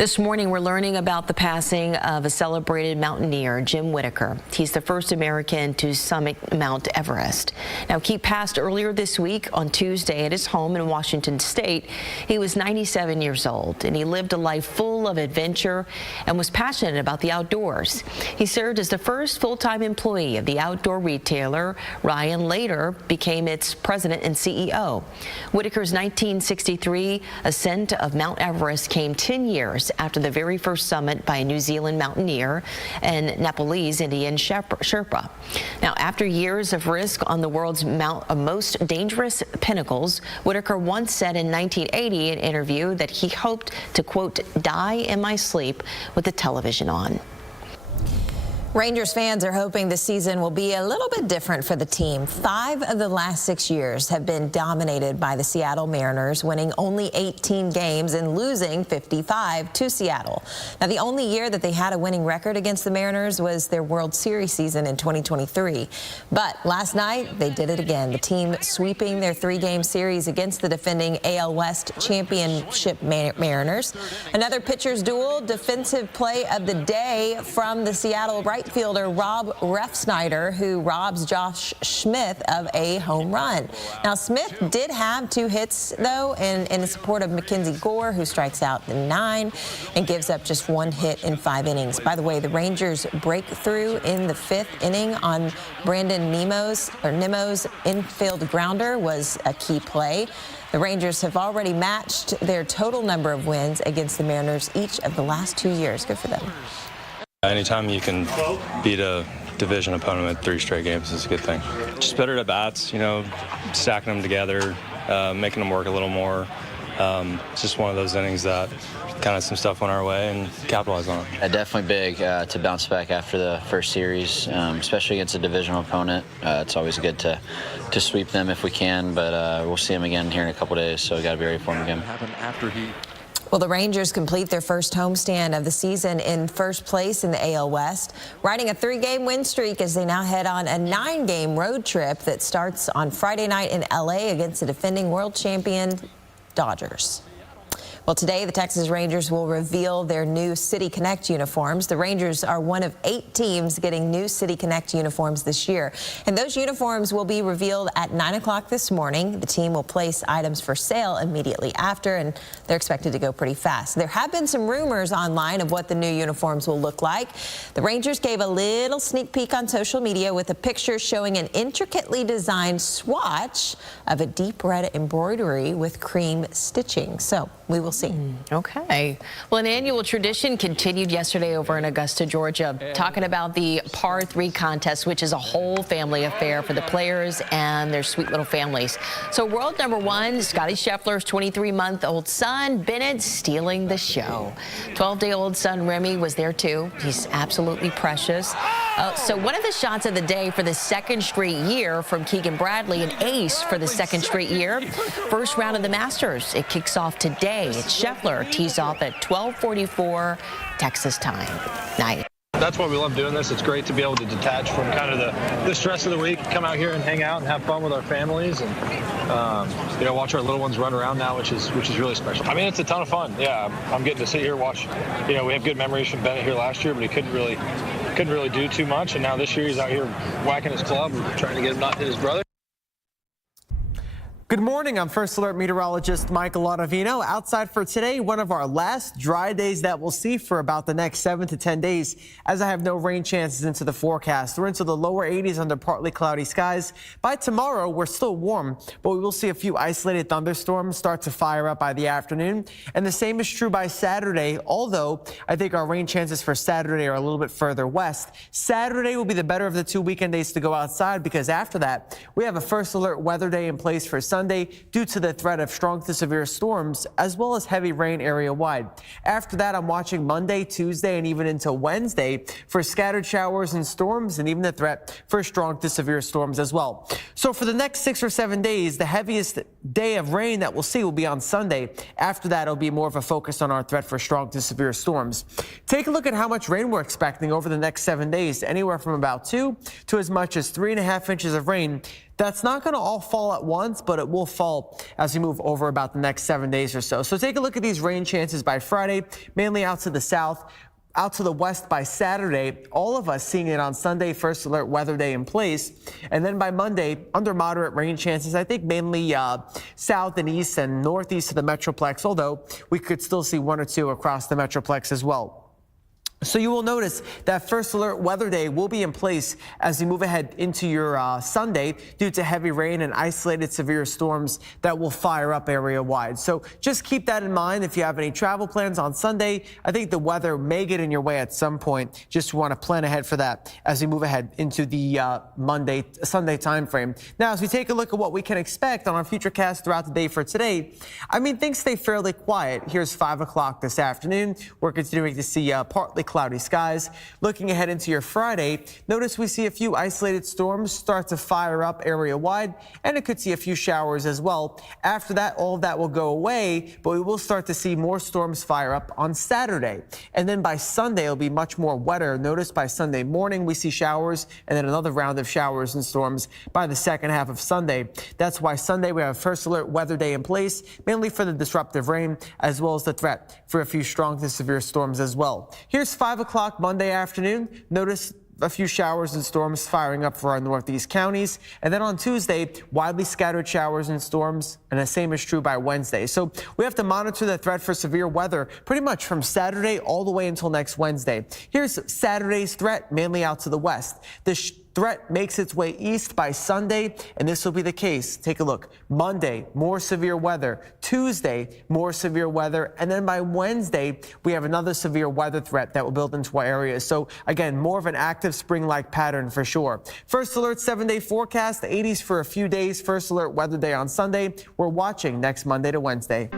This morning, we're learning about the passing of a celebrated mountaineer, Jim Whitaker. He's the first American to summit Mount Everest. Now, he passed earlier this week on Tuesday at his home in Washington State. He was 97 years old, and he lived a life full of adventure and was passionate about the outdoors. He served as the first full-time employee of the outdoor retailer. Ryan later became its president and CEO. Whitaker's 1963 ascent of Mount Everest came 10 years after the very first summit by a New Zealand mountaineer and Nepalese Indian Sherpa. Now, after years of risk on the world's most dangerous pinnacles, Whitaker once said in 1980 in an interview that he hoped to, quote, die in my sleep with the television on. Rangers fans are hoping the season will be a little bit different for the team. 5 of the last 6 years have been dominated by the Seattle Mariners, winning only 18 games and losing 55 to Seattle. Now, the only year that they had a winning record against the Mariners was their World Series season in 2023. But last night, they did it again. The team sweeping their 3-game series against the defending AL West championship Mariners. Another pitcher's duel, defensive play of the day from the Seattle right fielder Rob Refsnyder, who robs Josh Smith of a home run. Now, Smith did have 2 hits, though, in support of Mackenzie Gore, who strikes out in 9 and gives up just 1 hit in 5 innings. By the way, the Rangers' breakthrough in the 5th inning on Brandon Nimmo's infield grounder was a key play. The Rangers have already matched their total number of wins against the Mariners each of the last 2 years. Good for them. Anytime you can beat a division opponent with 3 straight games is a good thing. Just better at bats, you know, stacking them together, making them work a little more. It's just one of those innings that kind of some stuff went our way and capitalized on it. Definitely big to bounce back after the first series, especially against a divisional opponent. It's always good to sweep them if we can, but we'll see them again here in a couple days, so we got to be ready for them again. Well, the Rangers complete their first homestand of the season in first place in the AL West, riding a 3-game win streak as they now head on a 9-game road trip that starts on Friday night in LA against the defending world champion Dodgers. Well, today, the Texas Rangers will reveal their new City Connect uniforms. The Rangers are one of 8 teams getting new City Connect uniforms this year. And those uniforms will be revealed at 9 o'clock this morning. The team will place items for sale immediately after, and they're expected to go pretty fast. There have been some rumors online of what the new uniforms will look like. The Rangers gave a little sneak peek on social media with a picture showing an intricately designed swatch of a deep red embroidery with cream stitching. So we will see. Okay. Well, an annual tradition continued yesterday over in Augusta, Georgia, talking about the Par 3 contest, which is a whole family affair for the players and their sweet little families. So world number 1, Scotty Scheffler's 23-month-old son, Bennett, stealing the show. 12-day-old son Remy was there, too. He's absolutely precious. So one of the shots of the day for the 2nd straight year from Keegan Bradley, an ace for the 2nd straight year. First round of the Masters. It kicks off today. It's Scheffler tees off at 12:44 Texas time. Night. That's why we love doing this. It's great to be able to detach from kind of the stress of the week, come out here and hang out and have fun with our families, and you know, watch our little ones run around now, which is really special. I mean, it's a ton of fun. Yeah, I'm getting to sit here, watch. You know, we have good memories from Bennett here last year, but he couldn't really do too much, and now this year he's out here whacking his club, trying to get him not to hit his brother. Good morning, I'm First Alert meteorologist Michael Ottavino. Outside for today, one of our last dry days that we'll see for about the next 7 to 10 days, as I have no rain chances into the forecast. We're into the lower 80s under partly cloudy skies. By tomorrow, we're still warm, but we will see a few isolated thunderstorms start to fire up by the afternoon. And the same is true by Saturday, although I think our rain chances for Saturday are a little bit further west. Saturday will be the better of the 2 weekend days to go outside, because after that, we have a First Alert weather day in place for Sunday due to the threat of strong to severe storms as well as heavy rain area-wide. After that, I'm watching Monday, Tuesday, and even into Wednesday for scattered showers and storms, and even the threat for strong to severe storms as well. So for the next 6 or 7 days, the heaviest day of rain that we'll see will be on Sunday. After that, it'll be more of a focus on our threat for strong to severe storms. Take a look at how much rain we're expecting over the next 7 days, anywhere from about 2 to as much as 3.5 inches of rain. That's not going to all fall at once, but it will fall as we move over about the next 7 days or so. So take a look at these rain chances by Friday, mainly out to the south. Out to the west by Saturday, all of us seeing it on Sunday, first alert weather day in place. And then by Monday, under moderate rain chances, I think mainly south and east and northeast of the Metroplex, although we could still see 1 or 2 across the Metroplex as well. So you will notice that first alert weather day will be in place as you move ahead into your Sunday due to heavy rain and isolated severe storms that will fire up area wide. So just keep that in mind if you have any travel plans on Sunday. I think the weather may get in your way at some point. Just want to plan ahead for that as we move ahead into the Sunday time frame. Now, as we take a look at what we can expect on our futurecast throughout the day for today, I mean, things stay fairly quiet. Here's 5 o'clock this afternoon. We're continuing to see partly cloudy skies. Looking ahead into your Friday, notice we see a few isolated storms start to fire up area wide, and it could see a few showers as well. After that, all of that will go away, but we will start to see more storms fire up on Saturday. And then by Sunday, it'll be much more wetter. Notice by Sunday morning, we see showers and then another round of showers and storms by the second half of Sunday. That's why Sunday we have first alert weather day in place, mainly for the disruptive rain, as well as the threat for a few strong to severe storms as well. Here's 5 o'clock Monday afternoon. Notice a few showers and storms firing up for our northeast counties. And then on Tuesday, widely scattered showers and storms, and the same is true by Wednesday. So we have to monitor the threat for severe weather pretty much from Saturday all the way until next Wednesday. Here's Saturday's threat, mainly out to the west. The threat makes its way east by Sunday, and this will be the case. Take a look. Monday, more severe weather. Tuesday, more severe weather. And then by Wednesday, we have another severe weather threat that will build into our areas. So again, more of an active spring-like pattern for sure. First alert 7-day forecast, the 80s for a few days. First alert weather day on Sunday. We're watching next Monday to Wednesday.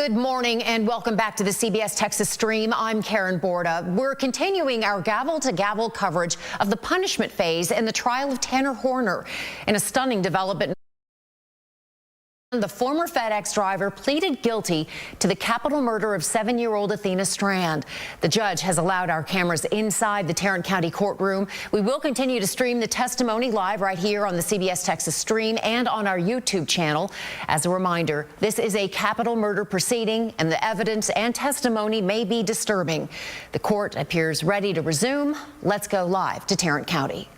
Good morning and welcome back to the CBS Texas Stream. I'm Karen Borda. We're continuing our gavel-to-gavel coverage of the punishment phase in the trial of Tanner Horner. In a stunning development, the former FedEx driver pleaded guilty to the capital murder of 7-year-old Athena Strand. The judge has allowed our cameras inside the Tarrant County courtroom. We will continue to stream the testimony live right here on the CBS Texas Stream and on our YouTube channel. As a reminder, this is a capital murder proceeding and the evidence and testimony may be disturbing. The court appears ready to resume. Let's go live to Tarrant County.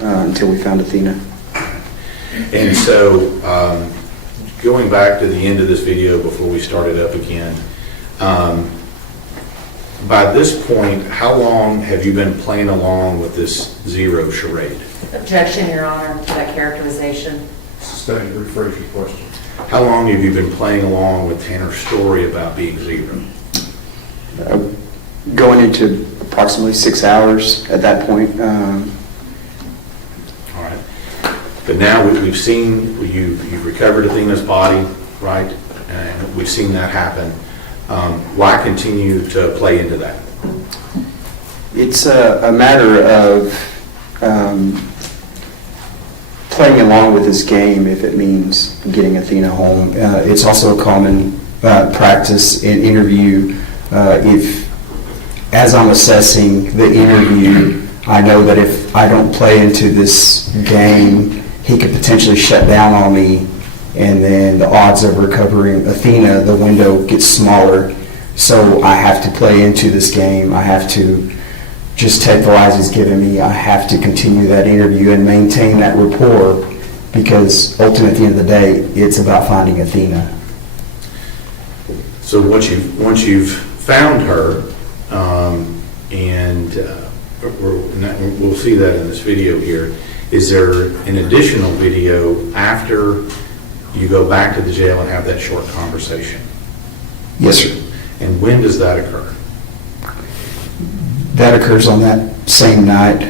Until we found Athena. And so, going back to the end of this video before we started up again, by this point, how long have you been playing along with this zero charade? Objection, Your Honor, to that characterization. Study, rephrase your question. How long have you been playing along with Tanner's story about being zero? Going into approximately 6 hours at that point. All right. But now we've seen, you've recovered Athena's body, right? And we've seen that happen. Why continue to play into that? It's a matter of playing along with this game if it means getting Athena home. It's also a common practice in interview. As I'm assessing the interview, I know that if I don't play into this game, he could potentially shut down on me, and then the odds of recovering Athena, the window gets smaller. So I have to play into this game. I have to just take the lies he's given me. I have to continue that interview and maintain that rapport, because ultimately at the end of the day, it's about finding Athena. So once you've found her, and we'll see that in this video here, is there an additional video after you go back to the jail and have that short conversation? Yes, sir. And when does that occur? That occurs on that same night.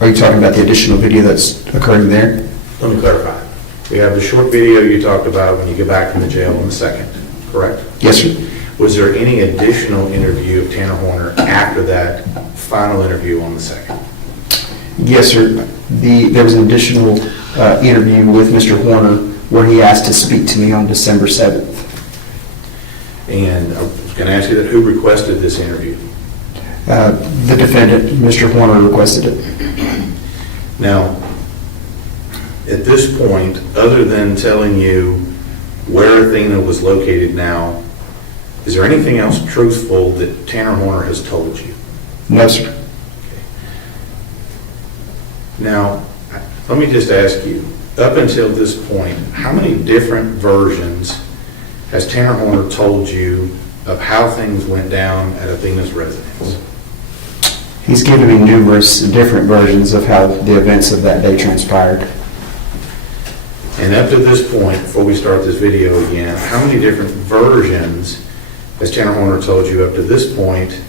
Are you talking about the additional video that's occurring there? Let me clarify. We have the short video you talked about when you get back from the jail in the second, correct? Yes, sir. Was there any additional interview of Tanner Horner after that final interview on the second? Yes, sir. There was an additional interview with Mr. Horner where he asked to speak to me on December 7th. And I was going to ask you that, who requested this interview? The defendant, Mr. Horner, requested it. Now, at this point, other than telling you where Athena was located now, is there anything else truthful that Tanner Horner has told you? No, sir. Okay. Now, let me just ask you, up until this point, how many different versions has Tanner Horner told you of how things went down at Athena's residence? He's given me numerous different versions of how the events of that day transpired. And up to this point, before we start this video again, how many different versions has Tanner Horner told you up to this point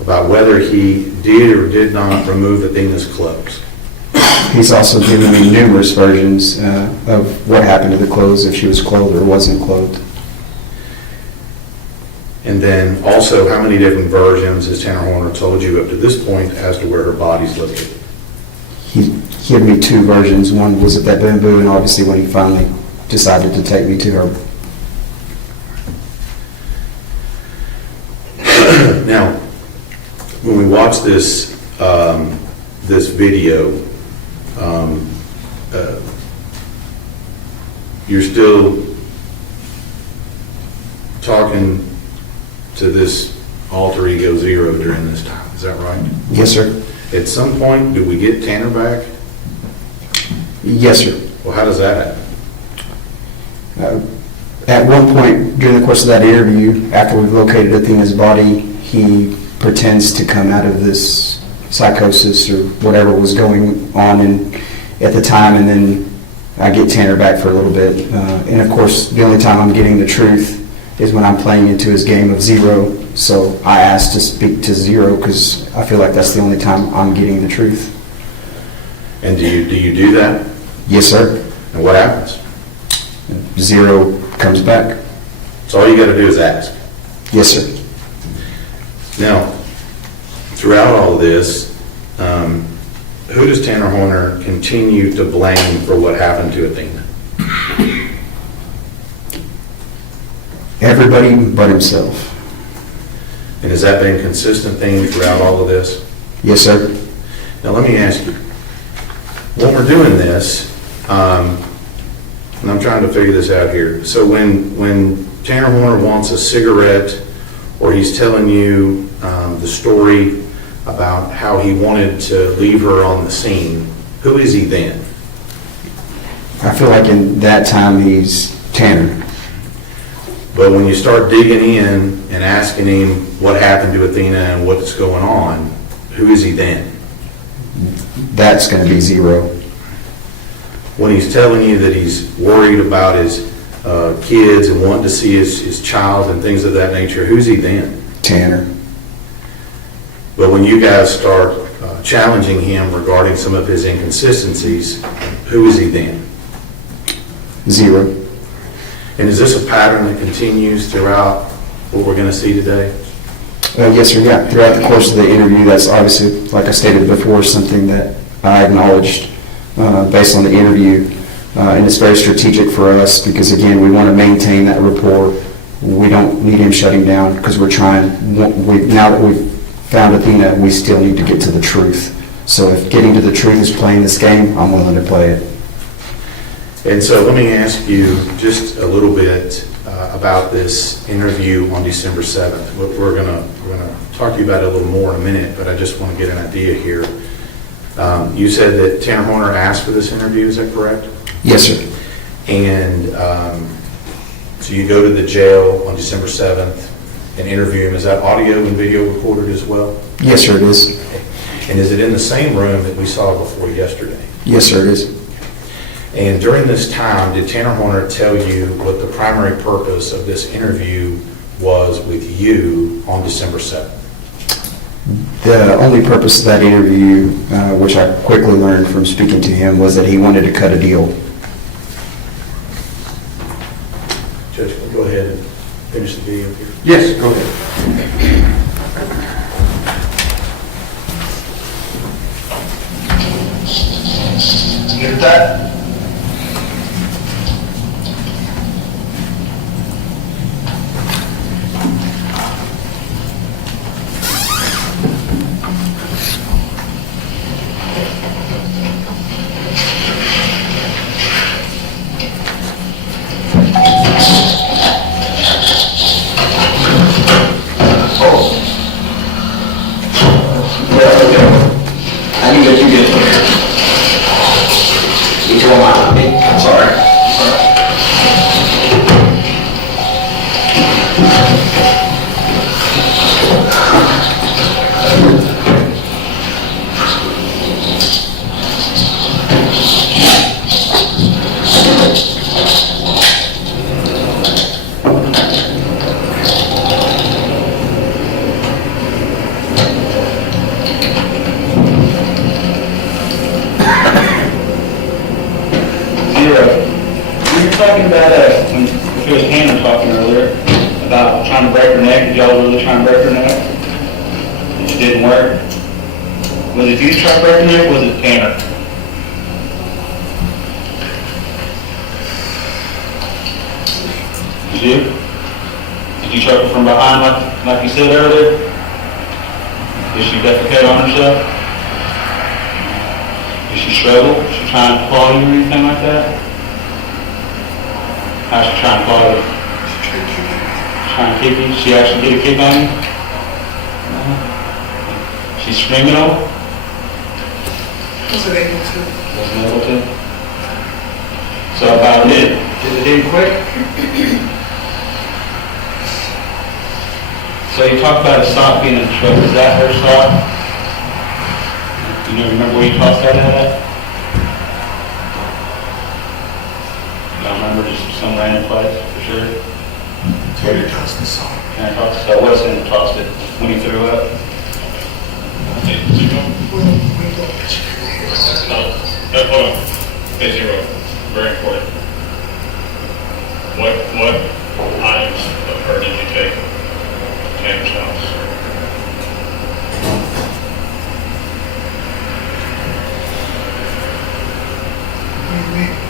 about whether he did or did not remove Athena's clothes? He's also given me numerous versions of what happened to the clothes, if she was clothed or wasn't clothed. And then also, how many different versions has Tanner Horner told you up to this point as to where her body's located? He gave me two versions. One was at that bamboo, and obviously when he finally decided to take me to her. Now, when we watch this this video, you're still talking to this alter ego zero during this time. Is that right? Yes, sir. At some point, do we get Tanner back? Yes, sir. Well, how does that happen? At one point during the course of that interview, after we located Athena's body, he pretends to come out of this psychosis or whatever was going on at the time, and then I get Tanner back for a little bit. And of course, the only time I'm getting the truth is when I'm playing into his game of zero. So I asked to speak to zero because I feel like that's the only time I'm getting the truth. And do you do that? Yes, sir. And what happens? Zero comes back. So all you got to do is ask. Yes, sir. Now, throughout all of this, who does Tanner Horner continue to blame for what happened to Athena? Everybody but himself. And has that been a consistent theme throughout all of this? Yes, sir. Now let me ask you, when we're doing this, and I'm trying to figure this out here, so when Tanner Horner wants a cigarette, or he's telling you the story about how he wanted to leave her on the scene, who is he then? I feel like in that time he's Tanner. But when you start digging in and asking him what happened to Athena and what's going on, who is he then? That's going to be zero. When he's telling you that he's worried about his kids and wanting to see his child and things of that nature, who's he then? Tanner. But when you guys start challenging him regarding some of his inconsistencies, who is he then? Zero. And is this a pattern that continues throughout what we're going to see today? Yes, sir. Yeah. Throughout the course of the interview, that's obviously, like I stated before, something that I acknowledged based on the interview. And it's very strategic for us because, again, we want to maintain that rapport. We don't need him shutting down because we're trying. Now that we've found Athena, we still need to get to the truth. So if getting to the truth is playing this game, I'm willing to play it. And so let me ask you just a little bit about this interview on December 7th. We're gonna talk to you about it a little more in a minute, but I just want to get an idea here. You said that Tanner Horner asked for this interview, is that correct? Yes, sir. And so you go to the jail on December 7th and interview him. Is that audio and video recorded as well? Yes, sir, it is. And is it in the same room that we saw before yesterday? Yes, sir, it is. And during this time, did Tanner Horner tell you what the primary purpose of this interview was with you on December 7th? The only purpose of that interview, which I quickly learned from speaking to him, was that he wanted to cut a deal. Judge, can we go ahead and finish the video here? Yes, go ahead. Get that? I knew that you did. You told me. I'm sorry. Talking about when it was Hannah talking earlier about trying to break her neck. Did y'all really try and break her neck? It didn't work. Was it you trying to break her neck? Or was it Tanner? Did you? Did you choke her from behind like you said earlier? Did she defecate on herself? Did she struggle? Did she try and claw you or anything like that? How's she trying to follow you? Trying to kick you? She actually did a kick on you? She's screaming on you? Wasn't able to. Wasn't able to? So about it. Did it end quick? So So you talked about a sock being in the truck. Is that her sock? You remember where you tossed that at? I don't remember, just some random place, for sure. Tanner tossed the sock. Tanner tossed it. So what is it that tossed it when he threw up? Zero. Hold on. Say zero. Very important. What items of her did you take to Tanner's house?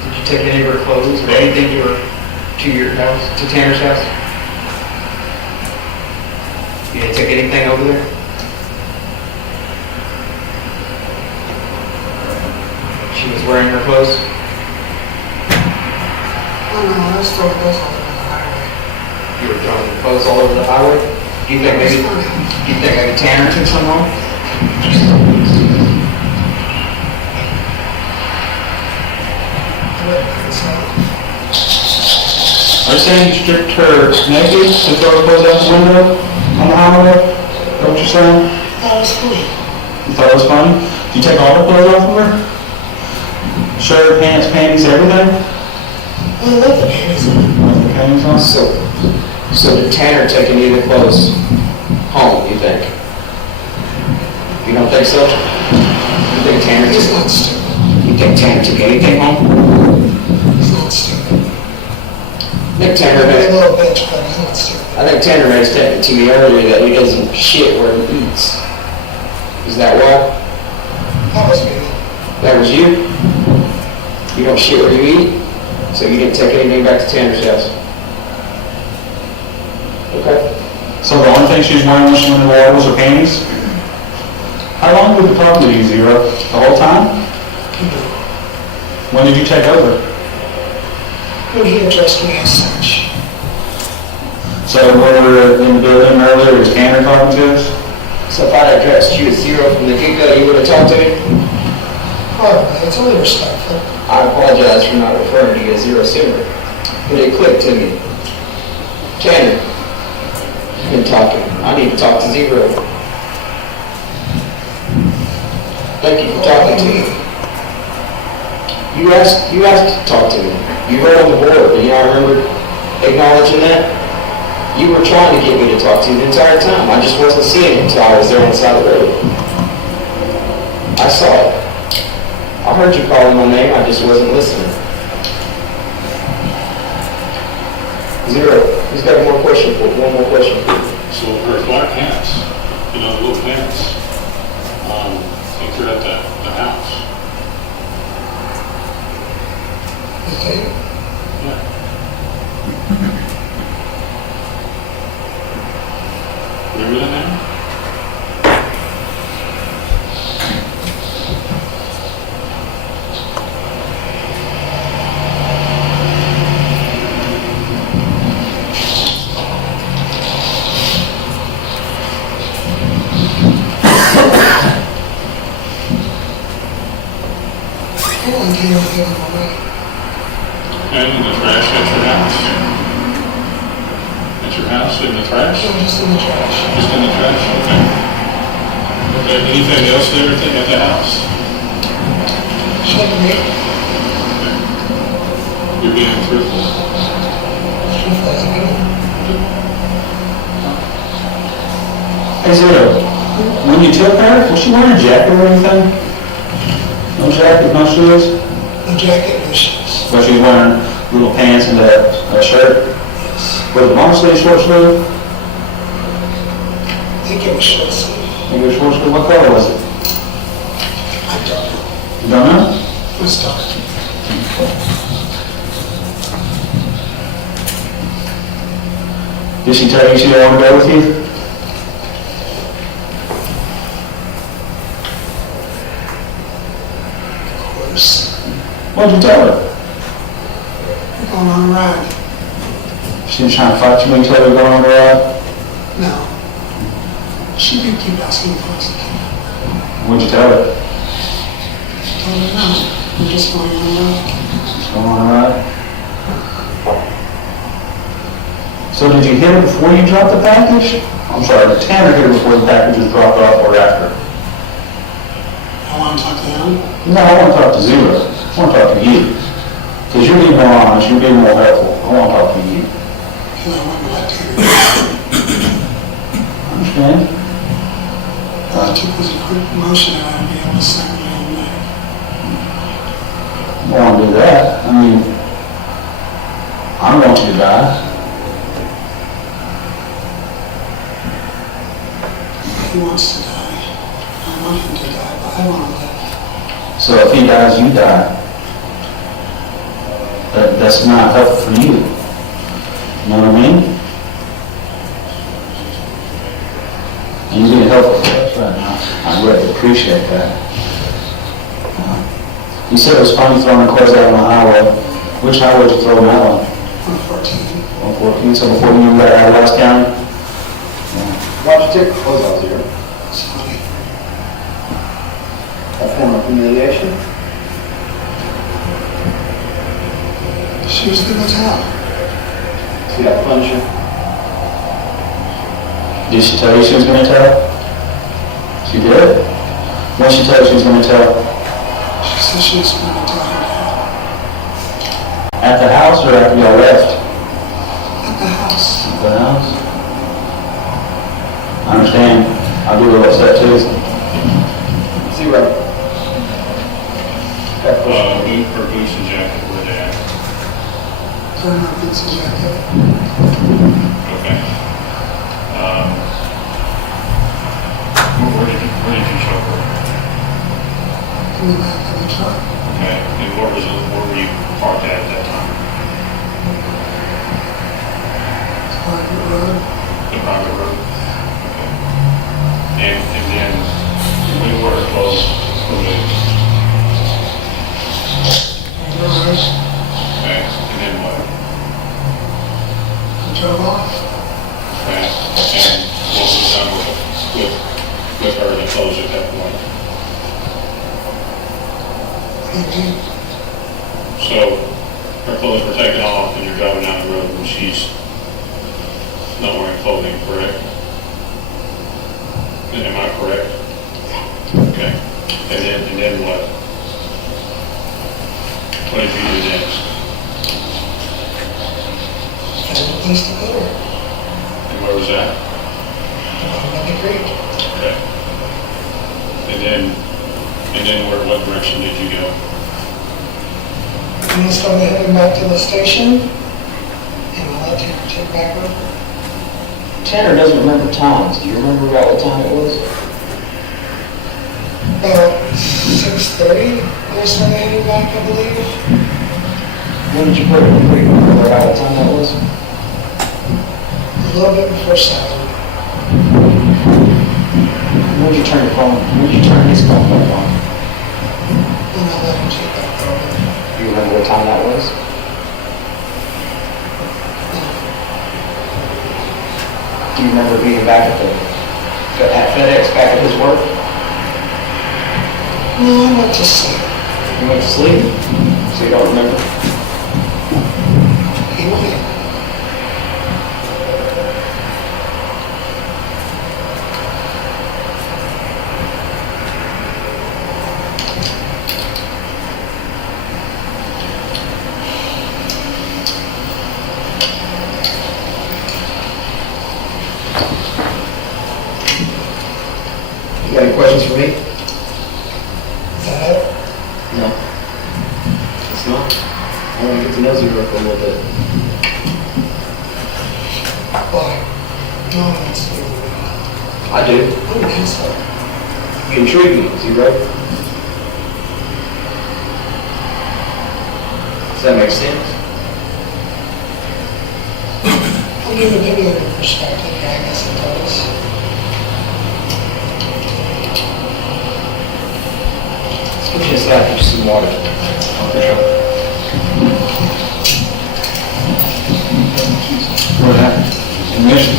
Did you take any of her clothes or anything to your house, to Tanner's house? You didn't take anything over there? She was wearing her clothes? No, I was throwing clothes all over the highway. You were throwing your clothes all over the highway? Do you think maybe Tanner took some home? Are you saying you stripped her naked to throw her clothes out the window on the highway? Is that what you're saying? That was funny. You thought it was funny? Did you take all her clothes off of her? Shirt, pants, panties, everything? I left the panties on. Left the panties on? So did Tanner take any of the clothes home, you think? You don't think so? You think Tanner He's took... not stupid. You think Tanner took anything home? He's not stupid. I think Tanner He's a made, little bitch, but he's not stupid. I think Tanner made a statement to me earlier that he doesn't shit where he eats. Is that why? That was me. That was you? You don't shit where you eat? So you didn't take anything back to Tanner's house? Okay. So the only thing she was wearing when she went to the water was her panties? How long did the property be, Zero? The whole time? When did you take over? When he addressed me as such. So when we were in the building earlier, was Tanner talking to us? So if I'd addressed you as Zero from the get-go, you would have talked to me? Probably. It's only respectful. I apologize for not referring to you as Zero sooner, but it clicked to me. Tanner, you've been talking. I need to talk to Zero. Thank you for talking to me. You asked to talk to me. You wrote on the board, and I remember acknowledging that. You were trying to get me to talk to you the entire time. I just wasn't seeing it until I was there on the side of the road. I saw it. I heard you calling my name, I just wasn't listening. Zero, he's got one more question for you. So her black pants, the little pants, you threw at the house. Okay? Yeah. Remember that now? And in the trash at your house? At your house, in the trash? No, just in the trash. Just in the trash, okay. Okay, anything else there at the house? Checkmate. You're being truthful. Truthful as me. Hey Zero, when you took her, was she wearing a jacket or anything? No jacket, no shoes? No jacket, no shoes. But she was wearing little pants and a shirt? Yes. Was it long sleeve, short sleeve? I think it was short sleeve. Maybe it was short sleeve. What color was it? I don't know. You don't know? It was dark. Did she tell you she didn't want to go with you? Of course. What did you tell her? We're going on a ride. She was trying to fight you when you told her to go on the ride? No. She did keep asking questions. What'd you tell her? Told her no. We're just going on a ride. Just go on the ride? So So did you hit her before you dropped the package? I'm sorry, did Tanner hit her before the package was dropped off or after? I want to talk to him. No, I want to talk to Zero. I want to talk to you. Because you're being more honest, you're being more helpful. I want to talk to you. Because I want to let Tanner. I understand. All I took was a quick motion and I'd be able to sign my own name. I don't want to do that. I mean, I don't want you to die. He wants to die. I want him to die, but I want to live. So if he dies, you die. That's not helpful for you. You know what I mean? You're being helpful for us right now. I really appreciate that. You said it was fun to throw the clothes out on the highway. Which highway did you throw them out on? 114. 114, so before you got out of West County? Why'd you take the clothes out here? It's funny. A form of humiliation? She was going to tell. See that punish her? Did she tell you she was going to tell? She did? When did she tell you she was going to tell? She said she was going to tell her dad. At the house or after y'all left? At the house. At the house? I understand. I'll be a little upset too. Zero. Her boots and jacket were there. Put in her boots and jacket. Okay. Where did you show her? In the back of the truck. Okay. And where were you parked at that time? Private road. The private road? Okay. And then when were her clothes removed? Garage. Okay. And then what? I drove off. Okay. And what was done with her and the clothes at that point? So her clothes were taken off and you're driving down the road and she's not wearing clothing, correct? Am I correct? Okay. And then what? What did you do next? I had a place to go. And where was that? Down the creek. Okay. And then what direction did you go? And I started heading back to the station, and I let Tanner take back over. Tanner doesn't remember times. Do you remember about what time it was? About 6:30, I started heading back, I believe. When did you put it in the creek? Remember about what time that was? A little bit before 7. When did you turn your phone? When did you turn his phone back on? And I let him take back over. Do you remember what time that was? Do you remember being back at FedEx, back at his work? No, I went to sleep. You went to sleep? So you don't remember? He went. You got any questions for me? Is that it? No. It's not. I want to get to know Zero for a little bit. Why? No one wants to be with me. I do. I'm an asshole. You intrigue me, Zero. Does that make sense? I'll give a different perspective, I guess it does. Let's get you inside, get you some water. What happened? Admission.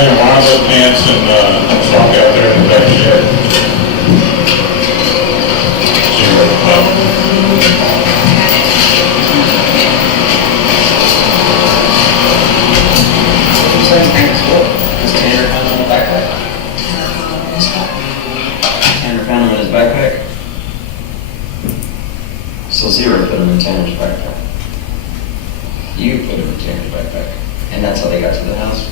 Tanner, why not those pants and stock out there in the back shed? Is Tanner found him in the backpack? Tanner found him in his backpack? So Zero put him in Tanner's backpack. You put him in Tanner's backpack. And that's how they got to the house?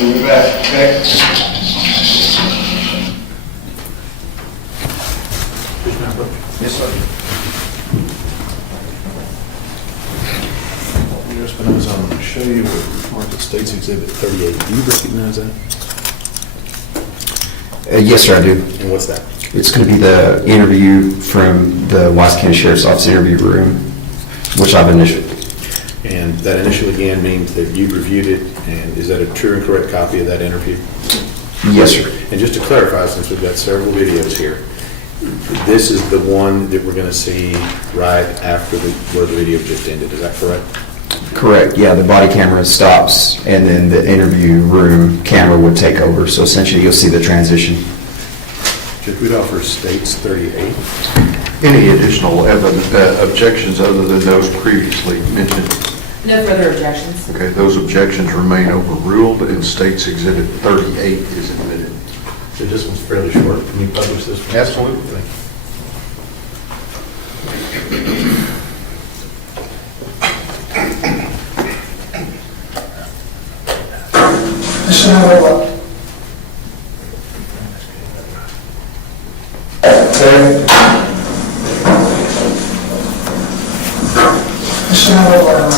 We'll be back, okay? Yes, sir. Espinosa, I'm going to show you what marked at States Exhibit 38. Do you recognize that? Yes, sir, I do. And what's that? It's going to be the interview from the Wise County Sheriff's Office interview room, which I've initialed. And that initial again means that you've reviewed it, and is that a true and correct copy of that interview? Yes, sir. And just to clarify, since we've got several videos here, this is the one that we're going to see right after where the video just ended, is that correct? Correct, yeah, the body camera stops, and then the interview room camera would take over, so essentially you'll see the transition. Judge, we'd offer States 38. Any additional objections other than those previously mentioned? No further objections. Okay, those objections remain overruled, and States Exhibit 38 is admitted. So this one's fairly short. Can you publish this one? Absolutely. Commissioner Alert. Commissioner Alert.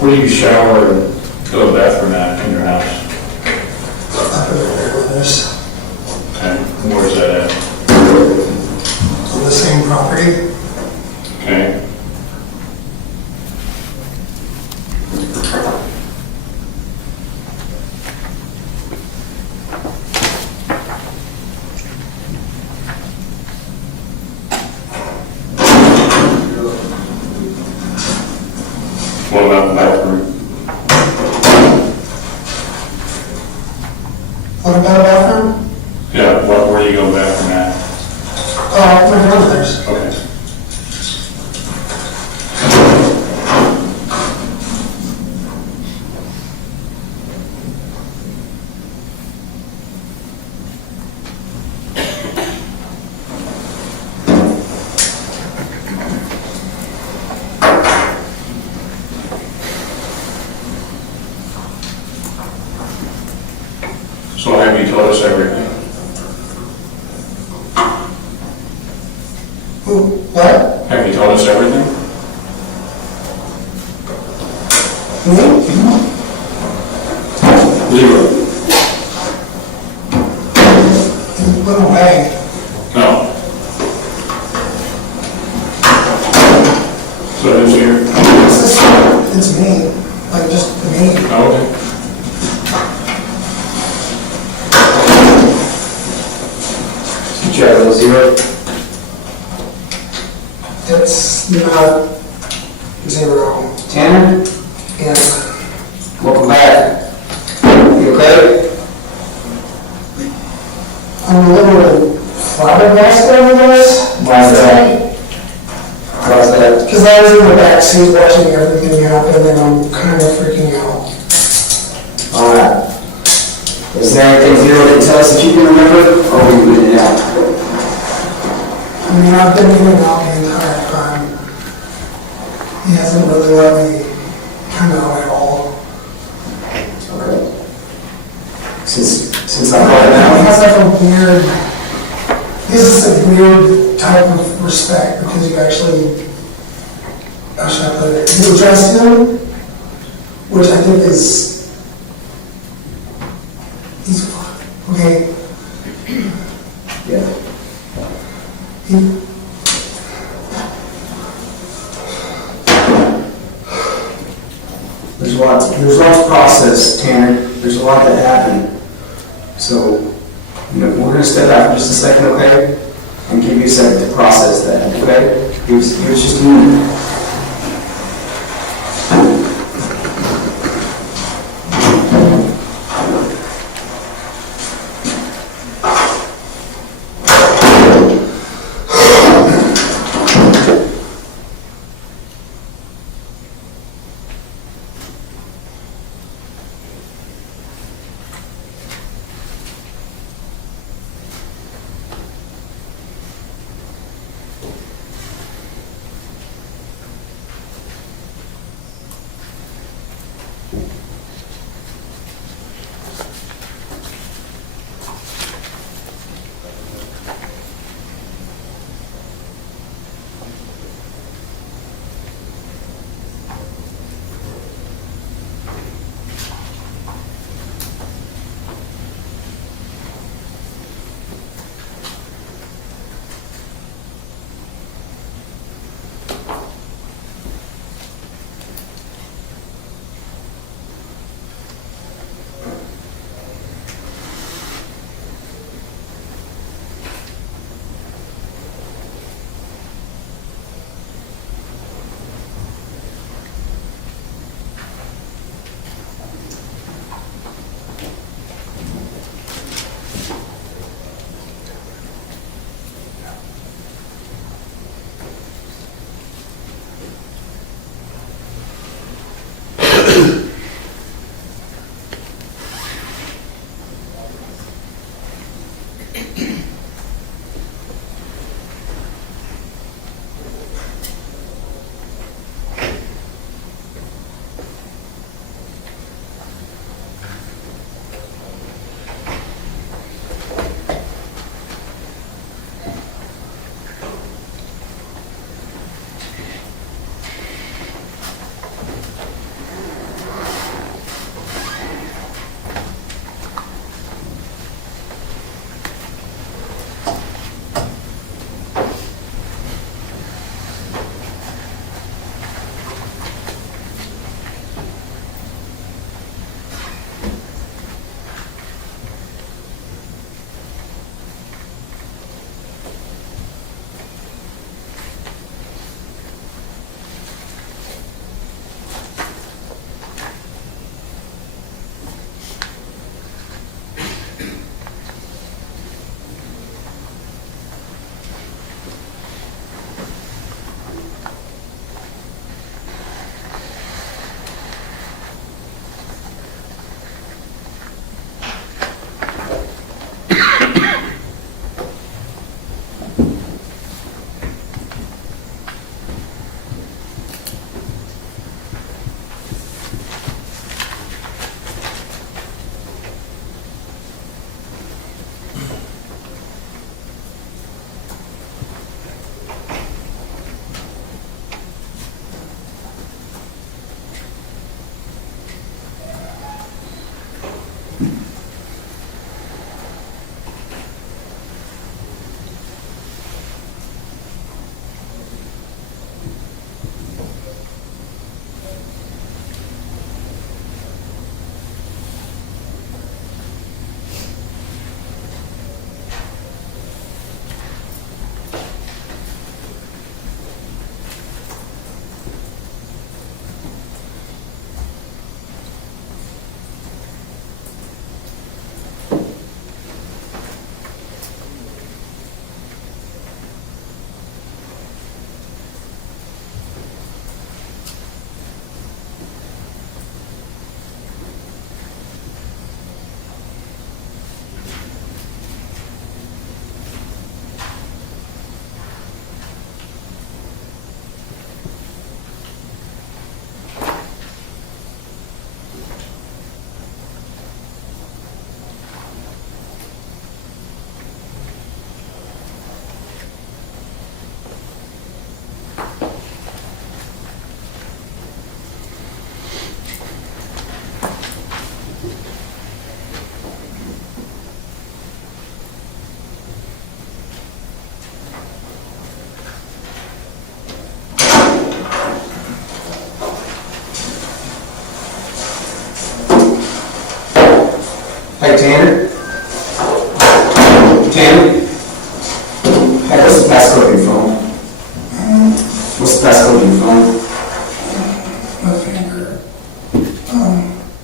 Where do you shower and go to the bathroom at in your house? Okay, where's that at? On the same property. Okay. What about the bathroom? What about a bathroom? Yeah, where do you go to the bathroom at? My grandmother's. Okay. So have you told us everything? What? Have you told us everything? Zero. name, like just the name. Okay. Jailhouse 0. It's not 0. Tanner, Yes. welcome back. You okay? I'm a little flabbergasted over this. Why is that? Why is that? Because I was in the back seat watching everything happen, and I'm kind of freaking out. All right. Is there anything you want to tell us that you can remember, or are we moving it out? I mean, I've been in and out the entire time. He hasn't really let me kind of know at all. Okay. Since I brought it He out. has like a weird, this is a weird type of respect because you actually, how should I put it? You address him, which I think is, he's, okay. Yeah. There's lots of process, Tanner. There's a lot that happened. So, we're going to step out for just a second, okay? And give you a second to process that, okay? Give us just a minute.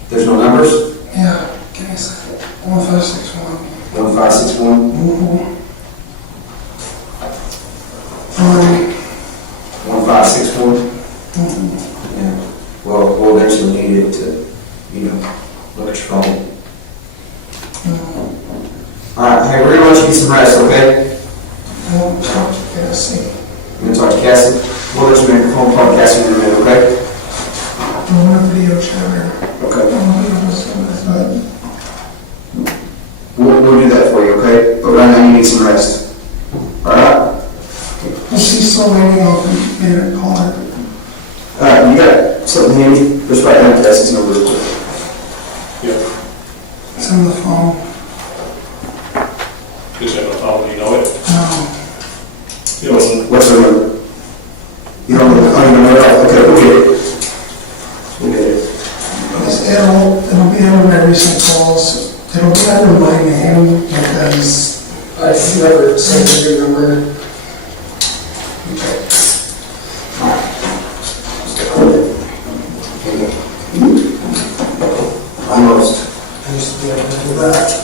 There's no numbers? Yeah, give me a second. 1561. 1561? Mm-hmm. 1561? Mm-hmm. Yeah. Well, we'll eventually need it to, look at your phone. All right, hey, we're going to let you get some rest, okay? I want to talk to Cassie. I'm going to talk to Cassie. We'll let you make your phone call to Cassie in a minute, okay? I want a video chatter. Okay. I want to be able to see this button. We'll do that for you, okay? But right now you need some rest. All right? She's still waiting on me getting a call. All right, you got something handy? Just write down Cassie's number real quick. Yep. It's on the phone. Is that a phone, you know it? No. What's her number? You don't know? Oh, you don't know it? Okay, we'll get it. We'll get it. It'll be under my recent calls. It'll be under my name because I never sent your number. Okay. Almost. I used to be able to do that.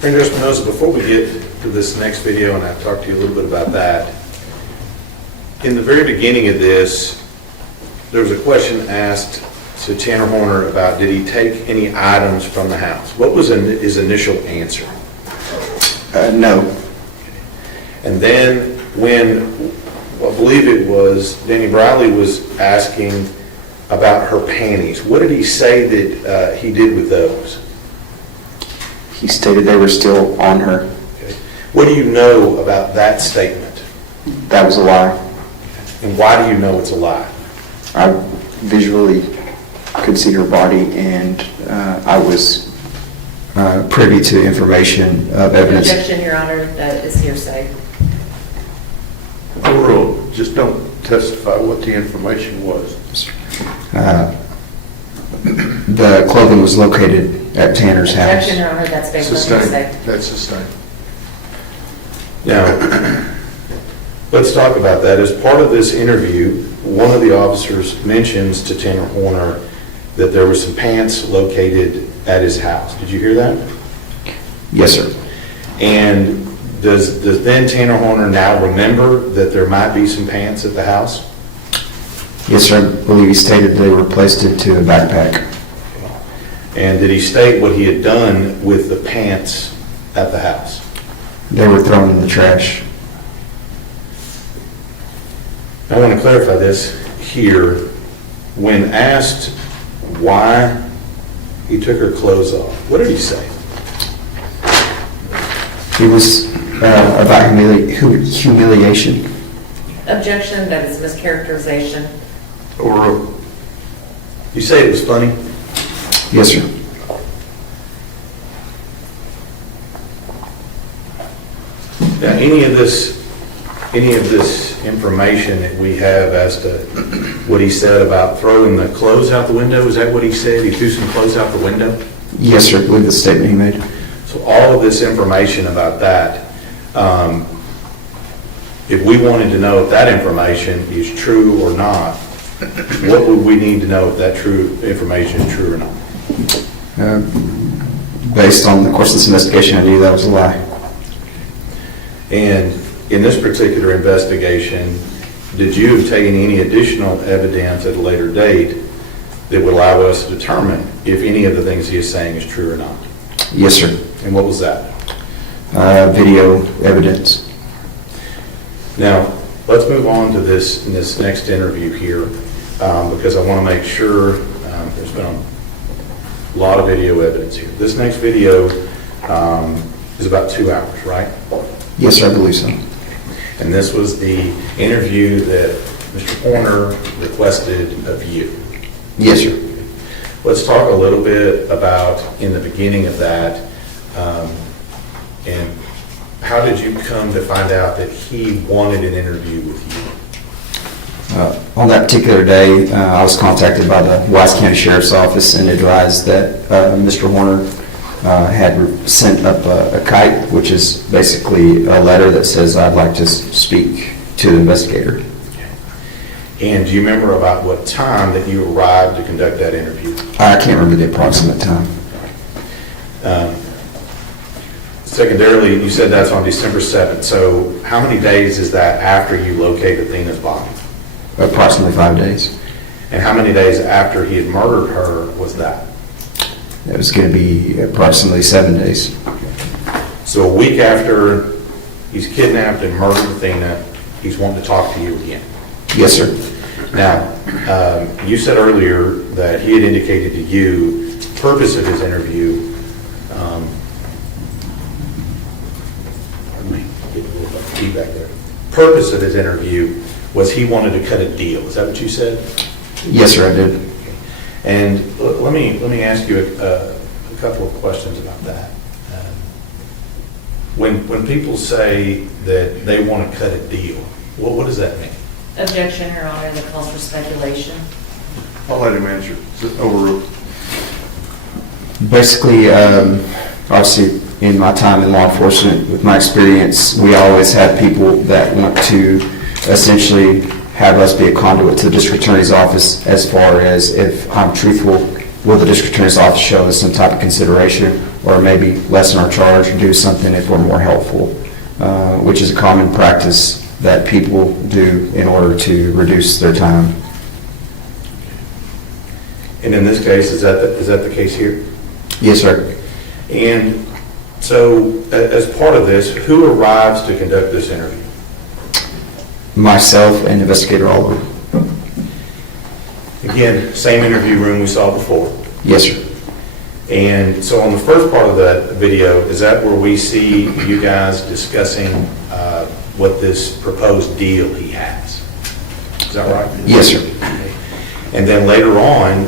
Rangers Espinosa, before we get to this next video, and I'll talk to you a little bit about that, in the very beginning of this, there was a question asked to Tanner Horner about did he take any items from the house? What was his initial answer? No. And then when, I believe it was, Danny Briley was asking about her panties, what did he say that he did with those? He stated they were still on her. Okay. What do you know about that statement? That was a lie. And why do you know it's a lie? I visually could see her body, and I was privy to information of evidence. Objection, Your Honor, that is hearsay. Overruled. Just don't testify what the information was. The clothing was located at Tanner's house. Objection, Your Honor, that's based on Sustained. hearsay. That's sustained. Now, let's talk about that. As part of this interview, one of the officers mentions to Tanner Horner that there were some pants located at his house. Did you hear that? Yes, sir. And does then Tanner Horner now remember that there might be some pants at the house? Yes, sir. I believe he stated they were placed into a backpack. And did he state what he had done with the pants at the house? They were thrown in the trash. I want to clarify this here. When asked why he took her clothes off, what did he say? It was about humiliation. Objection, that is mischaracterization. Overruled. You say it was funny? Yes, sir. Now, any of this information that we have as to what he said about throwing the clothes out the window, is that what he said? He threw some clothes out the window? Yes, sir. I believe the statement he made. So all of this information about that, if we wanted to know if that information is true or not, what would we need to know if that information is true or not? Based on the course of this investigation, I knew that was a lie. And in this particular investigation, did you have taken any additional evidence at a later date that would allow us to determine if any of the things he is saying is true or not? Yes, sir. And what was that? Video evidence. Now, let's move on to this next interview here, because I want to make sure there's been a lot of video evidence here. This next video is about 2 hours, right? Yes, sir, I believe so. And this was the interview that Mr. Horner requested of you. Yes, sir. Let's talk a little bit about, in the beginning of that, and how did you come to find out that he wanted an interview with you? On that particular day, I was contacted by the Wise County Sheriff's Office and advised that Mr. Horner had sent up a kite, which is basically a letter that says, I'd like to speak to the investigator. And do you remember about what time that you arrived to conduct that interview? I can't remember the approximate time. Secondarily, you said that's on December 7th. So how many days is that after you locate Athena's body? Approximately 5 days. And how many days after he had murdered her was that? It was going to be approximately 7 days. So a week after he's kidnapped and murdered Athena, he's wanting to talk to you again. Yes, sir. Now, you said earlier that he had indicated to you the purpose of his interview. Pardon me, get a little bit of feedback there. Purpose of his interview was he wanted to cut a deal. Is that what you said? Yes, sir, I did. Okay. And let me ask you a couple of questions about that. When people say that they want to cut a deal, what does that mean? Objection, Your Honor, that calls for speculation. I'll let him answer. Overruled. Basically, obviously, in my time in law enforcement, with my experience, we always have people that want to essentially have us be a conduit to the district attorney's office as far as if I'm truthful, will the district attorney's office show us some type of consideration or maybe lessen our charge or do something if we're more helpful, which is a common practice that people do in order to reduce their time. And in this case, is that the case here? Yes, sir. And so, as part of this, who arrives to conduct this interview? Myself and Investigator Alert. Again, same interview room we saw before. Yes, sir. And so on the first part of that video, is that where we see you guys discussing what this proposed deal he has? Is that right? Yes, sir. And then later on,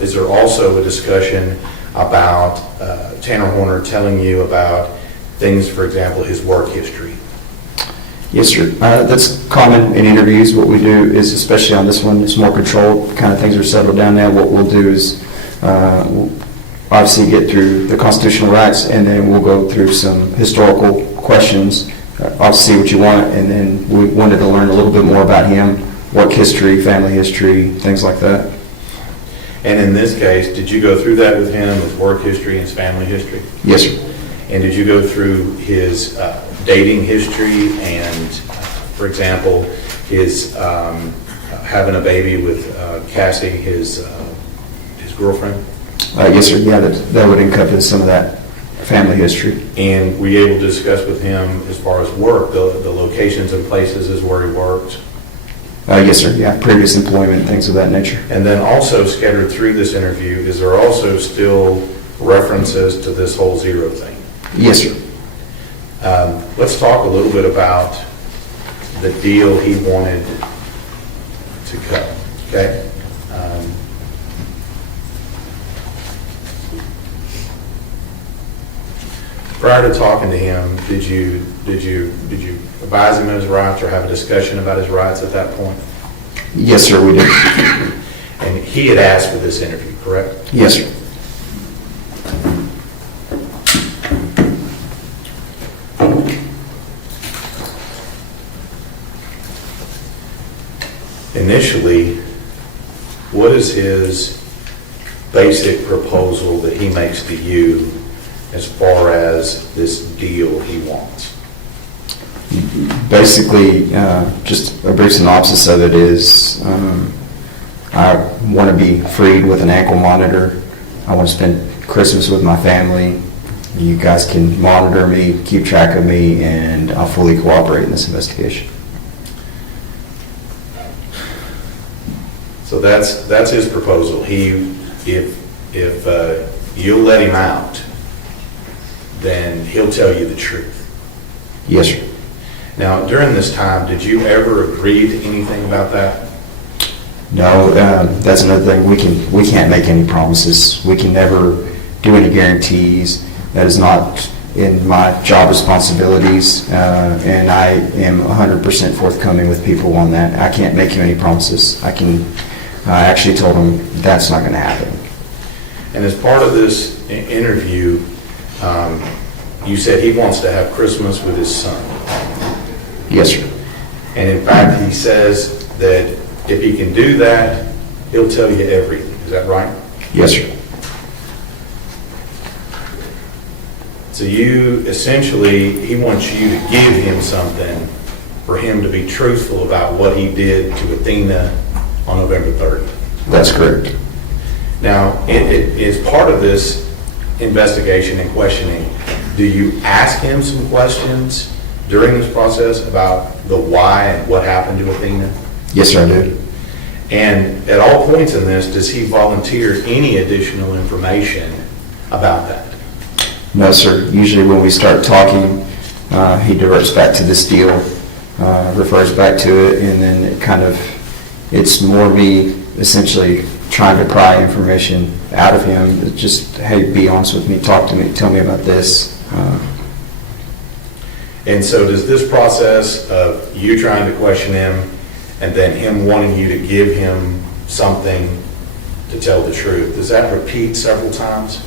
is there also a discussion about Tanner Horner telling you about things, for example, his work history? Yes, sir. That's common in interviews. What we do is, especially on this one, it's more controlled. Kind of things are settled down now. What we'll do is we'll obviously get through the constitutional rights, and then we'll go through some historical questions. Obviously, what you want, and then we wanted to learn a little bit more about him, work history, family history, things like that. And in this case, did you go through that with him, his work history and his family history? Yes, sir. And did you go through his dating history and, for example, his having a baby with Cassie, his girlfriend? Yes, sir. Yeah, that would encompass some of that family history. And were you able to discuss with him as far as work, the locations and places is where he worked? Yes, sir. Yeah, previous employment, things of that nature. And then also scattered through this interview, is there also still references to this whole zero thing? Yes, sir. Let's talk a little bit about the deal he wanted to cut, okay? Prior to talking to him, did you advise him of his rights or have a discussion about his rights at that point? Yes, sir, we did. And he had asked for this interview, correct? Yes, sir. Initially, what is his basic proposal that he makes to you as far as this deal he wants? Basically, just a brief synopsis of it is I want to be freed with an ankle monitor. I want to spend Christmas with my family. You guys can monitor me, keep track of me, and I'll fully cooperate in this investigation. So that's his proposal. If you'll let him out, then he'll tell you the truth. Yes, sir. Now, during this time, did you ever agree to anything about that? No, that's another thing. We can't make any promises. We can never do any guarantees. That is not in my job responsibilities, and I am 100% forthcoming with people on that. I can't make you any promises. I actually told him that's not going to happen. And as part of this interview, you said he wants to have Christmas with his son. Yes, sir. And in fact, he says that if he can do that, he'll tell you everything. Is that right? Yes, sir. So you, essentially, he wants you to give him something for him to be truthful about what he did to Athena on November 30th. That's correct. Now, it is part of this investigation and questioning. Do you ask him some questions during this process about the why and what happened to Athena? Yes, sir, I do. And at all points in this, does he volunteer any additional information about that? No, sir. Usually when we start talking, he diverts back to this deal, refers back to it, and then it's more me essentially trying to pry information out of him. Just, hey, be honest with me, talk to me, tell me about this. And so does this process of you trying to question him and then him wanting you to give him something to tell the truth, does that repeat several times?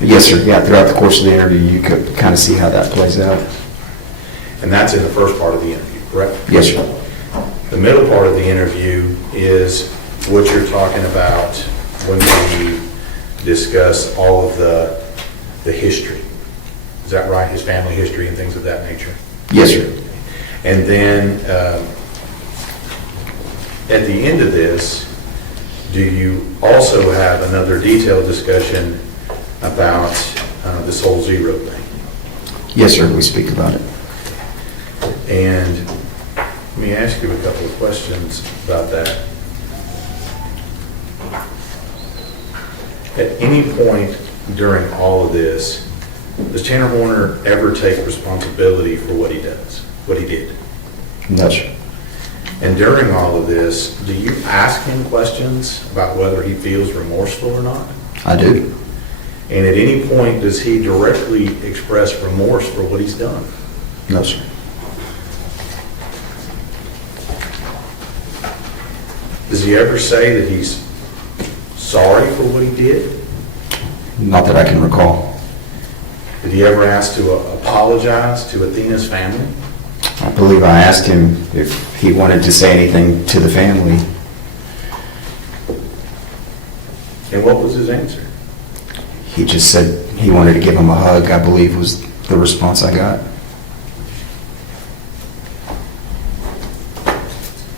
Yes, sir. Yeah, throughout the course of the interview, you could kind of see how that plays out. And that's in the first part of the interview, correct? Yes, sir. The middle part of the interview is what you're talking about when we discuss all of the history. Is that right? His family history and things of that nature? Yes, sir. And then at the end of this, do you also have another detailed discussion about this whole zero thing? Yes, sir. We speak about it. And let me ask you a couple of questions about that. At any point during all of this, does Tanner Horner ever take responsibility for what he does, what he did? No, sir. And during all of this, do you ask him questions about whether he feels remorseful or not? I do. And at any point, does he directly express remorse for what he's done? No, sir. Does he ever say that he's sorry for what he did? Not that I can recall. Did he ever ask to apologize to Athena's family? I believe I asked him if he wanted to say anything to the family. And what was his answer? He just said he wanted to give him a hug, I believe was the response I got.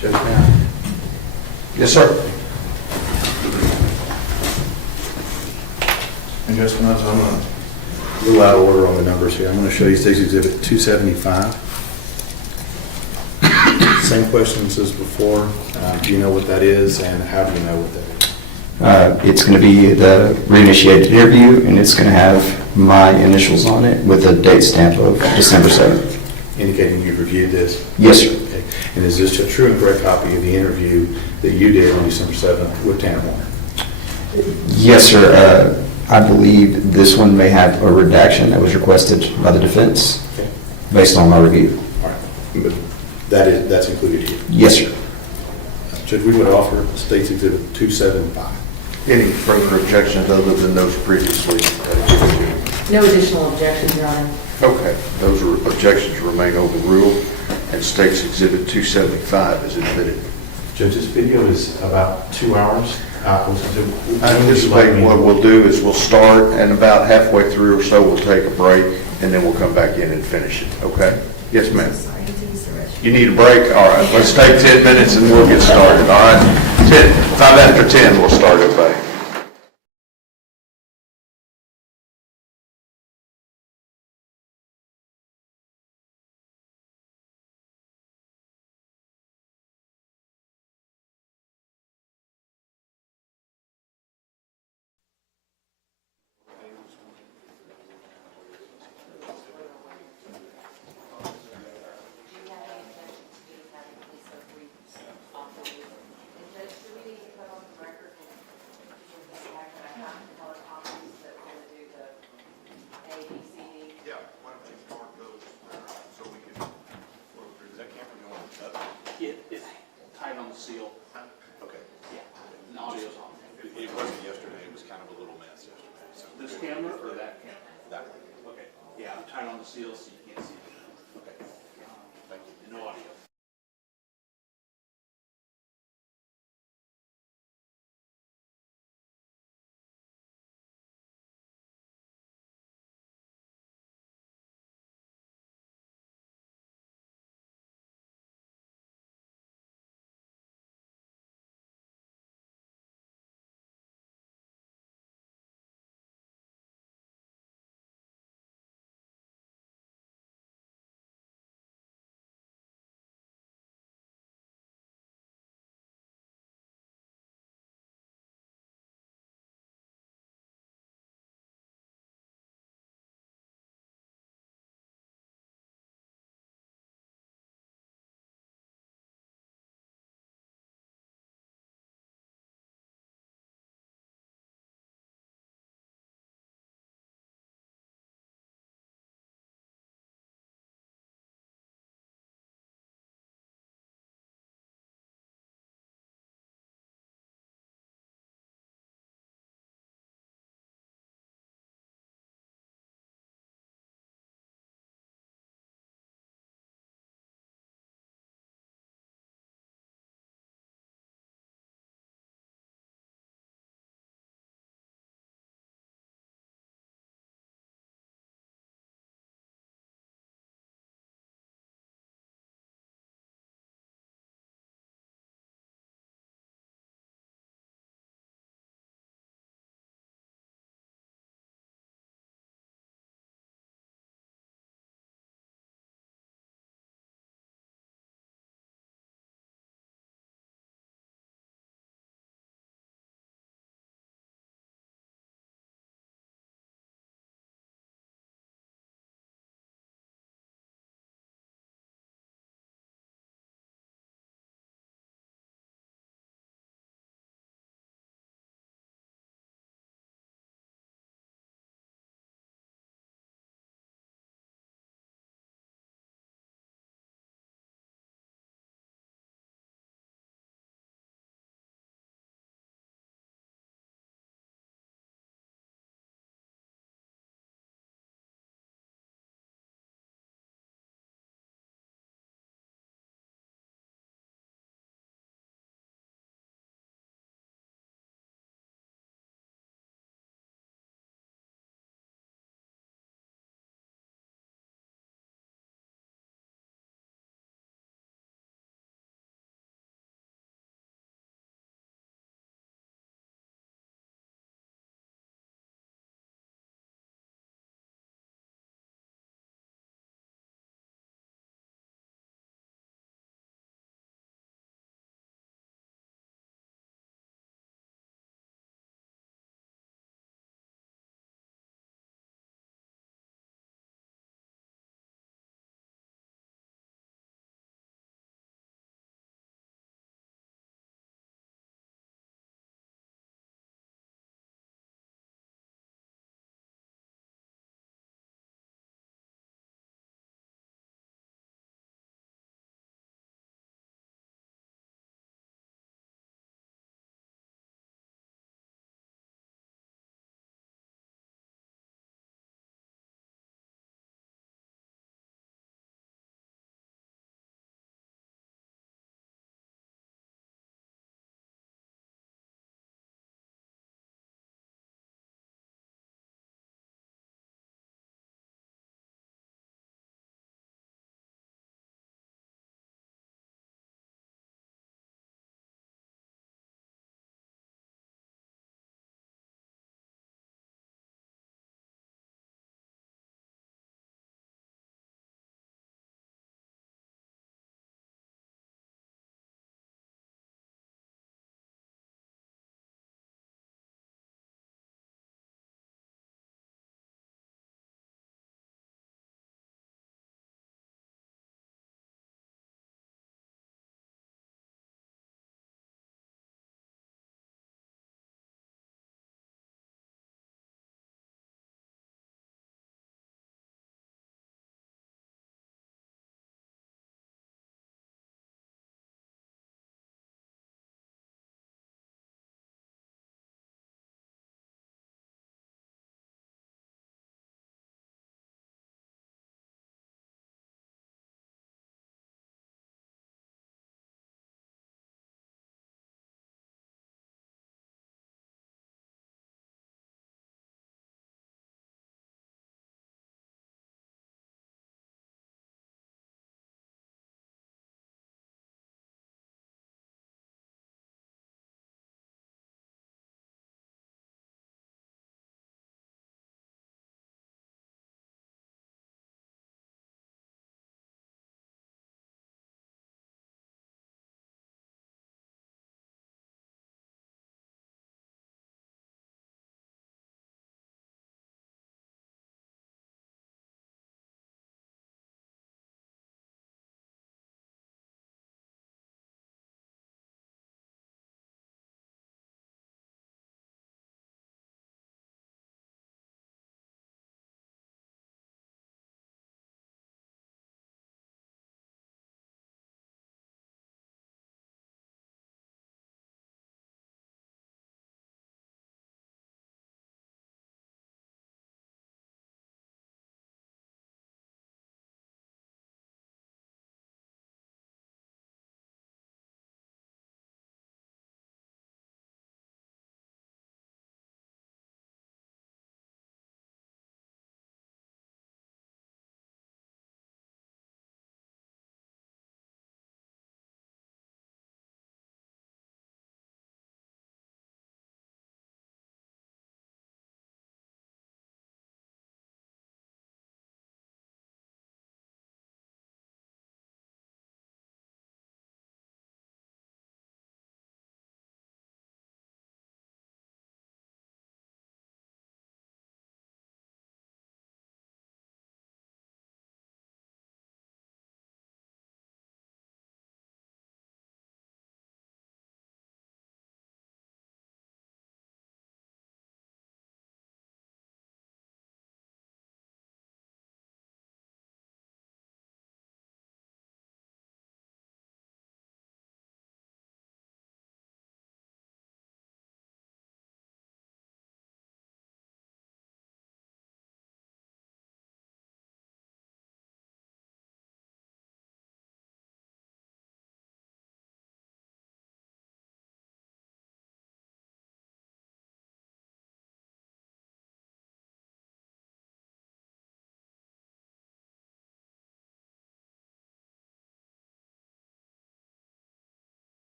Judge Matt. Yes, sir. And Judge Matt, I'm a little out of order on the numbers here. I'm going to show you State's Exhibit 275. Same questions as before. Do you know what that is, and how do you know what that is? It's going to be the reinitiated interview, and it's going to have my initials on it with a date stamp of December 7th. Indicating you've reviewed this? Yes, sir. Okay. And is this a true and correct copy of the interview that you did on December 7th with Tanner Horner? Yes, sir. I believe this one may have a redaction that was requested by the defense based on my review. All right. But that's included here? Yes, sir. Judge, we would offer State's Exhibit 275. Any further objections other than those previously given to you? No additional objections, Your Honor. Okay, those objections remain overruled, and State's Exhibit 275 is admitted. Judge, this video is about 2 hours. I anticipate what we'll do is we'll start, and about halfway through or so, we'll take a break, and then we'll come back in and finish it, okay? Yes, ma'am. You need a break? All right, let's take 10 minutes and we'll get started, all right? 5 after 10, we'll start, everybody. tight on the seal. Okay. Yeah, the audio's on. It wasn't yesterday, it was kind of a little mess yesterday. So This camera or that camera? that one. Okay, yeah, I'm tight on the seal so you can't see it. Okay. Thank you. No audio.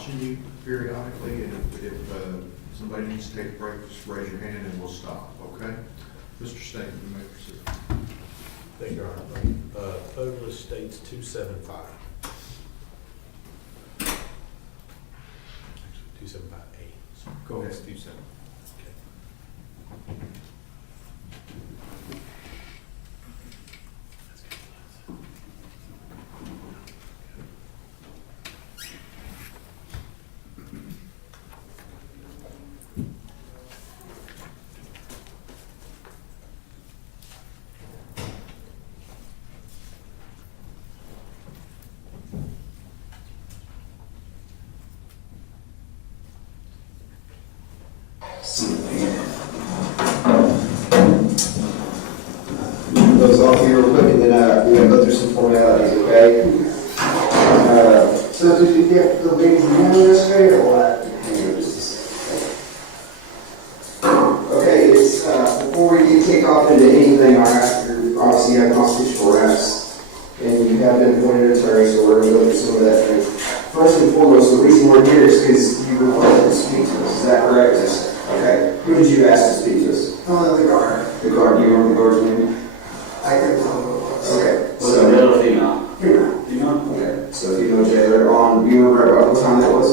watching you periodically, and if somebody needs to take a break, just raise your hand and we'll stop, okay? Mr. Stanton, you may proceed. Thank you, Your Honor. Photo list states 275. Actually, 275A. Go ahead. That's 27. Okay. Those off here real quick, and then we're going to go through some formalities, okay? So did you get the ladies and gentlemen yesterday or what? Okay, it's before we kick off into anything, obviously you have constitutional rights, and you have been appointed attorney, so we're going to go through some of that thing. First and foremost, the reason we're here is because you were requested to speak to us. Is that correct? Okay. Who did you ask to speak to us? Oh, the guard. The guard. Do you remember the guard's name? I couldn't tell who it was. Okay. Was it male or female? Female. Okay. So if you know jailer on, do you remember about what time that was?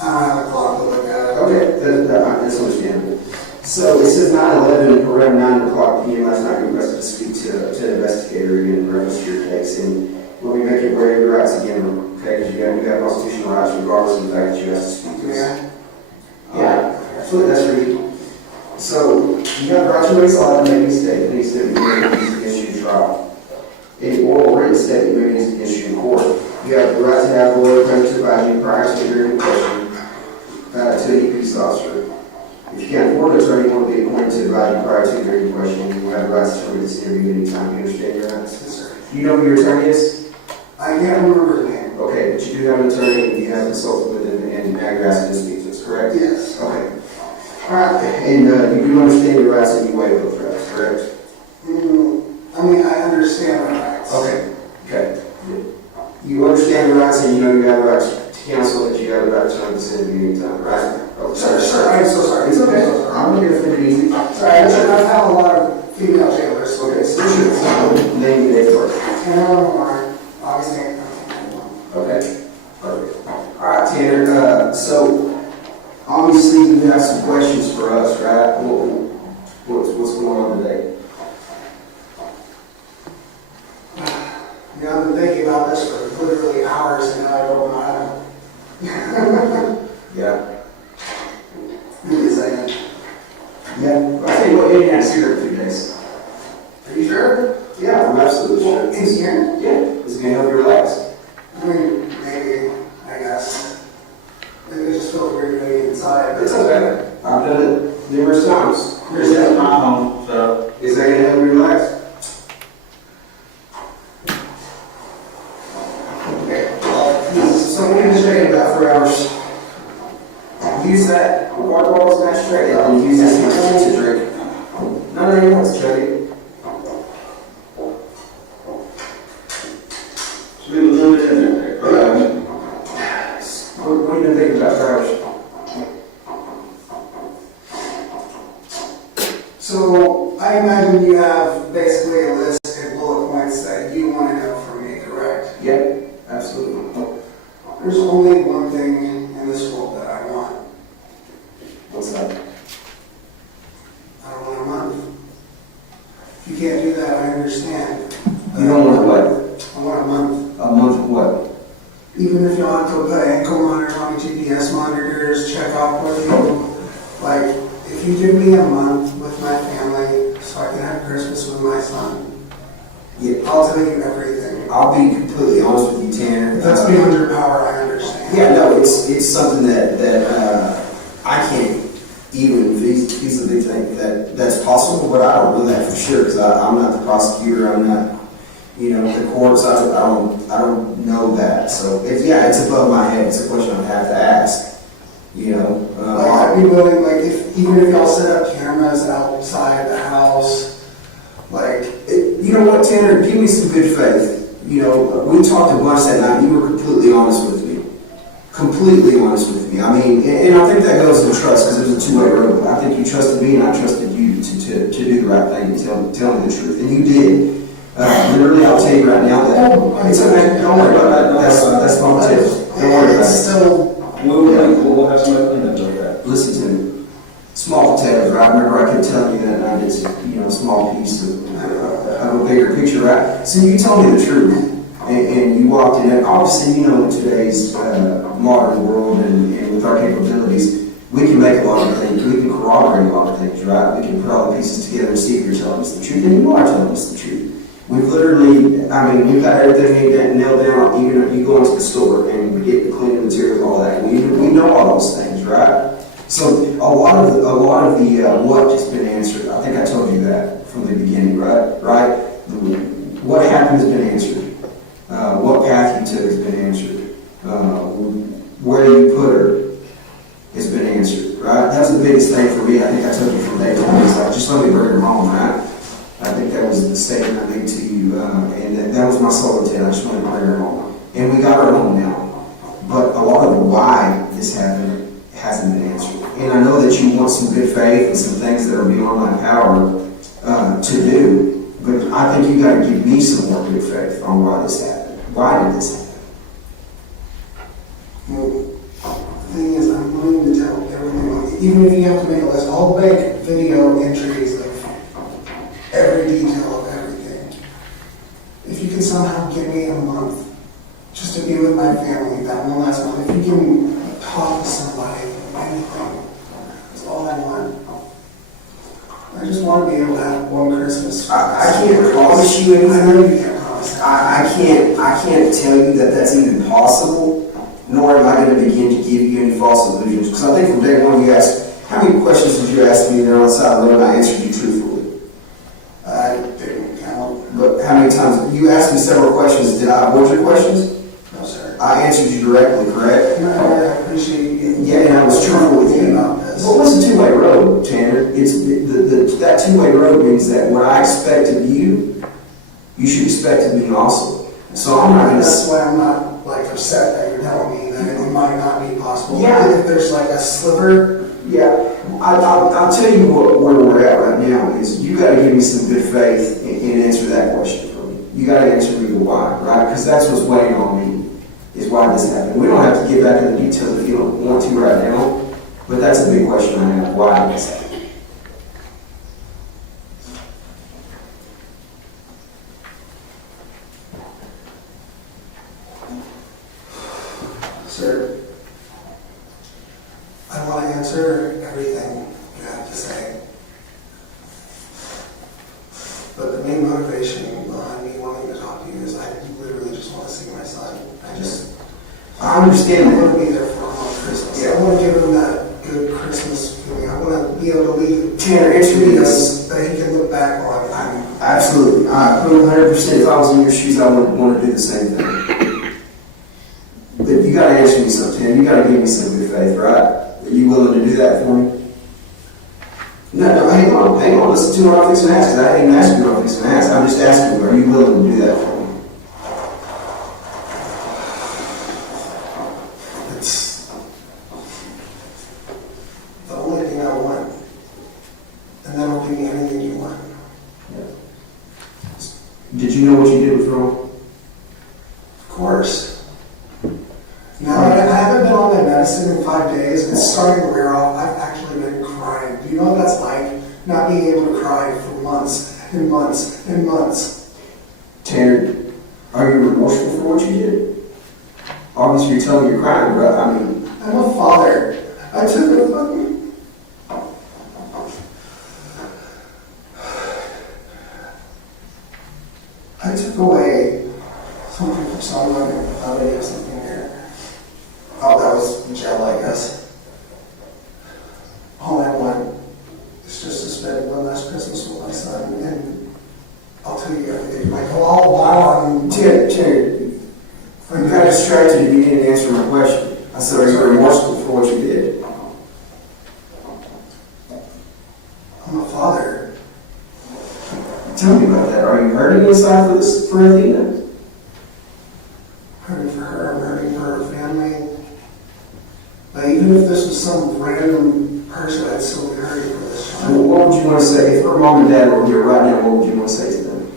I don't have a clock to look at it. Okay, that's understandable. So it says 9/11, around 9 o'clock p.m. last night, you requested to speak to an investigator again in reference to your case. And let me make you aware of your rights again, okay? Because you have constitutional rights regardless of the fact that you asked to speak to us. Yeah, absolutely, that's for you. So you have the right to raise law to make any statement you make against you in trial. Any oral written statement you make against you in court. You have the right to have a lawyer come to advise you prior to hearing the question to any peace officer. If you can't afford an attorney, you want to be appointed to advise you prior to hearing the question. You have the right to terminate this interview anytime. You understand your rights? Yes, sir. Do you know who your attorney is? I can't remember his name. Okay, but you do have an attorney, and you have consulted with him, and now you're asking to speak to us, correct? Yes. Okay. All right, and you do understand your rights and you waive those rights, correct? I mean, I understand my rights. Okay. You understand your rights and you know you have the right to counsel, that you have the right to turn this interview anytime, right? Oh, Sir, I'm so sorry. It's okay. I'm going to get offended easy. Sorry, I've had a lot of female jailers. Okay, so name and date of birth. Tanner Lamar, August 8th, 1991. Okay, perfect. All right, Tanner, so obviously you have some questions for us, right? What's going on today? You know, I've been thinking about this for literally hours and I don't know how to. Yeah. Give me a second. Yeah, I'll tell you what, you didn't have to see her in 2 days. Are you sure? Yeah, I'm absolutely sure. In here? Yeah, it's going to help you relax. I mean, maybe, I guess. Maybe it just feels weird to be inside. It's okay. I've done it numerous times. Here's that my home, so. Is that going to help you relax? Okay. So we're going to check it about 4 hours. Use that water bottle smash tray and use this to drink. No, you don't have to chug it. Should be limited in there. What have you been thinking about 4 hours? So, I imagine you have basically a list of bullet points that you want to know from me, correct? Yep, absolutely. There's only one thing in this world that I want. What's that? I don't want a month. If you can't do that, I understand. You don't want what? I want a month. A month of what? Even if you want to put ankle monitors on the GPS monitors, check off with you, like, if you give me a month with my family so I can have Christmas with my son, Yeah, I'll tell you everything. I'll be completely honest with you, Tanner. If that's beyond your power, I understand. Yeah, no, it's something that I can't even feasibly think that's possible, but I don't know that for sure because I'm not the prosecutor. I'm not, the courts. I don't know that. So it's above my head. It's a question I'd have to ask. I'd be willing, even if y'all set up cameras outside the house, you know what, Tanner? Give me some good faith. We talked a bunch that night. You were completely honest with me. completely honest with me. I mean, and I think that goes to trust, because there's a two-way road. I think you trusted me and I trusted you to do the right thing and tell me the truth. And you did. Literally, I'll tell you right now that it's okay. Don't worry about that. That's my tip. Don't worry about it. Still, we'll have somebody clean up that. Listen to me. Small potatoes, right? Remember, I kept telling you that night it's, a small piece of a bigger picture, right? So you told me the truth. And you walked in, obviously, in today's modern world and with our capabilities, we can make a lot of things, we can corroborate a lot of things, right? We can put all the pieces together and see if you're telling us the truth, and you are telling us the truth. We've literally, we've got everything nailed down, even if you go into the store and we get the cleaning materials, all that. We know all those things, right? So a lot of the what has been answered. I think I told you that from the beginning, right? What happened has been answered. What path you took has been answered. Where you put her has been answered, right? That was the biggest thing for me. I think I told you from day one. It's like, just let me bring her home, right? I think that was the statement I made to you, and that was my sole intent. I just wanted to bring her home. And we got her home now. But a lot of the why this happened hasn't been answered. And I know that you want some good faith and some things that are beyond my power to do, but I think you got to give me some more good faith on why this happened. Why did this happen? Well, the thing is, I'm willing to tell everything. Even if you have to make a list, I'll make video entries of every detail of everything. If you can somehow give me a month just to be with my family, that one last month, if you can talk to somebody, anything, that's all I want. I just want to be able to have one Christmas. I can't promise you anything. I know you can't promise that. I can't tell you that that's even possible, nor am I going to begin to give you any false illusions. Because I think from day one you asked, how many questions did you ask me there on the side of the road and I answered you truthfully? I didn't count. But how many times? You asked me several questions. Did I avoid your questions? No, sir. I answered you directly, correct? I appreciate you. Yeah, and I was truthful with you. Well, what's a two-way road, Tanner? It's that two-way road means that what I expect of you, you should expect of me also. So I'm not going to. That's why I'm not upset that you're telling me that it might not be possible. Yeah. If there's a sliver. Yeah. I'll tell you where we're at right now is you got to give me some good faith and answer that question for me. You got to answer me the why, right? Because that's what's weighing on me is why this happened. We don't have to get back into the details if you don't want to right now, but that's a big question I have. Why did this happen? Sir, I want to answer everything you have to say. But the main motivation behind me wanting to talk to you is I literally just want to see my son. I understand I that. want to be there for him on Christmas. I want to give him that good Christmas feeling. I want to be able to leave Tanner, it's videos that he can look back on. Absolutely. 100%. If I was in your shoes, I would want to do the same thing. But you got to answer me something. You got to give me some good faith, right? Are you willing to do that for me? No, hang on. Listen to what I'm fixing to ask. 'Cause I ain't even asking what I'm fixing to ask. I'm just asking you, are you willing to do that for me? It's the only thing I want. And that'll give me anything you want. Did you know what you did was wrong? Of course. Now, I haven't been on my medicine in 5 days. It's starting to wear off. I've actually been crying. Do you know what that's like? Not being able to cry for months and months and months. Tanner, are you remorseful for what you did? Obviously, you're telling me you're crying, but I'm a father. I took a fucking. I took away something from someone and thought I had something there. Oh, that was jail, I guess. All I want is just to spend one last Christmas with my son, and I'll tell you everything. Michael, I'll allow him. Tanner, you got distracted and you didn't answer my question. I said, are you remorseful for what you did? I'm a father. Tell me about that. Are you hurting inside for Athena? Hurting for her, I'm hurting for her family. just some random person, I'd still be hurting for this child. Well, what would you want to say, if her mom and dad were here right now, what would you want to say to them?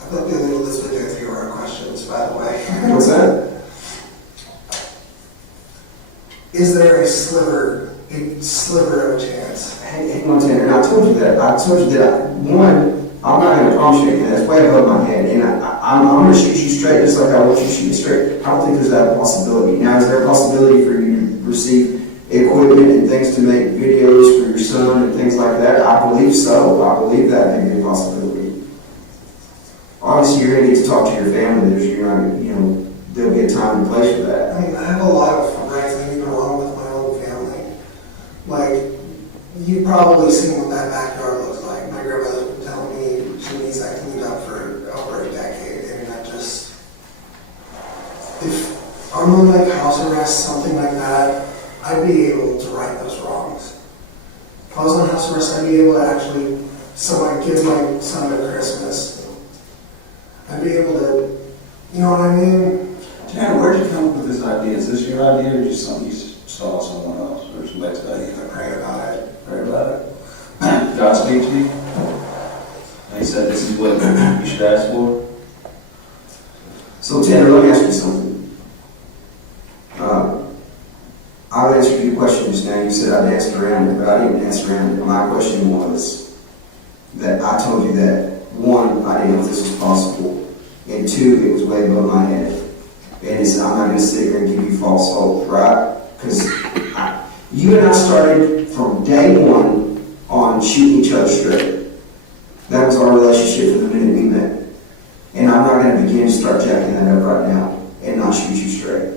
I've been doing this video through our questions, by the way. What's that? Is there a sliver of chance? Hang on, Tanner, and I told you that. I told you that, I'm not going to promise you anything. That's way above my head. And I'm going to shoot you straight just like I want you to shoot me straight. I don't think there's that possibility. Now, is there a possibility for you to receive equipment and things to make videos for your son and things like that? I believe so. I believe that may be a possibility. Obviously, you're going to get to talk to your family. There'll be a time and place for that. I mean, I have a lot of rights that even along with my own family. Like, you've probably seen what that backyard looks like. My grandmother's been telling me she needs that cleaned up for over a decade, and that just, if I'm on like house arrest, something like that, I'd be able to right those wrongs. If I was on house arrest, I'd be able to actually, give my son a Christmas. I'd be able to, you know what I mean? Tanner, where'd you come up with this idea? Is this your idea or just something you saw someone else or somebody tell you? I prayed about it. Prayed about it? God speak to you? And he said this is what you should ask for? So, Tanner, let me ask you something. I've answered your question just now. You said I'd answer around it, but I didn't answer around it. My question was that I told you that, one, I didn't know if this was possible, and two, it was way above my head. And I'm not going to sit here and give you false hope, right? Because you and I started from day one on shooting each other straight. That was our relationship from the minute we met. And I'm not going to begin to start jacking that up right now and not shoot you straight.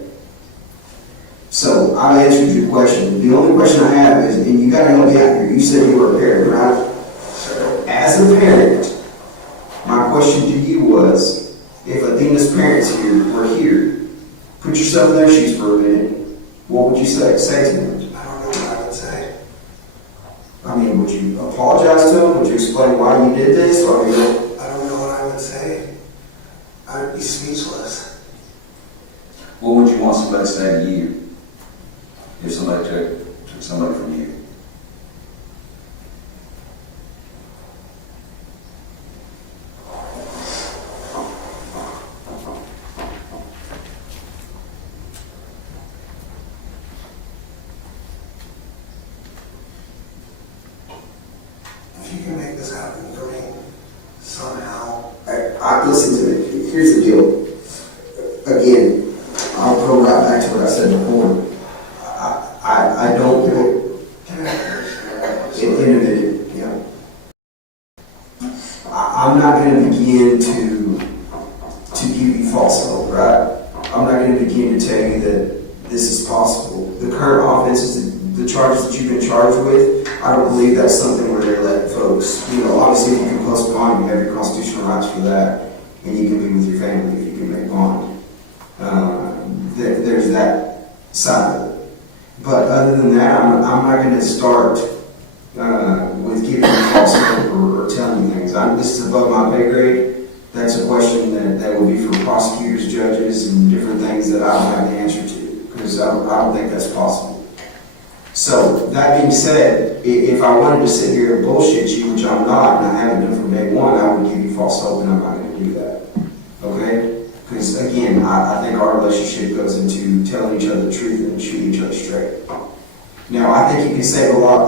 So I've answered your question. The only question I have is, and you got to help me out here. You said you were a parent, right? So as a parent, my question to you was, if Athena's parents were here, put yourself in their shoes for a minute, what would you say to them? I don't know what I would say. I mean, would you apologize to them? Would you explain why you did this? Or I don't know what I would say. I would be speechless. What would you want somebody to say to you if somebody took somebody from you? If you can make this happen for me somehow. Listen to me. Here's the deal. Again, I'll go right back to what I said before. I don't in a minute, yeah. I'm not going to begin to give you false hope, right? I'm not going to begin to tell you that this is possible. The current offenses, the charges that you've been charged with, I don't believe that's something where they're letting folks, obviously you can postpone, you have your constitutional rights for that, and you can be with your family if you can make bond. There's that side of it. But other than that, I'm not going to start with giving you false hope or telling you things. This is above my pay grade. That's a question that will be for prosecutors, judges, and different things that I don't have the answer to, because I don't think that's possible. So, that being said, if I wanted to sit here and bullshit you, which I'm not, and I haven't done from day one, I would give you false hope, and I'm not going to do that. Okay? Because again, I think our relationship goes into telling each other the truth and shooting each other straight. Now, I think you can save a lot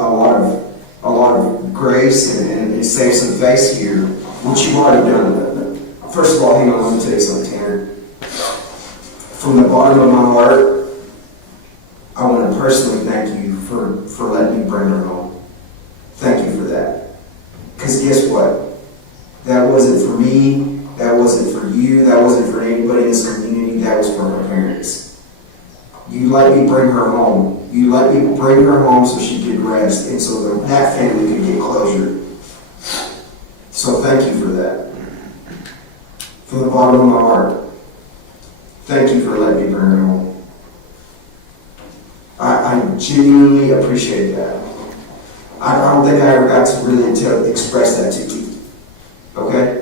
of grace and save some face here, which you've already done. First of all, hang on, let me tell you something, Tanner. From the bottom of my heart, I want to personally thank you for letting me bring her home. Thank you for that. Because guess what? That wasn't for me. That wasn't for you. That wasn't for anybody in this community. That was for her parents. You let me bring her home. You let me bring her home so she could rest and so that family could get closure. So thank you for that. From the bottom of my heart, thank you for letting me bring her home. I genuinely appreciate that. I don't think I ever got to really express that to you. Okay?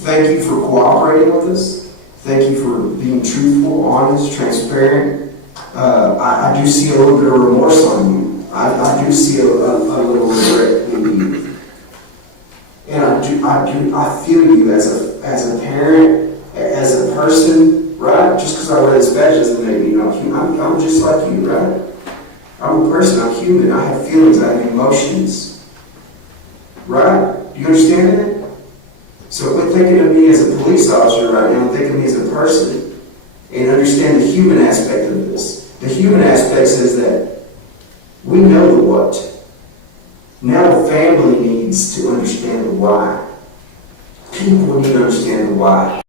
thank you for cooperating with us. Thank you for being truthful, honest, transparent. I do see a little bit of remorse on you. I do see a little regret in you. And I feel you as a parent, as a person, right? Just because I wear this badge doesn't make me not human. I'm just like you, right? I'm a person, I'm human. I have feelings, I have emotions. Right? Do you understand that? So quit thinking of me as a police officer right now, think of me as a person. And understand the human aspect of this. The human aspect says that we know the what. Now the family needs to understand the why. People need to understand the why.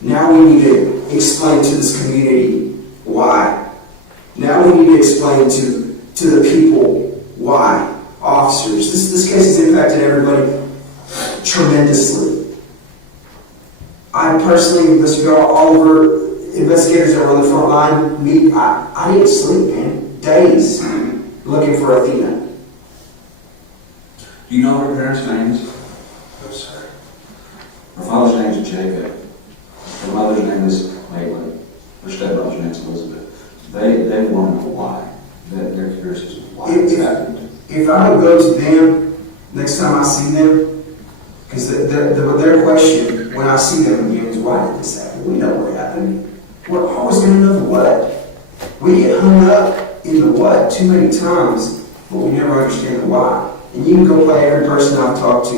Now we need to explain to this community why. Now we need to explain to the people why. Officers. This case has impacted everybody tremendously. I personally, all over investigators that were on the front line, I didn't sleep, man. Days looking for Athena. Do you know her parents' names? No, sir. Her father's name is Jacob. Her mother's name is Maitland. Her stepmother's name is Elizabeth. They want to know why. They're curious as to why this happened. If I would go to them next time I see them, because their question when I see them again is, why did this happen? We know what happened. We're always going to know the what. We get hung up in the what too many times, but we never understand the why. And you can go play every person I've talked to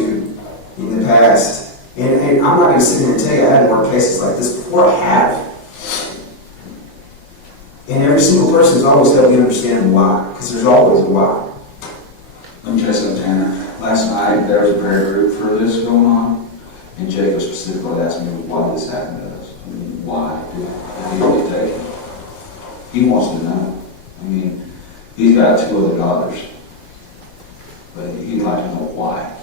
in the past, and I'm not going to sit here and tell you I haven't worked cases like this before. I have. And every single person has always helped me understand why, because there's always a why. Let me tell you something, Tanner. Last night there was a prayer group for this going on, and Jacob specifically asked me why this happened to us. I mean, why did he get taken? He wants to know. I mean, he's got 2 other daughters, but he'd like to know why.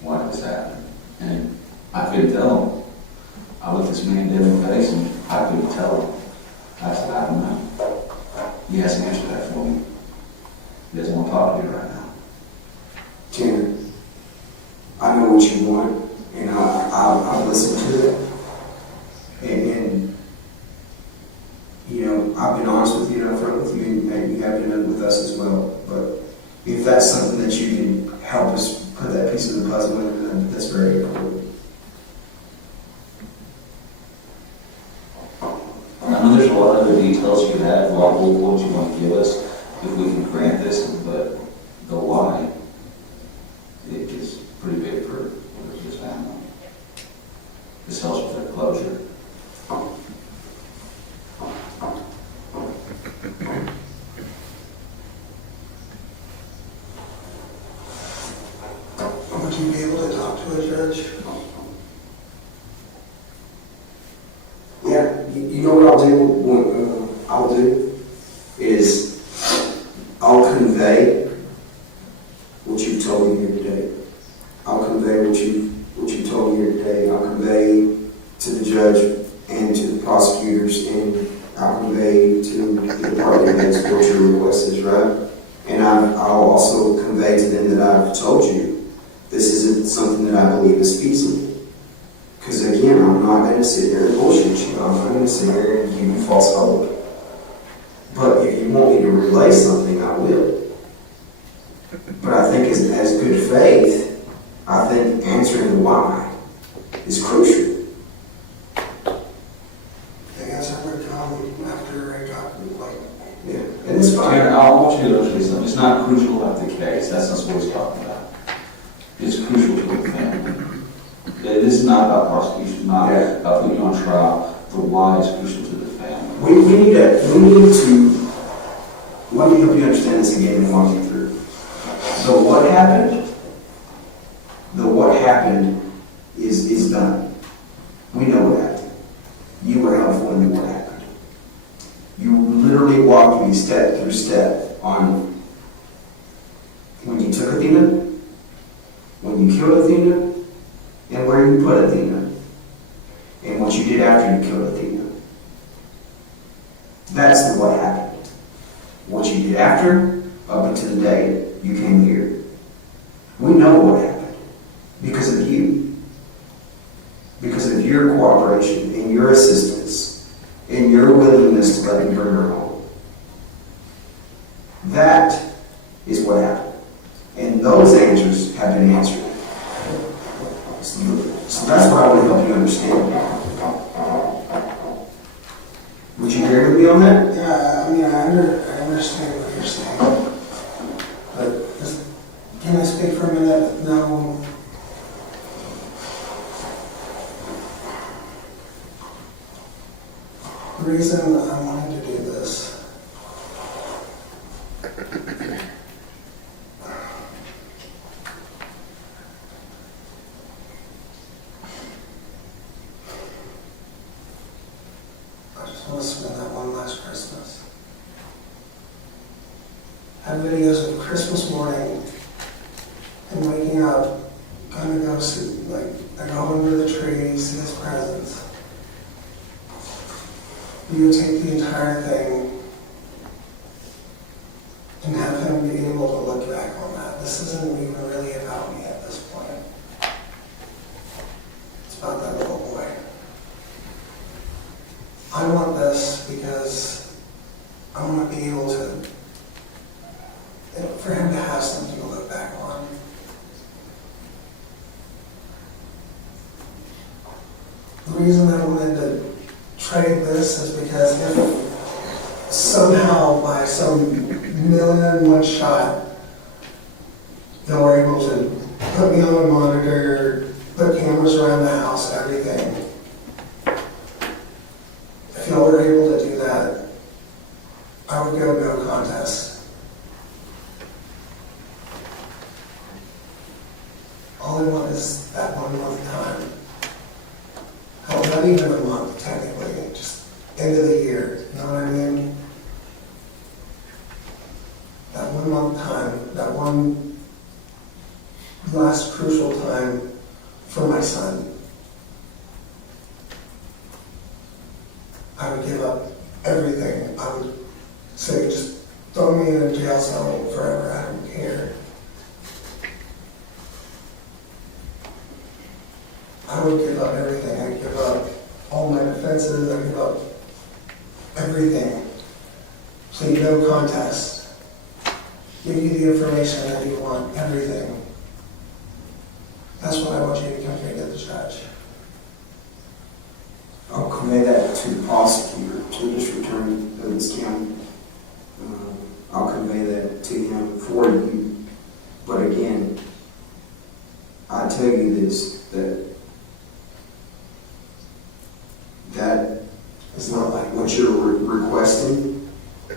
Why did this happen? And I couldn't tell him. I looked this man dead in the face, and I couldn't tell him. I said, I don't know. He hasn't answered that for me. He doesn't want to talk to you right now. Tanner, I know what you want, and I'll listen to it. And you know, I've been honest with you and upfront with you, and you have been with us as well. But if that's something that you can help us put that piece of the puzzle in, then that's very important. I know there's a lot of other details you could add, what you want to give us, if we can grant this, but the why, it is pretty big for this family. This helps with their closure. Would you be able to talk to a judge? Yeah, you know what I'll do? I'll do is I'll convey what you've told me here today. I'll convey what you told me here today. I'll convey to the judge and to the prosecutors, and I'll convey to the department heads what your request is, right? And I'll also convey to them that I've told you this isn't something that I believe is feasible. Because again, I'm not going to sit here and bullshit you. I'm not going to sit here and give you false hope. But if you want me to relay something, I will. But I think as good faith, I think answering the why is crucial. I guess I would come after I got like. Yeah, and it's fine. Tanner, I want you to understand something. It's not crucial about the case. That's not what he's talking about. It's crucial to the family. This is not about prosecution, not about putting you on trial. The why is crucial to the family. We need to let me help you understand this again and walk you through. So what happened? The what happened is done. We know what happened. You were helpful in what happened. You literally walked me step through step on when you took Athena, when you killed Athena, and where you put Athena, and what you did after you killed Athena. That's the what happened. What you did after, up until the day you came here. We know what happened because of you, because of your cooperation and your assistance and your willingness to let me bring her home. That is what happened. And those answers have been answered. So that's what I want to help you understand. Would you agree with me on that? Yeah, I mean, I understand what you're saying. But can I speak for a minute? No. The reason I wanted to do this I just want to spend that one last Christmas. I have videos of Christmas morning and waking up, gonna go see, like, I go under the tree, see his presents. You take the entire thing and have him be able to look back on that. This isn't even really about me at this point. It's about that little boy. I want this because I want to be able to, for him to have something to look back on. The reason I wanted to trade this is because if somehow by some million-and-one shot y'all were able to put me on a monitor, put cameras around the house, everything, if y'all were able to do that, I would go no contest. All I want is that 1 month time. Hell, not even a month, technically, just end of the year, you know what I mean? That 1 month time, that one last crucial time for my son. I would give up everything. I would say, just throw me in a jail cell forever, I don't care. I would give up everything. I'd give up all my defenses. I'd give up everything. So you no contest. Give you the information that you want, everything. That's what I want you to convey to the judge. I'll convey that to the prosecutor to just return this county. I'll convey that to him for you. But again, I tell you this, that is not like what you're requesting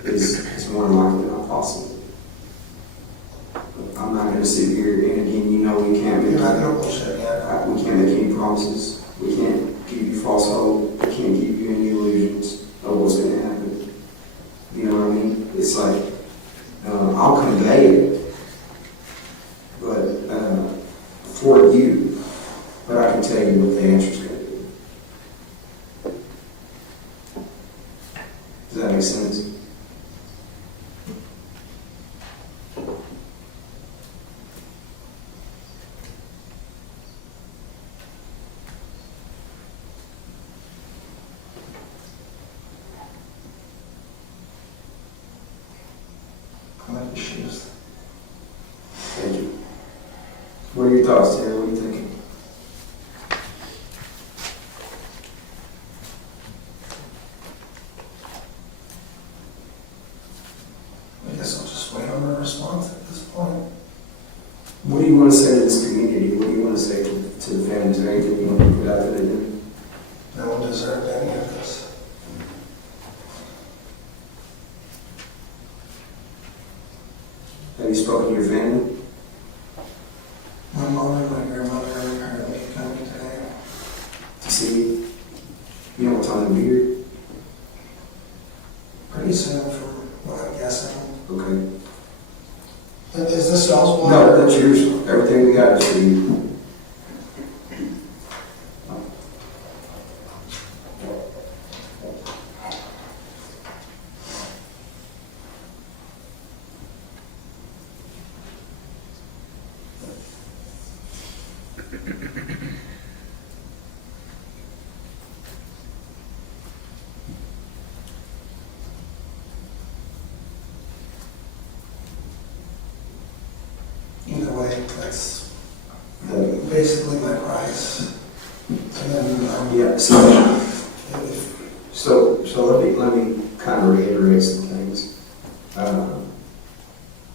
is more than likely not possible. I'm not going to sit here, and again, you know we can't make we can't make any promises. We can't give you false hope. We can't give you any illusions of what's going to happen. You know what I mean? It's like I'll convey it, but for you, but I can tell you what the answer's going to be. Does that make sense? Thank you. What are your thoughts, Terry? What are you thinking? I guess I'll just wait on a response at this point. What do you want to say to this community? What do you want to say to the families? Is there anything you want to put out there to them? No one deserved any of this. Have you spoken to your family? My mom and my grandmother are currently coming today. To see you? You know what time they'll be here? Pretty soon, from what I'm guessing. Okay. Is this y'all's one? No, that's yours. Everything we got is for you. Either way, that's basically my price. And then, Yeah, so let me kind of reiterate some things.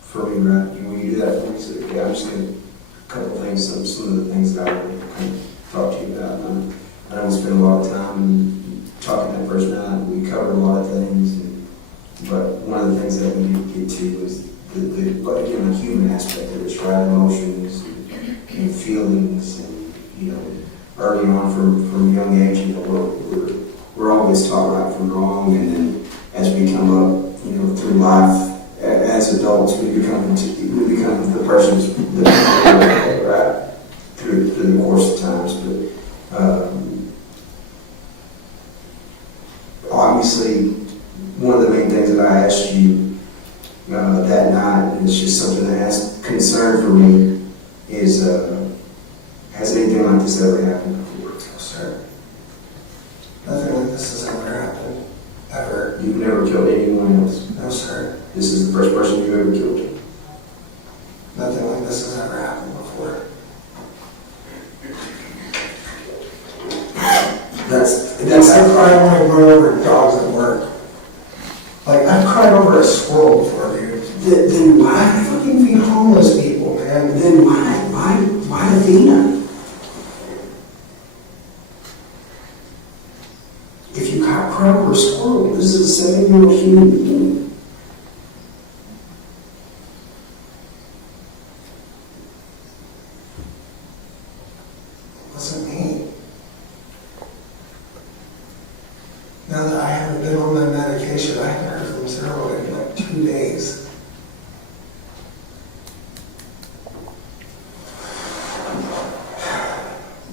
For me, right, when you do that for me, so, yeah, I'm just going to, a couple of things, some of the things that I would kind of talk to you about. I don't spend a lot of time talking that first night. We covered a lot of things, but one of the things that we didn't get to was again, the human aspect of it, right? Emotions and feelings, and early on from a young age, we're always taught right from wrong, and then as we come up, through life, as adults, we become the persons that we're right through the course of times. But obviously, one of the main things that I asked you that night, and it's just something that has concern for me, is has anything like this ever happened before? No, sir. Nothing like this has ever happened. Ever. You've never killed anyone else? No, sir. This is the first person you've ever killed? Nothing like this has ever happened before. I cried when I run over dogs at work. Like, I've cried over a squirrel before, dude. Then why fucking feed homeless people, man? Then why Athena? If you cry over a squirrel, this is a 7-year-old human being. Wasn't me. Now that I haven't been on my medication, I haven't heard from Zero in like 2 days.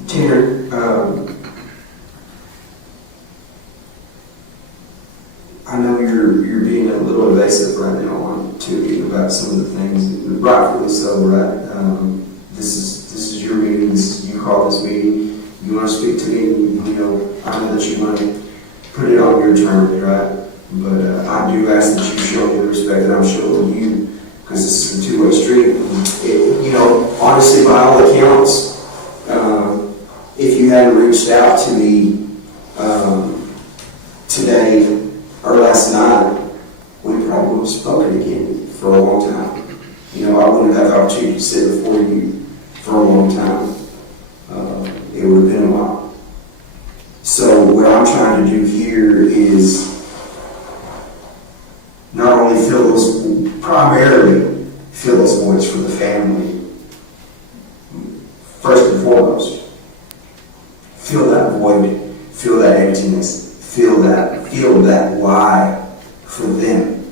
Tanner, I know you're being a little evasive right now on to about some of the things, rightfully so, right? This is your meeting. You call this meeting. You want to speak to me. I know that you want to put it on your terms, right? But I do ask that you show me the respect that I'm showing you, because this is a two-way street. Honestly, by all accounts, if you hadn't reached out to me today or last night, we probably would have spoken again for a long time. I wouldn't have had the opportunity to sit before you for a long time. It would have been a while. So what I'm trying to do here is not only primarily fill those voids for the family. First and foremost, fill that void, feel that emptiness, feel that why for them.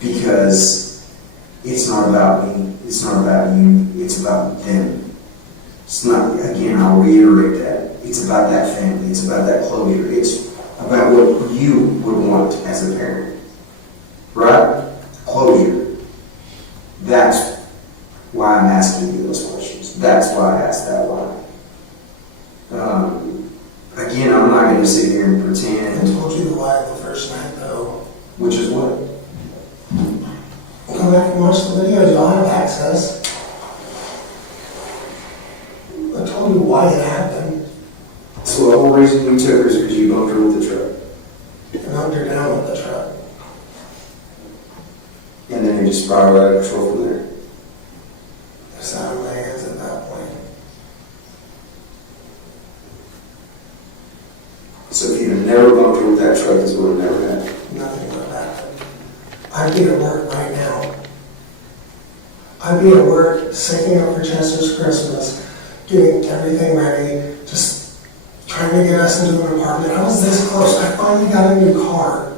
Because it's not about me, it's not about you, it's about them. It's not, again, I'll reiterate that. It's about that family, it's about that closure, it's about what you would want as a parent. Right? Closure. That's why I'm asking you those questions. That's why I asked that why. Again, I'm not going to sit here and pretend. I told you the why the first night, though. Which is what? Come back and watch the videos. Y'all have access. I told you why it happened. So the whole reason we took her is because you bumped her with the truck. And knocked her down with the truck. And then they just spiraled out of control from there. I sat on my hands at that point. So if you had never bumped her with that truck, this would have never happened. Nothing would have happened. I'd be at work right now. I'd be at work, saving up for Chester's Christmas, getting everything ready, just trying to get us into an apartment. I was this close. I finally got a new car.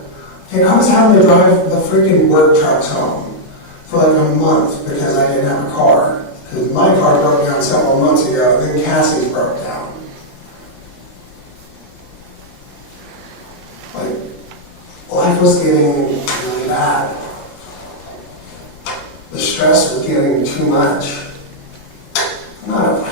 And I was having to drive the freaking work trucks home for like a month because I didn't have a car. Because my car broke down several months ago, and then Cassie's broke down. Like, life was getting really bad. The stress was getting too much. I'm not a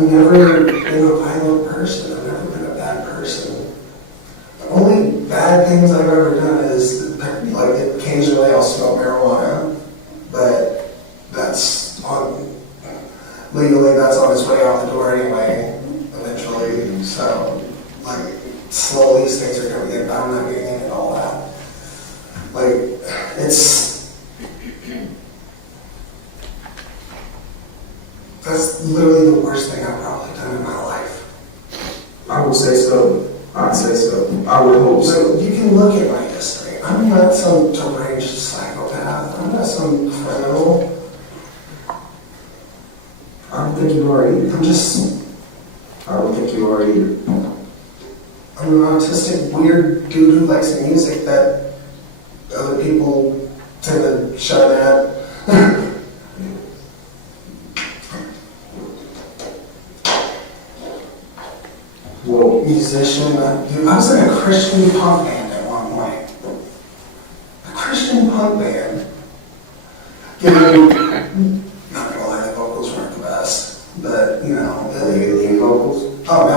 I've never been a violent person. I've never been a bad person. The only bad things I've ever done is, like, occasionally I'll smoke marijuana, but that's legally that's on its way out the door anyway, eventually. So, like, slowly these things are coming in, but I'm not getting into all that. Like, that's literally the worst thing I've probably done in my life. I would say so. I'd say so. I would hope so. You can look at my history. I'm not some deranged psychopath. I'm not some criminal. I don't think you are either. I don't think you are either. I'm an autistic, weird dude who likes music that other people tend to shut at. Well, musician. Dude, I was in a Christian punk band at one point. A Christian punk band. You know, not gonna lie, the vocals weren't the best, but you know, the lead vocals. Oh no.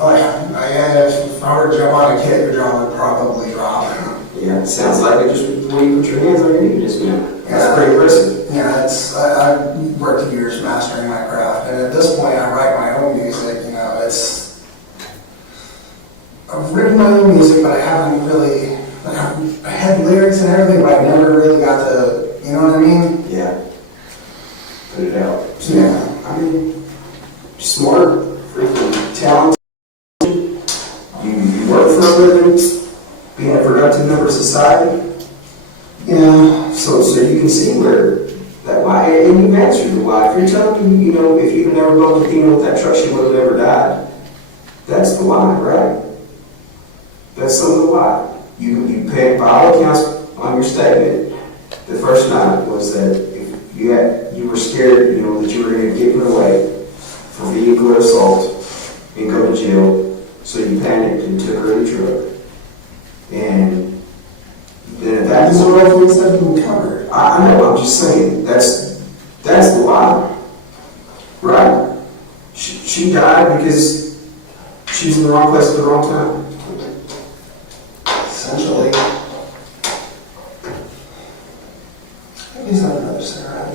Oh yeah. If I were to jump on a kid, your jaw would probably drop. Yeah, it sounds like it just when you put your hands on your knee, just that's pretty impressive. Yeah, I worked years mastering my craft, and at this point, I write my own music. You know, I've written my own music, but I haven't really. Like, I had lyrics and everything, but I never really got to. You know what I mean? Yeah. Put it out. So, yeah. I mean, smart, freaking talented. You work for a living, being a productive member of society. Yeah. So you can see where that why, and you've answered the why. If you're telling me, you know, if you'd never bumped Athena with that truck, she would have never died. That's the why, right? That's some of the why. You paid by all accounts on your statement. The first night was that if you were scared, you know, that you were going to get put away for vehicular assault and go to jail, so you panicked and took her in the truck. And then at that these are all things that have been covered. I know, I'm just saying, that's the why, right? She died because she was in the wrong place at the wrong time. Essentially. He's not another cigarette.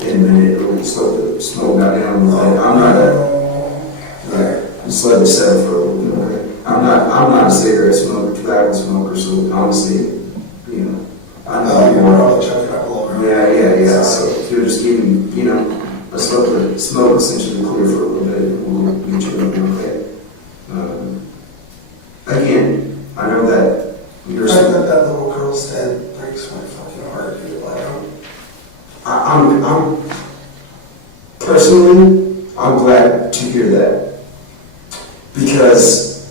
In a minute, we'll slow the smoke back down. I'm not just let it settle for a little bit. I'm not a cigarette smoker, tobacco smoker, so honestly, you know, I know you're probably choking up a little bit. Yeah. So if you're just giving, you know, a smoke essentially clear for a little bit, and we'll get you okay. Again, I know that you're saying that little girl's dead breaks my fucking heart, dude. I'm personally, I'm glad to hear that, because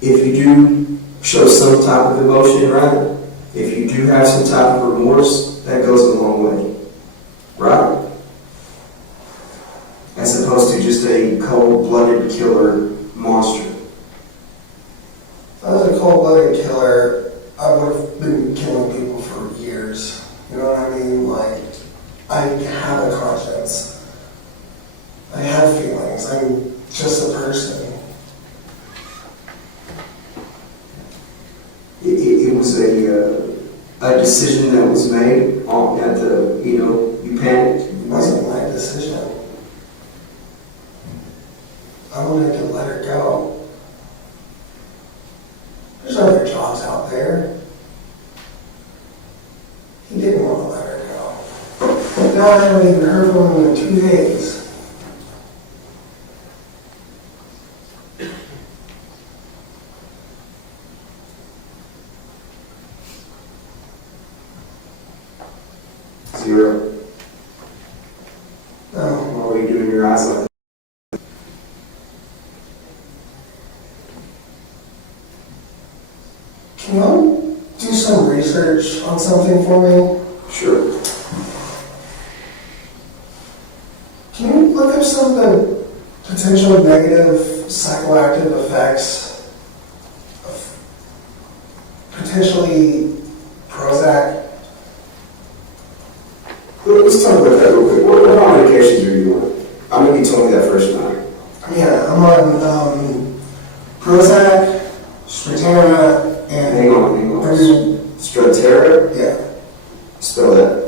if you do show some type of emotion, right? If you do have some type of remorse, that goes a long way, right? As opposed to just a cold-blooded killer monster. If I was a cold-blooded killer, I would have been killing people for years. You know what I mean? Like, I have a conscience. I have feelings. I'm just a person. It was a decision that was made at the, you know, you panicked. It wasn't my decision. I wanted to let her go. There's other jobs out there. He didn't want to let her go. Now I haven't even heard from him in 2 days. Zero. No. What were you doing your eyes like? Can you do some research on something for me? Sure. Can you look up some of the potential negative psychoactive effects of potentially Prozac? let's talk about that real quick. What all medications are you on? I know you told me that first night. Yeah, I'm on Prozac, Strattera, and... Hang on. Strattera? Yeah. Spell that.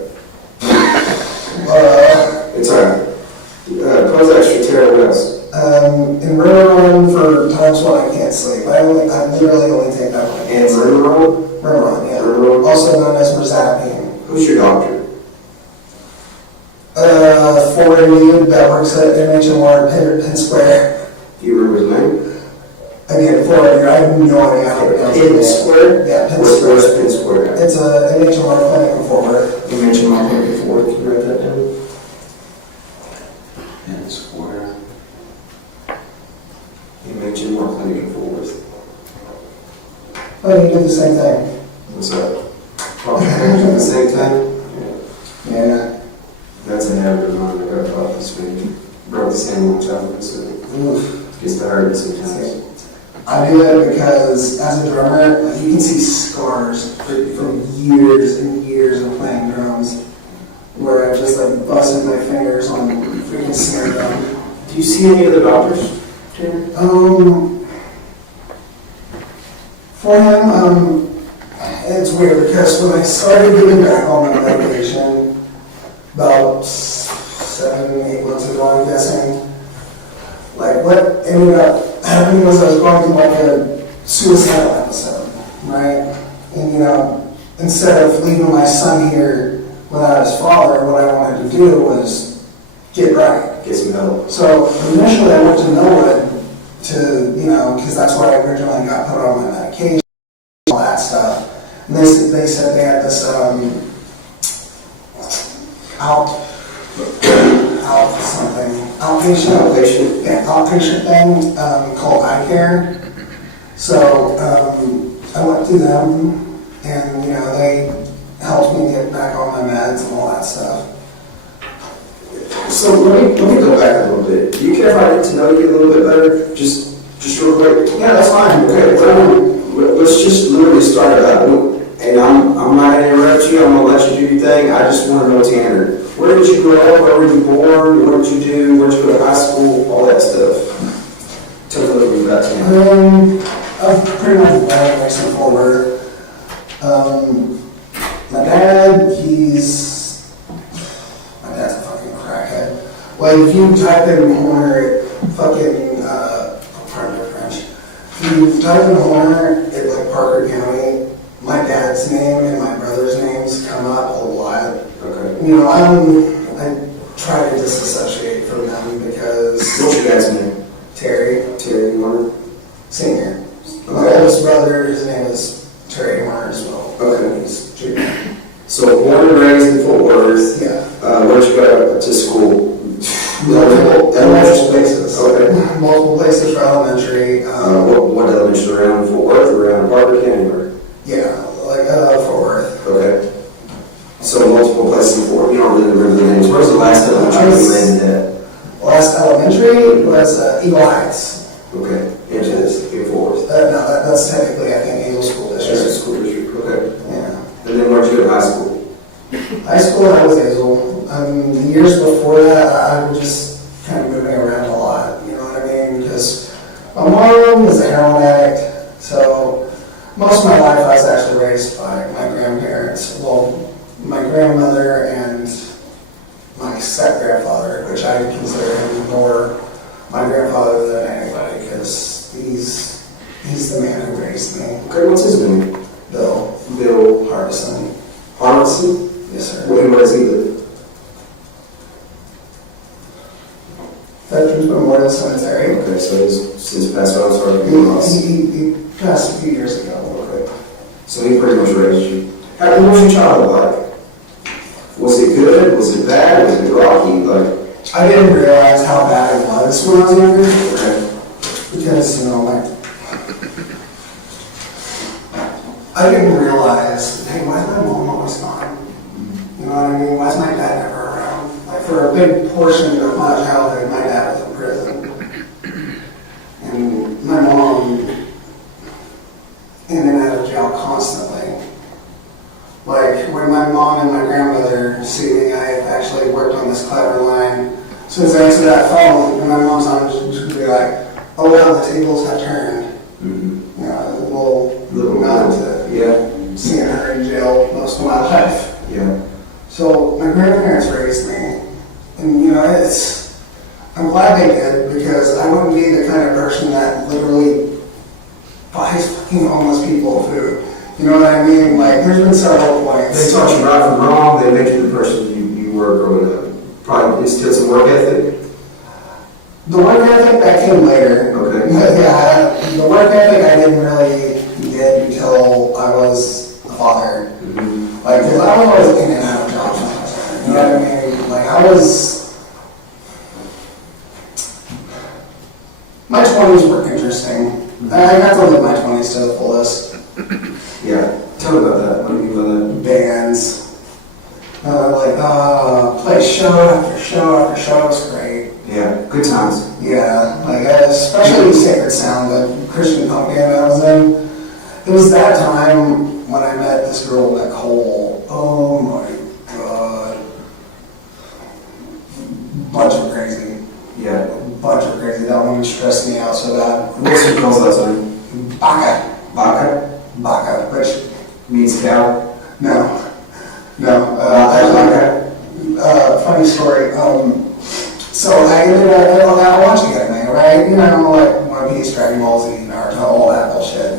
It's alright. Prozac, Strattera, what else? And Remeron for times when I can't sleep. I literally only take that one. And Remeron? Remeron, yeah. Remeron. Also known as Razapine. Who's your doctor? Foreign that works at MHMR Penn Square. Do you remember his name? Again, Foreign, I have no idea how to pronounce it. Penn Square? Yeah, Penn Square. Where's Penn Square? It's a MHMR clinic in Fort Worth. You mentioned my clinic before. Can you write that down? Penn Square. You mentioned my clinic in Fort Worth. Oh, you did the same thing. What's up? At the same time? Yeah. That's an habit of mine. I got caught this week. Broke the same old childhood, so it gets to hurt sometimes. I do it because as a drummer, like, you can see scars from years and years of playing drums where I just like busted my fingers on freaking snare drum. Do you see any other doctors? For him, it's weird because when I started getting back on my medication about 7-8 months ago, I'm guessing, like what ended up happening was I was going through like a suicidal episode, right? And you know, instead of leaving my son here without his father, what I wanted to do was get right. Get some help. So initially I went to Norwood to, you know, because that's where I originally got put on my medication, all that stuff. And they said they had this outpatient thing called eye care. So I went through them, and you know they helped me get back on my meds and all that stuff. So let me go back a little bit. Do you care if I get to know you a little bit better? Just real quick. Yeah, that's fine. Okay. Let's just literally start it out. And I'm not going to interrupt you. I'm going to let you do your thing. I just want to know, Tanner, where did you grow up? Where were you born? What did you do? Where did you go to high school? All that stuff. Tell me a little bit about Tanner. I'm pretty much raised in Fort Worth. My dad's a fucking crackhead. Like, if you type in Horner, fucking, pardon my French, if you type in Horner in like Parker County, my dad's name and my brother's names come up a lot. Okay. You know, I try to disassociate from them because... What's your dad's name? Terry Horner? Senior. My oldest brother, his name is Terry Horner as well. Okay. He's junior. So born and raised in Fort Worth. Yeah. Where'd you go to school? Multiple places. Okay. Multiple places for elementary. What elementary around Fort Worth, around Parker County? Or? Yeah, like Fort Worth. Okay. So multiple places in Fort Worth. You don't really remember the names. Where's the last elementary you landed at? Last elementary was Eagle Heights. Okay. Which is in Fort Worth. No, that's technically, I think, Eagle School District. That's a school district. Okay. Yeah. And then where'd you go to high school? High school, I was Hazel. The years before that, I was just kind of moving around a lot, you know what I mean? Because my mom is a heroin addict, so most of my life I was actually raised by my grandparents. Well, my grandmother and my step-grandfather, which I consider him more my grandfather than anybody, because he's the man who raised me. Okay, what's his name? Bill. Bill Hardison. Hardison? Yes, sir. Where does he live? Veterans Memorial Cemetery. Okay, so he's since passed out, sorry to be lost. He passed a few years ago. Okay. So he pretty much raised you. What was your childhood like? Was it good? Was it bad? Was it rocky? Like, I didn't realize how bad it was when I was younger. Okay. Because, you know, like, I didn't realize, hey, why is my mom always gone? You know what I mean? Why is my dad never around? Like, for a big portion of my childhood, my dad was in prison. And my mom in and out of jail constantly. Like, when my mom and my grandmother see me, I actually worked on this clever line. As soon as I answer that phone, and my mom's on, she's going to be like, oh well, the tables have turned. You know, a little nod to seeing her in jail most of my life. So my grandparents raised me, and you know, I'm glad they did, because I wouldn't be the kind of person that literally buys fucking homeless people food. You know what I mean? Like, there's been several points. They taught you right from wrong. They made you the person you were growing up. Probably instilled some work ethic. The work ethic, that came later. Okay. Yeah, the work ethic I didn't really get until I was a father. Like, because I was always in and out of jobs when I was younger. You know what I mean? Like, my 20s were interesting. I got to live my 20s to the fullest. Tell me about that. What do you mean by that? Bands. Play show after show after show. It was great. Good times. Like, especially Sacred Sound, the Christian punk band I was in. It was that time when I met this girl, Nicole. Oh my God. Bunch of crazy. Bunch of crazy. That one stressed me out so bad. What's your call's last name? Baka. Baka, which means cow? No. Funny story. So I ended up watching anime, right? You know, like One Piece, Dragon Ball Z, Naruto, all that bullshit.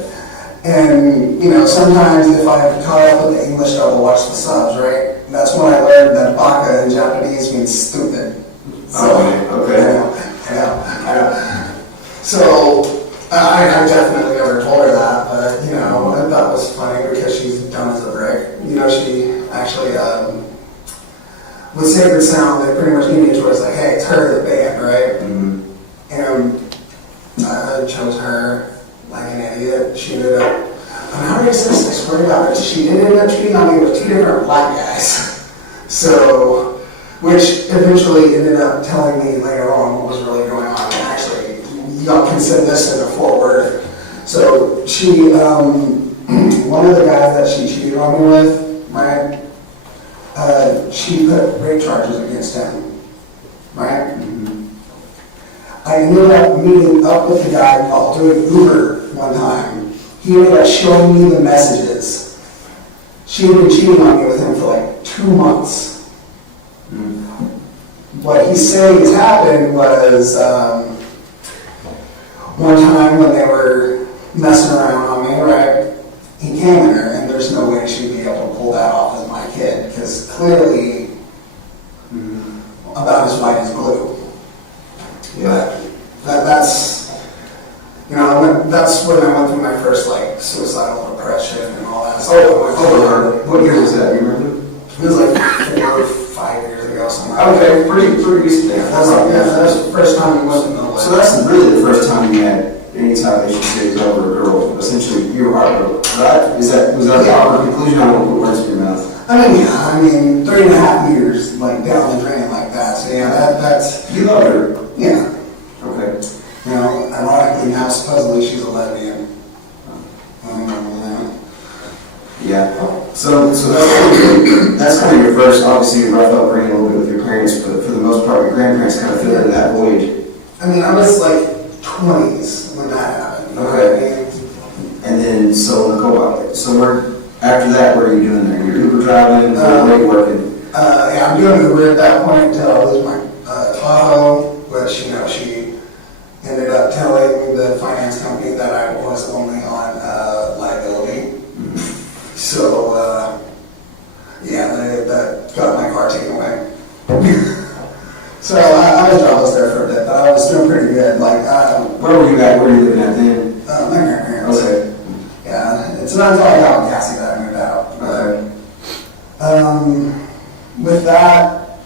And, you know, sometimes if I caught up with the English dub, I'll watch the subs, right? And that's when I learned that baka in Japanese means stupid. So, okay. I know. So, I definitely never told her that, but, you know, I thought it was funny because she's dumb as a brick. You know, she actually, with Sacred Sound, they pretty much gave me a choice, like, hey, it's her, the band, right? And I chose her like an idiot. She ended up, I'm not racist, I swear to God, but she ended up cheating on me with 2 different black guys. So, which eventually ended up telling me later on what was really going on. And actually, y'all can send this in a forward. So she, one of the guys that she cheated on me with, right? She put rape charges against him, right? I ended up meeting up with the guy while doing Uber one time. He ended up showing me the messages. She had been cheating on me with him for like 2 months. What he's saying has happened was one time when they were messing around on me, right? He came in her, and there's no way she'd be able to pull that off as my kid, because clearly about as white as blue. That's, you know, that's when I went through my first, like, suicidal depression and all that stuff. What year was that? You remember? It was like 4 or 5 years ago, something. Okay, pretty recent. That's the first time we went in the way. So that's really the first time you had any type of issue over a girl. Essentially, you were heartbroken, right? Was that a proper conclusion? I don't want to put words in your mouth. I mean, 3.5 years, like, down the drain like that. So yeah, that's. You loved her. Yeah. Okay. You know, ironically now, supposedly she's a lesbian. So that's kind of your first, obviously, rough upbringing a little bit with your parents, but for the most part, your grandparents kind of filled in that void. I mean, I was like 20s when that happened. Okay. And then, so Nicole, so after that, what are you doing there? You're Uber driving, where are you working? Yeah, I'm doing Uber at that point until I lose my Tahoe, which, you know, she ended up telling the finance company that I was only on liability. So, yeah, that got my car taken away. So I was jobless there for a bit, but I was doing pretty good. Like, where were you at? Where were you living at then? My grandparents. Okay. Yeah, it's not until I got gassy that I moved out. With that,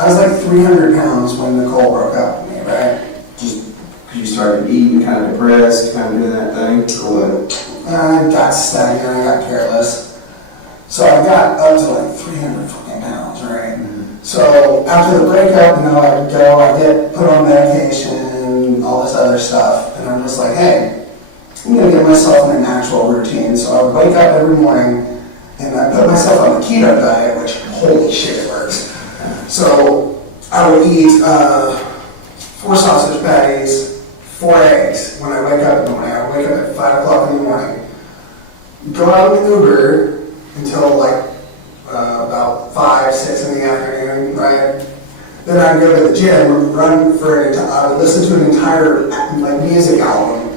I was like 300 pounds when Nicole broke up with me, right? Just because you started eating, kind of depressed, kind of doing that thing, or what? I got stagnant, I got careless. So I got up to like 300 fucking pounds, right? So after the breakup, you know, I would go, I get put on medication, all this other stuff, and I'm just like, hey, I'm gonna get myself in an actual routine. So I would wake up every morning, and I put myself on the keto diet, which, holy shit, it works. So I would eat 4 sausage patties, 4 eggs when I wake up in the morning. I would wake up at 5 o'clock in the morning, go out in the Uber until like about 5, 6 in the afternoon, right? Then I'd go to the gym, run for I would listen to an entire like music album,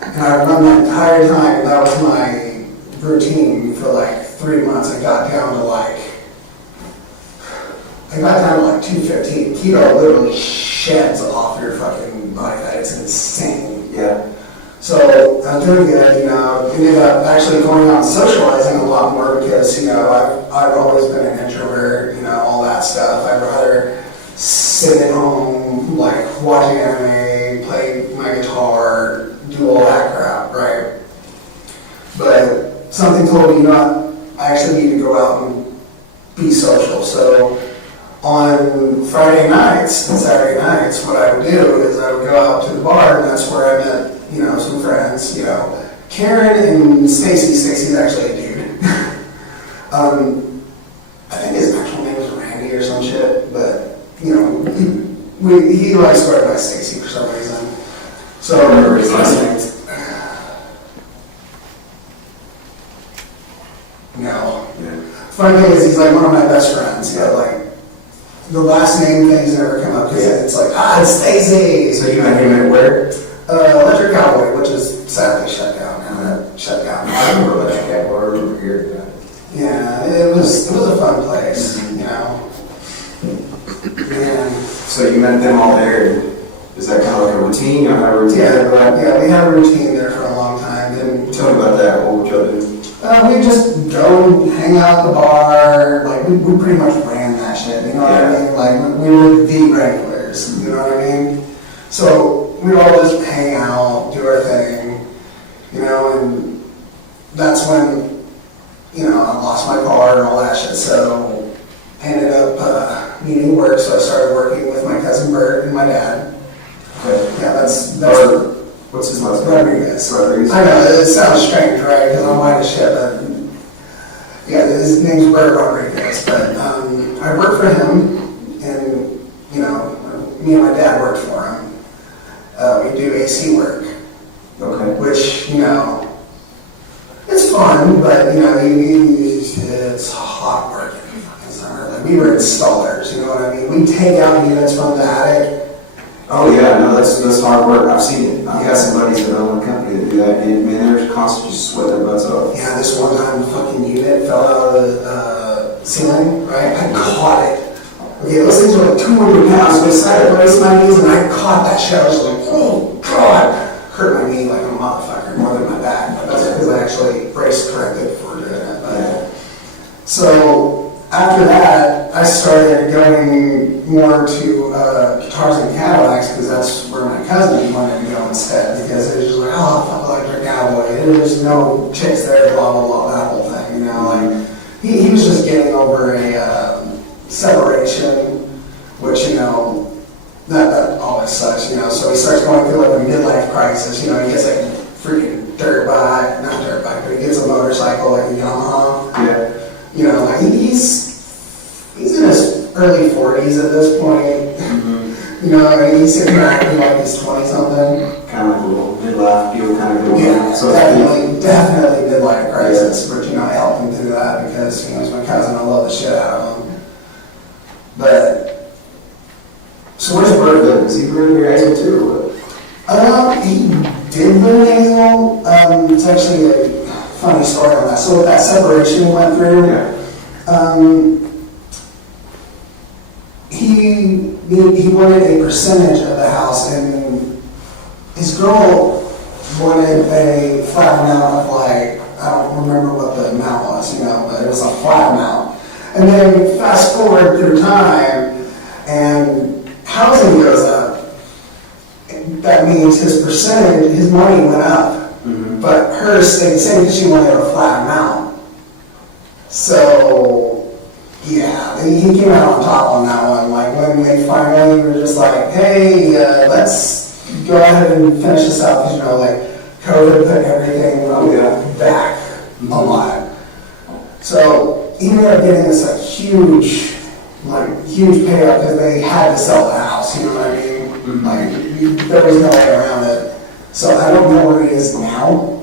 and I would run that entire time. That was my routine for like 3 months. I got down to like 215. Keto literally sheds off your fucking body fat. It's insane. Yeah. So I was doing good, ended up actually going out and socializing a lot more because, I've always been an introvert, all that stuff. I'd rather sit at home, like watching anime, play my guitar, do all that crap, right? But something told me, I actually need to go out and be social. So on Friday nights and Saturday nights, what I would do is I would go out to the bar, and that's where I met, some friends, Karen and Stacy. Stacy's actually a dude. I think his actual name was Randy or some shit, but, he likes to go by Stacy for some reason. So I remember his last name. No. Yeah. Funny thing is, he's like one of my best friends. The last name things never come up because it's like, it's Stacy. So you met him at where? Electric Cowboy, which is sadly shut down now. I remember Electric Cowboy over here. Yeah, it was a fun place, And so you met them all there. Is that kind of like a routine? You have a routine? Yeah, we had a routine there for a long time. And tell me about that. What would y'all do? We just go and hang out at the bar. Like we pretty much ran that shit. You know what I mean? Like we were the regulars. You know what I mean? So we'd all just hang out, do our thing, and that's when, I lost my car and all that shit. So I ended up needing work. So I started working with my cousin Bert and my dad. Okay. Yeah, that's what's his last name? Rodriguez. I know, it sounds strange, right? Because I'm white as shit, but yeah, his name's Bert Rodriguez. But I worked for him, and, me and my dad worked for him. We do AC work. Okay. Which, it's fun, but, it's hot work in the fucking summer. Like, we were installers, you know what I mean? We take out units from the attic. Oh yeah, no, that's hard work. I've seen it. I've got some buddies that own a company that do that, and man, they're constantly just sweat their butts off. Yeah, this one time the fucking unit fell out of the ceiling, right? I caught it. Okay, those things were like 200 pounds, so I decided to brace my knees, and I caught that shit. I was like, oh god, hurt my knee like a motherfucker, more than my back. But that's because I actually braced corrected before doing it. But, so after that, I started going more to guitars and Cadillacs because that's where my cousin wanted to go instead, because it was just like, fuck Electric Cowboy. There's no chicks there, blah, blah, blah, that whole thing, like, he was just getting over a separation, which, that always sucks, so he starts going through like a midlife crisis, he gets like a freaking not dirt bike, but he gets a motorcycle, like a Yamaha. Yeah. Like he's in his early 40s at this point. Mm-hmm. And he's sitting there acting like he's 20-something. Kind of like a little midlife deal kind of going on. So definitely midlife crisis, but I helped him through that because he's my cousin. I love the shit out of him. But so where's Bert live? Is he living near Hazel too, or what? He did live in Hazel. It's actually a funny story on that. So with that separation we went through, he wanted a percentage of the house, and his girl wanted a flat amount of like, I don't remember what the amount was, but it was a flat amount. And then fast forward through time, and housing goes up. That means his percentage, his money went up, but hers stayed the same because she wanted a flat amount. So, yeah, he came out on top on that one. Like when they finally were just like, hey, let's go ahead and finish this out, because like COVID put everything back a lot. So he ended up getting this like huge huge payout because they had to sell the house, you know what I mean? Like, there was no way around it. So I don't know where he is now.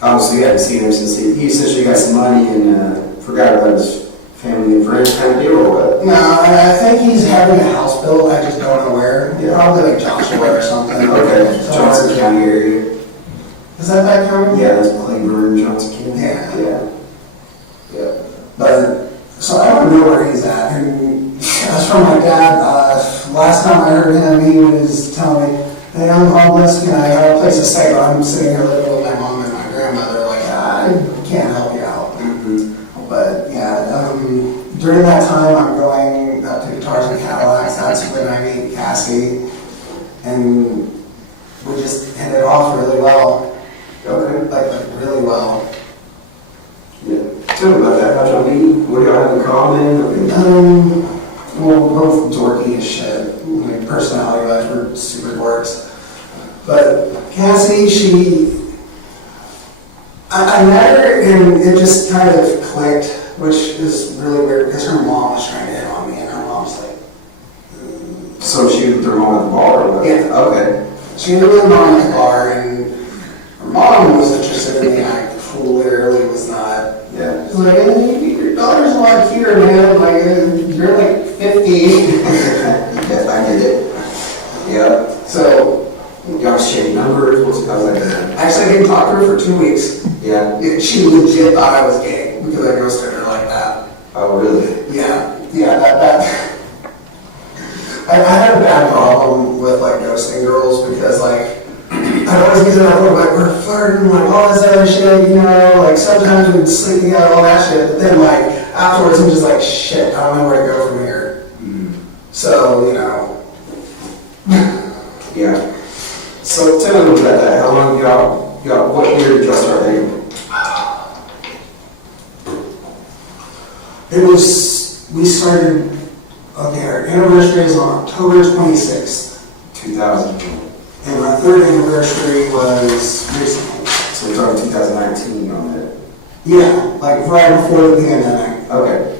So you haven't seen him since he essentially got some money and forgot about his family and friends kind of deal, or what? No, I think he's having a house built, I just don't know where. Yeah. Probably like Joshua or something. Okay, Johnson County area. Is that county? Yeah, that's Claiborne, Johnson County. Yeah. But, so I don't know where he's at. And as for my dad, last time I heard him, he was telling me, hey, I'm homeless, can I have a place to stay? I'm sitting here living with my mom and my grandmother, like, I can't help you out. But yeah, during that time, I'm going up to Guitars and Cadillacs. That's when I meet Cassie, and we just hit it off really well. Okay. Like really well. Yeah. Tell me about that. How'd y'all meet? What do y'all have in common? Well, we're both dorky as shit. Like, personality-wise, we're super dorks. But Cassie, I met her and it just kind of clicked, which is really weird because her mom was trying to hit on me, and her mom's like, So she was with her mom at the bar? Or what? Yeah. Okay. She was with her mom at the bar, and her mom was interested in me. I literally was not. Yeah. She's like, hey, your daughter's a lot cuter, man. Like, you're like 50. Yes, I get it. Yeah. So, y'all exchange numbers? How's that going? Actually, I didn't talk to her for 2 weeks. Yeah. She legit thought I was gay because I ghosted her like that. Oh, really? Yeah. That. I had a bad problem with like ghosting girls because like I'd always get to that point like we're flirting, like all this other shit, you know, like sometimes we'd sleep together, all that shit, but then like afterwards I'm just like shit, I don't know where to go from here. So, you know. Yeah. So tell me about that. How long y'all, what year did y'all start dating? We started, okay, our anniversary is on October 26th. 2000. And my third anniversary was recently. So we're talking 2019 on that? Yeah, like right before the pandemic. Okay.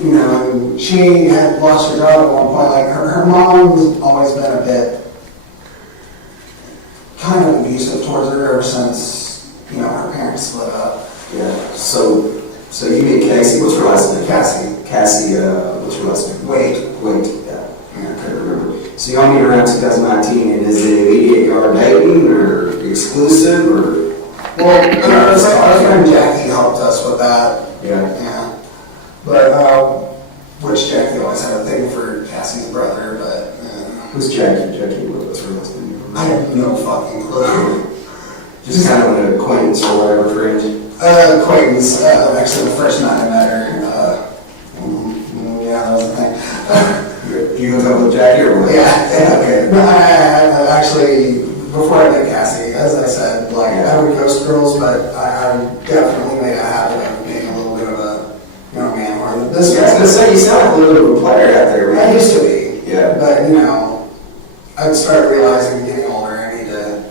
You know, and she had lost her job at one point. Like her mom's always been a bit kind of abusive towards her ever since, you know, her parents split up. Yeah. So you meet Cassie, what's her last name? Cassie. Cassie, what's her last name? Wait. Yeah, I couldn't remember. So y'all meet around 2019, and is it immediate y'all dating, or exclusive, or? Well, it's like our friend Jackie helped us with that. Yeah. But, which Jackie always had a thing for Cassie's brother, but. Who's Jackie? Jackie, what's her last name? I have no fucking clue. Just kind of an acquaintance or whatever, friend? Acquaintance. Actually, the first night I met her, yeah, that was the thing. You hook up with Jackie or what? Yeah, okay. No, I actually, before I met Cassie, as I said, like, I would ghost girls, but I definitely made a habit of being a little bit of a, you know, man horn. I was going to say, you sound like a little bit of a player out there, right? I used to be. Yeah. But, you know, I'd start realizing getting older, I need to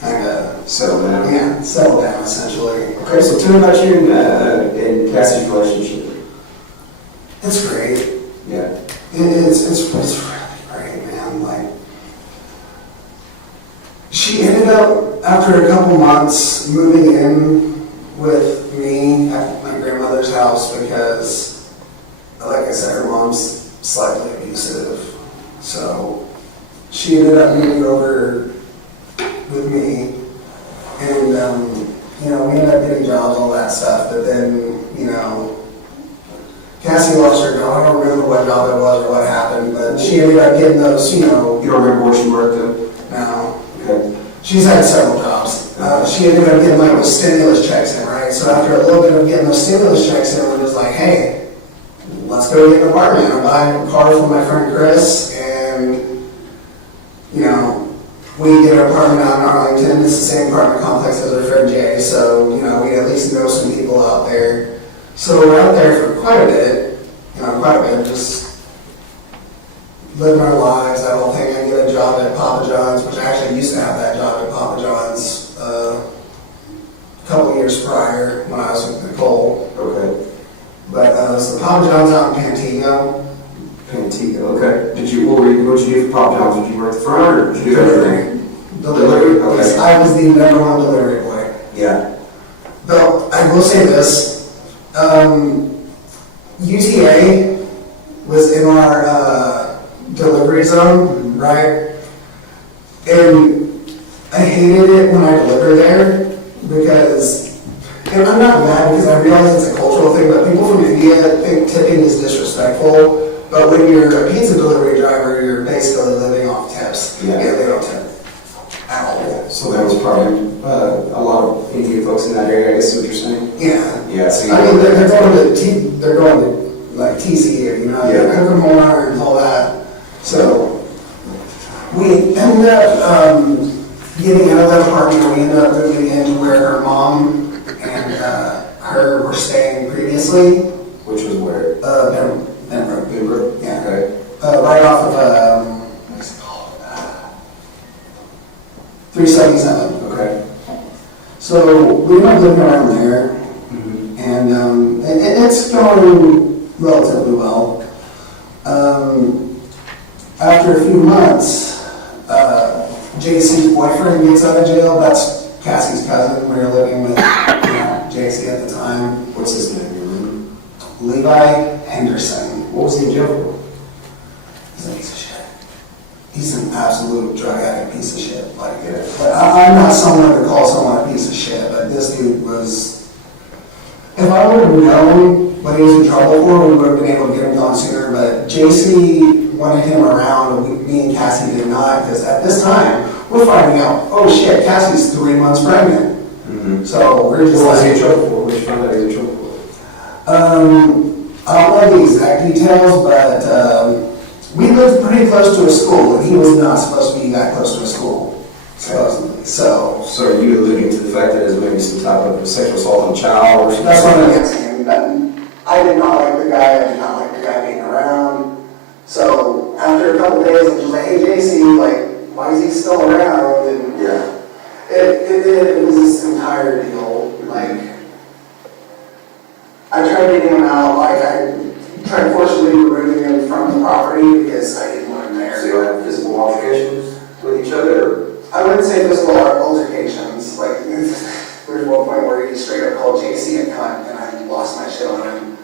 kind of settle down. Yeah, settle down, essentially. Okay, so tell me about you and Cassie's relationship. It's great. Yeah. It's really great, man. Like, she ended up, after a couple months, moving in with me at my grandmother's house because, like I said, her mom's slightly abusive. So she ended up moving over with me, and you know, we ended up getting jobs, all that stuff. But then, you know, Cassie lost her job. I don't remember what job it was or what happened, but she ended up getting those, you know. You don't remember where she worked at? No. Okay. She's had several jobs. She ended up getting like those stimulus checks in, right? So after a little bit of getting those stimulus checks in, we're just like, hey, let's go get an apartment. I'm buying a car from my friend Chris, and, you know, we get an apartment out in Arlington. It's the same apartment complex as our friend Jay, so, you know, we at least know some people out there. So we're out there for quite a bit, just living our lives, that whole thing. I get a job at Papa John's, which I actually used to have that job at Papa John's a couple years prior when I was with Nicole. Okay. But so Papa John's out in Pantego, Antigua, okay. What did you do for Pop John's? Did you work the front or did you do everything? Delivery. Okay. I was the number one delivery boy. Yeah. Though, I will say this, UTA was in our delivery zone, right? And I hated it when I delivered there because, and I'm not mad because I realize it's a cultural thing, but people from India think tipping is disrespectful. But when you're a pizza delivery driver, you're basically living off tips. Yeah. They don't tip at all. So that was probably a lot of Indian folks in that area, I guess is what you're saying? Yeah. Yeah. So I mean, they're going to like TCU, you know, Yeah. Kokomore and all that. So we ended up getting out of that apartment. We ended up moving into where her mom and her were staying previously. Which was where? Pembroke. Yeah. Okay. Right off of what's it called? 377. Okay. So we ended up living around there, and it's going relatively well. After a few months, JC's boyfriend gets out of jail. That's Cassie's cousin. We were living with JC at the time. What's his name? Levi Henderson. What was he in jail for? He's a piece of shit. He's an absolute drug addict piece of shit. Like, I'm not someone to call someone a piece of shit, but this dude was. If I would have known what he was in trouble for, we would have been able to get him gone sooner. But JC wanted him around, and me and Cassie did not, because at this time we're finding out, oh shit, Cassie's 3 months pregnant. So we're just. What was he in trouble for? What did you find out he was in trouble for? I don't know the exact details, but we lived pretty close to a school, and he was not supposed to be that close to a school, supposedly. So are you alluding to the fact that there's maybe some type of sexual assault on a child or something? that's what I'm asking. I did not like the guy. I did not like the guy being around. So after a couple days, I'm just like, hey, JC, like, why is he still around? And yeah, it was this entire deal. Like, I tried getting him out, like I tried forcibly removing him from the property because I didn't want him there. So you had physical altercations with each other? Or? I wouldn't say physical altercations. Like, there's one point where he straight up called JC a cunt, and I lost my shit on him.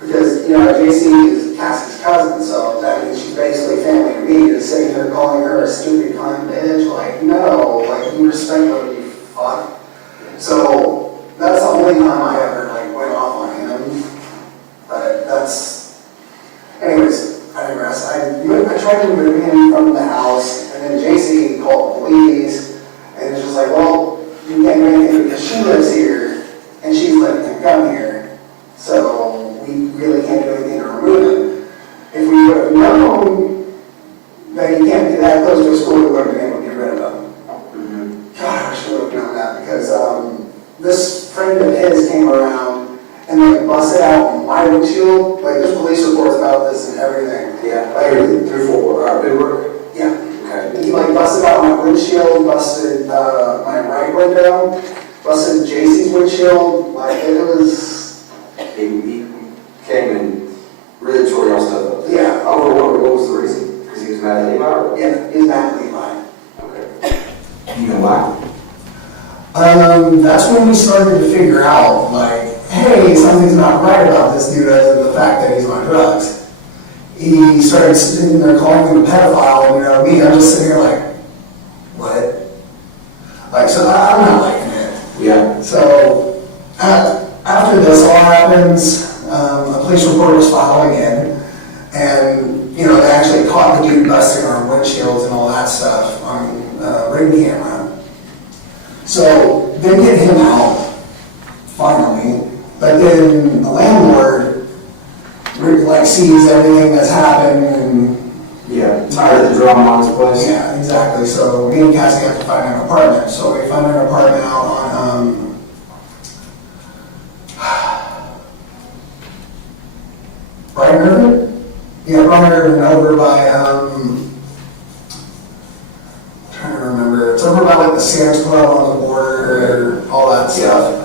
Because, you know, JC is Cassie's cousin, so that means she's basically family to me. Just sitting there calling her a stupid cunt bitch, like, no, like, you respect her, you fuck. So that's the only time I ever went off on him, but that's, anyways, I digress. I tried to remove him from the house, and then JC called the police, and it's just like, well, you can't do anything because she lives here, and she's letting him come here, so we really can't do anything to remove him. If we would have known that he can't be that close to a school, we would have been able to get rid of him. God, I wish we would have known that, because this friend of his came around and busted out my windshield. Like, there's police reports about this and everything. Yeah, like 3-4 Pembroke? Yeah. Okay. He busted out my windshield, busted my right window, busted JC's windshield. Like, it was. He came and really tore y'all stuff up. Yeah. What was the reason? Because he was mad at Levi? Yeah, he was mad at Levi. Okay. You know why? That's when we started to figure out, like, hey, something's not right about this dude other than the fact that he's on drugs. He started sitting there calling him a pedophile, you know, me, I'm just sitting here like, what? Like, so I'm not liking it. Yeah. So, after this all happens, a police report was filed again, and, you know, they actually caught the dude busting our windshields and all that stuff on ring camera. So they get him out, finally, but then the landlord sees everything that's happened and... Yeah, tired of the drama on his place. Yeah, exactly. So me and Cassie have to find an apartment. So we found an apartment out on, Brian Irvin? Yeah, Brian Irvin over by, trying to remember. It's over by the Sam's Club on the border, all that stuff.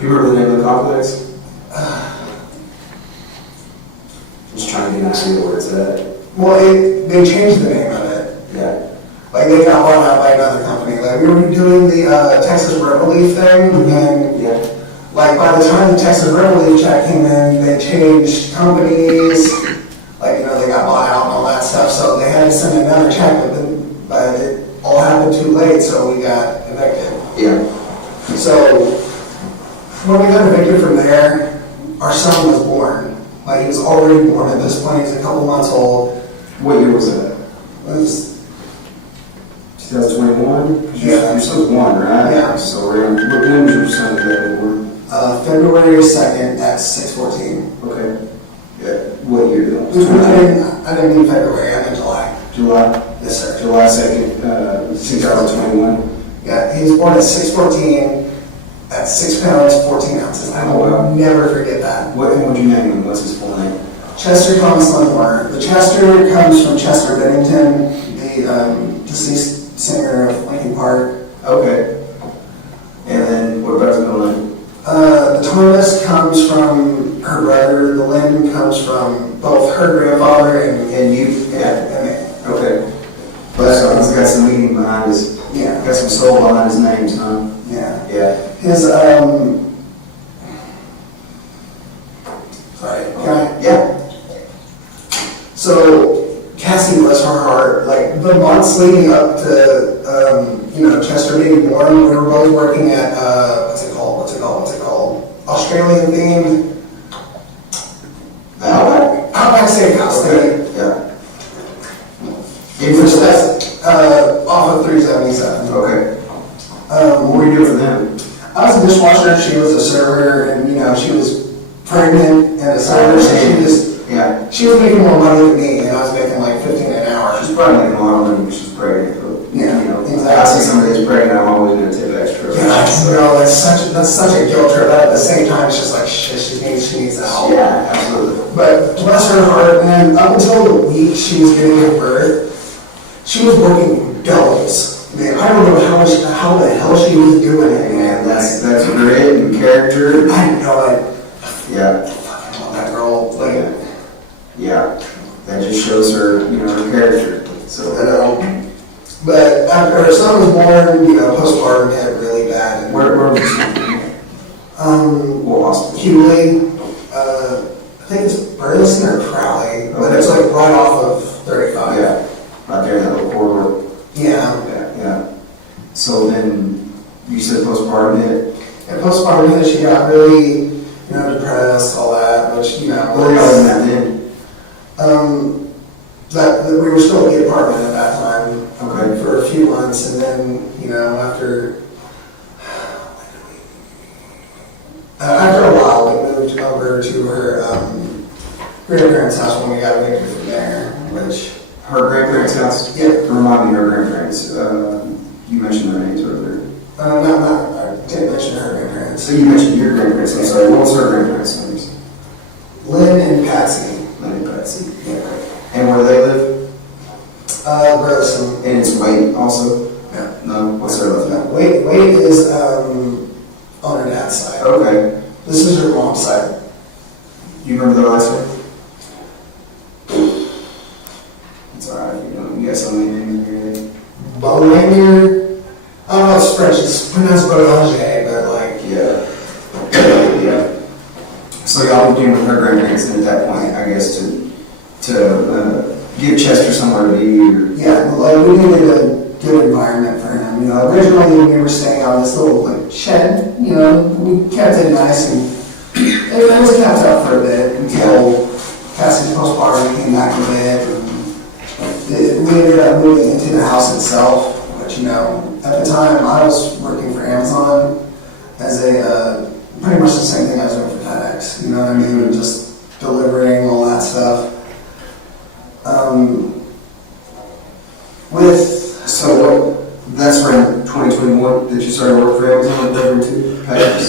You remember the name of the complex? Just trying to get an to see where it's at. Well, they changed the name of it. Yeah. Like they got bought out by another company. Like we were doing the Texas Relief thing, and like by the time the Texas Relief check came in, they changed companies. Like they got bought out and all that stuff. So they had to send another check, but it all happened too late, so we got evicted. Yeah. So when we got evicted from there, our son was born. Like he was already born at this point. He's a couple months old. What year was that? It was 2021? Yeah. You're still one, right? Yeah. So when was your son born? February 2nd at 6:14. Okay. Yeah. What year though? I didn't mean February, I meant July. July? Yes, sir. July 2nd, 2021? Yeah, he was born at 6:14 at 6 pounds, 14 ounces. I will never forget that. What would you name him? What's his full name? Chester Thomas Lenore. The Chester comes from Chester Bennington, the deceased singer of Linkin Park. Okay. And then what about his middle name? The Thomas comes from her brother. The Lynn comes from both her grandfather and you. Yeah, and me. Okay. But so he's got some meaning behind his, got some soul behind his names, huh? Yeah. Yeah. His, sorry, can I? Yeah. So, Cassie, bless her heart, like the months leading up to, Chester being born, we were both working at, what's it called? Australian themed Outback Steakhouse. Yeah. Which that's off of 377. Okay. What were you doing for them? I was a dishwasher, she was a server, and she was pregnant and a server, so she was making more money than me, and I was making like $15 an hour. She's probably making a lot of money when she's pregnant. But, exactly. I see somebody who's pregnant, I'm always going to tip extra. That's such a guilt trip, but at the same time, it's just like, shit, she needs that help. Yeah, absolutely. But bless her heart, man, up until the week she was giving birth, she was working doubles. Man, I don't know how the hell she was doing it, man. That's grit and character. I know it. Yeah. I fucking love that girl. Like, yeah. That just shows her, her character. So I know. But after her son was born, postpartum hit really bad. And where was she? What hospital? Hewley. I think it's Burleson or Crowley, but it's like right off of 35. Yeah. Right there in that little corridor. Yeah. Yeah. So then you said postpartum hit? And postpartum hit, she got really, depressed, all that, which, What were y'all in that then? That we were still in the apartment at that time. Okay. For a few months, and then, after a while, we moved over to her grandparents' house when we got evicted from there, which... Her grandparents' house? Yeah. Remind me of her grandparents. You mentioned their names earlier. I didn't mention her grandparents. So you mentioned your grandparents. I'm sorry. What was her grandparents' names? Lynn and Patsy. Lynn and Patsy. Yeah. And where do they live? Burleson. And it's Wade also? Yeah. No? What's their last name? Wade is on her dad's side. Okay. This is her mom's side. You remember the last one? It's alright. You got so many names in your head. Boulanger. I don't know if it's French. It's pronounced Boulanger, but like... Yeah. Yeah. So y'all were dealing with her grandparents then at that point, I guess, to give Chester somewhere to be, or... Yeah, like we needed a good environment for him. Originally we were staying on this little shed. We kept it nice and it was kept up for a bit until Cassie's postpartum came back with it. And we ended up moving into the house itself, which at the time I was working for Amazon as a pretty much the same thing I was doing for FedEx. You know what I mean? Just delivering all that stuff. That's around 2021 that you started working for Amazon delivering to FedEx?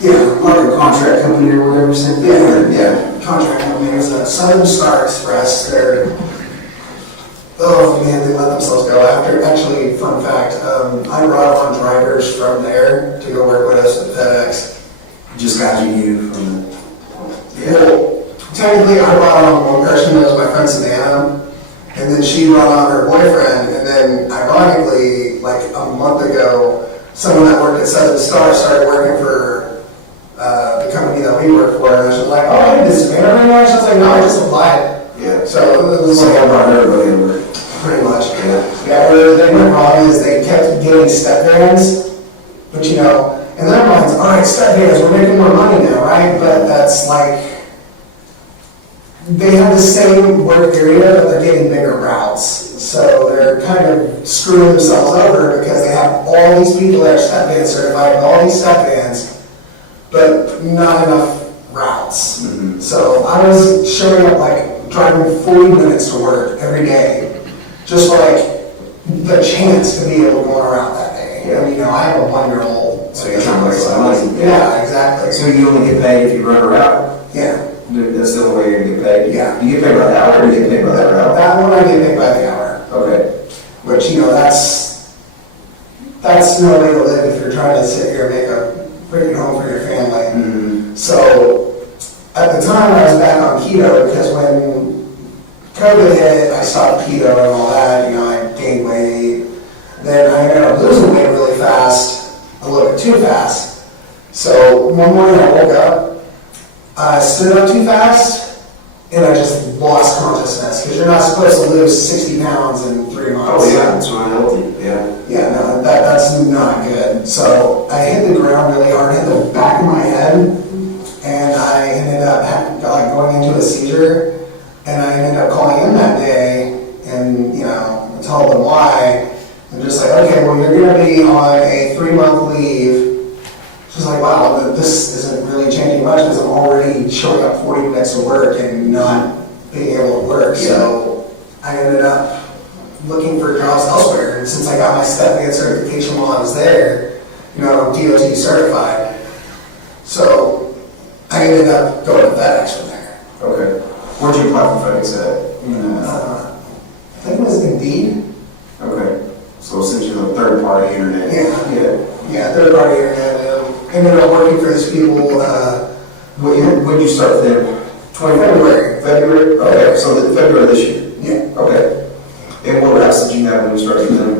Yeah. Like a contract company or whatever, same thing? Yeah. Contract company. It was a Southern Star Express. They let themselves go after. Actually, fun fact, I brought on drivers from there to go work with us at FedEx. Just guys you knew from the... Well, technically I brought on one person, that was my friend Savannah, and then she brought on her boyfriend, and then ironically, like a month ago, someone that worked at Southern Star started working for the company that we work for, and she was like, oh, hey, this is Savannah right now? She was like, no, I just applied. Yeah. So it was So like, I brought everybody over. pretty much. Yeah, where the problem is they kept getting step grants, but you know, in their minds, all right, step grants, we're making more money now, right? But that's like, they have the same work area, but they're getting bigger routes. So they're kind of screwing themselves over because they have all these people that are step van certified, with all these step vans, but not enough routes. So I was showing up like driving 40 minutes to work every day, just for like the chance to be able to go on a route that day. And you know, I have a 1-year-old. So you're trying to make some money. Yeah, exactly. So you only get paid if you run a route? Yeah. That's the only way you're gonna get paid? Yeah. Do you get paid by the hour or do you get paid by that route? That one I get paid by the hour. Okay. Which, you know, that's no way to live if you're trying to sit here and make a freaking home for your family. So at the time I was back on keto because when COVID hit, I stopped keto and all that. You know, I gained weight. Then I ended up losing weight really fast, a little bit too fast. So one morning I woke up, I stood up too fast, and I just lost consciousness because you're not supposed to lose 60 pounds in 3 months. Oh yeah, it's not healthy, yeah. Yeah, no, that's not good. So I hit the ground really hard, hit the back of my head, and I ended up like going into a seizure, and I ended up calling in that day, and you know, I told them why. I'm just like, okay, well you're gonna be on a 3-month leave. She's like, wow, this isn't really changing much because I'm already showing up 40 minutes to work and not being able to work. Yeah. So I ended up looking for jobs elsewhere. And since I got my step van certification while I was there, you know, DOT certified. So I ended up going to FedEx from there. Okay. Where'd you apply for FedEx at? I think it was Indeed. Okay. So essentially a third-party internet. Yeah, third-party internet. Ended up working for these people. When did you start with them? February. February? Okay, so February this year? Yeah. Okay. And what routes did you have when you started with them?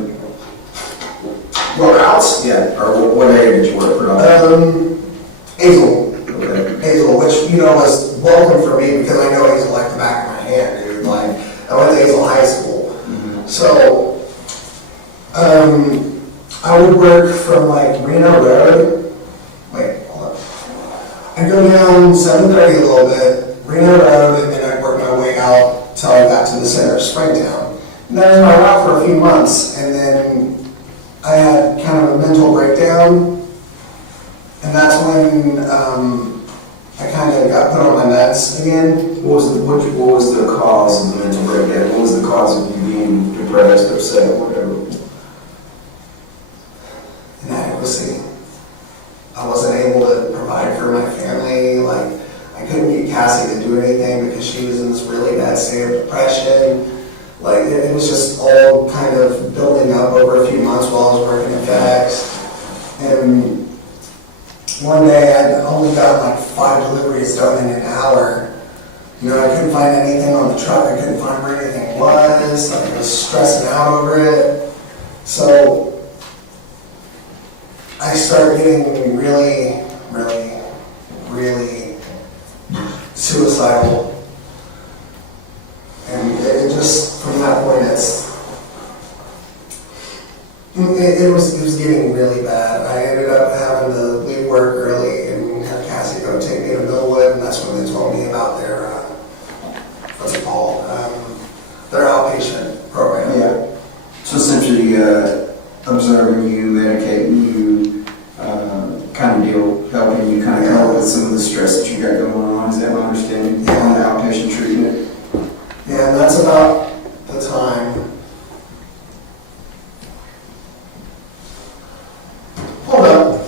What routes? Yeah, or what area did you work for? Hazel. Okay. Hazel, which, you know, was welcome for me because I know Hazel like the back of my hand, dude. Like, I went to Hazel High School. So, I would work from like Reno Road. Wait, hold up. I'd go down 730 a little bit, Reno Road, and then I'd work my way out till I got to the center of Springtown. And that was my route for a few months, and then I had kind of a mental breakdown, and that's when I kind of got put on my meds again. What was the cause of the mental breakdown? What was the cause of you being depressed, upset, whatever? Inadequacy. I wasn't able to provide for my family. Like, I couldn't get Cassie to do anything because she was in this really bad state of depression. Like, it was just all kind of building up over a few months while I was working at FedEx. And one day I only got like 5 deliveries done in an hour. You know, I couldn't find anything on the truck. I couldn't find where anything was. Like, I was stressing out over it. So I started getting really, really, really suicidal. And it just, from that point, it was getting really bad. I ended up having to leave work early and have Cassie go take me to Millwood, and that's when they told me about their, what's it called? Their outpatient program. Yeah. So essentially, observing you, medicating you, kind of helping you kind of cope with some of the stress that you got going on. Is that my understanding? Yeah. On the outpatient treatment? Yeah, and that's about the time. Hold up.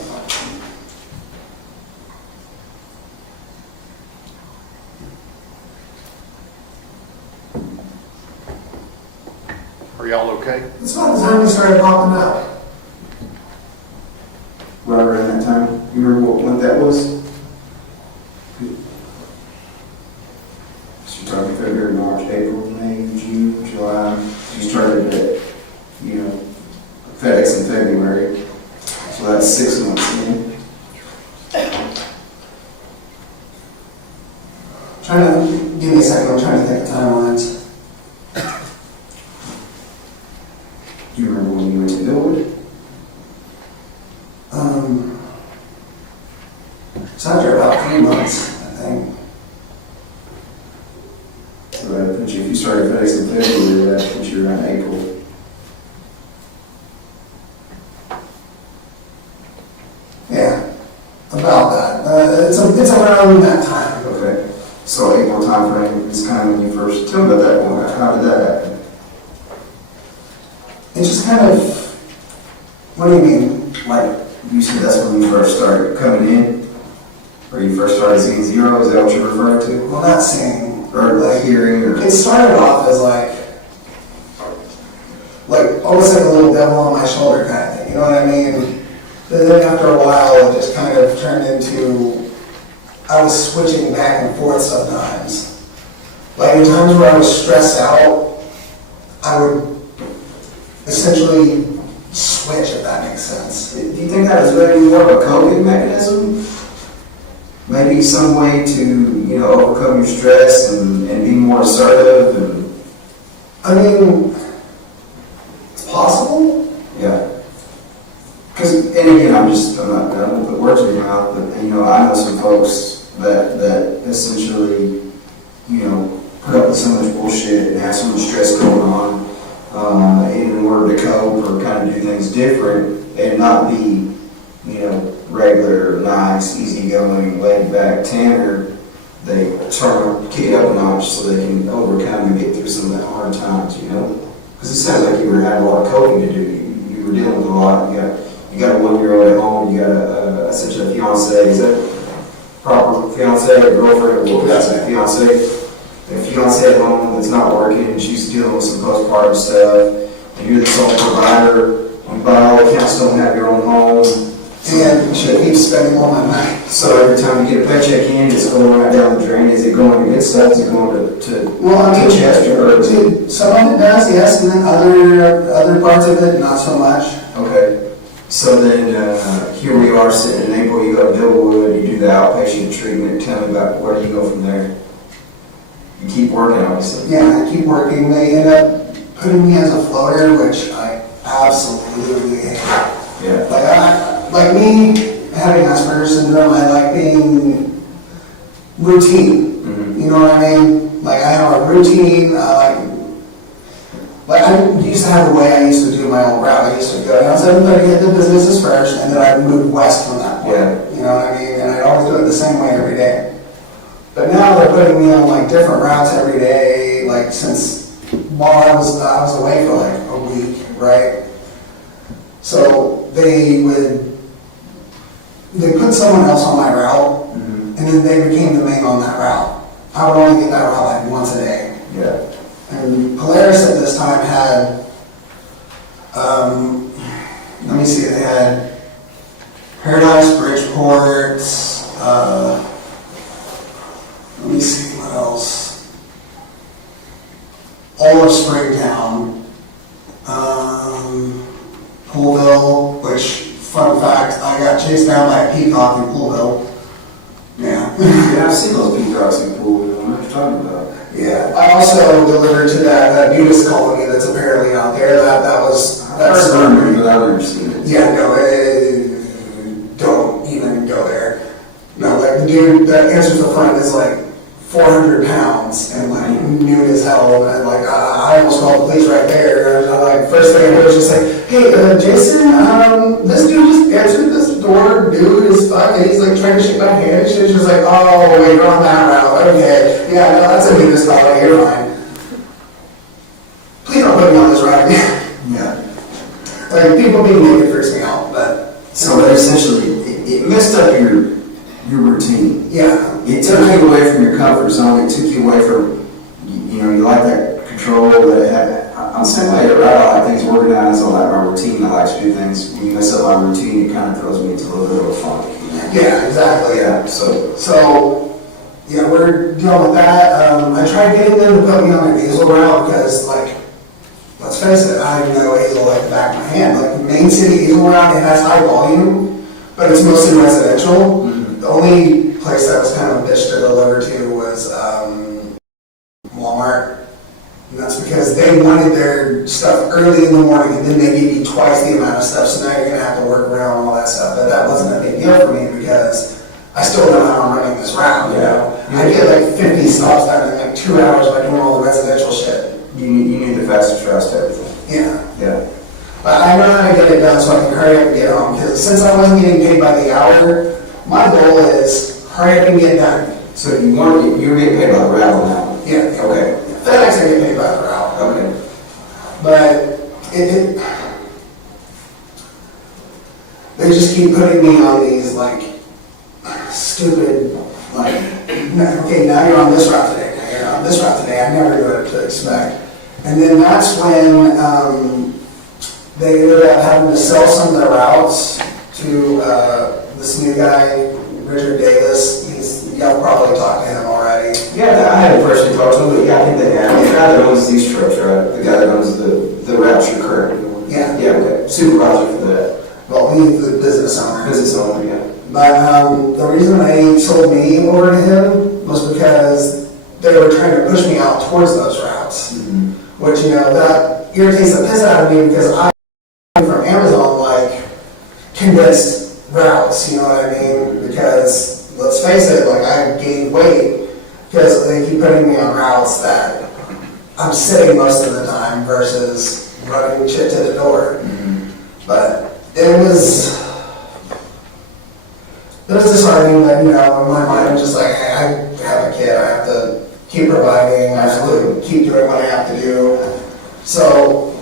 Are y'all okay? It's about the time we started popping out. Right around that time? You remember what month that was? Trying to, give me a second, I'm trying to think of timelines. Do you remember when you went to Millwood? It's after about 3 months, I think. So that put you, if you started FedEx in February, that put you around April. Yeah, about that. It's around that time. Okay. So April timeframe is kind of when you first, tell me about that one. How did that happen? It's just kind of, what do you mean? Like, you said that's when you first started coming in? Or you first started seeing zero? Is that what you're referring to? Well, not seeing. Or like hearing? Or? It started off as like almost like a little devil on my shoulder kind of thing, you know what I mean? But then after a while, it just kind of turned into, I was switching back and forth sometimes. Like in times where I was stressed out, I would essentially switch, if that makes sense. Do you think that was maybe more of a coping mechanism? Maybe some way to, you know, overcome your stress and be more assertive? And I mean, it's possible. Yeah. Because, and again, I'm not going to put words in your mouth, but, you know, I know some folks that essentially, you know, put up with so much bullshit and have so much stress going on in order to cope or kind of do things different and not be, you know, regular, nice, easygoing, laid-back Tanner. They kick it up a notch so they can overcome and get through some of the hard times, you know? Because it sounds like you had a lot of coping to do. You were dealing with a lot. You got a 1-year-old at home. You got essentially a fiance. Is that proper fiance or girlfriend? Well, that's a fiance. A fiance at home that's not working and she's dealing with some postpartum stuff. And you're the sole provider. You by all accounts don't have your own home. And should keep spending all my money. So every time you get a paycheck in, it's going right down the drain. Is it going to good stuff? Is it going to Chester? Some of it does, yes, and then other parts of it, not so much. Okay. So then here we are sitting in April. You go to Millwood. You do the outpatient treatment. Tell me about where do you go from there? You keep working, obviously. Yeah, I keep working. They end up putting me as a floater, which I absolutely hate. Yeah. Like me having Asperger's syndrome, I like being routine. Mm-hmm. You know what I mean? Like I have a routine. Like I used to have a way I used to do my own route. I used to go down 7:30, hit the businesses first, and then I'd move west from that point. Yeah. You know what I mean? And I'd always do it the same way every day. But now they're putting me on like different routes every day. Like since while I was away for like a week, right? So they put someone else on my route, mm-hmm. and then they became the main on that route. I would only get that route like once a day. Yeah. And Polaris at this time had, let me see, they had Paradise, Bridgeport, let me see what else. All of Springtown, Poolville, which, fun fact, I got chased down by a peacock in Poolville. Yeah. Yeah, I've seen those peacocks in Poolville. What are you talking about? Yeah. I also delivered to that nudist colony that's apparently out there. That's rumor, but I've never seen it. Yeah, no, don't even go there. No, like the dude that answers the front is like 400 pounds and like nude as hell, and like I almost called the police right there. And like first thing I did was just like, hey, Jason, this dude just answered this door. Dude is fucking. He's like trying to shake my hand. And she's just like, oh wait, you're on that route. Okay, yeah, no, that's a nudist colony. You're fine. Please don't put me on this route again. Yeah. Like people being naked freaks me out, but so essentially it messed up your routine. Yeah. It took you away from your comfort zone. It took you away from, you know, you like that control that it had. I'm saying later, right? I like things organized. I like my routine. I like to do things. When you mess up my routine, it kind of throws me into a little bit of a funk. Yeah, exactly. Yeah. So yeah, we're dealing with that. I tried getting them to put me on an Hazel route because, like, let's face it, I know Hazel like the back of my hand. Like the main city Hazel route, it has high volume, but it's mostly residential. Mm-hmm. The only place place that was kind of a bitch to deliver to was Walmart. And that's because they wanted their stuff early in the morning, and then they give you twice the amount of stuff, so now you're going to have to work around all that stuff. But that wasn't a big deal for me because I still know how I'm running this route, you know? I get like 50 stops done in like 2 hours by doing all the residential shit. You need the fastest routes to everything. Yeah. But I know how to get it done so I can hurry up and get home. Because since I wasn't getting paid by the hour, my goal is hurry up and get done. So you're getting paid by the route now? Yeah. Okay. FedEx I get paid by the route. Okay. But they just keep putting me on these like stupid, like, okay, now you're on this route today, now you're on this route today. I never knew what to expect. And then that's when they ended up having to sell some of the routes to this new guy, Richard Davis. Y'all probably talked to him already. Yeah, I haven't personally talked to him, but yeah, I think they have. The guy that owns these trucks, right? The guy that owns the routes you're currently on. Yeah. Yeah, okay. Supervisor for that. Well, he's the business owner. Business owner, yeah. But the reason they sold me over to him was because they were trying to push me out towards those routes. Mm-hmm. Which, you know, that irritates the piss out of me because I'm from Amazon, like, condensed routes, you know what I mean? Because, let's face it, like, I gained weight because they keep putting me on routes that I'm sitting most of the time versus running shit to the door. Mm-hmm. But it was disheartening that, you know, in my mind, I'm just like, hey, I have a kid, I have to keep providing, I have to keep doing what I have to do. So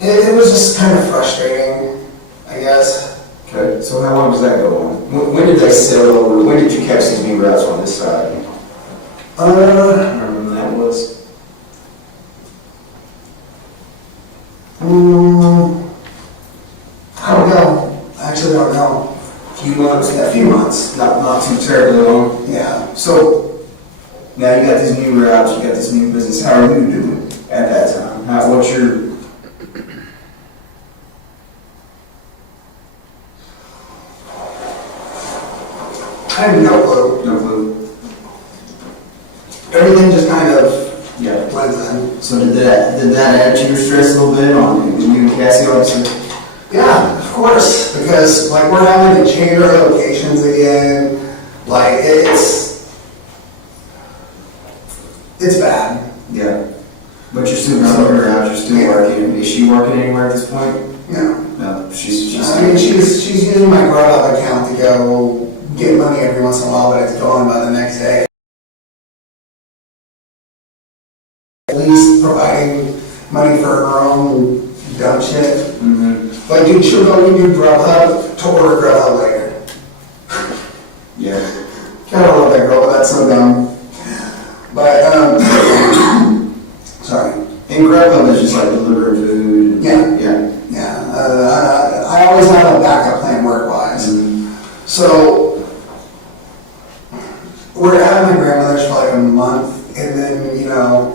it was just kind of frustrating, I guess. Okay, so how long does that go on? When did they sell over? When did you catch these new routes on this side? I don't remember when that was. I don't know. I actually don't know. A few months? Yeah, a few months. Not too terribly long. Yeah. So now you got these new routes, you got this new business. How are you doing at that time? What's your... I have no clue. No clue. Everything just kind of yeah blends in. So did that add to your stress a little bit on you and Cassie, obviously? Yeah, of course, because like we're having to change our locations again. Like it's bad. Yeah. But you're still running around, you're still working. Is she working anywhere at this point? No. No. She's using my GrowUp account to go get money every once in a while, but it's gone by the next day. At least providing money for her own dumb shit. Mm-hmm. Like, dude, she'll go and do GrowUp to order GrowUp later. Yeah. I don't love that girl, but that's so dumb. But, sorry. And GrowUp is just like delivering food. Yeah. Yeah. Yeah. I always have a backup plan work-wise. Mm-hmm. So, we're at my grandmother's for like a month, and then, you know,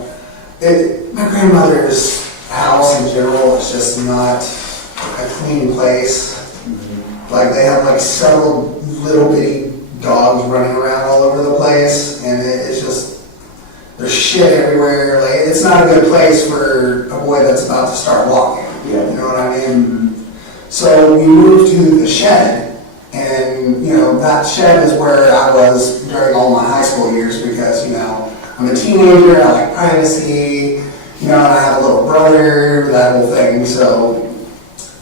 my grandmother's house in general is just not a clean place. Mm-hmm. Like, they have like several little bitty dogs running around all over the place, and it's just, there's shit everywhere. Like, it's not a good place for a boy that's about to start walking. Yeah. You know what I mean? Mm-hmm. So we moved to the shed. And, you know, that shed is where I was during all my high school years because, you know, I'm a teenager, I like privacy, you know, and I have a little brother, that whole thing. So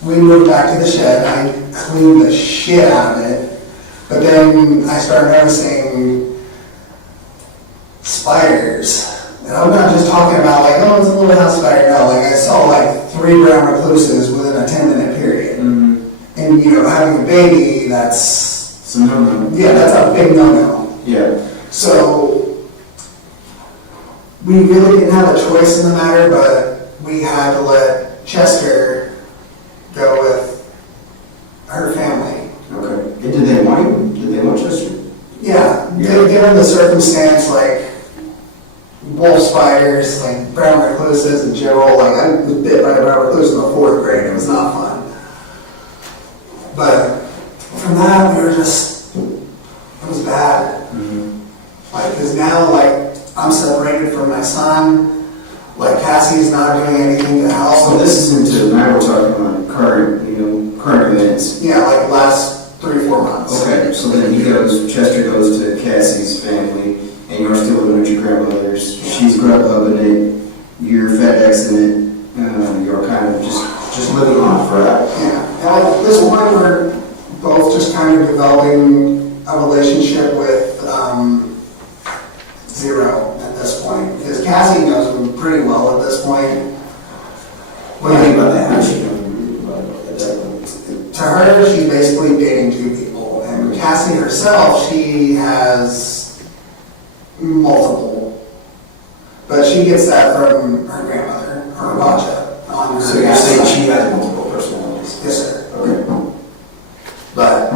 we moved back to the shed, I cleaned the shit out of it, but then I started noticing spiders. And I'm not just talking about like, oh, it's a little house spider. No, like I saw like 3 brown recluses within a 10-minute period. Mm-hmm. And, you know, having a baby, that's a no-no. Yeah, that's a big no-no. Yeah. So we really didn't have a choice in the matter, but we had to let Chester go with her family. Okay. And did they want him? Did they want Chester? Yeah. Given the circumstance, like wolf spiders, like brown recluses in general, like I was bit by a brown recluse in the 4th grade. It was not fun. But from that, we were just, it was bad. Mm-hmm. now, like, I'm separated from my son, like Cassie's not doing anything to help. So this is into, now we're talking about current events. Yeah, like last 3-4 months. Okay, so then Chester goes to Cassie's family, and you're still living with your grandmother's. She's Grubhubbing it, you're FedExing it, you're kind of just living life, right? Yeah, and at this point, we're both just kind of developing a relationship with zero at this point, because Cassie knows me pretty well at this point. What do you think about that? How she knows? To her, she's basically dating 2 people, and Cassie herself, she has multiple, but she gets that from her grandmother, her Baja. So you're saying she has multiple personalities? Yes, sir. Okay. But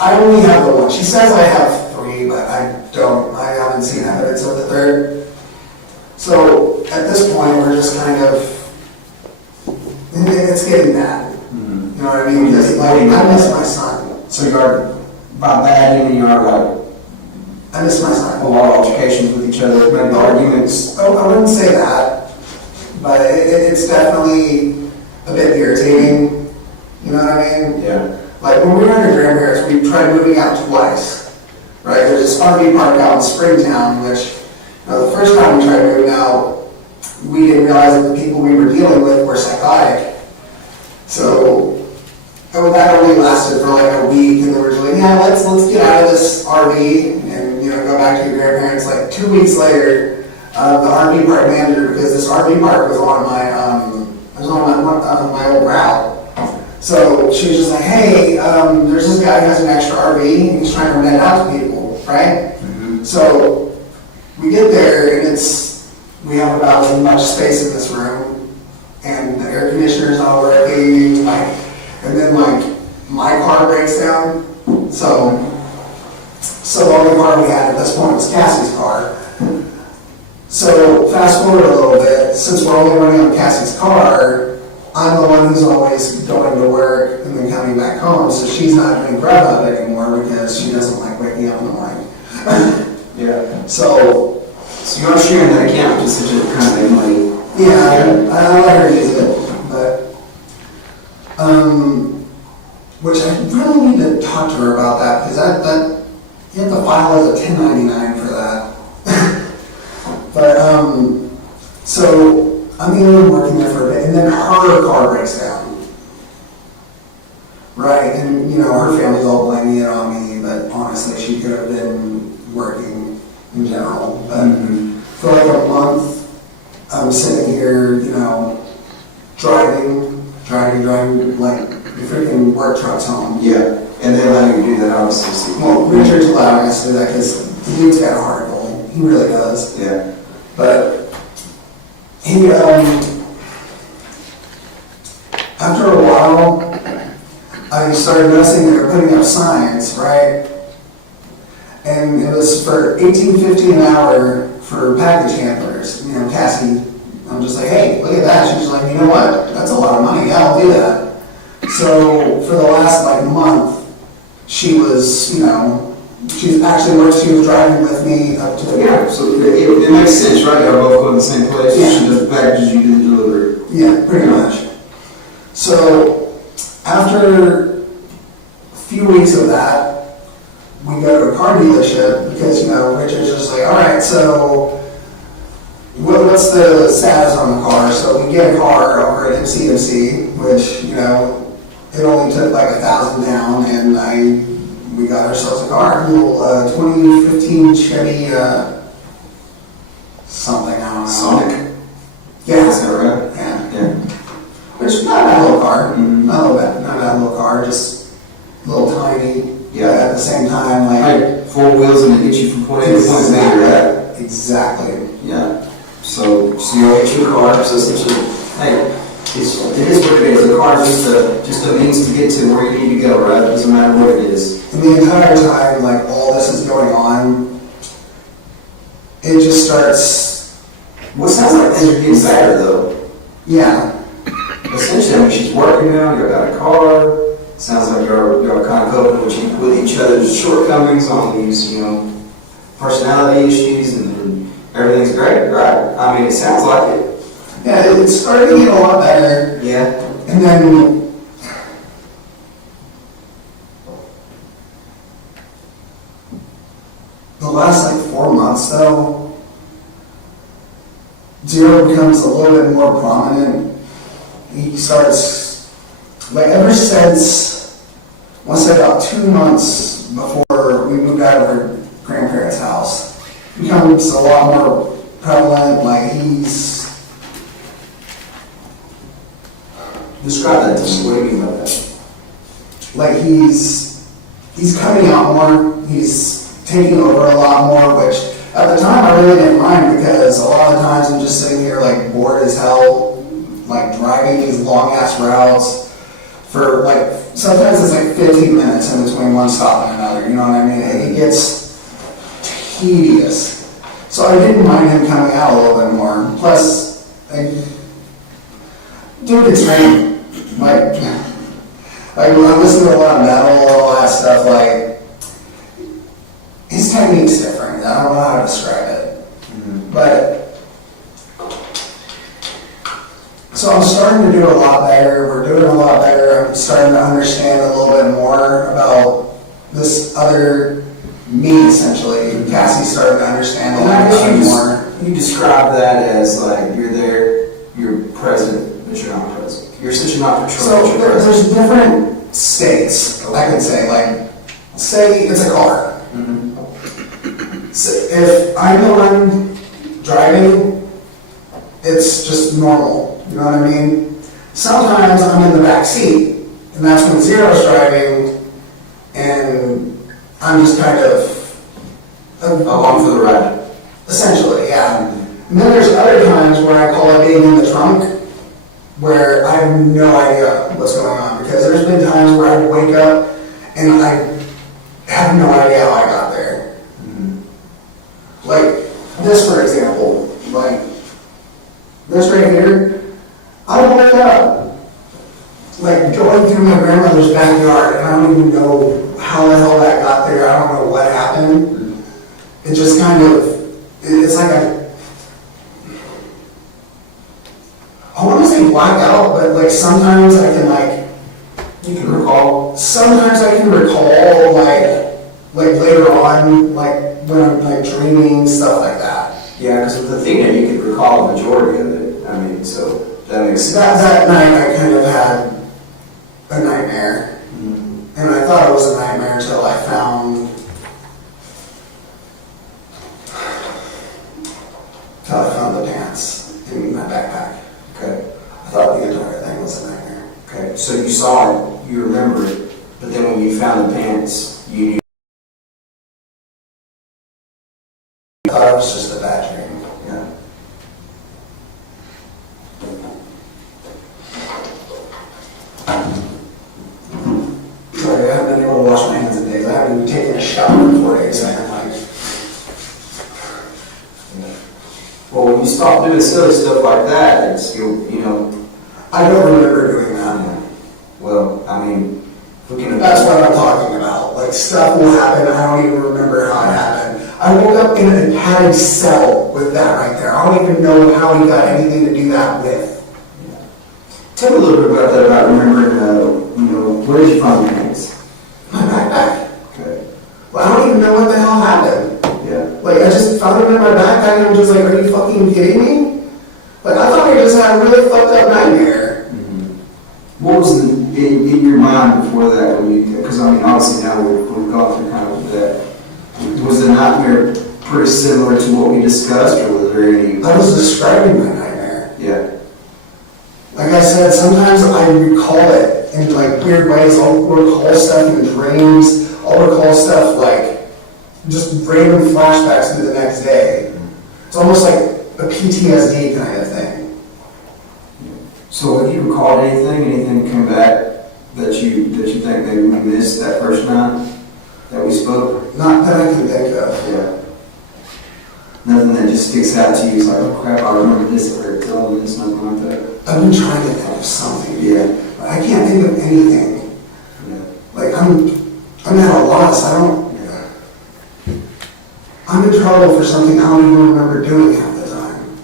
I only have the one. She says I have 3, but I don't. I haven't seen evidence of the 3rd. So at this point, we're just kind of, it's getting bad. Mm-hmm. You know what I mean? Because like, I miss my son. So you're, by bad, you mean you're like, I miss my son. a lot of altercations with each other, maybe arguments? Oh, I wouldn't say that, but it's definitely a bit irritating. You know what I mean? Yeah. Like when we were under grandparents, we tried moving out twice. Right? There's this RV park out in Springtown, which the first time we tried moving out, we didn't realize that the people we were dealing with were psychotic. So that only lasted for like a week, and they were just like, yeah, let's get out of this RV and go back to your grandparents. Like 2 weeks later, the RV park manager, because this RV park was on my old route. So she was just like, hey, there's this guy who has an extra RV, and he's trying to rent it out to people, right? Mm-hmm. So we get there, and we have about as much space in this room, and the air conditioner's not working, and then my car breaks down. So the only car we had at this point was Cassie's car. So fast forward a little bit, since we're only running on Cassie's car, I'm the one who's always going to work and then coming back home, so she's not doing Grubhub anymore because she doesn't like waking up in the morning. Yeah. So you're sharing that account just to kind of make money. Yeah, I let her use it, but which I really need to talk to her about that, because that you have to file as a 1099 for that. But so I'm the only one working there for a bit, and then her car breaks down. Right, and her family's all blaming it on me, but honestly, she could have been working in general. But for like a month, I'm sitting here, driving, like the freaking work trucks home. Yeah, and they allow you to do that, obviously. Well, Richard's allowing us to do that because the dude's got a heart goal. He really does. Yeah. But he, after a while, I started noticing they were putting up signs, right? And it was for $18.50 an hour for package handlers. Cassie, I'm just like, hey, look at that. She's like, you know what? That's a lot of money. Yeah, I'll do that. So for the last month, she was, she actually works. She was driving with me up to the so it makes sense, right? Y'all both go to the same place. Yeah. She does the packages, you do the delivery. Yeah, pretty much. So after a few weeks of that, we go to a car dealership because Richard's just like, all right, so what's the status on the car? So we get a car over at MCMC, which it only took like $1,000 down, and we got ourselves a car, a little 2015 Chevy something, I don't know. Sonic? Yeah. Is that right? Yeah. Which is not a bad little car. Not a bad little car, just a little tiny. Yeah. At the same time, like 4 wheels and it gets you from point A to point B, right? Exactly. Yeah. So you'll get your car. So essentially, hey, it is what it is. The car is just a means to get to where you need to go, right? It doesn't matter what it is. And the entire time, all this is going on, it just starts. Well, it sounds like things are getting better, though. Yeah. Essentially, she's working now. You got a car. Sounds like you're kind of coping with each other's shortcomings on these, personality issues and everything's great, right? I mean, it sounds like it. Yeah, it's starting to get a lot better. Yeah. And then the last like 4 months though, Zero becomes a little bit more prominent. He starts, like ever since, I want to say about 2 months before we moved out of our grandparents' house, he becomes a lot more prevalent, like he's... Describe that to me. What do you mean by that? Like he's coming out more, he's taking over a lot more, which at the time I really didn't mind because a lot of the times I'm just sitting here like bored as hell, like driving these long ass routes for like, sometimes it's like 15 minutes in between one stop and another, you know what I mean? It gets tedious. So I didn't mind him coming out a little bit more. Plus, like, dude, it's raining. Like when I listen to a lot of metal, all that stuff, like, his technique's different. I don't know how to describe it. But, so I'm starting to do a lot better. We're doing a lot better. I'm starting to understand a little bit more about this other me, essentially. Cassie's starting to understand a lot more. You describe that as like you're there, you're present, but you're not present. You're essentially not controlling. So there's different states, I could say. Like, say it's a car. So if I'm the one driving, it's just normal. You know what I mean? Sometimes I'm in the back seat, and that's when Zero's driving, and I'm just kind of along for the ride. Essentially, yeah. And then there's other times where I call it being in the trunk, where I have no idea what's going on, because there's been times where I wake up and I have no idea how I got there. Like this, for example, like this right here, I woke up like going through my grandmother's backyard, and I don't even know how the hell that got there. I don't know what happened. It just kind of, it's like I want to say black out, but like sometimes I can you can recall. Sometimes I can recall like later on, like when I'm like dreaming, stuff like that. Yeah, because with Athena you could recall the majority of it. I mean, so that makes sense. That night I kind of had a nightmare, and I thought it was a nightmare until I found the pants in my backpack. Okay. I thought the entire thing was a nightmare. Okay, so you saw it, you remember it, but then when you found the pants, you knew. I thought it was just a bad dream. Yeah. Sorry, I haven't been able to wash my hands in days. I haven't even taken a shower in 4 days. Well, when you stop doing silly stuff like that, it's, you know. I don't remember doing that. Yeah. Well, I mean, if we can. That's what I'm talking about. Like, stuff will happen, I don't even remember how it happened. I woke up in a padded cell with that right there. I don't even know how he got anything to do that with. Yeah. Tell me a little bit about that, about remembering, where did you find the pants? My backpack. Okay. Well, I don't even know what the hell happened. Yeah. Like, I just found them in my backpack and I'm just like, are you fucking kidding me? Like, I thought I just had a really fucked up nightmare. What was in your mind before that? Because I mean, obviously now we've gone through kind of that. Was the nightmare pretty similar to what we discussed, or was there any? I was describing my nightmare. Yeah. Like I said, sometimes I recall it in like weird ways. I'll recall stuff in dreams. I'll recall stuff like just random flashbacks to the next day. It's almost like a PTSD kind of thing. So have you recalled anything come back that you think maybe we missed that first night that we spoke? Not that I can think of. Yeah. Nothing that just sticks out to you. It's like, oh crap, I remember this or telling me this, nothing like that. I've been trying to think of something. Yeah. But I can't think of anything. Yeah. Like I'm at a loss. I I'm in trouble for something I don't even remember doing half the time.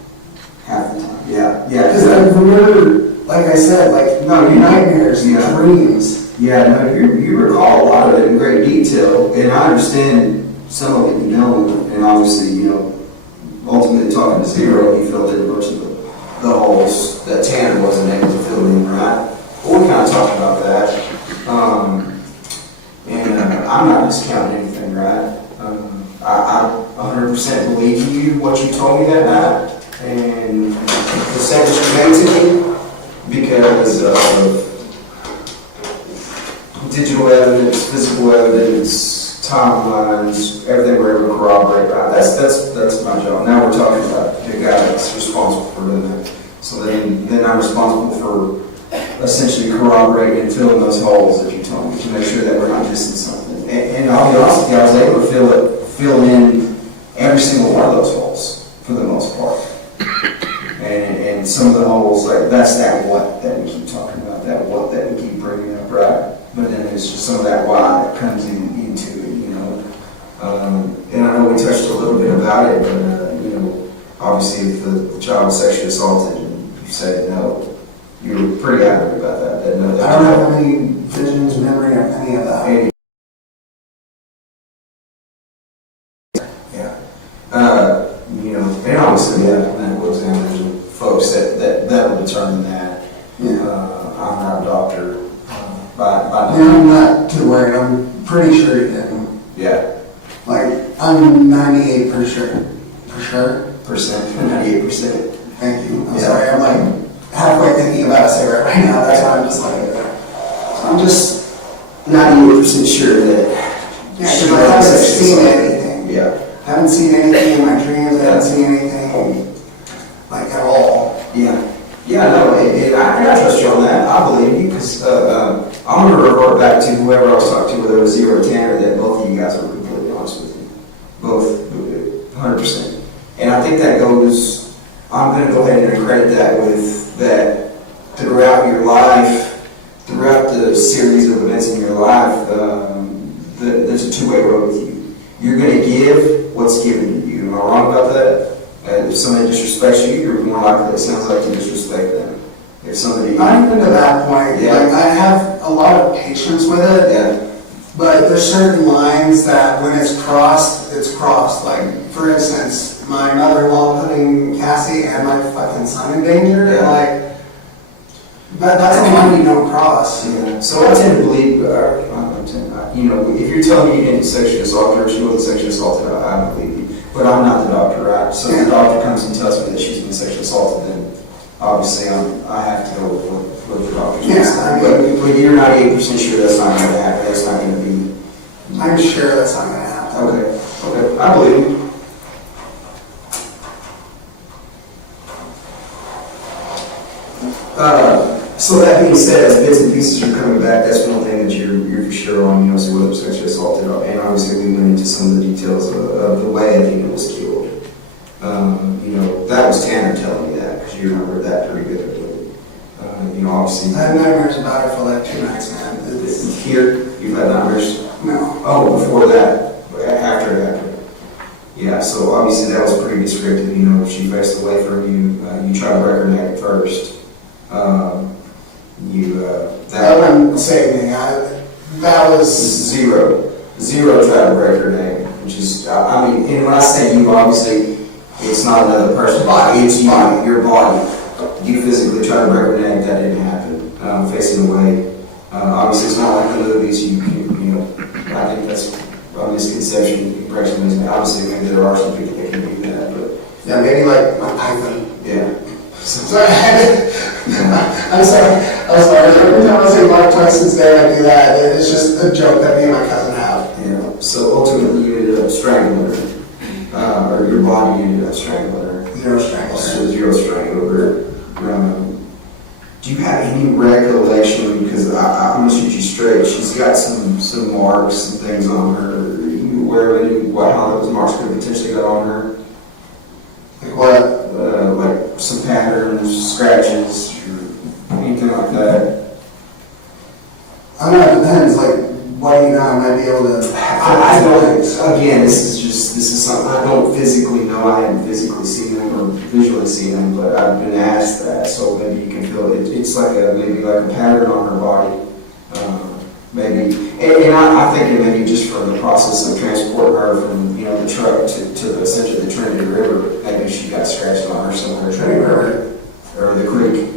Half the time, yeah. Because I remember, like I said, like nightmares and dreams. Yeah, no, you recall a lot of it in great detail, and I understand some of it, and obviously, ultimately talking to Zero, he filled in a bunch of the holes that Tanner wasn't able to fill in, right? Well, we kind of talked about that, and I'm not discounting anything, right? I 100% believe you, what you told me that night, and the statements you made to me, because of digital evidence, physical evidence, timelines, everything we're able to corroborate. Right? That's my job. Now we're talking about the guy that's responsible for doing that. So then I'm responsible for essentially corroborating and filling those holes that you told me to make sure that we're not missing something. And I'll be honest with you, I was able to fill in every single one of those holes for the most part. And some of the holes, like that's that what that we keep talking about, that what that we keep bringing up, right? But then there's just some of that why that comes into it, and I know we touched a little bit about it, but, obviously if the child was sexually assaulted and you said no, you were pretty adamant about that. I don't have any visions, memory, or any of that. And obviously, medical examiners and folks that'll determine that. I'm not a doctor. I'm not too worried. I'm pretty sure you didn't. Yeah. Like, I'm 98% for sure. 98%. Thank you. I'm sorry. I'm like halfway thinking about a cigarette right now. That's why I'm just like, I'm just 98% sure that. Yeah, because I haven't seen anything. Yeah. I haven't seen anything in my dreams. I haven't seen anything like at all. Yeah. Yeah, no, I trust you on that. I believe you because I'm going to revert back to whoever I was talking to, whether it was Zero or Tanner, that both of you guys are completely honest with you. Both, 100%. And I think that goes, I'm going to go ahead and credit that with that throughout your life, throughout the series of events in your life, there's a two-way road with you. You're going to give what's given to you. Am I wrong about that? If somebody disrespects you, you're more likely, it sounds like, to disrespect them. If somebody... I'm even to that point. Yeah. Like, I have a lot of patience with it. Yeah. But there's certain lines that when it's crossed, it's crossed. Like, for instance, my mother-in-law putting Cassie and my fucking son in danger. Yeah. Like, that's a line you don't cross. Yeah. So I tend to believe, if you're telling me you didn't sexually assault her, she wasn't sexually assaulted, I believe you. But I'm not the doctor, right? So if the doctor comes and tells me that she's been sexually assaulted, then obviously I have to go with what the doctor's saying. But you're 98% sure that's not going to happen. That's not going to be. I'm sure that's not going to happen. Okay. I believe you. So that being said, as bits and pieces are coming back, that's one thing that you're for sure on, so whether it was sexually assaulted, and obviously we went into some of the details of the way Athena was killed. That was Tanner telling me that, because you remember that pretty vividly. Obviously. I had nightmares about her for like 2 nights, man. Here, you've had nightmares? No. Oh, before that, after that. Yeah, so obviously that was pretty descriptive, she faced away from you, you tried to break her neck first. That wouldn't save me. That was Zero tried to break her neck, which is, and when I say you, obviously, it's not another person's body, it's you, your body. You physically tried to break her neck, that didn't happen. Facing away. Obviously, it's not like the movies, I think that's a misconception, impression. Obviously, maybe there are some people that can do that, but. Yeah, maybe like my python. Yeah. Sorry. I'm sorry. Every time I say Mark Tyson's there, I do that. It's just a joke that me and my cousin have. Yeah. So ultimately, you ended up strangling her, or your body ended up strangling her. Zero strangling her. So zero strangling her. Do you have any recollection? Because I'm gonna shoot you straight. She's got some marks and things on her. Are you aware of how those marks could have potentially got on her? Like what? Like some patterns, scratches, or anything like that? I don't know, it depends. Like, what do you know? I might be able to. I know again, this is something I don't physically know. I haven't physically seen them or visually seen them, but I've been asked that, so maybe you can feel it. It's like maybe like a pattern on her body, maybe. And I think it maybe just from the process of transporting her from the truck to essentially the Trinity River, maybe she got scratched on her somewhere. Trinity River or the creek.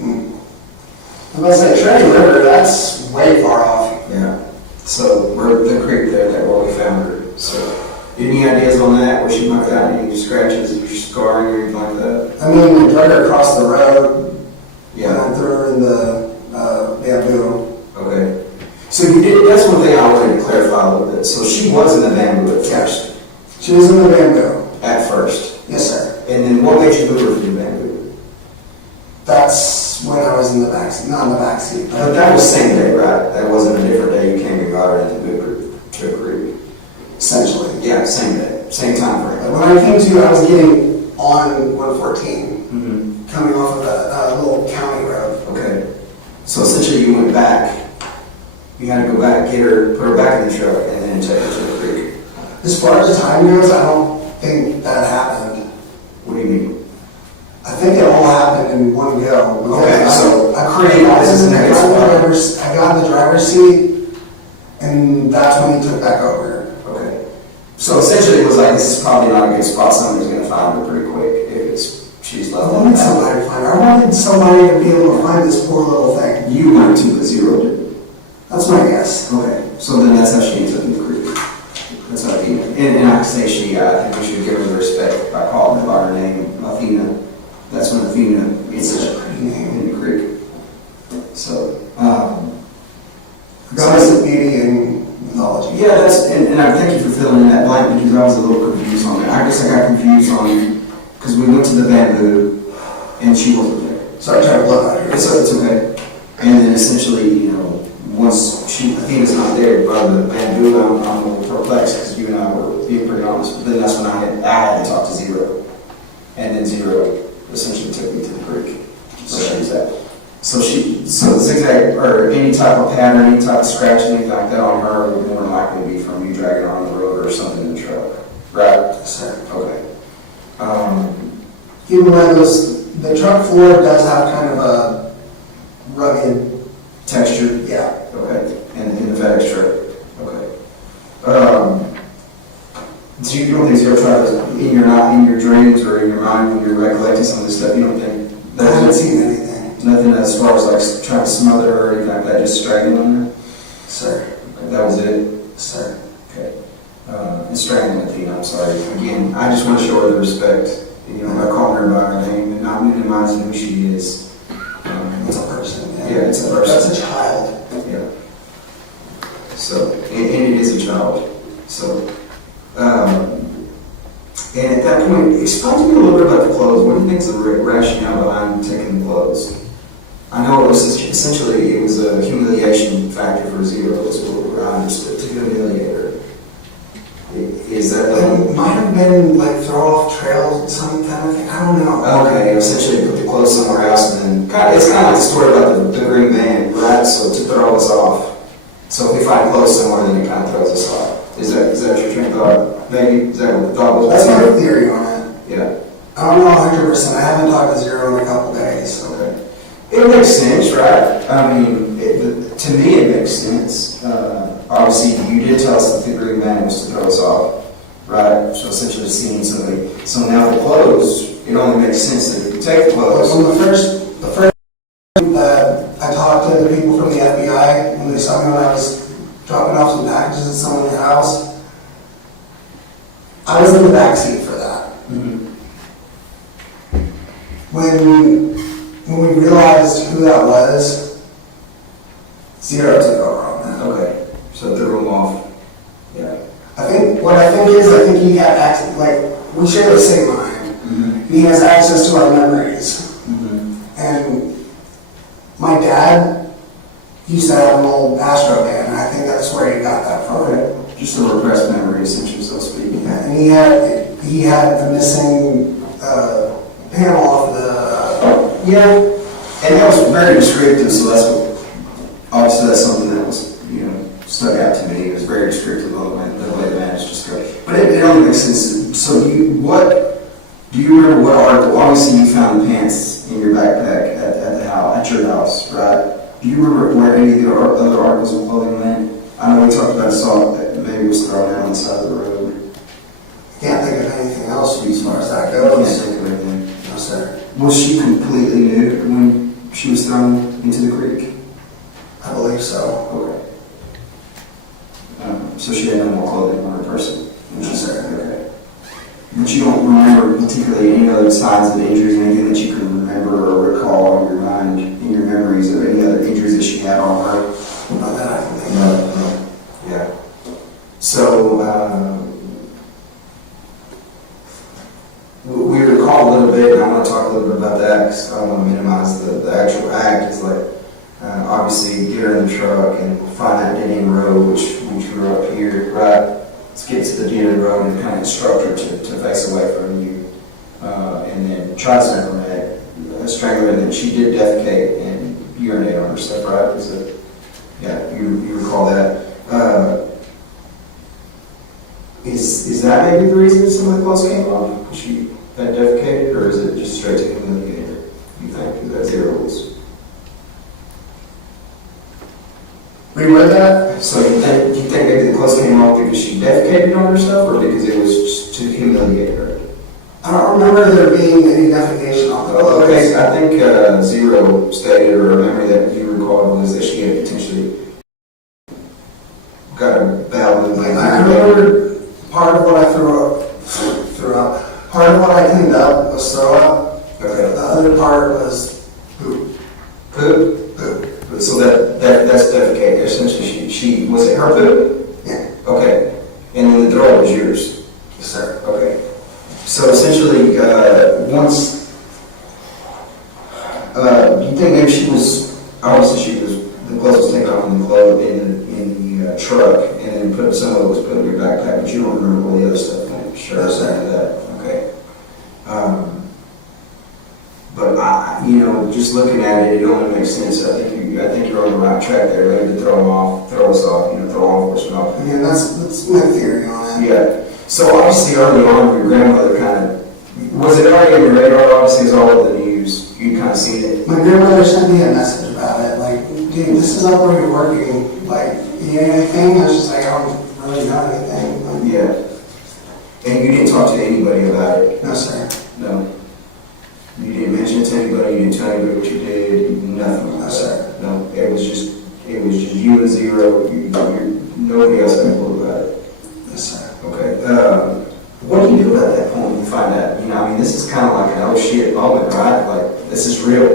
I'm going to say Trinity River. That's way far off. Yeah. So we're the creek there that where we found her. So any ideas on that? Where she might have gotten any scratches or scarring or anything like that? I mean, we drug her across the road. Yeah. And threw her in the bamboo. Okay. So you did. That's one thing I wanted to clarify a little bit. So she was in the bamboo at first. She was in the bamboo at first. Yes, sir. And then what made you move her from the bamboo? That's when I was in the backseat, not in the backseat. But that was same day, right? That wasn't a different day. You came and got her and moved her to a creek. Essentially. Yeah, same day, same time frame. When I came to, I was getting on 114, coming off of a little county road. Okay. So essentially, you went back. You had to go back, get her, put her back in the truck, and then take her to the creek. As far as the time goes, I don't think that happened. What do you mean? I think it all happened in one go. Okay, so I got in the driver's seat, and that's when he took back over. Okay. So essentially, it was like, this is probably not a good spot. Somebody's going to find her pretty quick if she's left. I wanted somebody to find her. I wanted somebody to be able to find this poor little thing. You went to the zero, didn't you? That's my guess. Okay. So then that's how she ends up in the creek. That's how Athena. And I can say she, I think we should give her the respect by calling her by her name, Athena. That's when Athena gets such a pretty name in the creek. So, goddess of beauty and mythology. Yeah, and I thank you for filling in that blank because I was a little confused on that. I guess I got confused on, because we went to the bamboo and she wasn't there. Sorry, trying to blow out here. It's okay. And then essentially, once Athena's not there, by the bamboo, I'm a little perplexed because you and I were being pretty honest. But then that's when I had to talk to Zero. And then Zero essentially took me to the creek. So she's at. So zigzag or any type of pattern, any type of scratch, anything like that on her would more than likely be from you dragging her on the road or something in the truck, right? Yes, sir. Okay. Even when the truck floor does have kind of a rugged texture. Yeah. Okay. And in the FedEx truck. Okay. So you don't think you'll try to in your dreams or in your mind when you're recollecting some of this stuff? You don't think I haven't seen anything. Nothing as far as like trying to smother her or anything like that, just strangling her? Sir. That was it? Sir. Okay. And strangling Athena, I'm sorry. Again, I just want to show her the respect, by calling her by her name and not minimizing who she is. It's a person. Yeah, it's a person. That's a child. Yeah. So, and it is a child. So, and at that point, explain to me a little bit about the clothes. What do you think is the rationale behind taking the clothes? I know it was essentially it was a humiliation factor for Zero. Is what I understood, to humiliate her. Is that It might have been like throw off trails, some kind of thing. I don't know. Okay, essentially put the clothes somewhere else, and then it's kind of like the story about the green van, right? So to throw us off. So if we find clothes somewhere, then it kind of throws us off. Is that your train of thought? Maybe is that what the thought was? That's my theory on it. Yeah. I don't know 100%. I haven't talked to Zero in a couple days. Okay. It makes sense, right? I mean, to me, it makes sense. Obviously, you did tell us that the green van was to throw us off, right? So essentially, seeing somebody. So now the clothes, it only makes sense that if you take the clothes. Well, the first I talked to the people from the FBI when they saw me when I was dropping off some packages at someone's house. I was in the backseat for that. When we realized who that was, Zero took over on that. Okay, so threw him off. Yeah. I think he had access, like, we share the same mind. He has access to our memories. And my dad used to have an old Astro band, and I think that's where he got that from. Okay. Just a repressed memory, essentially, so to speak. Yeah, and he had the missing panel off the. Yeah, and that was very descriptive. So obviously that's something that was stuck out to me. It was very descriptive of the way makes sense. So do you remember what article? Obviously, you found the pants in your backpack at the house, at your house, right? Do you remember where any of the other articles of clothing went? I know we talked about assault that maybe was thrown out on the side of the road. Can't think of anything else as far as that goes. Can't think of anything. No, sir. Was she completely nude when she was thrown into the creek? I believe so. Okay. So she had no more clothing on her person? No, sir. Okay. But you don't remember particularly any other signs of injuries, anything that you can remember or recall in your mind, in your memories of any other injuries that she had on her? Not that I can think of. No. Yeah. So, we recall a little bit, and I want to talk a little bit about that because I don't want to minimize the actual act. It's like, obviously, get her in the truck and find that dead end road, which we grew up here, right? Let's get to the dead end road and kind of instruct her to face away from you. And then try to snap her neck, strangle her, and then she did defecate and urinate on herself, right? Is it, yeah, you recall that. Is that maybe the reason some of the clothes came off? She had defecated, or is it just straight to humiliating her? You think? Is that zero rules? Reread that? So you think maybe the clothes came off because she defecated on herself, or because it was just to humiliate her? I don't remember there being any defecation on the clothes. Okay, I think Zero stated, or a memory that you recalled, was that she had potentially got a bowel. I remember part of what I threw out. Part of what I cleaned up was throw up. Okay. The other part was poop. Poop? Poop. So that's defecate. Essentially, she was it her poop? Yeah. Okay. And then the throw was yours? Yes, sir. Okay. So essentially, once, you think maybe she was, obviously the clothes was taken off in the truck, and then some of it was put in your backpack, but you don't remember where the other stuff went. Sure, Yes, sir. that. Okay. But just looking at it, it only makes sense. I think you're on the right track there. Maybe to throw us off, throw law enforcement off. Yeah, that's my theory on it. Yeah. So obviously early on, your grandmother was it already on your radar? Obviously, it's all over the news. You kind of seen it. My grandmother sent me a message about it, like, dude, this is not where you're working. Like, you know anything? I was just like, I don't really know anything. Like, yeah. And you didn't talk to anybody about it? No, sir. No. You didn't mention it to anybody? You didn't tell anybody what you did? Nothing? No, sir. No. It was just you and Zero. Nobody else had a clue about it? Yes, sir. Okay. What do you do at that point when you find out? This is kind of like an oh shit moment, right? Like, this is real.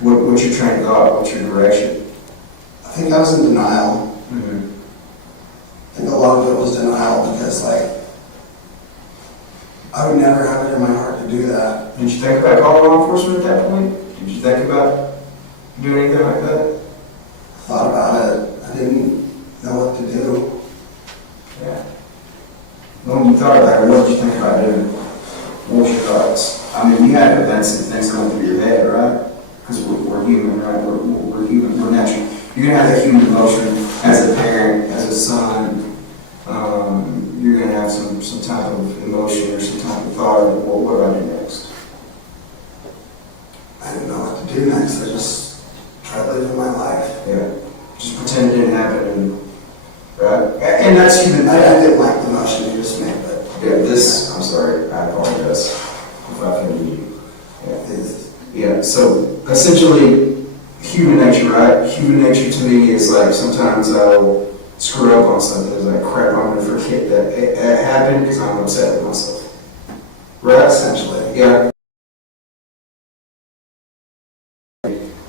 What's your train of thought? What's your direction? I think I was in denial. Mm-hmm. I think a lot of it was denial because, like, I would never have it in my heart to do that. Did you think about calling law enforcement at that point? Did you think about doing anything like that? Thought about it. I didn't know what to do. Yeah. When you thought about it, what did you think about doing? What was your thoughts? You had events and things going through your head, right? Because we're human, right? We're human. We're natural. You're going to have that human emotion as a parent, as a son. You're going to have some type of emotion or some type of thought of, well, what do I do next? I didn't know what to do next. I just tried living my life. Yeah. Just pretend it didn't happen, right? And that's human. I didn't like the motion you just made, but I'm sorry. I apologize if I offended you. Yeah. So essentially, human nature, right? Human nature to me is like sometimes I'll screw up on something. It's like, crap, I'm going to forget that it happened because I'm upset with myself. Right? Essentially. Yeah.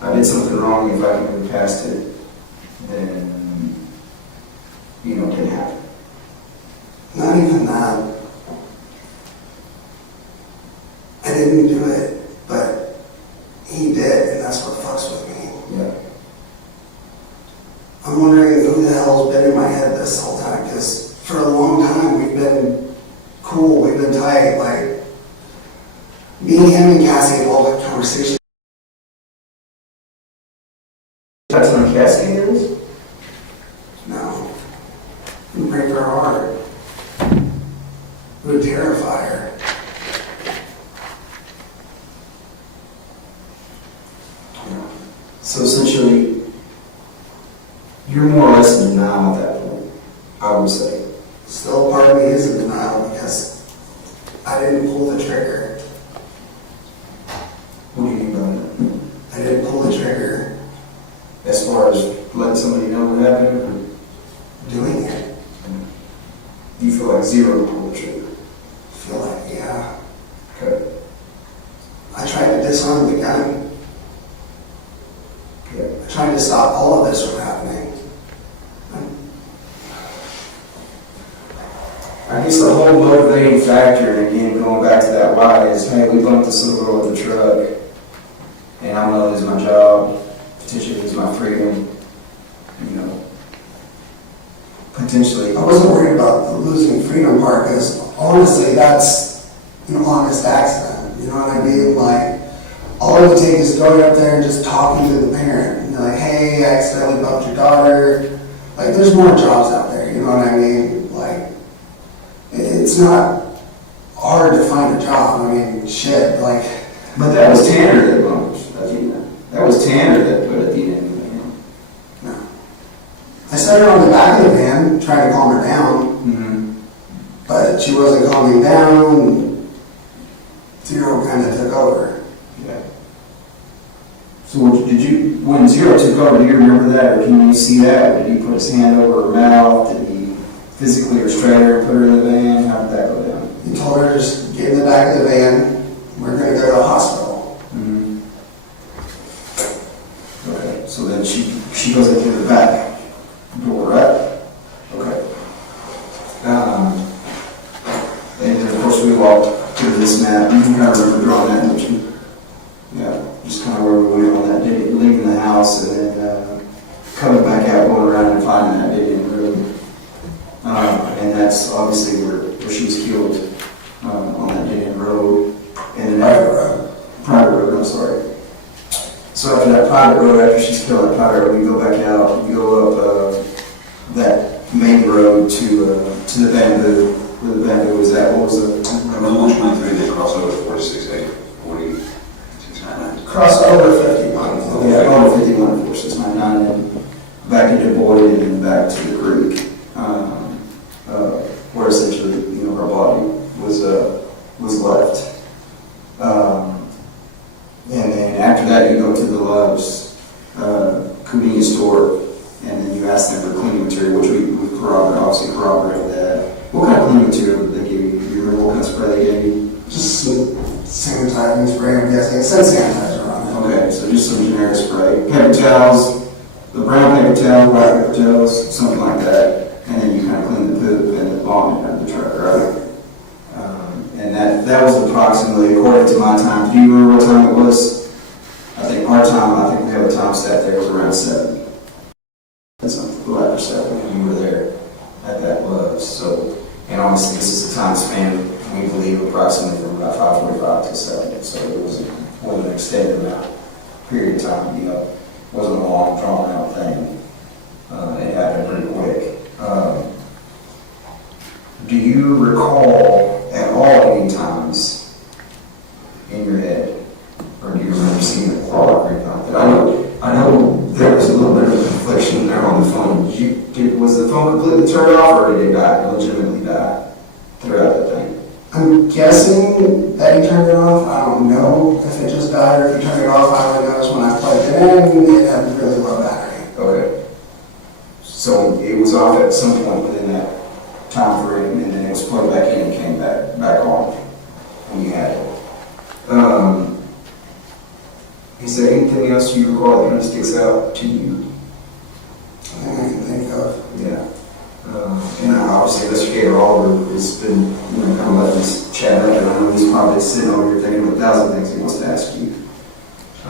I did something wrong. If I can move past it, then, it didn't happen. not even that. I didn't do it, but he did, and that's what fucks with me. Yeah. I'm wondering who the hell's been in my head this whole time, because for a long time we've been cool, we've been tight, like me, him, and Cassie have all had conversations. That's when Cassie is? No. We break her heart. would terrify her. So essentially, you're more or less in denial at that point, I would say. Still, part of me is in denial because I didn't pull the trigger. What do you mean by that? I didn't pull the trigger. As far as letting somebody know what happened, or Doing it. you feel like zero pull the trigger? I feel like, yeah. Okay. I tried to disarm the gun. Okay. I tried to stop all of this from happening. I guess the whole motivating factor, and again, going back to that why, is, hey, we bumped this little girl with the truck, and I'm gonna lose my job, potentially lose my freedom, you know, potentially. I wasn't worried about the losing freedom part because honestly, that's an honest accident. You know what I mean? Like, all it would take is going up there and just talking to the parent. And you're like, hey, I accidentally bumped your daughter. Like, there's more jobs out there. You know what I mean? Like, it's not hard to find a job. I mean, shit, like. But that was Tanner that bumped Athena. That was Tanner that put Athena in the van. No. I set her on the back of the van, trying to calm her down. Mm-hmm. But she wasn't calming down. Zero kind of took over. Yeah. So when Zero took over, do you remember that? Or can you see that? Or did he put his hand over her mouth? Did he physically restrain her and put her in the van? How did that go down? He told her, just get in the back of the van. We're going to go to the hospital. Mm-hmm. Okay, so then she goes into the back door, right? Okay. And then of course we walked to this map. You kind of remember drawing that, don't you? Yeah, just kind of where we went on that day, leaving the house and then coming back out, going around and finding that dead end road. And that's obviously where she was killed on that dead end road. And then private road, I'm sorry. So after that private road, after she's killed that private road, we go back out, we go up that main road to the bamboo. Where the bamboo was at, what was the? Remember 123, they cross over 46A, 4699. Cross over 51. Yeah, over 51, 4699, and back into Boyd and then back to the creek, where essentially, her body was left. And then after that, you go to the Love's convenience store, and then you ask them for cleaning material, which we obviously corroborated that. What kind of cleaning material did they give you? Do you remember what kind of spray they gave you? Just sanitizing spray, I'm guessing. It said sanitizer on it. Okay, so just some generic spray. Paper towels, the brown paper towel, white paper towels, something like that. And then you kind of clean the poop and the vomit out of the truck, right? And that was approximately, according to my time. Do you remember what time it was? I think our time, I think we have a time stat there, was around 7. That's a little after 7 when you were there at that was. So, and obviously this is a time span, we believe, approximately from about 5:45 to 7. So it wasn't an extended amount, period of time, It wasn't a long, drawn out thing. It happened pretty quick. Do you recall at all any times in your head, or do you remember seeing a clock or anything like that? I know there was a little bit of a confliction there on the phone. Was the phone completely turned off, or did it legitimately die throughout the thing? I'm guessing that he turned it off. I don't know if it just died or if he turned it off. I only noticed when I plugged it in, it had a really low battery. Okay. So it was off at some point within that time frame, and then it was plugged back in and came back on when you had it. Is there anything else you recall that kind of sticks out to you? I can think of. Yeah. And obviously, Investigator Oliver has been, kind of letting us chat up, and I know he's probably sitting over here thinking of 1,000 things he wants to ask you.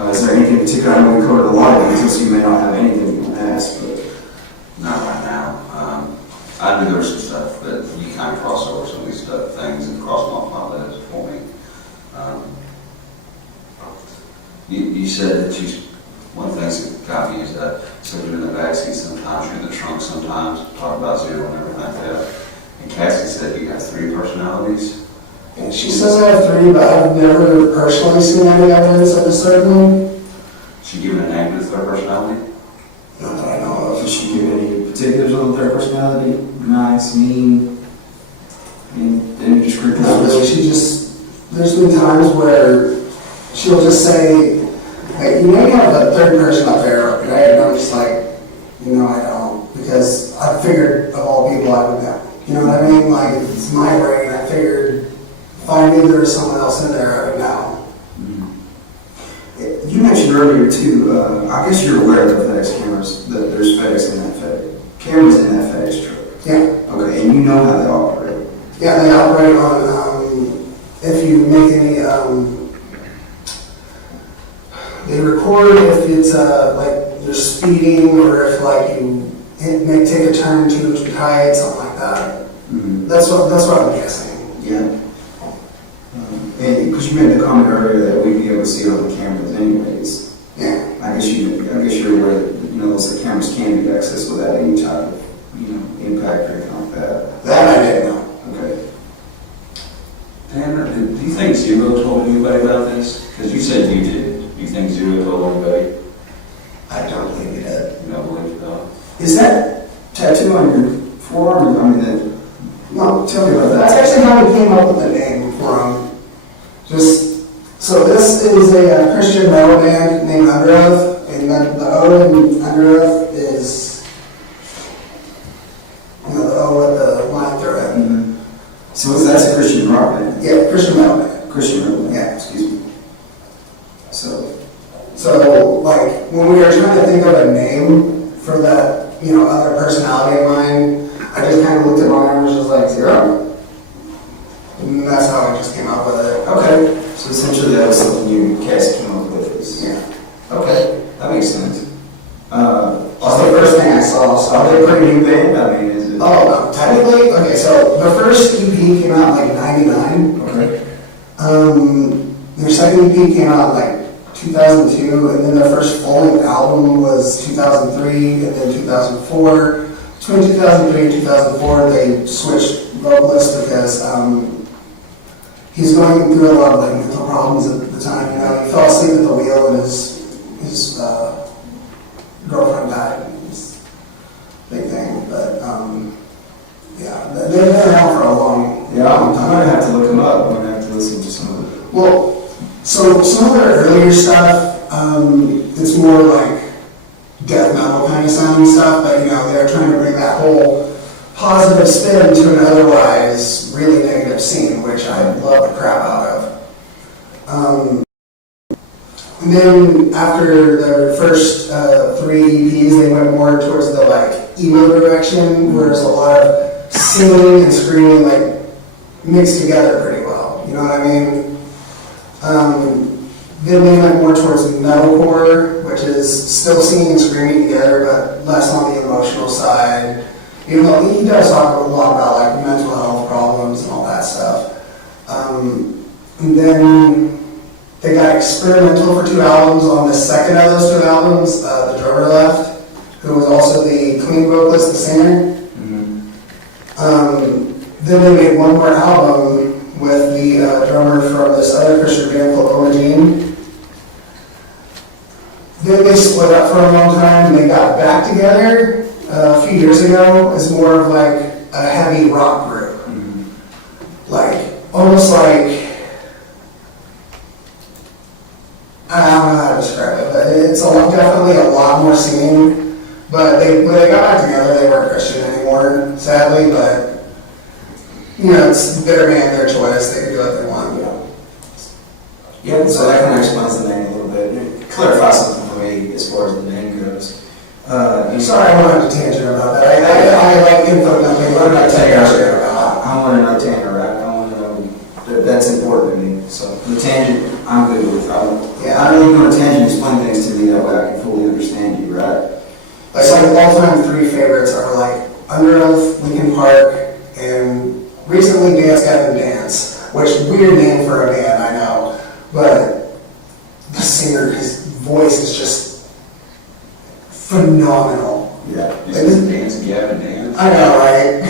Is there anything in particular? I know we covered a lot of things, so you may not have anything you want to ask, but. Not right now. I knew there was some stuff that you kind of cross over some of these things and cross them off my list for me. You said that one of the things that got me is that so you're in the backseat sometimes, you're in the trunk sometimes, talk about Zero and everything like that. And Cassie said you guys 3 personalities? And she says I have 3, but I've never personally seen any evidence of this third one. She given a name to the third personality? Not that I know of. Did she give any particulars on the third personality? Nice, mean? Any descriptors? Not really. She just, there's been times where she'll just say, hey, you may have a third person up there, right? And I'm just like, no, I don't. Because I figured of all people I would know. You know what I mean? Like, it's my brain. I figured if I knew there was someone else in there, I would know. You mentioned earlier too, I guess you're aware of the FedEx cameras, that there's FedEx in that FedEx, cameras in that FedEx truck. Yeah. Okay, and you know how they operate? Yeah, they operate on, if you make any, they record if it's like you're speeding or if like you may take a turn too tight, something like that. Mm-hmm. That's what I'm guessing. Yeah. And because you made the comment earlier that we'd be able to see it on the cameras anyways. Yeah. I guess you're aware that, you know, those cameras can be accessed without any type of, you know, impact or anything like that. That I didn't know. Okay. Tanner, do you think Zero told anybody about this? Because you said you did. Do you think Zero told anybody? I don't believe he did. You don't believe it? Is that Tattoo on your forearm? I mean, no, tell me about that. That's actually how we came up with the name for him. So this is a Christian metal band named Under Oath, and the O in Under Oath is, you know, the O with the line through it. Mm-hmm. So that's a Christian rock band? Yeah, Christian metal band. Christian metal band. Yeah, excuse me. So like when we were trying to think of a name for that, you know, other personality of mine, I just kind of looked at mine and was just like Zero. And that's how I just came up with it. Okay. So essentially that was something you guys came up with. Yeah. Okay. That makes sense. That's the first thing I saw. So are they a pretty new band? I mean, is it? Oh, no. Technically, okay, so the first EP came out in like 99. Okay. Their second EP came out in like 2002, and then their first full-length album was 2003, and then 2004. Between 2003 and 2004, they switched vocalists because he's going through a lot of like mental problems at the time. You know, he fell asleep at the wheel, and his girlfriend died. It's a big thing, but yeah, they've been around for a long time. I might have to look them up. I'm gonna have to listen to some of it. Well, so some of their earlier stuff, it's more like death metal kind of sounding stuff, but you know, they're trying to bring that whole positive spin to an otherwise really negative scene, which I love the crap out of. And then after their first 3 EPs, they went more towards the like emo direction, where there's a lot of singing and screaming like mixed together pretty well. You know what I mean? Then they went more towards metalcore, which is still singing and screaming together, but less on the emotional side. You know, he does talk a lot about like mental health problems and all that stuff. And then they got experimental for 2 albums. On the second of those 2 albums, the drummer left, who was also the clean vocalist, the singer. Then they made 1 more album with the drummer from this other Christian band called Origin. Then they split up for a long time, and they got back together a few years ago as more of like a heavy rock group. Like, almost like, I don't know how to describe it, but it's definitely a lot more singing. But when they got back together, they weren't Christian anymore, sadly, but you know, it's their band, their choice. They can do what they want. Yeah, so that kind of explains the name a little bit. Clarify something for me as far as the name goes. Sorry, I went on a tangent about that. I like info dumping. I want to know Tanner, right? I want to know that's important to me. So the tangent, I'm good with. I don't even know a tangent. Explain things to me that way I can fully understand you, right? Like all-time 3 favorites are like Under Oath, Linkin Park, and recently Dance Gavin Dance, which weird name for a band, I know, but the singer, his voice is just phenomenal. Yeah, Dance Gavin Dance. I know, right?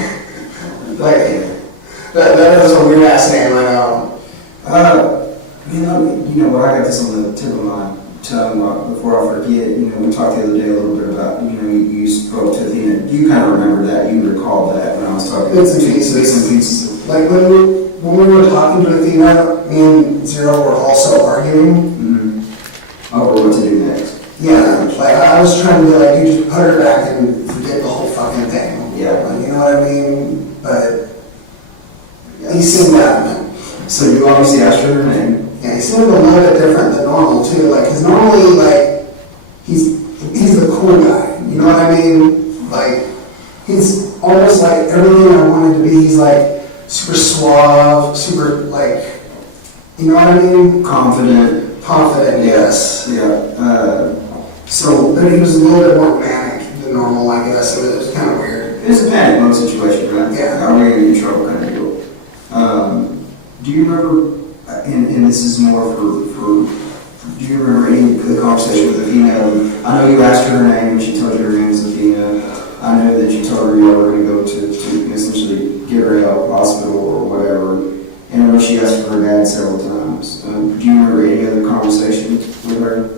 Like, that last name, I know. You know what, I got this on the tip of my tongue before I forget. We talked the other day a little bit about, you spoke to Athena. Do you kind of remember that? You recall that when I was talking? Bits and pieces. Like when we were talking to Athena, me and Zero were also arguing. Over what to do next. Yeah, like I was trying to be like, you just put her back and forget the whole fucking thing. Yeah. Like, you know what I mean? But he seemed adamant. So you obviously asked her name. Yeah, he seemed a little bit different than normal too. Like, cause normally, like, he's the cool guy. You know what I mean? Like, he's almost like everything I wanted to be. He's like super suave, super like, you know what I mean? Confident, yes. Yeah. But he was a little bit more manic than normal, I guess. It was kind of weird. It's a panic mode situation, right? Yeah. Are we going to get in trouble kind of deal? Do you remember, and this is more for do you remember any of the conversation with Athena? I know you asked her name and she told you her name was Athena. I know that you told her you were going to go to essentially get her out of the hospital or whatever. And I know she asked for her dad several times. Do you remember any other conversation with her?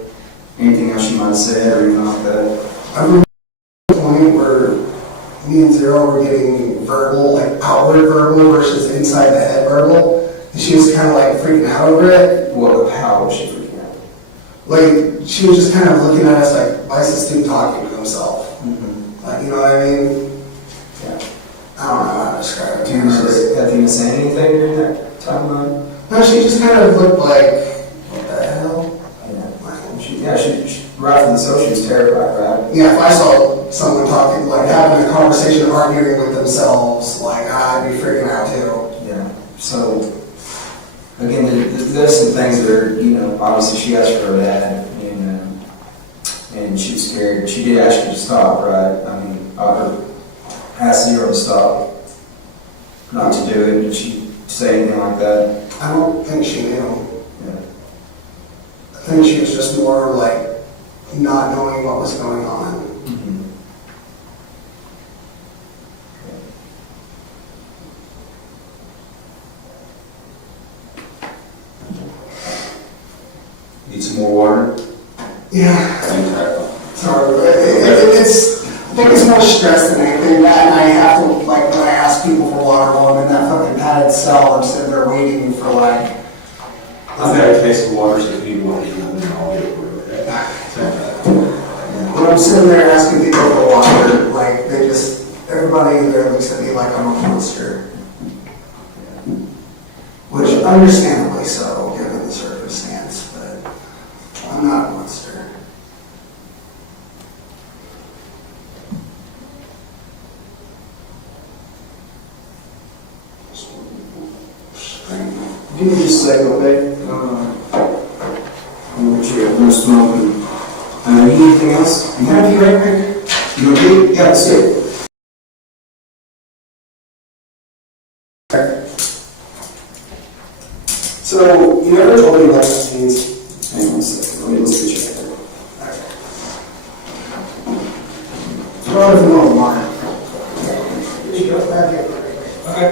Anything else she might have said or anything like that? I remember the point where me and Zero were getting verbal, like outward verbal versus inside the head verbal. And she was kind of like freaking out over it. How was she freaking out? Like, she was just kind of looking at us like, why is this dude talking to himself? Like, you know what I mean? Yeah. I don't know how to describe it. Do you remember Athena saying anything during that timeline? No, she just kind of looked like, what the hell? She right from the soul, she was terrified, right? Yeah, if I saw someone talking, like having a conversation, arguing with themselves, like I'd be freaking out too. Yeah. So, again, there's some things that are, obviously she asked for her dad, and she was scared, but she did ask you to stop, right? I mean, asked Zero to stop, not to do it. Did she say anything like that? I don't think she knew. Yeah. I think she was just more like not knowing what was going on. Need some more water? Yeah. Sorry, I think it's more stress than anything. That and I have to, like, when I ask people for water while I'm in that fucking padded cell, I'm sitting there waiting for like. I've got a case of water, so if you want to, then I'll get it for you, okay? When I'm sitting there asking people for water, like, everybody in there looks at me like I'm a monster. Which, understandably so, given the circumstance, but I'm not a monster. Give me just a second, okay? I'm going to check. I'm going to smoke. You need anything else? You have you right there? You okay? Yeah, that's it. So, you never told me about these things. Hang on a second. Let's get you there. I don't even know why. She goes back in. Okay.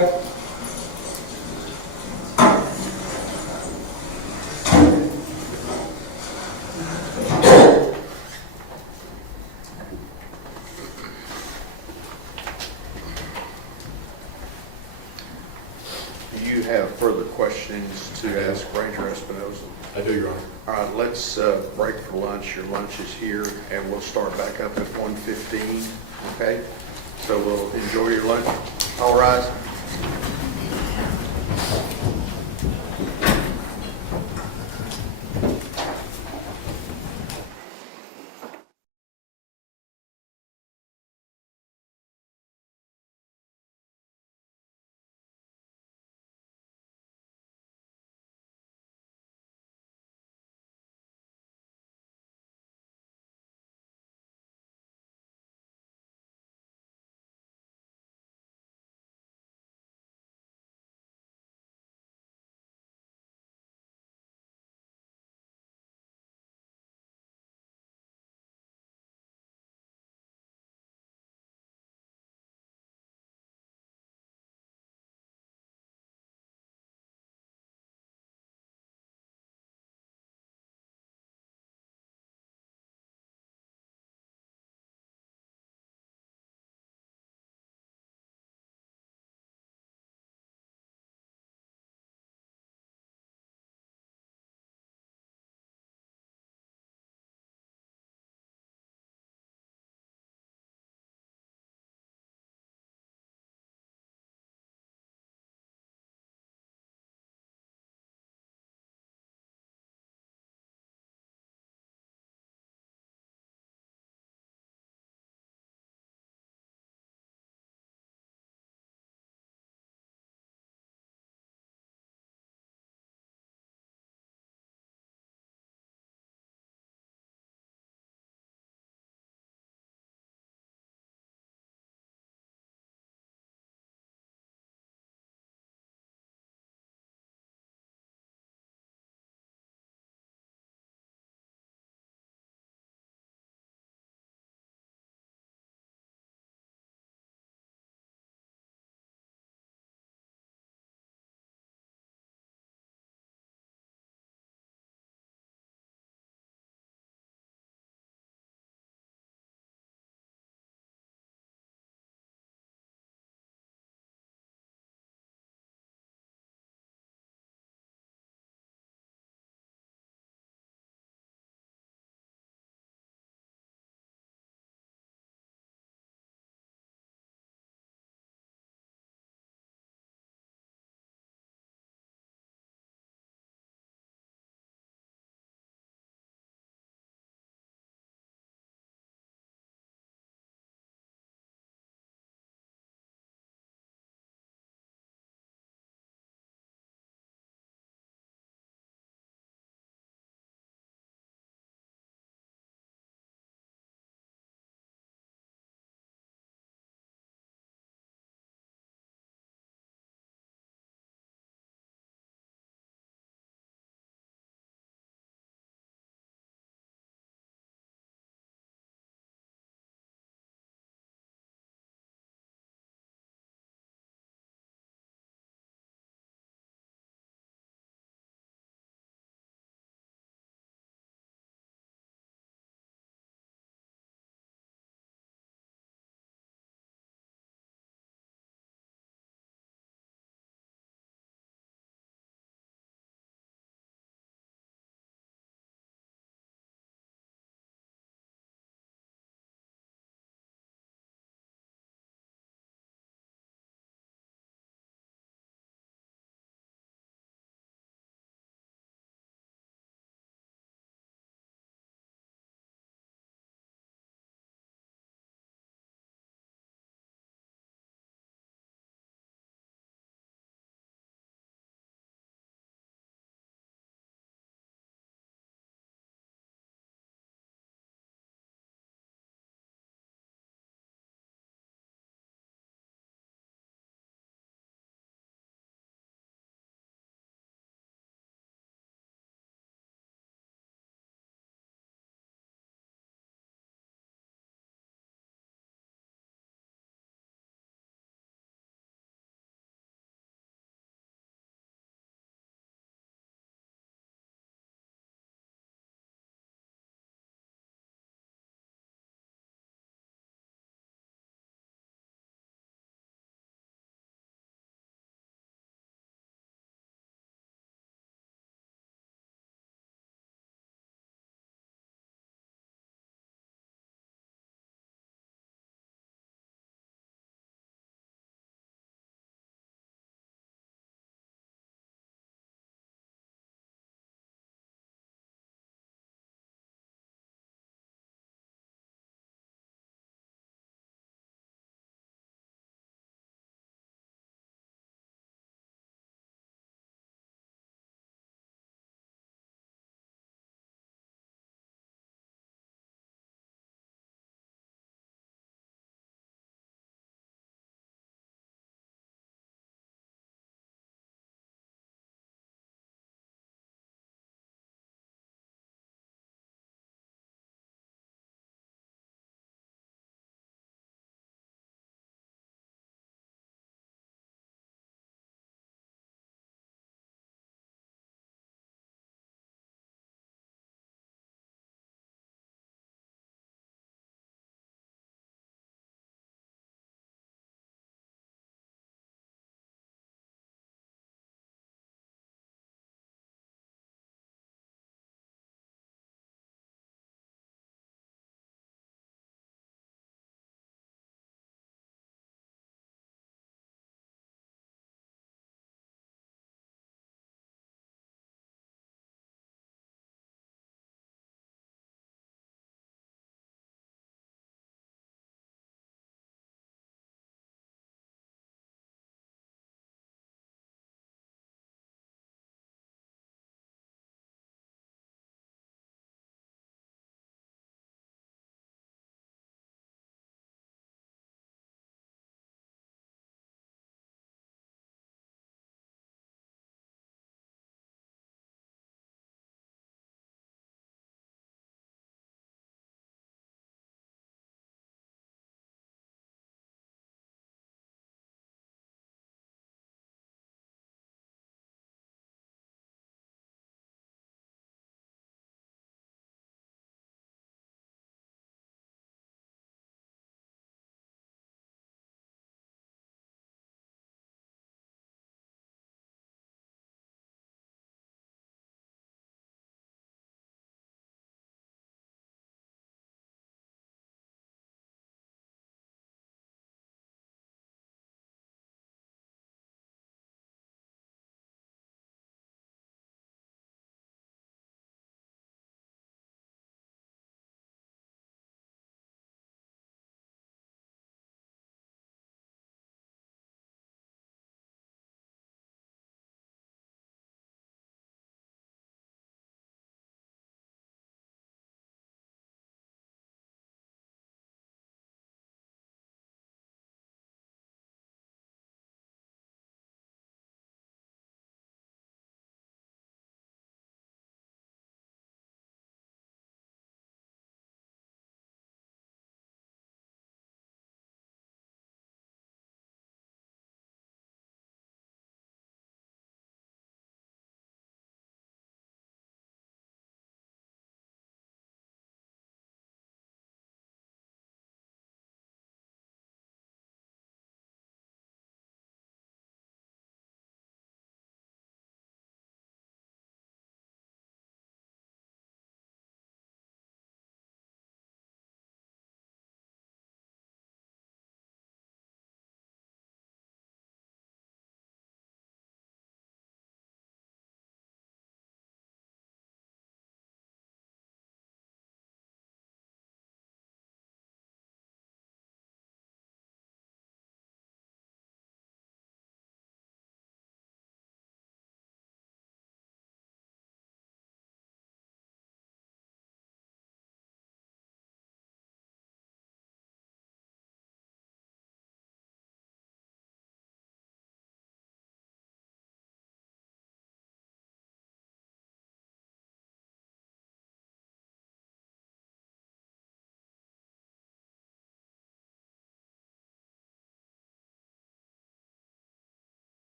Do you have further questions to ask Ranger Espinosa? I do, Your Honor. All right, let's break for lunch. Your lunch is here, and we'll start back up at 1:15, okay? So we'll enjoy your lunch. All rise.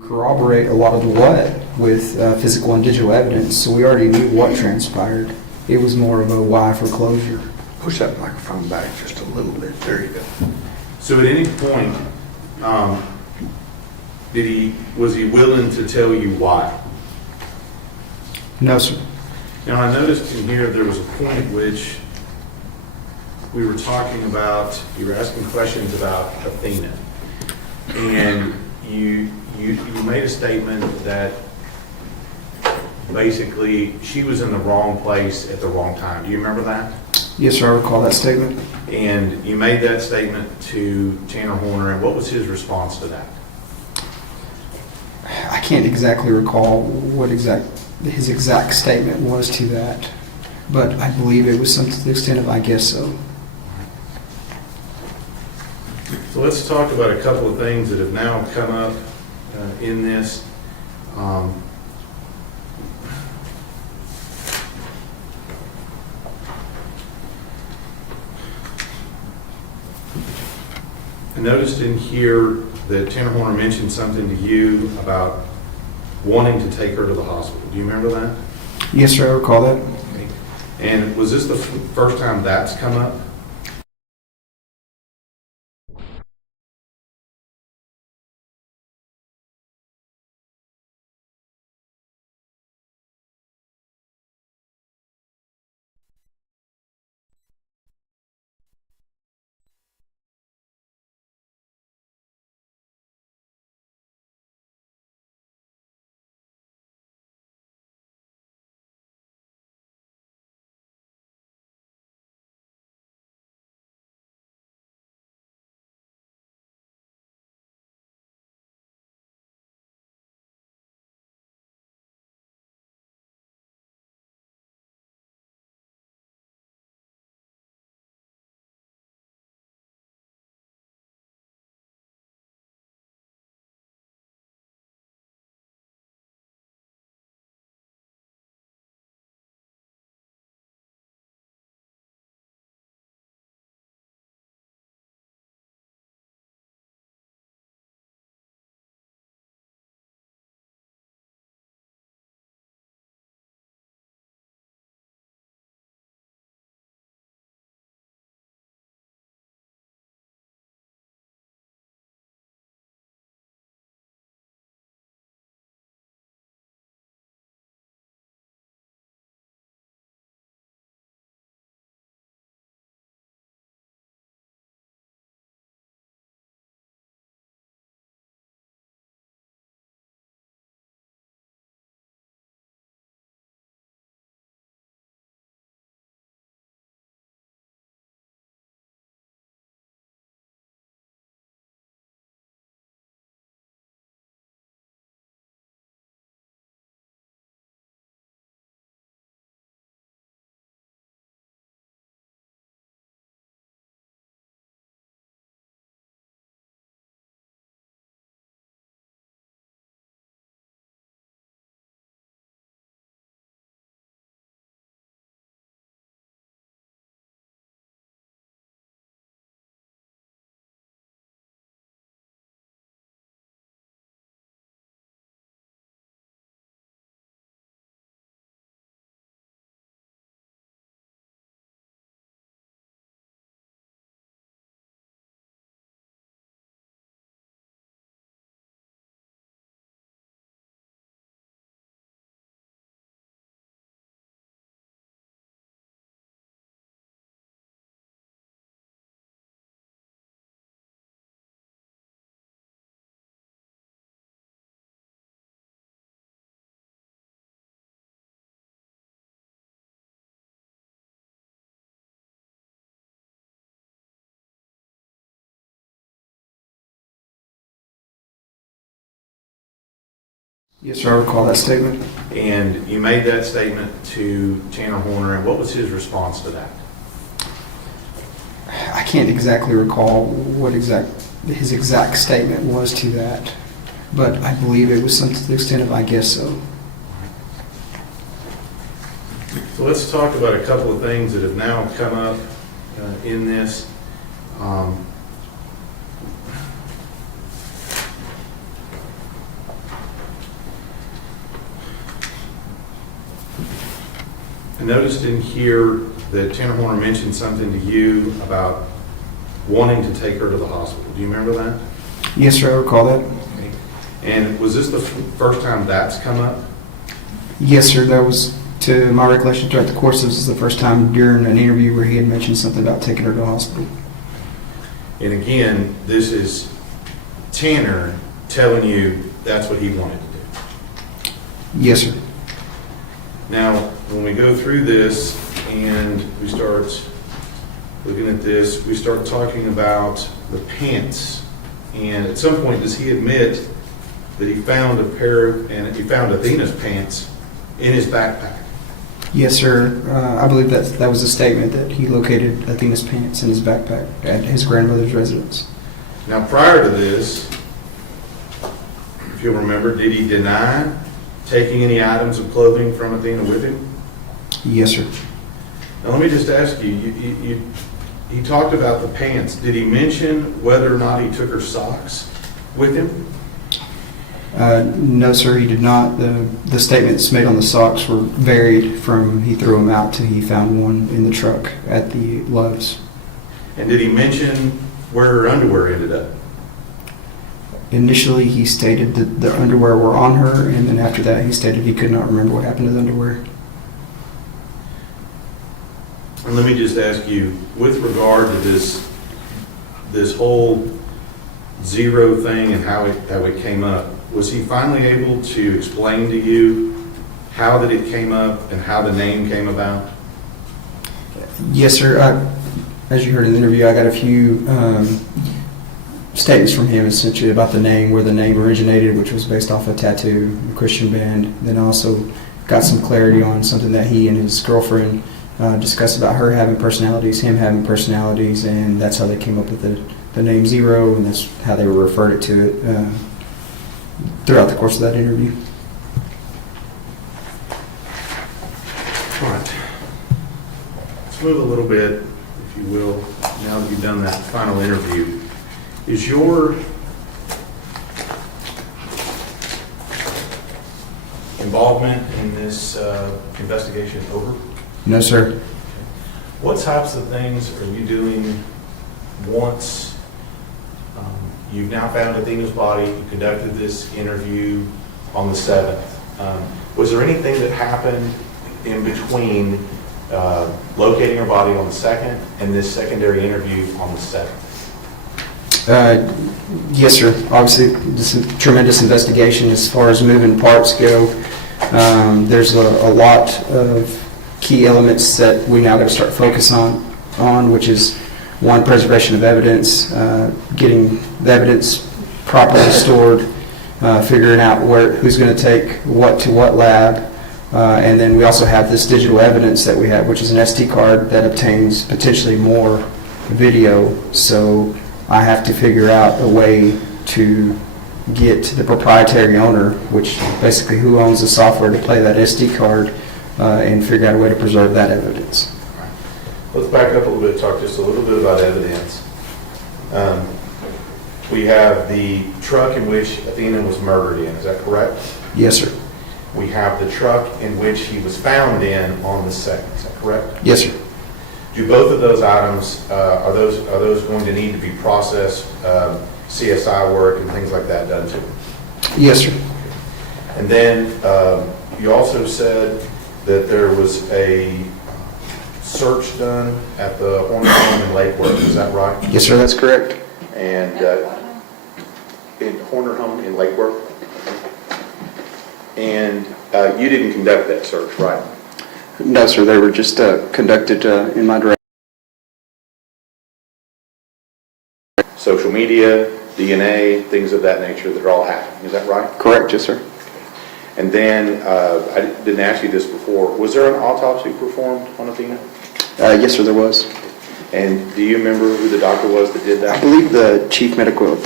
Corroborate a lot of the what with physical and digital evidence, so we already knew what transpired. It was more of a why for closure. Push that microphone back just a little bit. There you go. So at any point, was he willing to tell you why? No, sir. Now, I noticed in here there was a point at which we were talking about, you were asking questions about Athena, and you made a statement that basically she was in the wrong place at the wrong time. Do you remember that? Yes, sir, I recall that statement. And you made that statement to Tanner Horner, and what was his response to that? I can't exactly recall what his exact statement was to that, but I believe it was something to the extent of, I guess so. So let's talk about a couple of things that have now come up in this. I noticed in here that Tanner Horner mentioned something to you about wanting to take her to the hospital. Do you remember that? Yes, sir, I recall that. Okay. And was this the first time that's come up? Yes, sir, I recall that statement. And you made that statement to Tanner Horner, and what was his response to that? I can't exactly recall what his exact statement was to that, but I believe it was something to the extent of, I guess so. So let's talk about a couple of things that have now come up in this. noticed in here that Tanner Horner mentioned something to you about wanting to take her to the hospital. Do you remember that? Yes, sir, I recall that. Okay. And was this the first time that's come up? Yes, sir, that was, to my recollection throughout the course, this was the first time during an interview where he had mentioned something about taking her to the hospital. And again, this is Tanner telling you that's what he wanted to do. Yes, sir. Now, when we go through this and we start looking at this, we start talking about the pants. And at some point, does he admit that he found he found Athena's pants in his backpack? Yes, sir. I believe that was a statement that he located Athena's pants in his backpack at his grandmother's residence. Now, prior to this, if you'll remember, did he deny taking any items of clothing from Athena with him? Yes, sir. Now, let me just ask you, he talked about the pants. Did he mention whether or not he took her socks with him? No, sir, he did not. The statements made on the socks were varied from he threw them out to he found one in the truck at the Lowe's. And did he mention where her underwear ended up? Initially, he stated that the underwear were on her, and then after that, he stated he could not remember what happened to the underwear. And let me just ask you, with regard to this whole zero thing and how it came up, was he finally able to explain to you how that it came up and how the name came about? Yes, sir. As you heard in the interview, I got a few statements from him essentially about the name, where the name originated, which was based off a tattoo, a Christian band. Then also got some clarity on something that he and his girlfriend discussed about her having personalities, him having personalities, and that's how they came up with the name Zero, and that's how they referred to it throughout the course of that interview. All right. Let's move a little bit, if you will, now that you've done that final interview. Is your involvement in this investigation over? No, sir. What types of things are you doing once you've now found Athena's body, you conducted this interview on the 7th? Was there anything that happened in between locating her body on the 2nd and this secondary interview on the 7th? Yes, sir. Obviously, this is a tremendous investigation as far as moving parts go. There's a lot of key elements that we now got to start focus on, which is one, preservation of evidence, getting the evidence properly stored, figuring out who's going to take what to what lab, and then we also have this digital evidence that we have, which is an SD card that obtains potentially more video. So I have to figure out a way to get the proprietary owner, which basically who owns the software to play that SD card, and figure out a way to preserve that evidence. Let's back up a little bit, talk just a little bit about evidence. We have the truck in which Athena was murdered in, is that correct? Yes, sir. We have the truck in which he was found in on the 2nd, is that correct? Yes, sir. Do both of those items, are those going to need to be processed, CSI work and things like that done to them? Yes, sir. And then you also said that there was a search done at the Horner home in Lake Worth, is that right? Yes, sir, that's correct. And in Horner home in Lake Worth? And you didn't conduct that search, right? No, sir, they were just conducted in my direction. Social media, DNA, things of that nature that are all happening, is that right? Correct, yes, sir. And then, I didn't ask you this before, was there an autopsy performed on Athena? Yes, sir, there was. And do you remember who the doctor was that did that? I believe the chief medical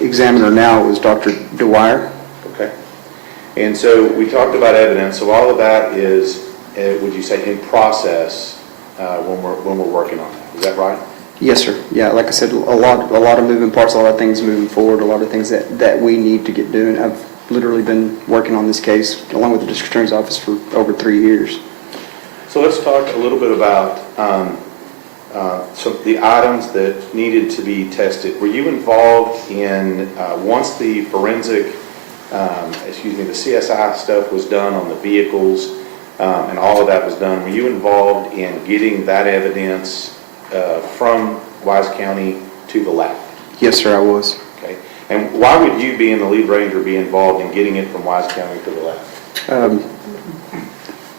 examiner now was Dr. Dwyer. Okay. And so we talked about evidence, so all of that is, would you say, in process when we're working on that, is that right? Yes, sir. Yeah, like I said, a lot of moving parts, a lot of things moving forward, a lot of things that we need to get doing. I've literally been working on this case along with the district attorney's office for over 3 years. So let's talk a little bit about some of the items that needed to be tested. Were you involved in, once the forensic, the CSI stuff was done on the vehicles and all of that was done, were you involved in getting that evidence from Wise County to the lab? Yes, sir, I was. Okay. And why would you, being the lead ranger, be involved in getting it from Wise County to the lab?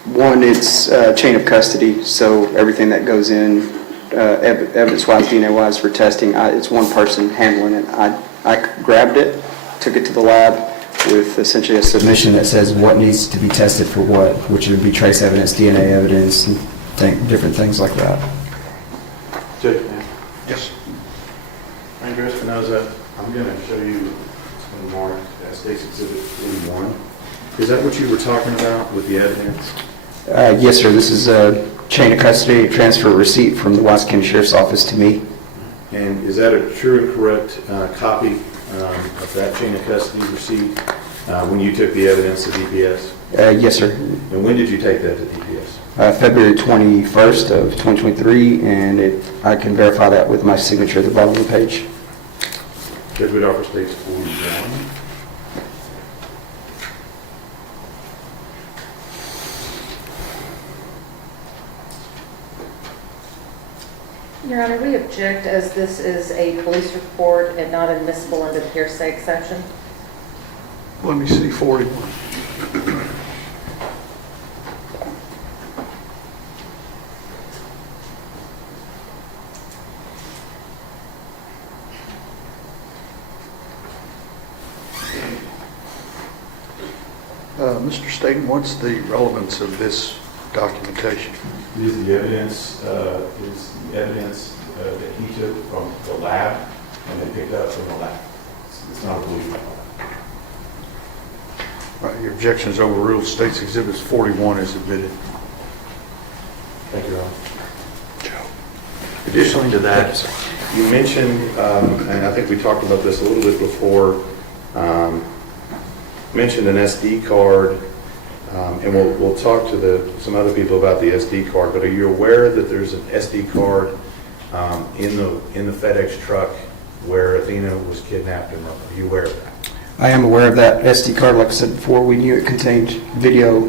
One, it's chain of custody, so everything that goes in, evidence-wise, DNA-wise for testing, it's one person handling it. I grabbed it, took it to the lab with essentially a submission that says what needs to be tested for what, which would be trace evidence, DNA evidence, and different things like that. Judge? Yes. Ranger Espinoza, I'm going to show you some marked State's Exhibit 41. Is that what you were talking about with the evidence? Yes, sir. This is a chain of custody transfer receipt from the Wise County Sheriff's Office to me. And is that a true and correct copy of that chain of custody receipt when you took the evidence to DPS? Yes, sir. And when did you take that to DPS? February 21st of 2023, and I can verify that with my signature at the bottom of the page. Judge Whitaker states 41. Your Honor, we object as this is a police report and not admissible under the hearsay exception. Let me see 41. Mr. Staten, what's the relevance of this documentation? This is the evidence, that he took from the lab and they picked up from the lab. It's not a police report. Right, your objection is overruled. State's Exhibit 41 is admitted. Thank you, Your Honor. Additionally to that, you mentioned, and I think we talked about this a little bit before, mentioned an SD card, and we'll talk to some other people about the SD card, but are you aware that there's an SD card in the FedEx truck where Athena was kidnapped and murdered? Are you aware of that? I am aware of that SD card. Like I said before, we knew it contained video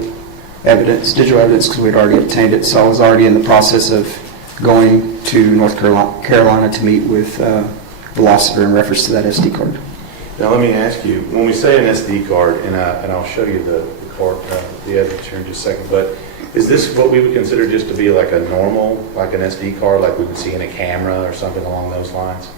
evidence, digital evidence, because we'd already obtained it, so I was already in the process of going to North Carolina to meet with Velociter in reference to that SD card. Now let me ask you, when we say an SD card, and I'll show you the card, the evidence here in just a second, but is this what we would consider just to be like a normal, like an SD card, like we would see in a camera or something along those lines?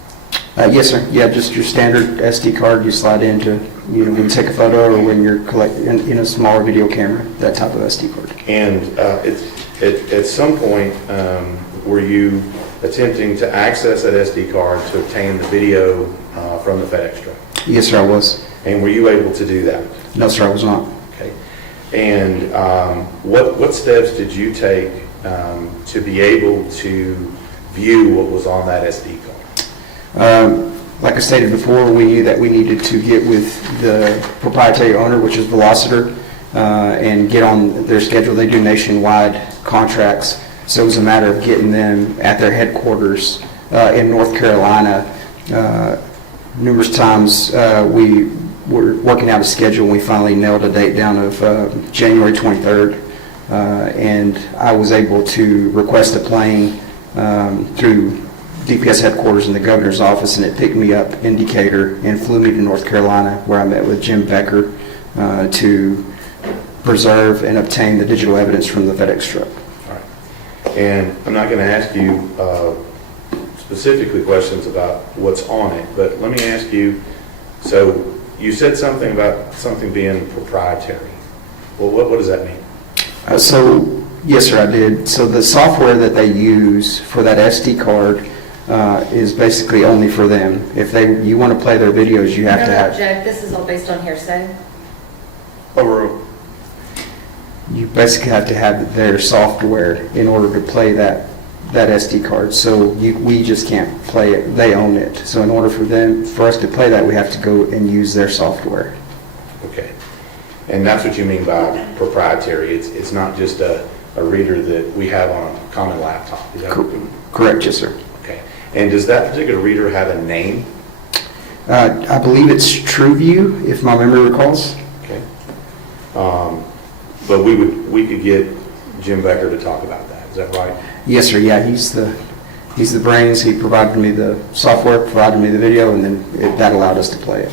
Yes, sir. Yeah, just your standard SD card you slide into, when you take a photo or when you're collecting in a smaller video camera, that type of SD card. And at some point, were you attempting to access that SD card to obtain the video from the FedEx truck? Yes, sir, I was. And were you able to do that? No, sir, I was not. Okay. And what steps did you take to be able to view what was on that SD card? Like I stated before, we knew that we needed to get with the proprietary owner, which is Velociter, and get on their schedule. They do nationwide contracts, so it was a matter of getting them at their headquarters in North Carolina. Numerous times we were working out a schedule, and we finally nailed a date down of January 23rd, and I was able to request a plane through DPS headquarters in the governor's office, and it picked me up in Decatur and flew me to North Carolina, where I met with Jim Becker to preserve and obtain the digital evidence from the FedEx truck. All right. And I'm not going to ask you specifically questions about what's on it, but let me ask you, so you said something about something being proprietary. Well, what does that mean? Yes, sir, I did. So the software that they use for that SD card is basically only for them. If you want to play their videos, you have to have... Object. This is all based on hearsay. Overruled. You basically have to have their software in order to play that SD card. So we just can't play it. They own it. So in order for us to play that, we have to go and use their software. Okay. And that's what you mean by proprietary. It's not just a a reader that we have on a common laptop. Is that Correct, yes, sir. okay? And does that particular reader have a name? I believe it's TrueView, if my memory recalls. Okay. But we could get Jim Becker to talk about that. Is that right? Yes, sir. Yeah, he's the brains. He provided me the software, provided me the video, and then that allowed us to play it.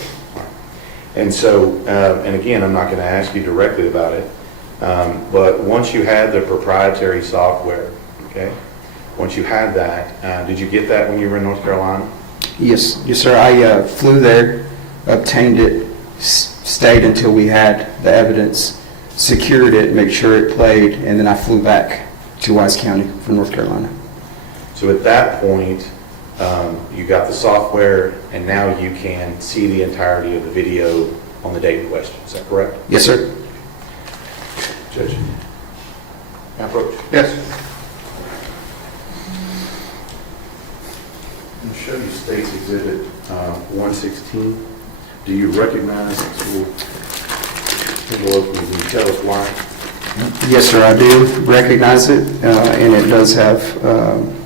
And so, and again, I'm not going to ask you directly about it, but once you had the proprietary software, okay, once you had that, did you get that when you were in North Carolina? Yes, sir. I flew there, obtained it, stayed until we had the evidence, secured it, made sure it played, and then I flew back to Wise County from North Carolina. So at that point, you got the software, and now you can see the entirety of the video on the date in question. Is that correct? Yes, sir. Judge? Approach. Yes. I'm going to show you State's Exhibit 116. Do you recognize this little envelope? Can you tell us why? Yes, sir, I do recognize it, and it does have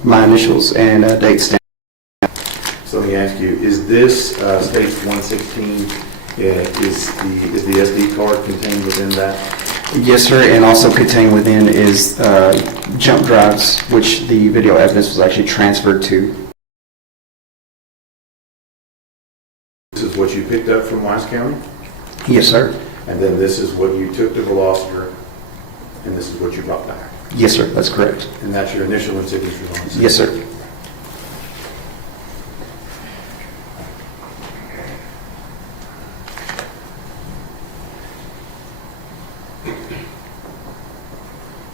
my initials and date stamp. So let me ask you, is this State's 116, is the SD card contained within that? Yes, sir, and also contained within is jump drives, which the video evidence was actually transferred to. This is what you picked up from Wise County? Yes, sir. And then this is what you took to Veloster, and this is what you brought back? Yes, sir, that's correct. And that's your initial and signature on it? Yes, sir.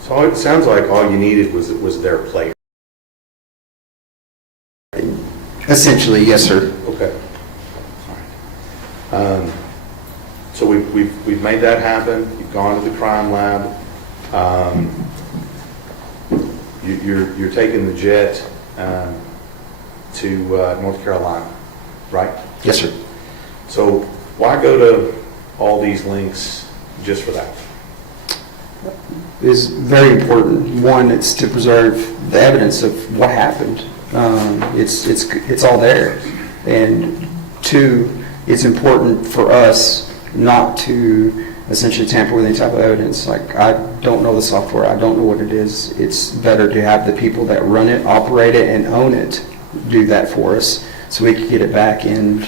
So it sounds like all you needed was their plate. Essentially, yes, sir. Okay. All right. So we've made that happen. You've gone to the crime lab. You're taking the jet to North Carolina, right? Yes, sir. So why go to all these links just for that? Is very important. One, it's to preserve the evidence of what happened. It's all there. And two, it's important for us not to essentially tamper with any type of evidence. Like, I don't know the software. I don't know what it is. It's better to have the people that run it, operate it, and own it do that for us so we can get it back, and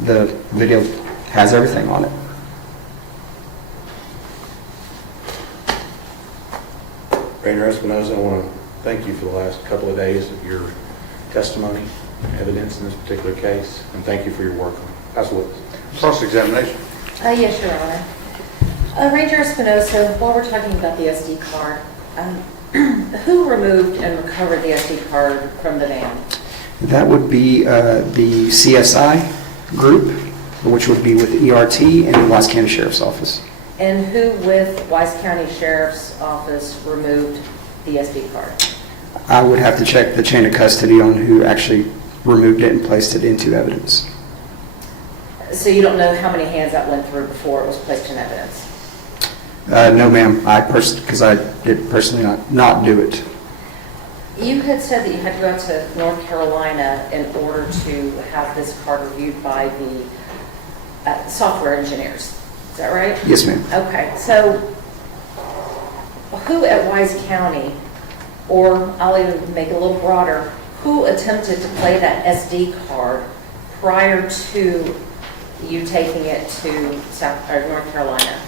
the video has everything on it. Ranger Espinosa, I want to thank you for the last couple of days of your testimony, evidence in this particular case, and thank you for your work on it. Pass the witness. Cross-examination. Yes, Your Honor. Ranger Espinosa, while we're talking about the SD card, who removed and recovered the SD card from the van? That would be the CSI group, which would be with ERT and the Wise County Sheriff's Office. And who with Wise County Sheriff's Office removed the SD card? I would have to check the chain of custody on who actually removed it and placed it into evidence. So you don't know how many hands that went through before it was placed in evidence? No, ma'am. Because I did personally not do it. You had said that you had to go to North Carolina in order to have this card reviewed by the software engineers. Is that right? Yes, ma'am. Okay. So who at Wise County, or I'll even make it a little broader, who attempted to play that SD card prior to you taking it to North Carolina?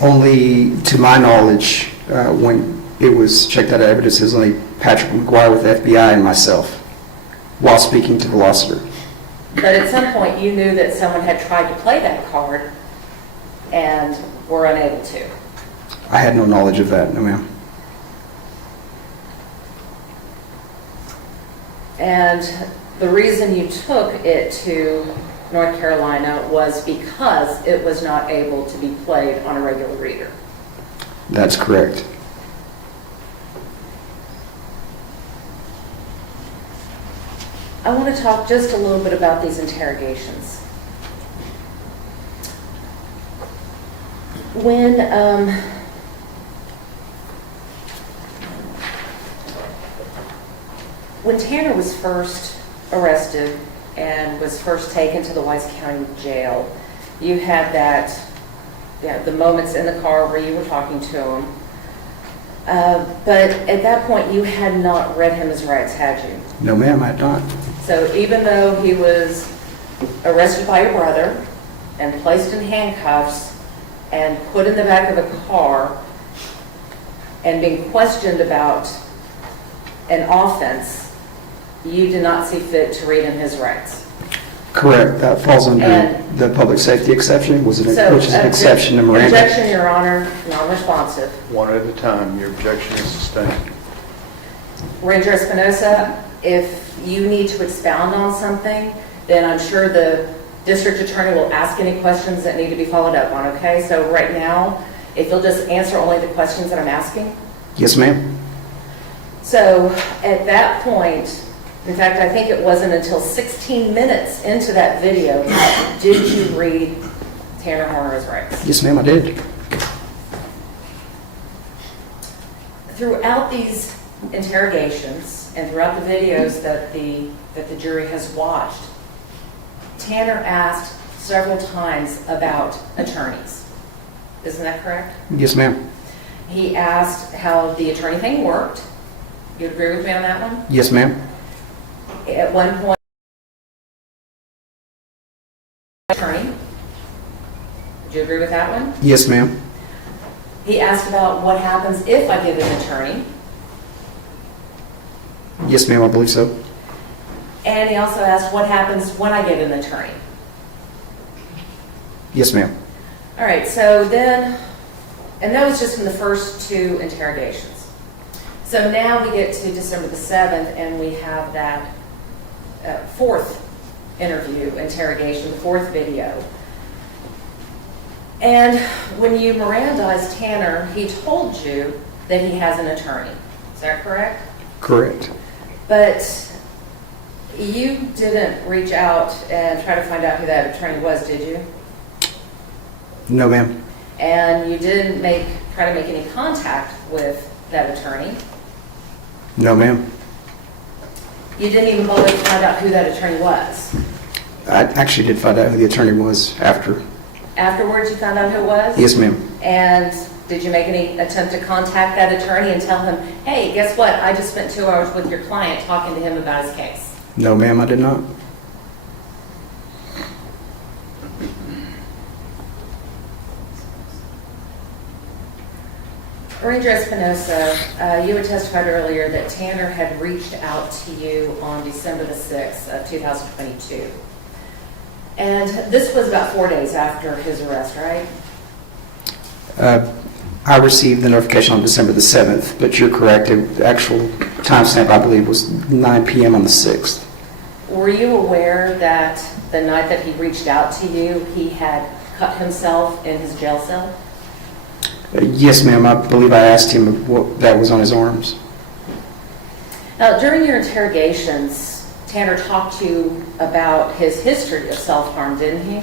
Only to my knowledge, when it was checked out of evidence, it was only Patrick McGuire with the FBI and myself while speaking to Velociter. But at some point you knew that someone had tried to play that card and were unable to. I had no knowledge of that, no, ma'am. And the reason you took it to North Carolina was because it was not able to be played on a regular reader. That's correct. I want to talk just a little bit about these interrogations. When Tanner was first arrested and was first taken to the Wise County Jail, you had that, the moments in the car where you were talking to him. But at that point, you had not read him his rights, had you? No, ma'am, I had not. So even though he was arrested by your brother and placed in handcuffs and put in the back of a car and being questioned about an offense, you did not see fit to read him his rights. Correct. That falls under And- the public safety exception, which is So, an exception to Miranda. Objection, Your Honor, non-responsive. One at a time, your objection is sustained. Ranger Espinosa, if you need to expound on something, then I'm sure the district attorney will ask any questions that need to be followed up on, okay? So right now, if you'll just answer only the questions that I'm asking. Yes, ma'am. So at that point, in fact, I think it wasn't until 16 minutes into that video, did you read Tanner Horner's rights? Yes, ma'am, I did. Throughout these interrogations and throughout the videos that the jury has watched, Tanner asked several times about attorneys. Isn't that correct? Yes, ma'am. He asked how the attorney thing worked. You agree with me on that one? Yes, ma'am. At one point, attorney. Would you agree with that one? Yes, ma'am. He asked about what happens if I get an attorney. Yes, ma'am, I believe so. And he also asked what happens when I get an attorney. Yes, ma'am. All right, so then, and that was just in the first two interrogations. So now we get to December the 7th, and we have that fourth interrogation, the fourth video. And when you Mirandized Tanner, he told you that he has an attorney. Is that correct? Correct. But you didn't reach out and try to find out who that attorney was, did you? No, ma'am. And you didn't try to make any contact with that attorney? No, ma'am. You didn't even bother to find out who that attorney was? I actually did find out who the attorney was after. Afterwards, you found out who it was? Yes, ma'am. And did you make any attempt to contact that attorney and tell him, hey, guess what? I just spent 2 hours with your client talking to him about his case? No, ma'am, I did not. Ranger Espinosa, you had testified earlier that Tanner had reached out to you on December the 6th of 2022. And this was about 4 days after his arrest, right? I received the notification on December the 7th, but you're correct. The actual timestamp, I believe, was 9 p.m. on the 6th. Were you aware that the night that he reached out to you, he had cut himself in his jail cell? Yes, ma'am. I believe I asked him what that was on his arms. Now, during your interrogations, Tanner talked to you about his history of self-harm, didn't he?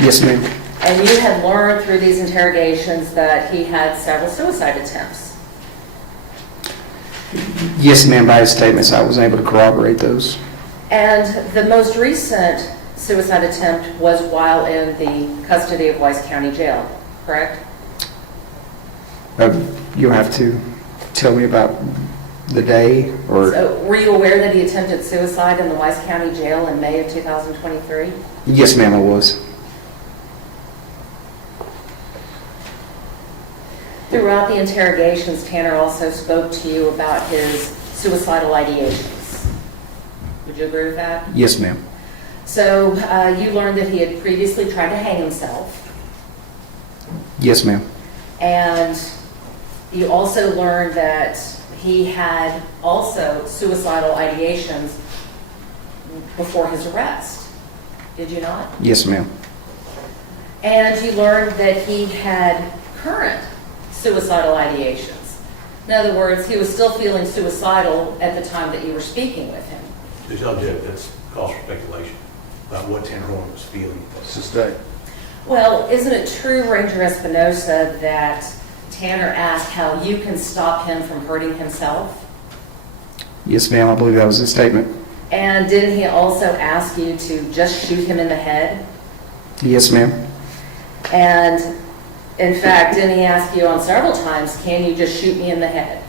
Yes, ma'am. And you had learned through these interrogations that he had several suicide attempts. Yes, ma'am. By his statements, I was able to corroborate those. And the most recent suicide attempt was while in the custody of Wise County Jail, correct? You'll have to tell me about the day, or... So, were you aware that he attempted suicide in the Wise County Jail in May of 2023? Yes, ma'am, I was. Throughout the interrogations, Tanner also spoke to you about his suicidal ideations. Would you agree with that? Yes, ma'am. So you learned that he had previously tried to hang himself, Yes, ma'am. and you also learned that he had also suicidal ideations before his arrest. Did you not? Yes, ma'am. And you learned that he had current suicidal ideations. In other words, he was still feeling suicidal at the time that you were speaking with him. Judge, object, that's cause for speculation about what Tanner Horner was feeling. Sustained. Well, isn't it true, Ranger Espinosa, that Tanner asked how you can stop him from hurting himself? Yes, ma'am, I believe that was his statement. And didn't he also ask you to just shoot him in the head? Yes, ma'am. And in fact, didn't he ask you on several times, can you just shoot me in the head?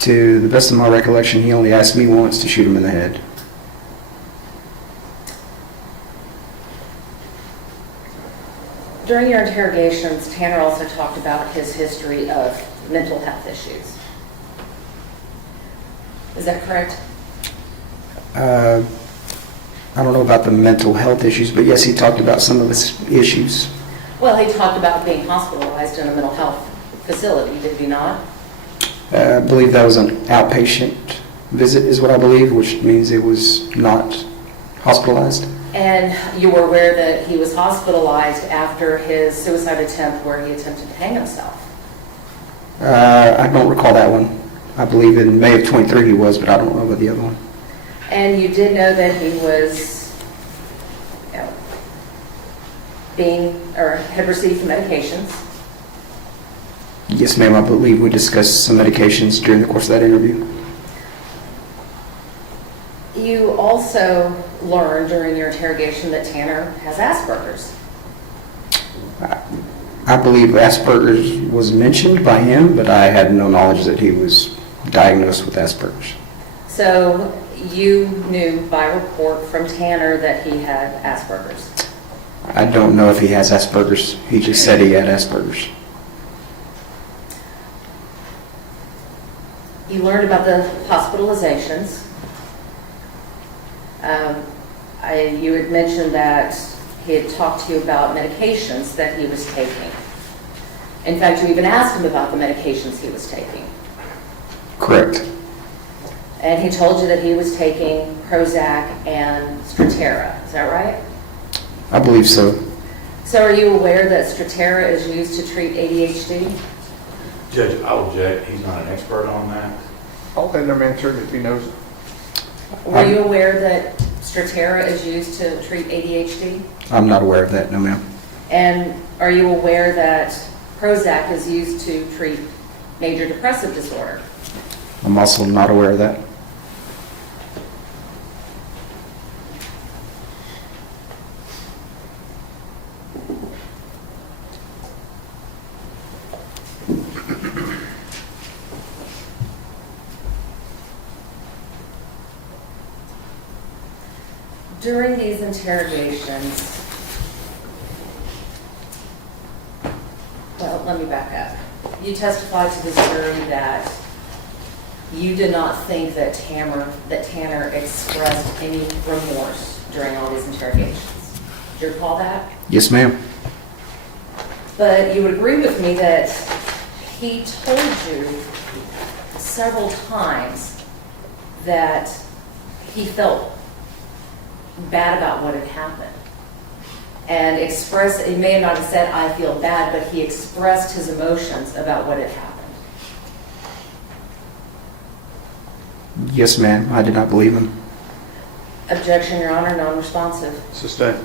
To the best of my recollection, he only asked me once to shoot him in the head. During your interrogations, Tanner also talked about his history of mental health issues. Is that correct? I don't know about the mental health issues, but yes, he talked about some of his issues. Well, he talked about being hospitalized in a mental health facility, did he not? I believe that was an outpatient visit is what I believe, which means it was not hospitalized. And you were aware that he was hospitalized after his suicide attempt where he attempted to hang himself? I don't recall that one. I believe in May of 23 he was, but I don't know about the other one. And you did know that he was, you know, had received medications? Yes, ma'am, I believe we discussed some medications during the course of that interview. You also learned during your interrogation that Tanner has Asperger's. I believe Asperger's was mentioned by him, but I had no knowledge that he was diagnosed with Asperger's. So you knew by report from Tanner that he had Asperger's? I don't know if he has Asperger's. He just said he had Asperger's. You learned about the hospitalizations. You had mentioned that he had talked to you about medications that he was taking. In fact, you even asked him about the medications he was taking. Correct. And he told you that he was taking Prozac and Strattera. Is that right? I believe so. So are you aware that Strattera is used to treat ADHD? Judge, I'll object. He's not an expert on that. I'll let him answer it if he knows it. Were you aware that Strattera is used to treat ADHD? I'm not aware of that, no ma'am. And are you aware that Prozac is used to treat major depressive disorder? I'm also not aware of that. During these interrogations, well, let me back up. You testified to the jury that you did not think that Tanner expressed any remorse during all these interrogations. Do you recall that? Yes, ma'am. But you would agree with me that he told you several times that he felt bad about what had happened. And he may not have said, I feel bad, but he expressed his emotions about what had happened. Yes, ma'am. I did not believe him. Objection, Your Honor, non-responsive. Sustained.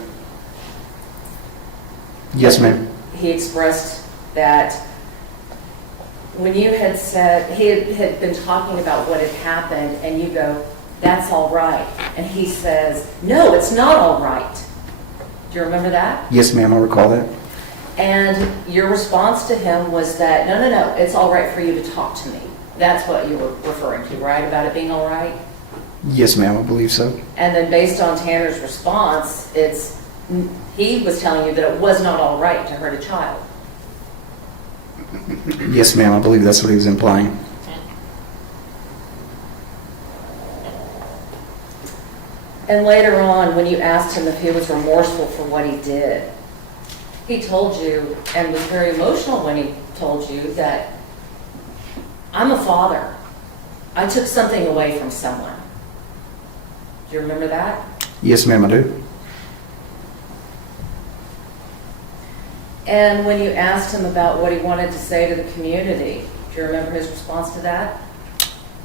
Yes, ma'am. He expressed that when you had said, he had been talking about what had happened, and you go, that's all right. And he says, no, it's not all right. Do you remember that? Yes, ma'am, I recall that. And your response to him was that, no, it's all right for you to talk to me. That's what you were referring to, right? About it being all right? Yes, ma'am, I believe so. And then based on Tanner's response, he was telling you that it was not all right to hurt a child. Yes, ma'am, I believe that's what he was implying. And later on, when you asked him if he was remorseful for what he did, he told you, and was very emotional when he told you, that I'm a father. I took something away from someone. Do you remember that? Yes, ma'am, I do. And when you asked him about what he wanted to say to the community, do you remember his response to that?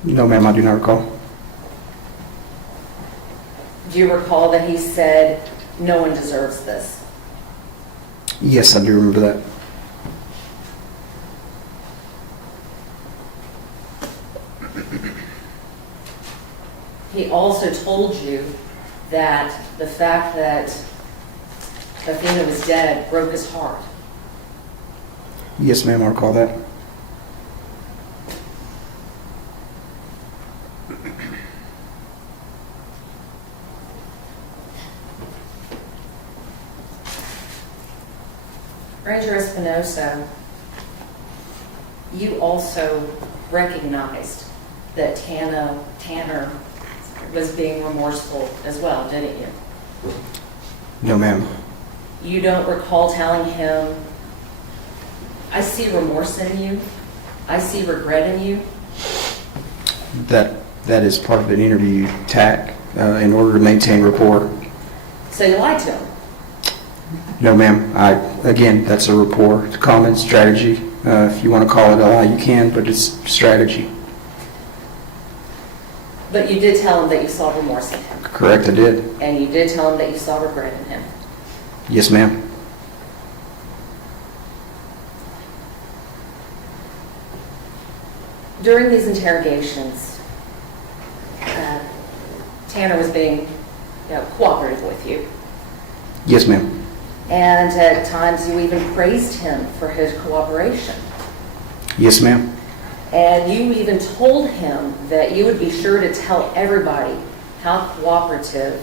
No, ma'am, I do not recall. Do you recall that he said, no one deserves this? Yes, I do remember that. he also told you that the fact that Athena was dead broke his heart. Yes, ma'am, I recall that. Ranger Espinosa, you also recognized that Tanner was being remorseful as well, didn't you? No, ma'am. You don't recall telling him, I see remorse in you, I see regret in you? That is part of an interview tack in order to maintain rapport. So you lied to him? No, ma'am. Again, that's a rapport. It's a common strategy. If you want to call it a lie, you can, but it's strategy. But you did tell him that you saw remorse in him? Correct, I did. And you did tell him that you saw regret in him? Yes, ma'am. During these interrogations, Tanner was being cooperative with you. Yes, ma'am. And at times you even praised him for his cooperation. Yes, ma'am. And you even told him that you would be sure to tell everybody how cooperative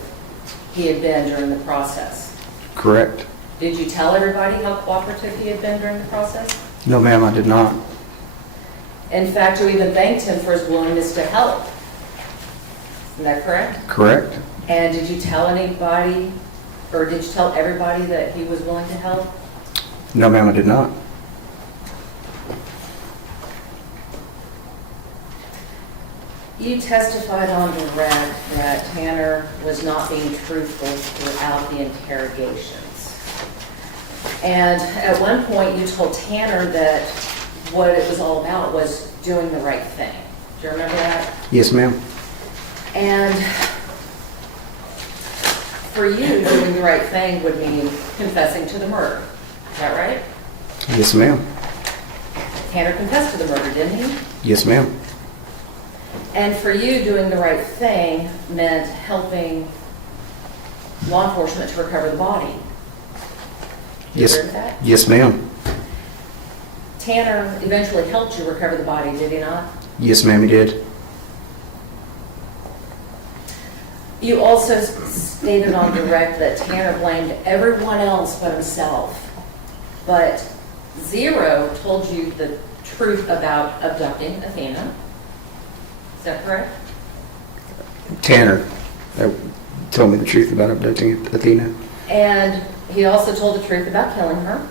he had been during the process. Correct. Did you tell everybody how cooperative he had been during the process? No, ma'am, I did not. In fact, you even thanked him for his willingness to help. Isn't that correct? Correct. And did you tell anybody, or did you tell everybody that he was willing to help? No, ma'am, I did not. You testified on direct that Tanner was not being truthful throughout the interrogations. And at one point you told Tanner that what it was all about was doing the right thing. Do you remember that? Yes, ma'am. And for you, doing the right thing would mean confessing to the murder. Is that right? Yes, ma'am. Tanner confessed to the murder, didn't he? Yes, ma'am. And for you, doing the right thing meant helping law enforcement to recover the body. Do you agree with that? Yes, ma'am. Tanner eventually helped you recover the body, did he not? Yes, ma'am, he did. You also stated on direct that Tanner blamed everyone else but himself. But Zero told you the truth about abducting Athena. Is that correct? Tanner told me the truth about abducting Athena. And he also told the truth about killing her.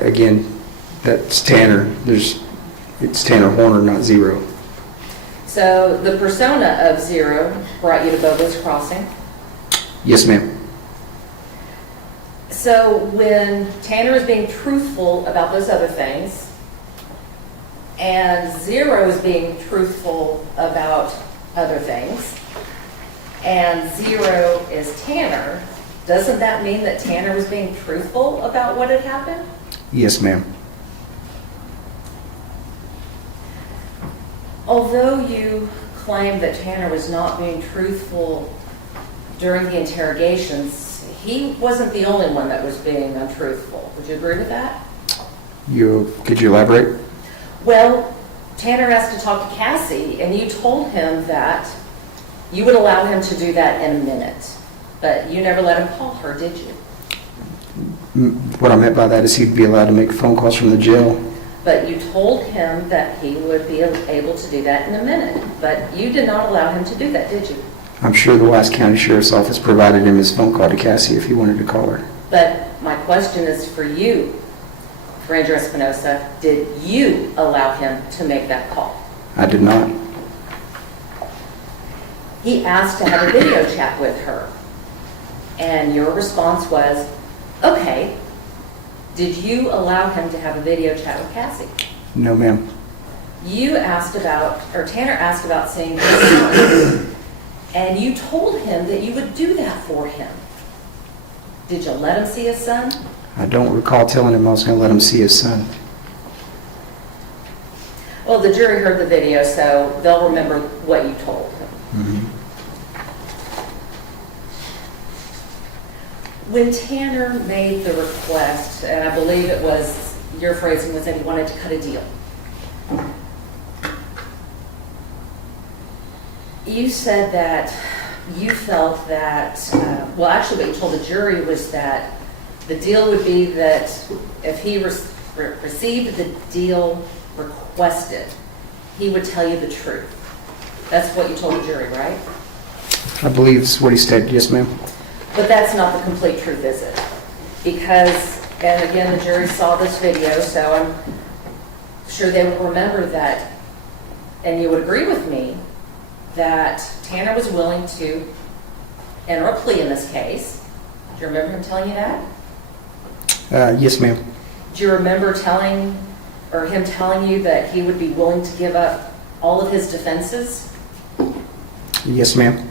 Again, that's Tanner. It's Tanner Horner, not Zero. So the persona of Zero brought you to Bobo's Crossing. Yes, ma'am. So when Tanner is being truthful about those other things, and Zero is being truthful about other things, and Zero is Tanner, doesn't that mean that Tanner was being truthful about what had happened? Yes, ma'am. Although you claim that Tanner was not being truthful during the interrogations, he wasn't the only one that was being untruthful. Would you agree with that? Could you elaborate? Well, Tanner asked to talk to Cassie, and you told him that you would allow him to do that in a minute. But you never let him call her, did you? What I meant by that is he'd be allowed to make phone calls from the jail. But you told him that he would be able to do that in a minute. But you did not allow him to do that, did you? I'm sure the Wise County Sheriff's Office provided him his phone call to Cassie if he wanted to call her. But my question is for you, Ranger Espinosa, did you allow him to make that call? I did not. He asked to have a video chat with her. And your response was, okay. Did you allow him to have a video chat with Cassie? No, ma'am. You asked about, or Tanner asked about seeing his son, and you told him that you would do that for him. Did you let him see his son? I don't recall telling him I was going to let him see his son. Well, the jury heard the video, so they'll remember what you told him. Mm-hmm. When Tanner made the request, and I believe it was, your phrasing was that he wanted to cut a deal. You said that you felt that, well, actually what you told the jury was that the deal would be that if he received the deal requested, he would tell you the truth. That's what you told the jury, right? I believe is what he stated, yes, ma'am. But that's not the complete truth, is it? Because, and again, the jury saw this video, so I'm sure they will remember that, and you would agree with me, that Tanner was willing to enter a plea in this case. Do you remember him telling you that? Yes, ma'am. Do you remember him telling you that he would be willing to give up all of his defenses? Yes, ma'am.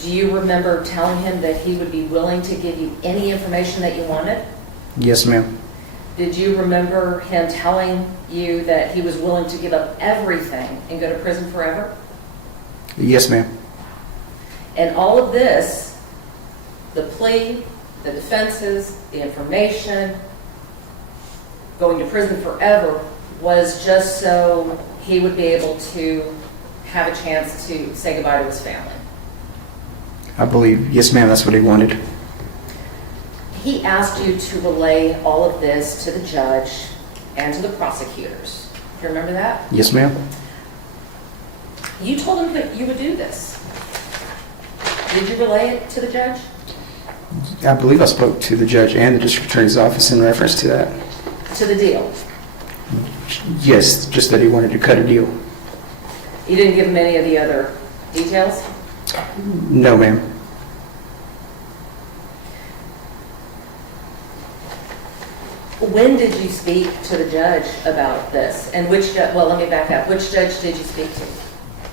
Do you remember telling him that he would be willing to give you any information that you wanted? Yes, ma'am. Did you remember him telling you that he was willing to give up everything and go to prison forever? Yes, ma'am. And all of this, the plea, the defenses, the information, going to prison forever, was just so he would be able to have a chance to say goodbye to his family. I believe, yes, ma'am, that's what he wanted. He asked you to relay all of this to the judge and to the prosecutors. Do you remember that? Yes, ma'am. You told him that you would do this. Did you relay it to the judge? I believe I spoke to the judge and the district attorney's office in reference to that. To the deal? Yes, just that he wanted to cut a deal. You didn't give him any of the other details? No, ma'am. When did you speak to the judge about this? And which judge, well, let me back up. Which judge did you speak to?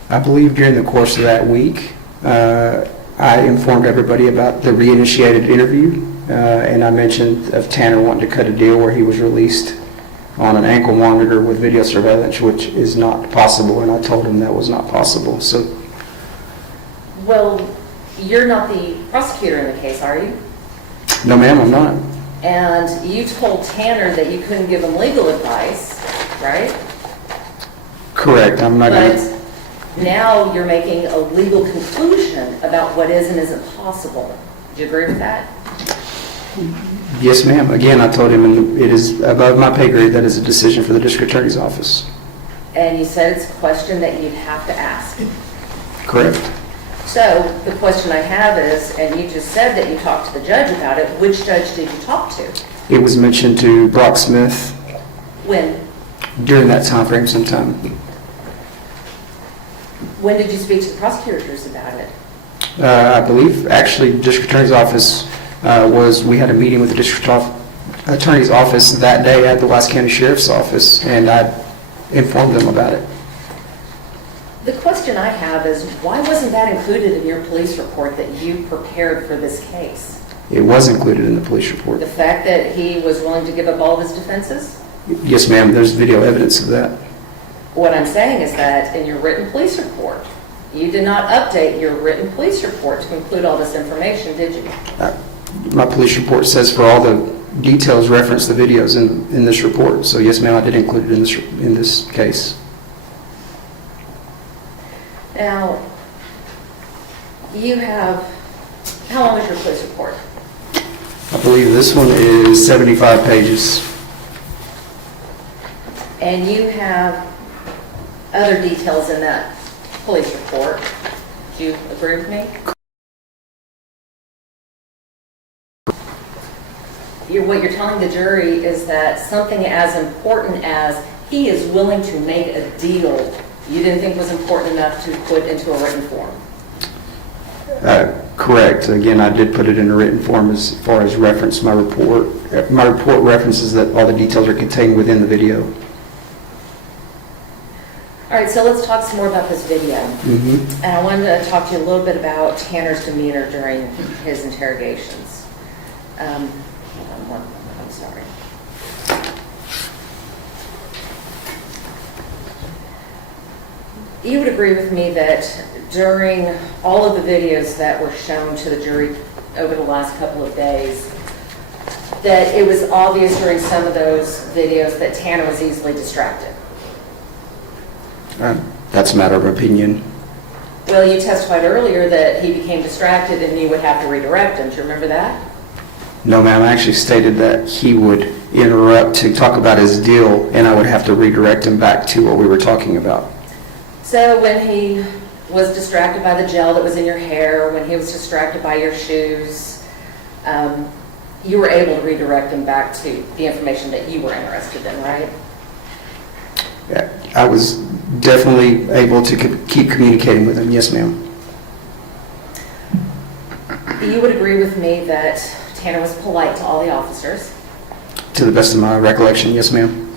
I believe during the course of that week, I informed everybody about the reinitiated interview, and I mentioned of Tanner wanting to cut a deal where he was released on an ankle monitor with video surveillance, which is not possible, and I told him that was not possible. So, well, you're not the prosecutor in the case, are you? no, ma'am, I'm not. And you told Tanner that you couldn't give him legal advice, right? Correct. I'm not going to. But now you're making a legal conclusion about what is and isn't possible. Do you agree with that? Yes, ma'am. Again, I told him it is above my pay grade. That is a decision for the district attorney's office. And you said it's a question that you'd have to ask. Correct. So the question I have is, and you just said that you talked to the judge about it, which judge did you talk to? It was mentioned to Brock Smith When? during that time frame sometime. When did you speak to the prosecutors about it? I believe, actually, the district attorney's office we had a meeting with the district attorney's office that day at the Wise County Sheriff's Office, and I informed them about it. The question I have is, why wasn't that included in your police report that you prepared for this case? It was included in the police report. The fact that he was willing to give up all of his defenses? Yes, ma'am. There's video evidence of that. What I'm saying is that in your written police report, you did not update your written police report to include all this information, did you? My police report says for all the details reference the videos in this report. So yes, ma'am, I did include it in this case. Now, you have, how long is your police report? I believe this one is 75 pages. And you have other details in that police report. Do you agree with me? What you're telling the jury is that something as important as he is willing to make a deal, you didn't think was important enough to put into a written form? Correct. Again, I did put it in a written form as far as reference my report. My report references that all the details are contained within the video. All right, so let's talk some more about this video. Mm-hmm. And I wanted to talk to you a little bit about Tanner's demeanor during his interrogations. Hold on, I'm sorry. You would agree with me that during all of the videos that were shown to the jury over the last couple of days that it was obvious during some of those videos that Tanner was easily distracted. That's a matter of opinion. Well, you testified earlier that he became distracted and you would have to redirect him. Do you remember that? No, ma'am, I actually stated that he would interrupt to talk about his deal, and I would have to redirect him back to what we were talking about. So when he was distracted by the gel that was in your hair, when he was distracted by your shoes, you were able to redirect him back to the information that you were interested in, right? Yeah, I was definitely able to keep communicating with him. Yes, ma'am. You would agree with me that Tanner was polite to all the officers? To the best of my recollection, yes, ma'am.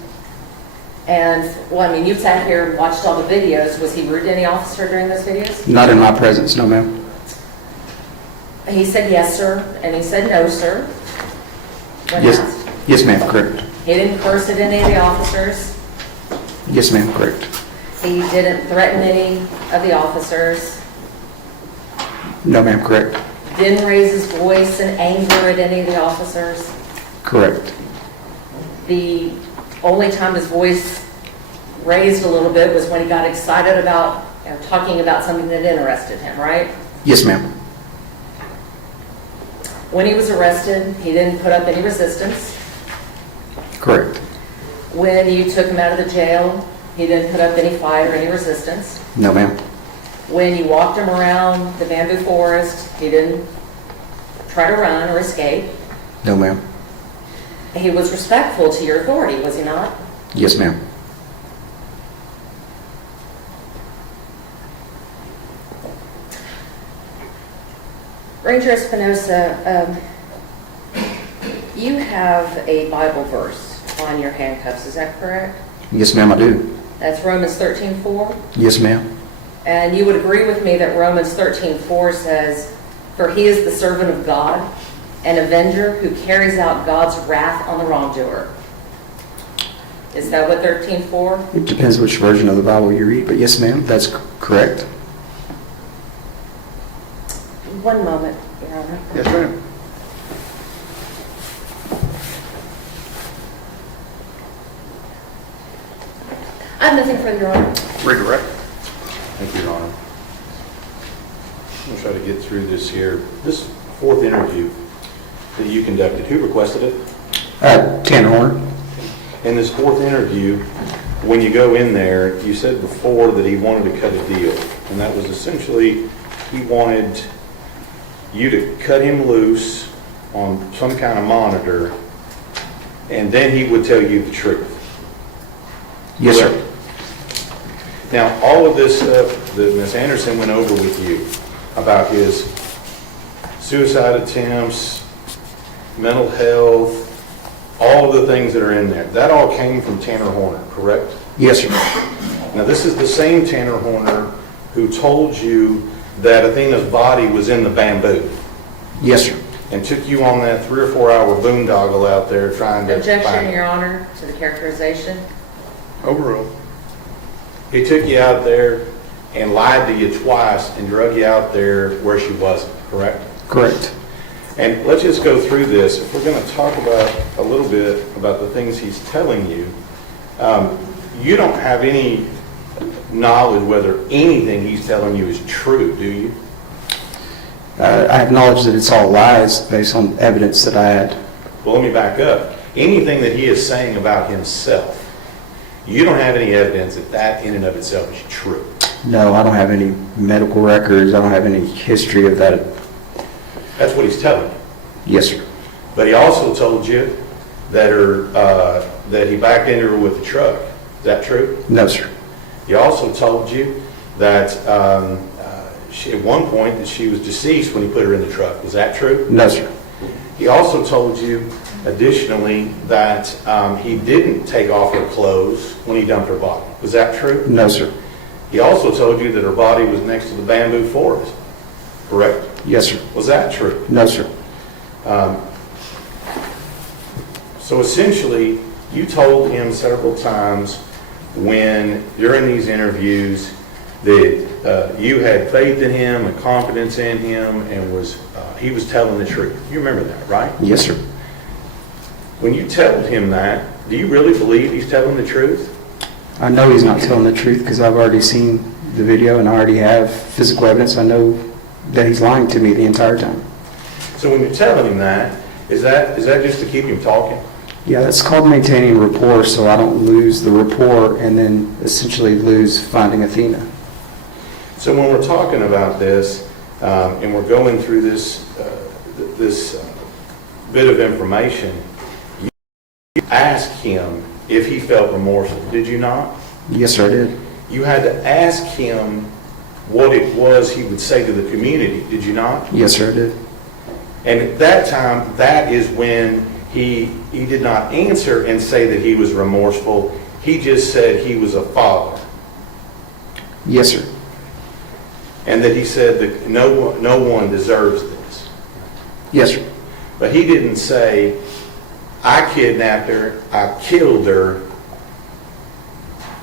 And, well, I mean, you sat here and watched all the videos. Was he rude to any officer during those videos? Not in my presence, no, ma'am. He said yes, sir, and he said no, sir. When Yes, asked. yes, ma'am, correct. He didn't curse at any of the officers. Yes, ma'am, correct. He didn't threaten any of the officers. No, ma'am, correct. Didn't raise his voice in anger at any of the officers. Correct. The only time his voice raised a little bit was when he got excited about talking about something that interested him, right? Yes, ma'am. When he was arrested, he didn't put up any resistance. Correct. When you took him out of the jail, he didn't put up any fight or any resistance. No, ma'am. When you walked him around the bamboo forest, he didn't try to run or escape. No, ma'am. He was respectful to your authority, was he not? Yes, ma'am. Ranger Espinosa, you have a Bible verse on your handcuffs, is that correct? Yes, ma'am, I do. That's Romans 13:4? Yes, ma'am. And you would agree with me that Romans 13:4 says, "For he is the servant of God, an avenger who carries out God's wrath on the wrongdoer." Is that what 13:4? It depends which version of the Bible you read, but yes, ma'am, that's correct. One moment, Your Honor. Yes, ma'am. I have nothing further, Your Honor. Redirect. Thank you, Your Honor. I'm going to try to get through this here. This fourth interview that you conducted, who requested it? Tanner Horner. In this fourth interview, when you go in there, you said before that he wanted to cut a deal. And that was essentially, he wanted you to cut him loose on some kind of monitor, and then he would tell you the truth. Yes, sir. Now, all of this stuff that Ms. Anderson went over with you about his suicide attempts, mental health, all of the things that are in there, that all came from Tanner Horner, correct? Yes, sir. Now, this is the same Tanner Horner who told you that Athena's body was in the bamboo. Yes, sir. And took you on that 3 or 4 hour boondoggle out there trying to Objection, find it. Your Honor, to the characterization. Overruled. He took you out there and lied to you twice and drug you out there where she wasn't, correct? Correct. And let's just go through this. If we're going to talk about a little bit about the things he's telling you, you don't have any knowledge whether anything he's telling you is true, do you? I have knowledge that it's all lies based on evidence that I had. Well, let me back up. Anything that he is saying about himself, you don't have any evidence that that in and of itself is true. No, I don't have any medical records. I don't have any history of that. That's what he's telling you. Yes, sir. But he also told you that that he backed into her with the truck. Is that true? No, sir. He also told you that at one point that she was deceased when he put her in the truck. Was that true? No, sir. He also told you, additionally, that he didn't take off her clothes when he dumped her body. Was that true? No, sir. He also told you that her body was next to the bamboo forest. Correct? Yes, sir. Was that true? No, sir. So essentially, you told him several times when during these interviews that you had faith in him and confidence in him, and he was telling the truth. You remember that, right? Yes, sir. When you told him that, do you really believe he's telling the truth? I know he's not telling the truth because I've already seen the video and I already have physical evidence. I know that he's lying to me the entire time. So when you're telling him that, is that just to keep him talking? Yeah, that's called maintaining rapport, so I don't lose the rapport and then essentially lose finding Athena. So when we're talking about this, and we're going through this bit of information, you asked him if he felt remorseful, did you not? Yes, sir, I did. You had to ask him what it was he would say to the community, did you not? Yes, sir, I did. And at that time, that is when he did not answer and say that he was remorseful. He just said he was a father. Yes, sir. And that he said that no one deserves this. Yes, sir. But he didn't say, I kidnapped her, I killed her,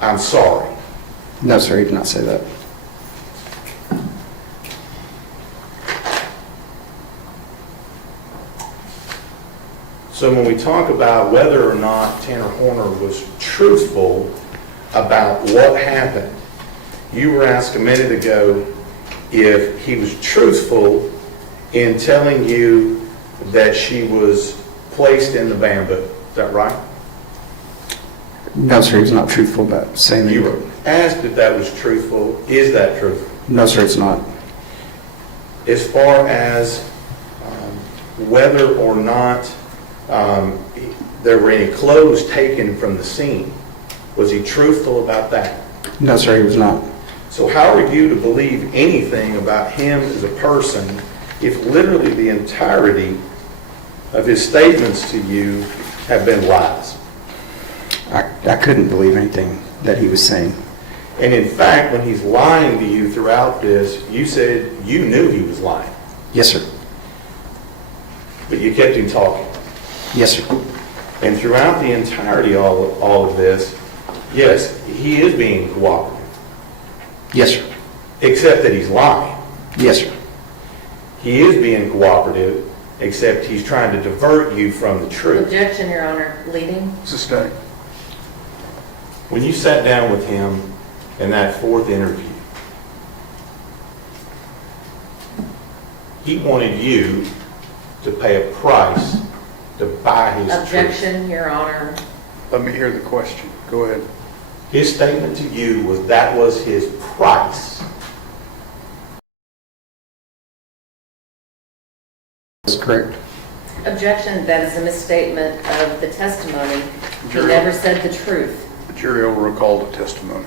I'm sorry. No, sir, he did not say that. So when we talk about whether or not Tanner Horner was truthful about what happened, you were asked a minute ago if he was truthful in telling you that she was placed in the bamboo. Is that right? No, sir, he was not truthful about saying that. You were asked if that was truthful. Is that truthful? No, sir, it's not. As far as whether or not there were any clothes taken from the scene, was he truthful about that? No, sir, he was not. So how are you to believe anything about him as a person if literally the entirety of his statements to you have been lies? I couldn't believe anything that he was saying. And in fact, when he's lying to you throughout this, you said you knew he was lying. Yes, sir. But you kept him talking. Yes, sir. And throughout the entirety of all of this, yes, he is being cooperative. Yes, sir. Except that he's lying. Yes, sir. He is being cooperative, except he's trying to divert you from the truth. Objection, Your Honor. Leading. Sustained. When you sat down with him in that fourth interview, he wanted you to pay a price to buy his truth. Objection, Your Honor. Let me hear the question. Go ahead. His statement to you was that was his price. That's correct. Objection, that is a misstatement of the testimony. He Jury. never said the truth. The jury will recall the testimony.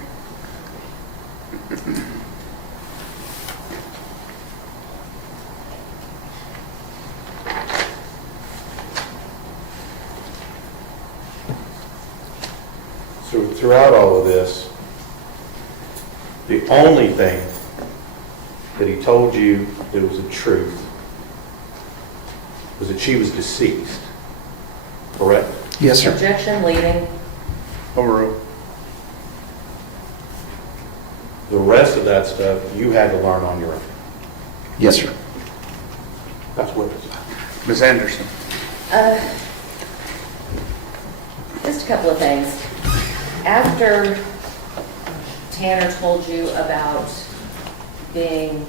So throughout all of this, the only thing that he told you that was the truth was that she was deceased. Correct? Yes, sir. Objection, leading. Overruled. The rest of that stuff you had to learn on your own. Yes, sir. That's what it's. Ms. Anderson. Just a couple of things. After Tanner told you about being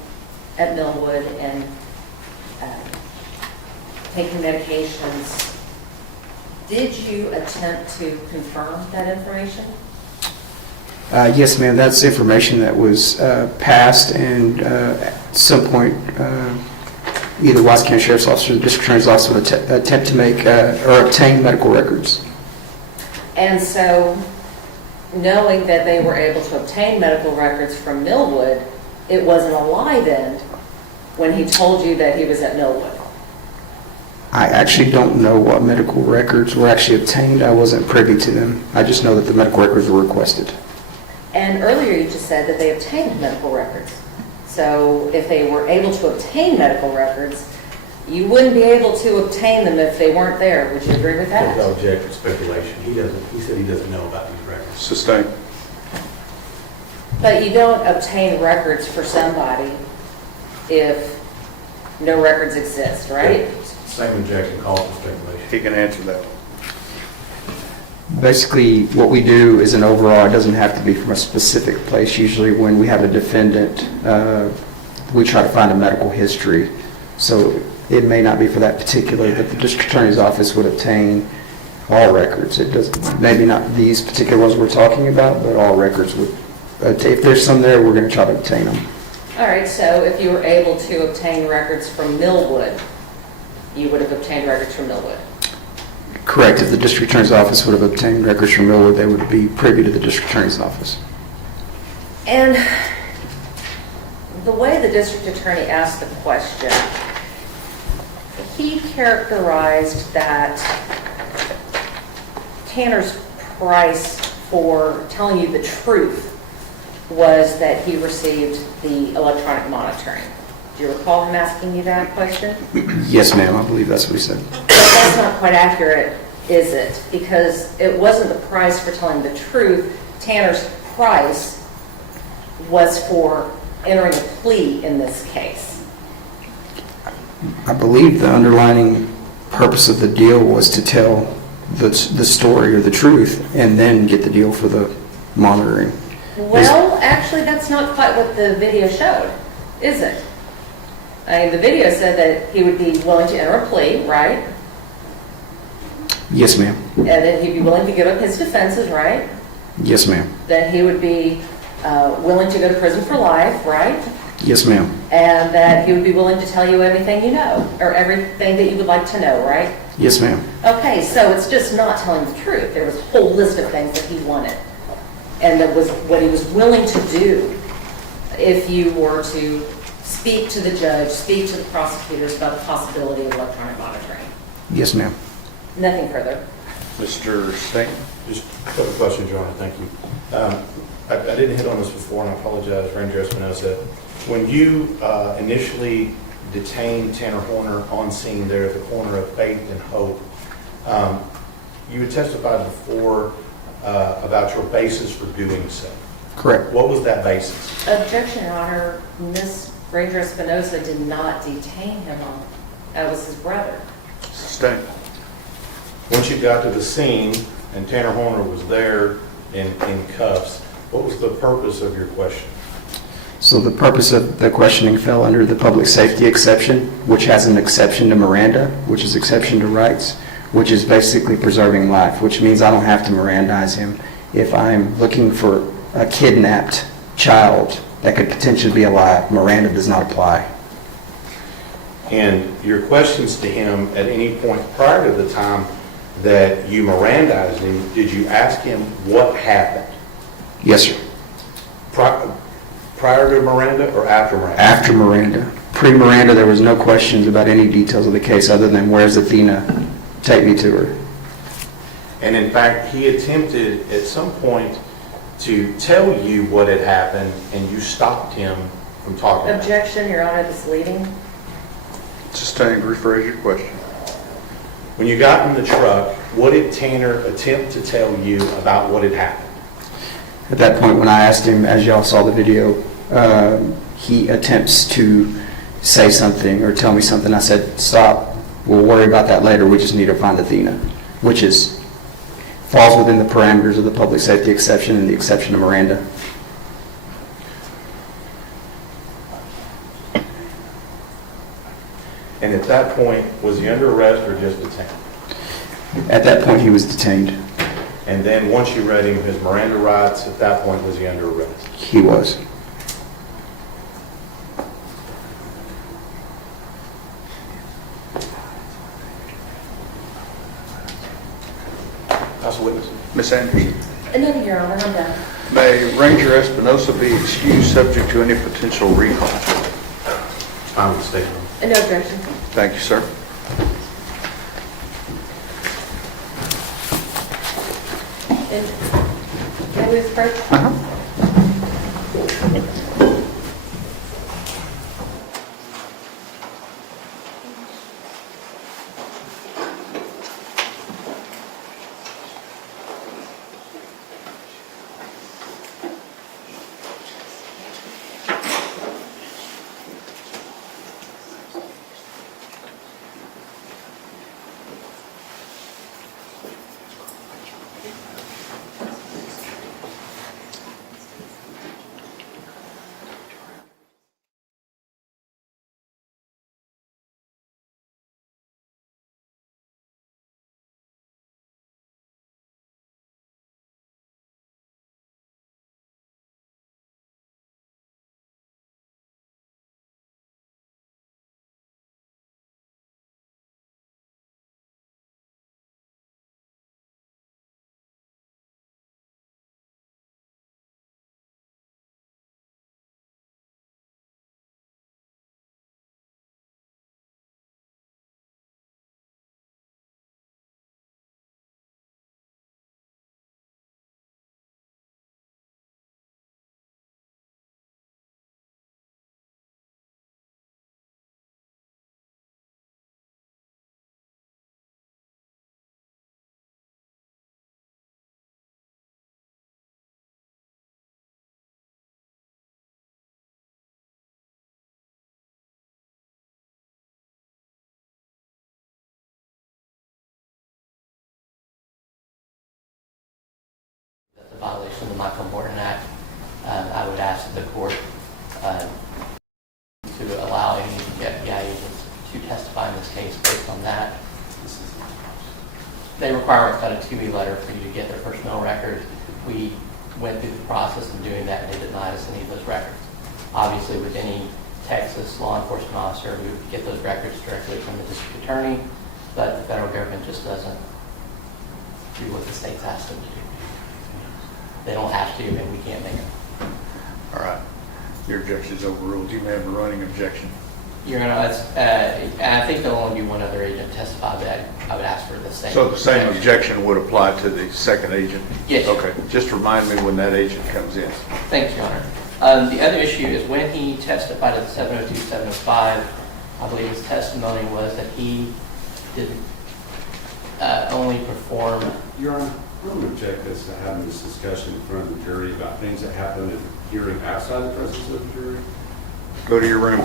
at Millwood and taking medications, did you attempt to confirm that information? Yes, ma'am. That's information that was passed, and at some point, either Watts County Sheriff's Office or the District Attorney's Office would attempt to make or obtain medical records. And so, knowing that they were able to obtain medical records from Millwood, it wasn't a lie then when he told you that he was at Millwood. I actually don't know what medical records were actually obtained. I wasn't privy to them. I just know that the medical records were requested. And earlier you just said that they obtained medical records. So if they were able to obtain medical records, you wouldn't be able to obtain them if they weren't there. Would you agree with that? No objective speculation. He said he doesn't know about these records. Sustained. But you don't obtain records for somebody if no records exist, right? Same in Jackson Hall speculation. He can answer that one. Basically, what we do is an overall. It doesn't have to be from a specific place. Usually when we have a defendant, we try to find a medical history. So it may not be for that particular, but the district attorney's office would obtain all records. It does, maybe not these particular ones we're talking about, but all records would. If there's some there, we're going to try to obtain them. All right, so if you were able to obtain records from Millwood, you would have obtained records from Millwood. Correct. If the district attorney's office would have obtained records from Millwood, they would be privy to the district attorney's office. And the way the district attorney asked the question, he characterized that Tanner's price for telling you the truth was that he received the electronic monitoring. Do you recall him asking you that question? Yes, ma'am. I believe that's what he said. That's not quite accurate, is it? Because it wasn't the price for telling the truth. Tanner's price was for entering a plea in this case. I believe the underlining purpose of the deal was to tell the story or the truth and then get the deal for the monitoring. Well, actually, that's not quite what the video showed, is it? I mean, the video said that he would be willing to enter a plea, right? Yes, ma'am. And that he'd be willing to give up his defenses, right? Yes, ma'am. That he would be willing to go to prison for life, right? Yes, ma'am. And that he would be willing to tell you everything you know, or everything that you would like to know, right? Yes, ma'am. Okay, so it's just not telling the truth. There was a whole list of things that he wanted. And that was what he was willing to do if you were to speak to the judge, speak to the prosecutors about the possibility of electronic monitoring. Yes, ma'am. Nothing further. Mr. Stanton? Just a couple questions, Your Honor. Thank you. I didn't hit on this before, and I apologize, Ranger Espinosa. When you initially detained Tanner Horner on scene there at the corner of Faith and Hope, you had testified before about your basis for doing so. Correct. What was that basis? Objection, Your Honor. Miss Ranger Espinosa did not detain him on. That was his brother. Stanton? Once you got to the scene and Tanner Horner was there in cuffs, what was the purpose of your question? So the purpose of the questioning fell under the public safety exception, which has an exception to Miranda, which is exception to rights, which is basically preserving life, which means I don't have to Mirandize him. If I'm looking for a kidnapped child that could potentially be alive, Miranda does not apply. And your questions to him at any point prior to the time that you Mirandized him, did you ask him what happened? Yes, sir. Prior to Miranda or after Miranda? After Miranda. Pre-Miranda, there was no questions about any details of the case other than where's Athena, take me to her. And in fact, he attempted at some point to tell you what had happened, and you stopped him from talking. Objection, Your Honor, this leading. Just trying to rephrase your question. When you got in the truck, what did Tanner attempt to tell you about what had happened? At that point, when I asked him, as y'all saw the video, he attempts to say something or tell me something. I said, stop, we'll worry about that later, we just need to find Athena, which falls within the parameters of the public safety exception and the exception to Miranda. And at that point, was he under arrest or just detained? At that point, he was detained. And then once you read him his Miranda rights, at that point, was he under arrest? He was. House witness. Ms. Anderson? No, Your Honor, I'm done. May Ranger Espinosa be excused subject to any potential recall? Fine with the statement. No objection. Thank you, sir. And can we approach? the Michael Morton Act. I would ask the court to allow any FBI agents to testify in this case based on that. They require a 2B letter for you to get their personnel records. We went through the process of doing that, and they denied us any of those records. Obviously, with any Texas law enforcement officer, we would get those records directly from the district attorney, but the federal government just doesn't do what the states ask them to do. They don't have to, and we can't make them. All right. Your objection is overruled. Do you have a running objection? Your Honor, I think there'll only be one other agent testify, but I would ask for the same. So the same objection would apply to the second agent? Yes. Okay. Just remind me when that agent comes in. Thanks, Your Honor. The other issue is when he testified at the 702, 705, I believe his testimony was that he did only perform. Your Honor, I'm going to object us to having this discussion in front of the jury about things that happen in hearing outside the presence of the jury. Go to your room.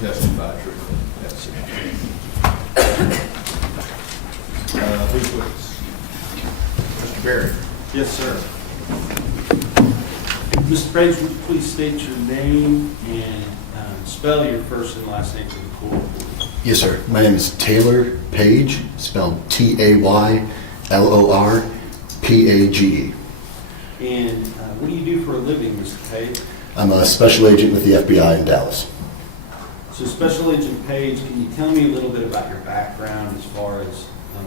testify truthfully. That's it. Please witness. Mr. Barry. Yes, sir. Mr. Page, would you please state your name and spell your first and last name for the court, please? Yes, sir. My name is Taylor Page, spelled Taylorpage. And what do you do for a living, Mr. Page? I'm a special agent with the FBI in Dallas. So Special Agent Page, can you tell me a little bit about your background as far as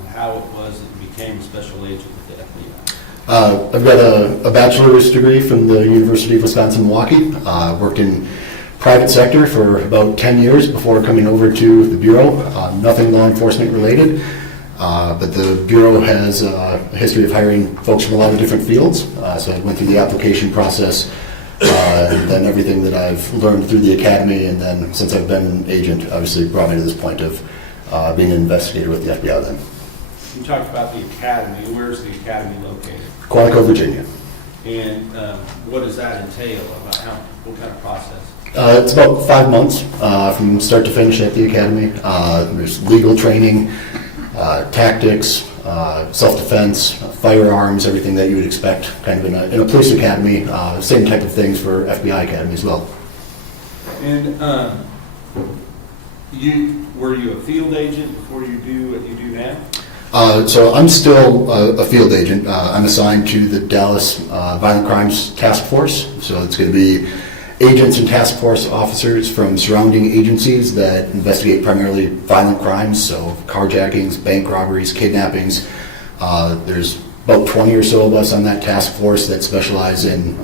how it was that you became a special agent with the FBI? I've got a bachelor's degree from the University of Wisconsin-Milwaukee. Worked in private sector for about 10 years before coming over to the Bureau. Nothing law enforcement related, but the Bureau has a history of hiring folks from a lot of different fields. So I went through the application process, and then everything that I've learned through the academy, and then since I've been an agent, obviously brought me to this point of being an investigator with the FBI then. You talked about the academy. Where's the academy located? Quantico, Virginia. And what does that entail? What kind of process? It's about 5 months from start to finish at the academy. There's legal training, tactics, self-defense, firearms, everything that you would expect kind of in a police academy. Same type of things for FBI academy as well. And were you a field agent before you do what you do now? So I'm still a field agent. I'm assigned to the Dallas Violent Crimes Task Force. So it's going to be agents and task force officers from surrounding agencies that investigate primarily violent crimes, so carjackings, bank robberies, kidnappings. There's about 20 or so of us on that task force that specialize in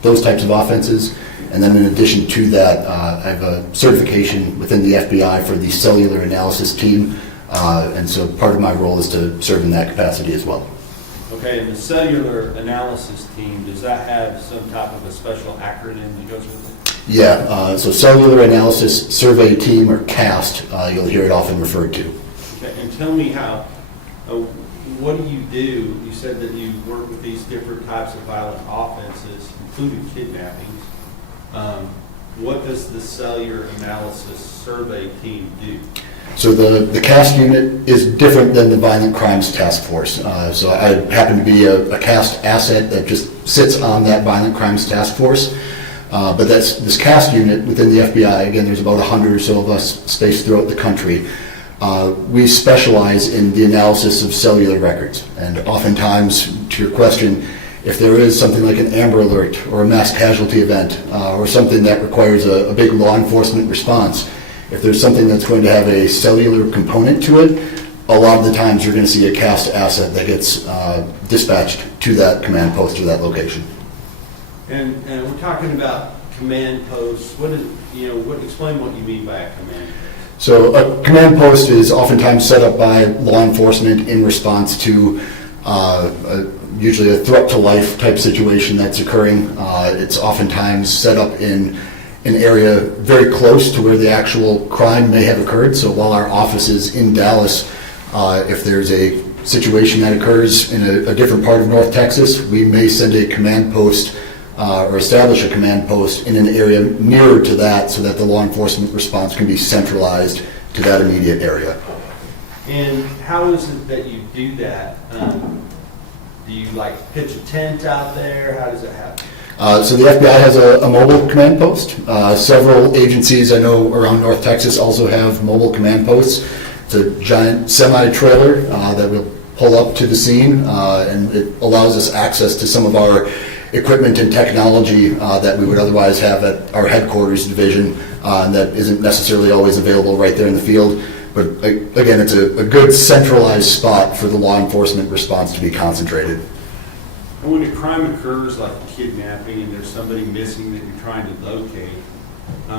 those types of offenses. And then in addition to that, I have a certification within the FBI for the cellular analysis team. And so part of my role is to serve in that capacity as well. Okay, and the cellular analysis team, does that have some type of a special acronym that goes with it? Yeah, so Cellular Analysis Survey Team, or CAST, you'll hear it often referred to. Okay, and tell me what do? You said that you work with these different types of violent offenses, including kidnappings. What does the Cellular Analysis Survey Team do? So the CAST unit is different than the Violent Crimes Task Force. So I happen to be a CAST asset that just sits on that Violent Crimes Task Force. But that's this CAST unit within the FBI. Again, there's about 100 or so of us spaced throughout the country. We specialize in the analysis of cellular records. And oftentimes, to your question, if there is something like an Amber Alert or a mass casualty event or something that requires a big law enforcement response, if there's something that's going to have a cellular component to it, a lot of the times you're going to see a CAST asset that gets dispatched to that command post or that location. And we're talking about command posts. Explain what you mean by a command post. So a command post is oftentimes set up by law enforcement in response to usually a threat to life type situation that's occurring. It's oftentimes set up in an area very close to where the actual crime may have occurred. So while our office is in Dallas, if there's a situation that occurs in a different part of North Texas, we may send a command post or establish a command post in an area nearer to that so that the law enforcement response can be centralized to that immediate area. And how is it that you do that? Do you pitch a tent out there? How does it happen? So the FBI has a mobile command post. Several agencies I know around North Texas also have mobile command posts. It's a giant semi-trailer that will pull up to the scene, and it allows us access to some of our equipment and technology that we would otherwise have at our headquarters division, and that isn't necessarily always available right there in the field. But again, it's a good centralized spot for the law enforcement response to be concentrated. And when a crime occurs, like a kidnapping, and there's somebody missing that you're trying to locate,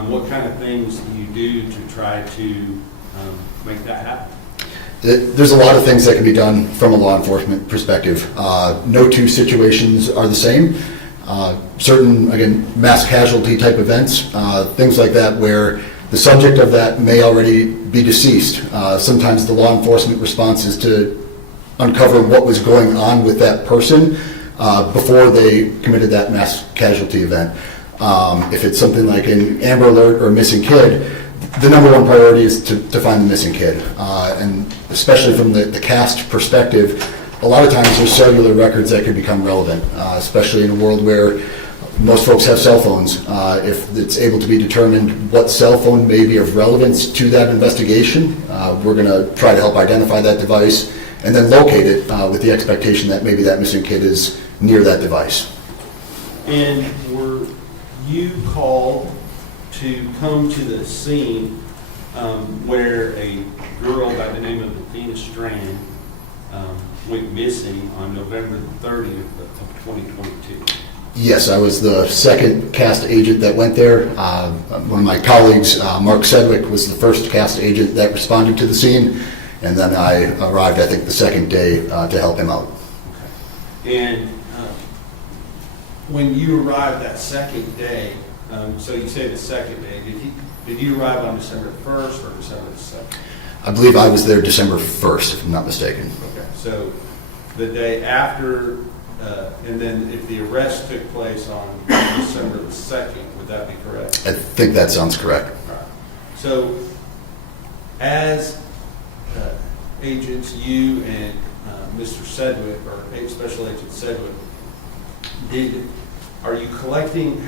what kind of things do you do to try to make that happen? There's a lot of things that can be done from a law enforcement perspective. No two situations are the same. Certain, again, mass casualty type events, things like that where the subject of that may already be deceased. Sometimes the law enforcement response is to uncover what was going on with that person before they committed that mass casualty event. If it's something like an Amber Alert or a missing kid, the number one priority is to find the missing kid. And especially from the cast perspective, a lot of times there's cellular records that could become relevant, especially in a world where most folks have cell phones. If it's able to be determined what cell phone may be of relevance to that investigation, we're going to try to help identify that device and then locate it with the expectation that maybe that missing kid is near that device. And were you called to come to the scene where a girl by the name of Athena Strand went missing on November 30th of 2022? Yes, I was the second cast agent that went there. One of my colleagues, Mark Sedgwick, was the first cast agent that responded to the scene, and then I arrived, I think, the second day to help him out. Okay. And when you arrived that second day, so you say the second day, did you arrive on December 1st or December 2nd? I believe I was there December 1st, if I'm not mistaken. Okay, so the day after, and then if the arrest took place on December the 2nd, would that be correct? I think that sounds correct. All right. So as agents, you and Mr. Sedgwick, or Special Agent Sedgwick, are you collecting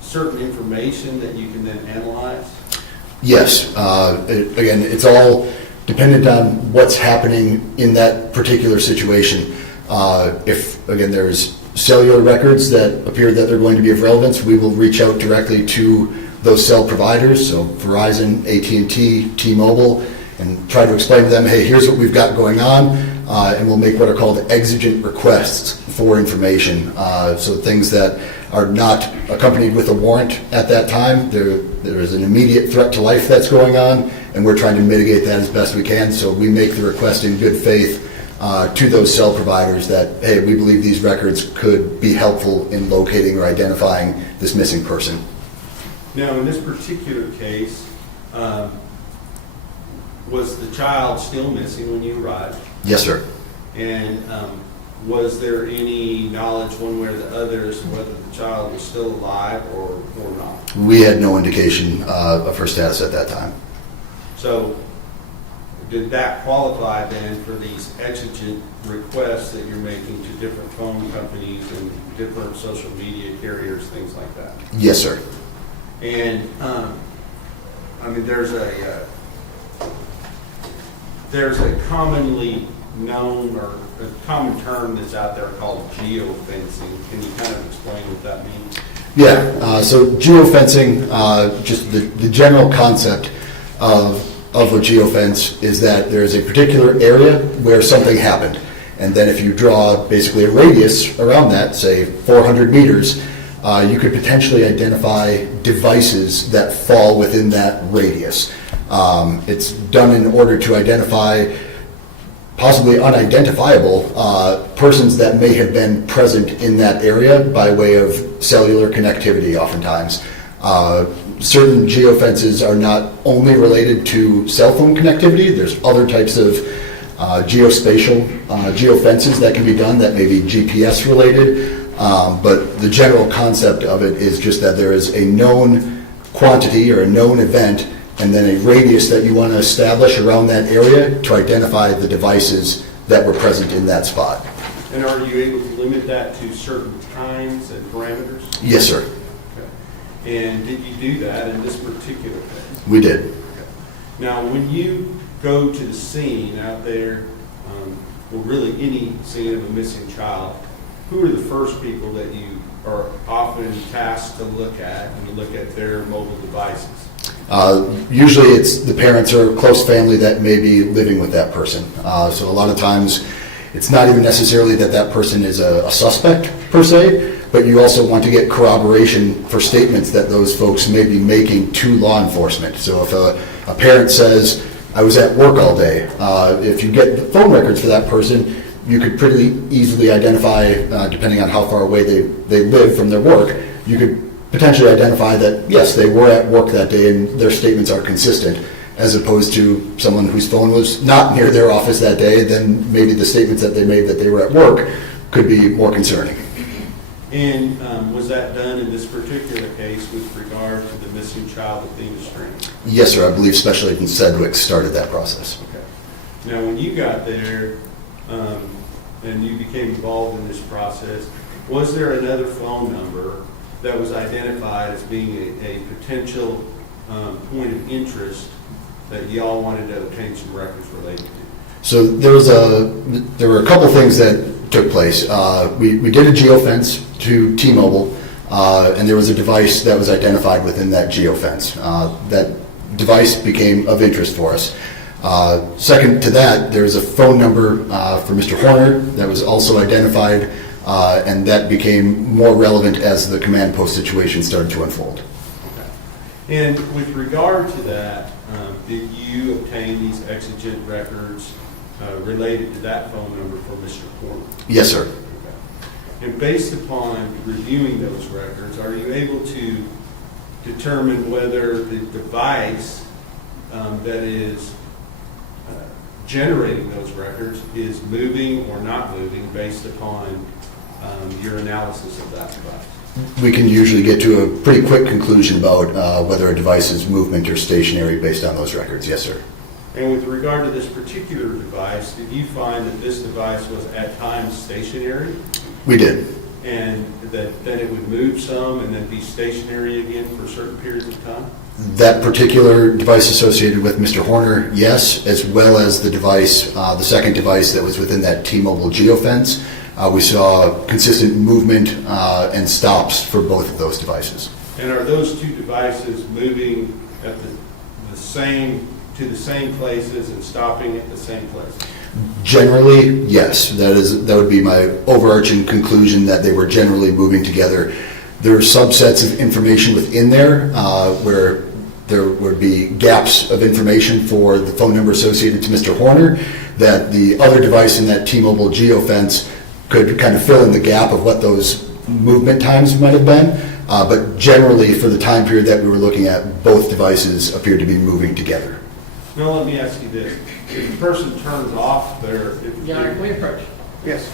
certain information that you can then analyze? Yes. Again, it's all dependent on what's happening in that particular situation. If, again, there's cellular records that appear that they're going to be of relevance, we will reach out directly to those cell providers, so Verizon, AT&T, T-Mobile, and try to explain to them, hey, here's what we've got going on, and we'll make what are called exigent requests for information. So things that are not accompanied with a warrant at that time. There is an immediate threat to life that's going on, and we're trying to mitigate that as best we can. So we make the request in good faith to those cell providers that, hey, we believe these records could be helpful in locating or identifying this missing person. Now, in this particular case, was the child still missing when you arrived? Yes, sir. And was there any knowledge one way or the other as to whether the child was still alive or not? We had no indication of her status at that time. So did that qualify then for these exigent requests that you're making to different phone companies and different social media carriers, things like that? Yes, sir. And I mean, there's a commonly known or a common term that's out there called geofencing. Can you kind of explain what that means? Yeah, so geofencing, just the general concept of a geofence is that there's a particular area where something happened. And then if you draw basically a radius around that, say 400 meters, you could potentially identify devices that fall within that radius. It's done in order to identify possibly unidentifiable persons that may have been present in that area by way of cellular connectivity oftentimes. Certain geofences are not only related to cell phone connectivity. There's other types of geospatial geofences that can be done that may be GPS related. But the general concept of it is just that there is a known quantity or a known event and then a radius that you want to establish around that area to identify the devices that were present in that spot. And are you able to limit that to certain times and parameters? Yes, sir. Okay. And did you do that in this particular case? We did. Okay. Now, when you go to the scene out there, or really any scene of a missing child, who are the first people that you are often tasked to look at and to look at their mobile devices? Usually it's the parents or close family that may be living with that person. So a lot of times it's not even necessarily that that person is a suspect per se, but you also want to get corroboration for statements that those folks may be making to law enforcement. So if a parent says, I was at work all day, if you get the phone records for that person, you could pretty easily identify, depending on how far away they live from their work, you could potentially identify that, yes, they were at work that day and their statements are consistent, as opposed to someone whose phone was not near their office that day, then maybe the statements that they made that they were at work could be more concerning. And was that done in this particular case with regard to the missing child, Athena Strand? Yes, sir. I believe Special Agent Sedgwick started that process. Okay. Now, when you got there and you became involved in this process, was there another phone number that was identified as being a potential point of interest that y'all wanted to obtain some records related to? So there were a couple things that took place. We did a geofence to T-Mobile, and there was a device that was identified within that geofence. That device became of interest for us. Second to that, there was a phone number for Mr. Horner that was also identified, and that became more relevant as the command post situation started to unfold. Okay. And with regard to that, did you obtain these exigent records related to that phone number for Mr. Horner? Yes, sir. Okay. And based upon reviewing those records, are you able to determine whether the device that is generating those records is moving or not moving based upon your analysis of that device? We can usually get to a pretty quick conclusion about whether a device is movement or stationary based on those records. Yes, sir. And with regard to this particular device, did you find that this device was at times stationary? We did. And that then it would move some and then be stationary again for certain periods of time? That particular device associated with Mr. Horner, yes, as well as the device, the second device that was within that T-Mobile geofence. We saw consistent movement and stops for both of those devices. And are those two devices moving at the same places and stopping at the same place? Generally, yes. That would be my overarching conclusion, that they were generally moving together. There are subsets of information within there where there would be gaps of information for the phone number associated to Mr. Horner that the other device in that T-Mobile geofence could kind of fill in the gap of what those movement times might have been. But generally, for the time period that we were looking at, both devices appeared to be moving together. Now, let me ask you this. If the person turns off their... John, can we approach? Yes.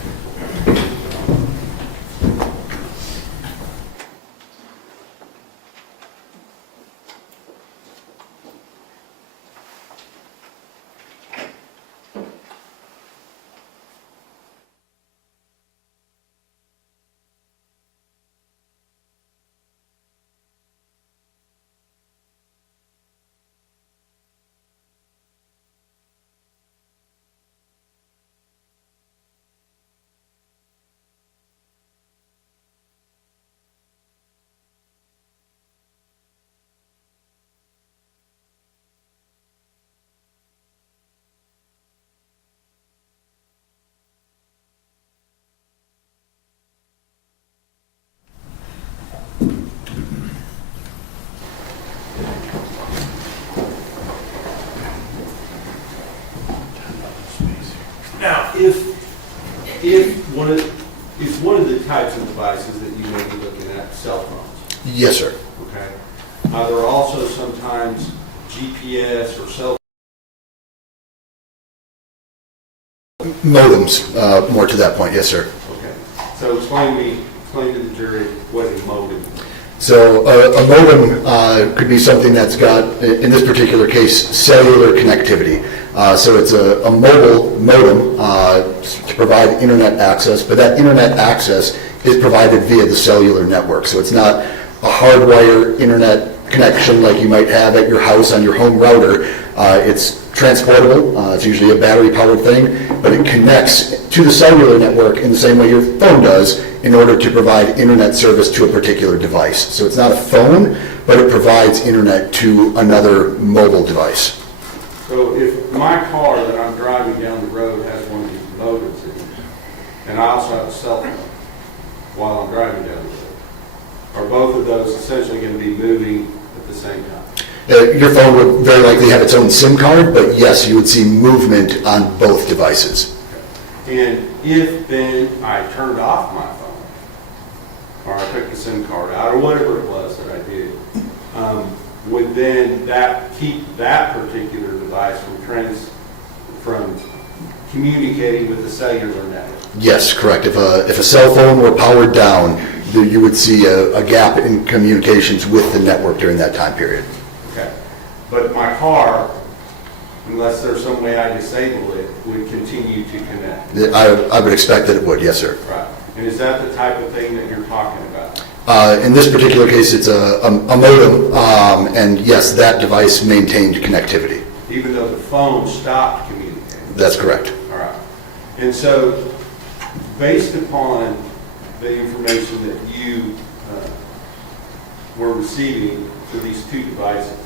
Now, if one of the types of devices that you may be looking at, cell phones. Yes, sir. Okay. There are also sometimes GPS or cell modems, more to that point. Yes, sir. Okay. So explain to the jury what a modem is. So a modem could be something that's got, in this particular case, cellular connectivity. So it's a mobile modem to provide internet access, but that internet access is provided via the cellular network. So it's not a hardwire internet connection like you might have at your house on your home router. It's transportable. It's usually a battery-powered thing, but it connects to the cellular network in the same way your phone does in order to provide internet service to a particular device. So it's not a phone, but it provides internet to another mobile device. So if my car that I'm driving down the road has one of these modems in it, and I also have a cell phone while I'm driving down the road, are both of those essentially going to be moving at the same time? Your phone would very likely have its own SIM card, but yes, you would see movement on both devices. Okay. And if then I turned off my phone, or I took the SIM card out, or whatever it was that I did, would then that keep that particular device from communicating with the cellular network? Yes, correct. If a cell phone were powered down, you would see a gap in communications with the network during that time period. Okay. But my car, unless there's some way I disable it, would continue to connect. I would expect that it would, yes, sir. Right. And is that the type of thing that you're talking about? In this particular case, it's a modem, and yes, that device maintained connectivity. Even though the phone stopped communicating? That's correct. All right. And so, based upon the information that you were receiving for these two devices,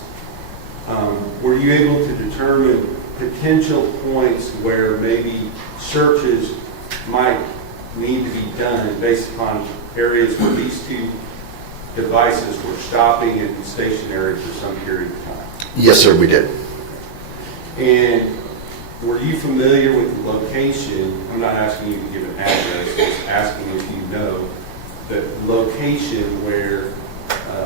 were you able to determine potential points where maybe searches might need to be done based upon areas where these two devices were stopping and stationary for some period of time? Yes, sir, we did. And were you familiar with the location? I'm not asking you to give an address, just asking if you know the location where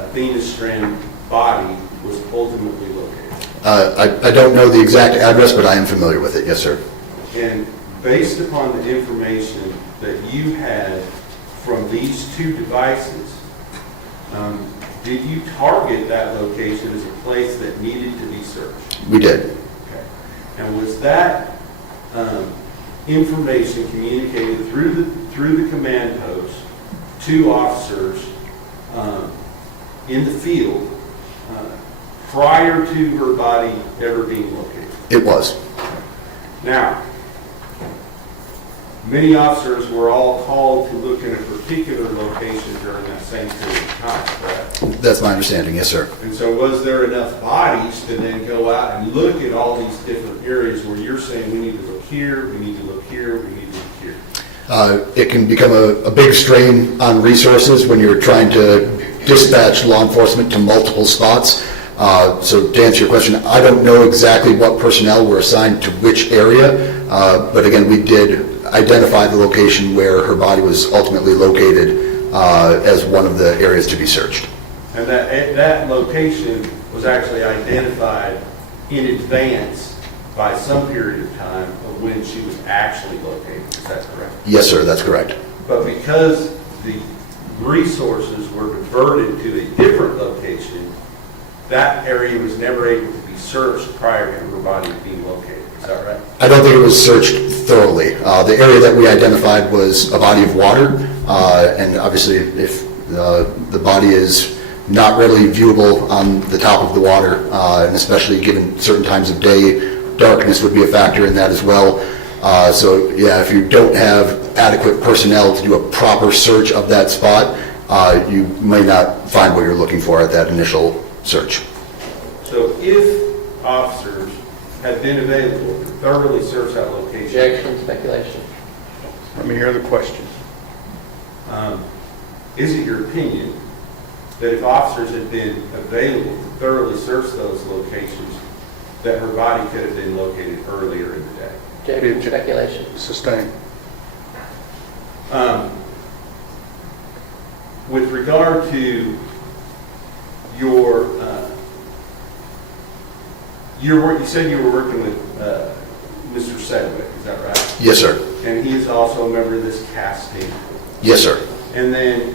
Athena Strand body was ultimately located. I don't know the exact address, but I am familiar with it, yes, sir. And based upon the information that you had from these two devices, did you target that location as a place that needed to be searched? We did. Okay. And was that information communicated through the command post to officers in the field prior to her body ever being located? It was. Now, many officers were all called to look in a particular location during that same period of time, correct? That's my understanding, yes, sir. And so was there enough bodies to then go out and look at all these different areas where you're saying we need to look here, we need to look here, we need to look here? It can become a big strain on resources when you're trying to dispatch law enforcement to multiple spots. So to answer your question, I don't know exactly what personnel were assigned to which area, but again, we did identify the location where her body was ultimately located as one of the areas to be searched. And that location was actually identified in advance by some period of time of when she was actually located. Is that correct? Yes, sir, that's correct. But because the resources were diverted to a different location, that area was never able to be searched prior to her body being located. Is that right? I don't think it was searched thoroughly. The area that we identified was a body of water, and obviously if the body is not readily viewable on the top of the water, and especially given certain times of day, darkness would be a factor in that as well. So yeah, if you don't have adequate personnel to do a proper search of that spot, you may not find what you're looking for at that initial search. So if officers had been available to thoroughly search that location. Objection, speculation. Let me hear the question. Is it your opinion that if officers had been available to thoroughly search those locations, that her body could have been located earlier in the day? Objection, speculation. Sustained. With regard to your work, you said you were working with Mr. Sedgwick, is that right? Yes, sir. And he is also a member of this CAS team? Yes, sir. And then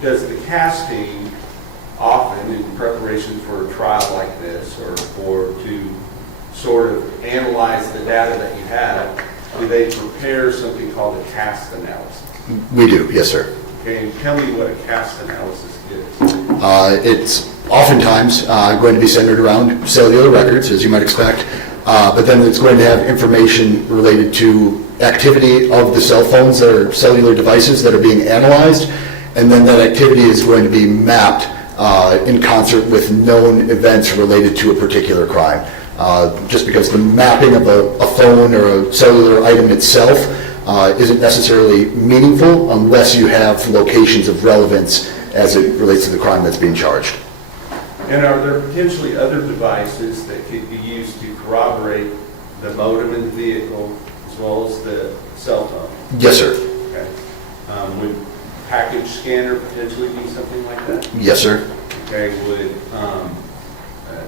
does the CAS team often, in preparation for a trial like this, or to sort of analyze the data that you have, do they prepare something called a cast analysis? We do, yes, sir. Okay, and tell me what a cast analysis is. It's oftentimes going to be centered around cellular records, as you might expect, but then it's going to have information related to activity of the cell phones that are cellular devices that are being analyzed, and then that activity is going to be mapped in concert with known events related to a particular crime. Just because the mapping of a phone or a cellular item itself isn't necessarily meaningful unless you have locations of relevance as it relates to the crime that's being charged. And are there potentially other devices that could be used to corroborate the modem in the vehicle as well as the cell phone? Yes, sir. Okay. Would package scanner potentially be something like that? Yes, sir. Okay. Would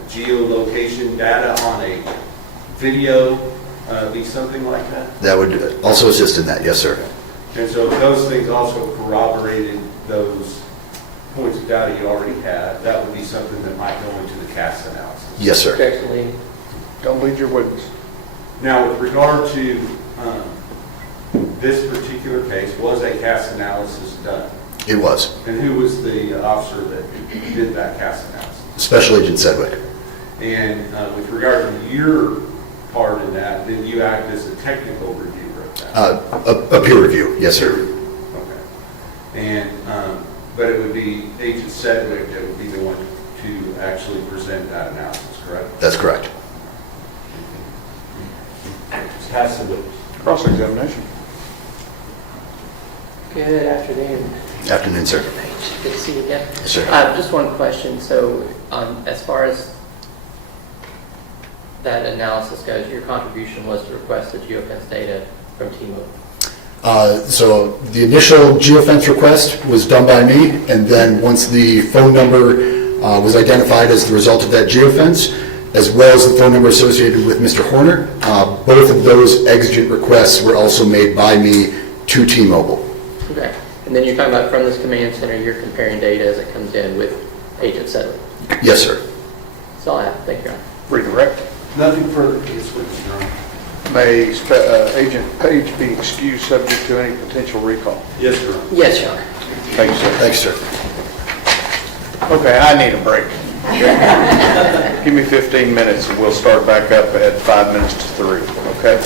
geolocation data on a video be something like that? That would also assist in that, yes, sir. And so if those things also corroborated those points of data you already had, that would be something that might go into the CAS analysis. Yes, sir. Don't lead your witness. Now, with regard to this particular case, was a CAS analysis done? It was. And who was the officer that did that CAS analysis? Special Agent Sedgwick. And with regard to your part in that, did you act as a technical reviewer of that? A peer review, yes, sir. Okay. And, but it would be Agent Sedgwick that would be the one to actually present that analysis, correct? That's correct. Pass the witness. Cross-examination. Good afternoon. Afternoon, sir. Good to see you again. Yes, sir. Just one question. So, as far as that analysis goes, your contribution was to request the geofence data from T-Mobile. So the initial geofence request was done by me, and then once the phone number was identified as the result of that geofence, as well as the phone number associated with Mr. Horner, both of those exigent requests were also made by me to T-Mobile. Okay. And then you're talking about from this command center, you're comparing data as it comes in with Agent Sedgwick. Yes, sir. That's all I have. Thank you, Your Honor. Redirect. Nothing further, please, witness, Your Honor. May Agent Page be excused subject to any potential recall? Yes, Your Honor. Yes, Your Honor. Thank you, sir. Thanks, sir. Okay, I need a break. Give me 15 minutes and we'll start back up at 5 minutes to 3, okay?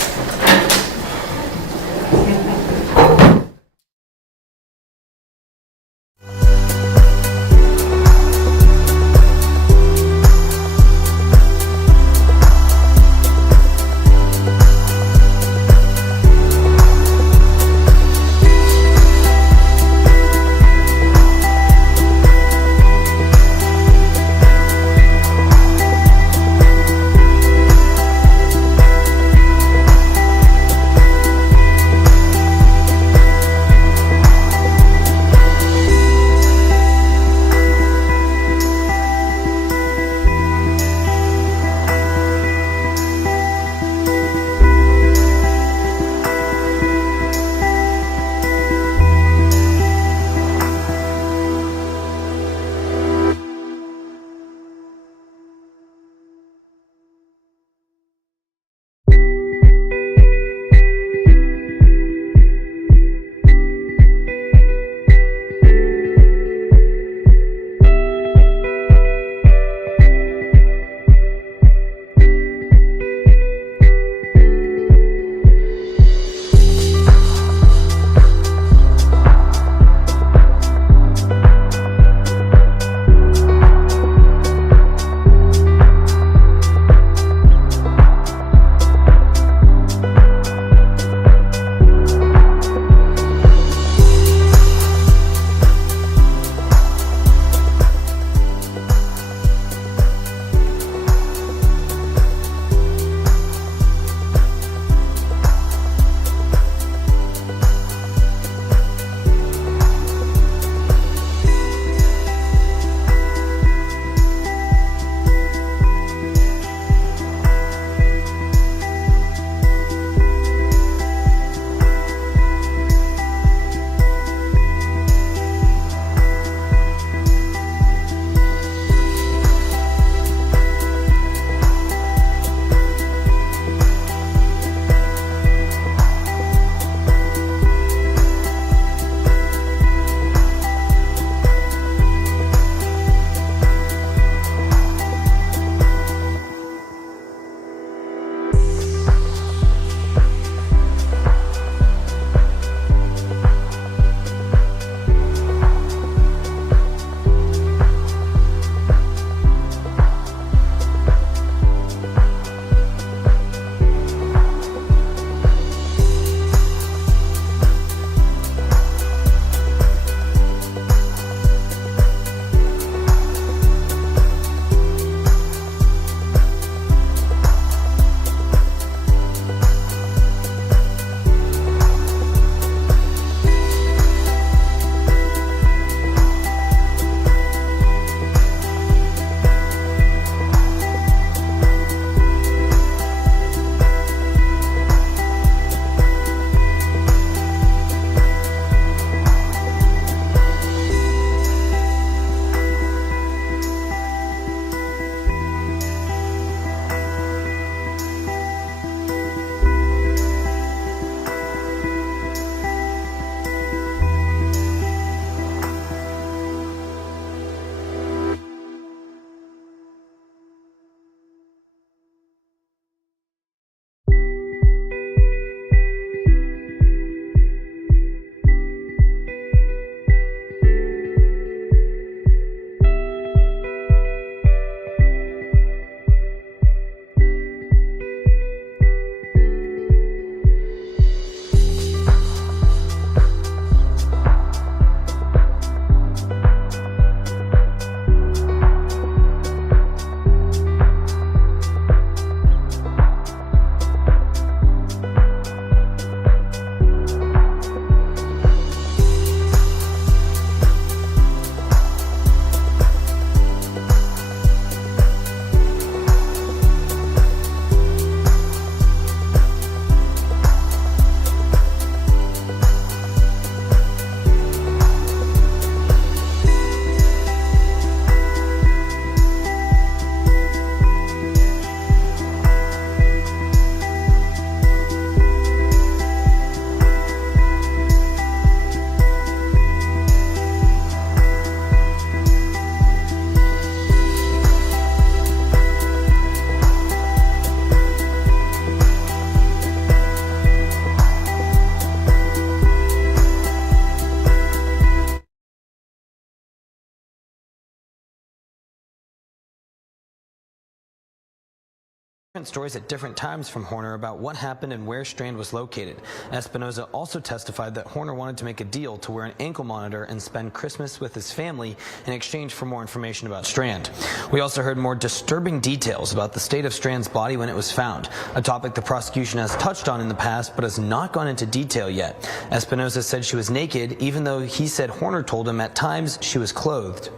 Stories at different times from Horner about what happened and where Strand was located. Espinoza also testified that Horner wanted to make a deal to wear an ankle monitor and spend Christmas with his family in exchange for more information about Strand. We also heard more disturbing details about the state of Strand's body when it was found, a topic the prosecution has touched on in the past but has not gone into detail yet. Espinoza said she was naked, even though he said Horner told him at times she was clothed.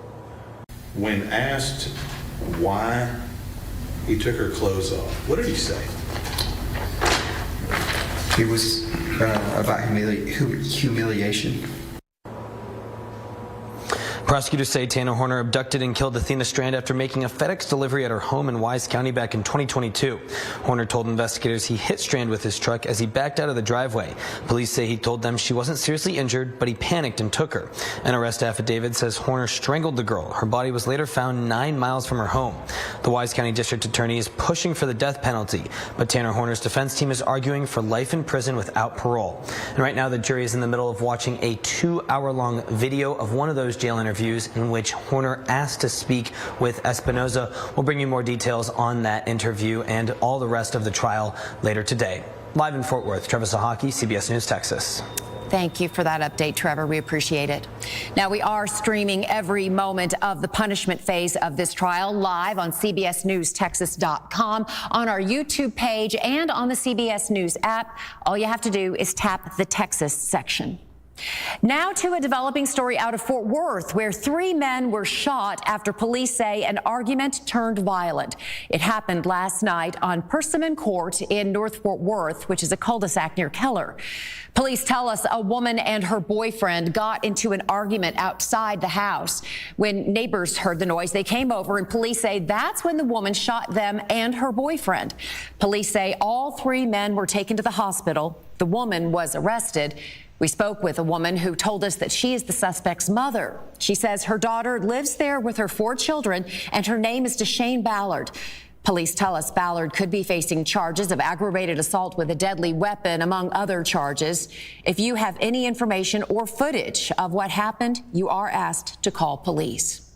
When asked why he took her clothes off, what did he say? It was about humiliation. Prosecutors say Tanner Horner abducted and killed Athena Strand after making a FedEx delivery at her home in Wise County back in 2022. Horner told investigators he hit Strand with his truck as he backed out of the driveway. Police say he told them she wasn't seriously injured, but he panicked and took her. An arrest affidavit says Horner strangled the girl. Her body was later found 9 miles from her home. The Wise County District Attorney is pushing for the death penalty, but Tanner Horner's defense team is arguing for life in prison without parole. And right now the jury is in the middle of watching a 2-hour-long video of one of those jail interviews in which Horner asked to speak with Espinoza. We'll bring you more details on that interview and all the rest of the trial later today. Live in Fort Worth, Trevor Sahaki, CBS News, Texas. Thank you for that update, Trevor. We appreciate it. Now, we are streaming every moment of the punishment phase of this trial live on CBSNewsTexas.com, on our YouTube page, and on the CBS News app. All you have to do is tap the Texas section. Now to a developing story out of Fort Worth, where 3 men were shot after police say an argument turned violent. It happened last night on Persimmon Court in North Fort Worth, which is a cul-de-sac near Keller. Police tell us a woman and her boyfriend got into an argument outside the house. When neighbors heard the noise, they came over, and police say that's when the woman shot them and her boyfriend. Police say all 3 men were taken to the hospital. The woman was arrested. We spoke with a woman who told us that she is the suspect's mother. She says her daughter lives there with her 4 children, and her name is Deshane Ballard. Police tell us Ballard could be facing charges of aggravated assault with a deadly weapon, among other charges. If you have any information or footage of what happened, you are asked to call police.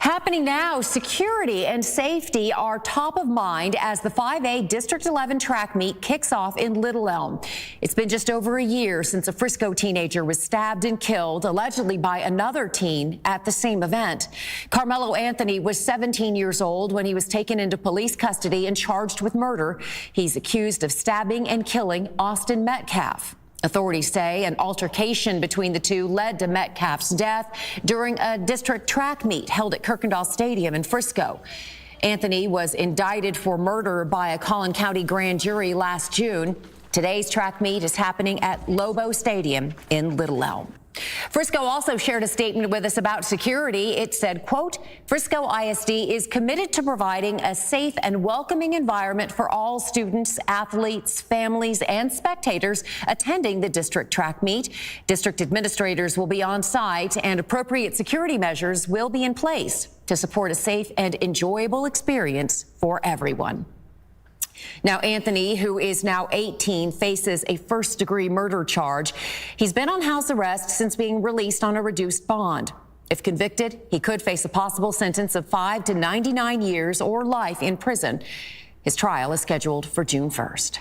Happening now, security and safety are top of mind as the 5A District 11 track meet kicks off in Little Elm. It's been just over a year since a Frisco teenager was stabbed and killed, allegedly by another teen at the same event. Carmelo Anthony was 17 years old when he was taken into police custody and charged with murder. He's accused of stabbing and killing Austin Metcalf. Authorities say an altercation between the two led to Metcalf's death during a district track meet held at Kirkendall Stadium in Frisco. Anthony was indicted for murder by a Collin County grand jury last June. Today's track meet is happening at Lobo Stadium in Little Elm. Frisco also shared a statement with us about security. It said, quote, Frisco ISD is committed to providing a safe and welcoming environment for all students, athletes, families, and spectators attending the district track meet. District administrators will be on site, and appropriate security measures will be in place to support a safe and enjoyable experience for everyone. Now, Anthony, who is now 18, faces a first-degree murder charge. He's been on house arrest since being released on a reduced bond. If convicted, he could face a possible sentence of 5 to 99 years or life in prison. His trial is scheduled for June 1st.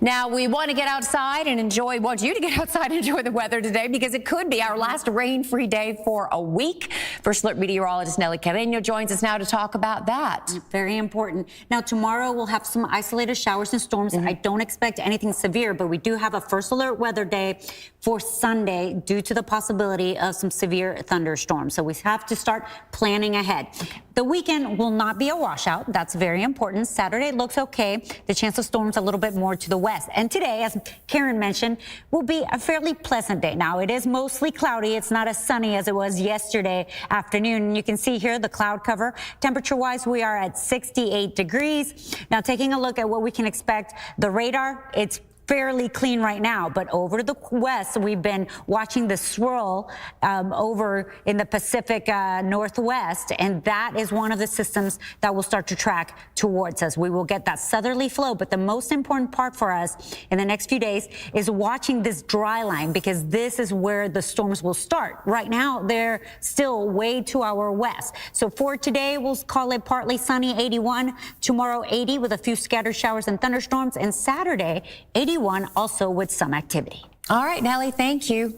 Now, we want you to get outside and enjoy the weather today, because it could be our last rain-free day for a week. First Alert meteorologist Nelly Carreño joins us now to talk about that. Very important. Now, tomorrow we'll have some isolated showers and storms. I don't expect anything severe, but we do have a First Alert weather day for Sunday due to the possibility of some severe thunderstorms. So we have to start planning ahead. The weekend will not be a washout. That's very important. Saturday looks okay. The chance of storms a little bit more to the west. And today, as Karen mentioned, will be a fairly pleasant day. Now, it is mostly cloudy. It's not as sunny as it was yesterday afternoon. And you can see here the cloud cover. Temperature-wise, we are at 68 degrees. Now, taking a look at what we can expect, the radar, it's fairly clean right now, but over to the west, we've been watching the swirl over in the Pacific Northwest, and that is one of the systems that will start to track towards us. We will get that southerly flow, but the most important part for us in the next few days is watching this dry line, because this is where the storms will start. Right now, they're still way to our west. So for today, we'll call it partly sunny, 81. Tomorrow, 80 with a few scattered showers and thunderstorms, and Saturday, 81 also with some activity. All right, Nellie, thank you.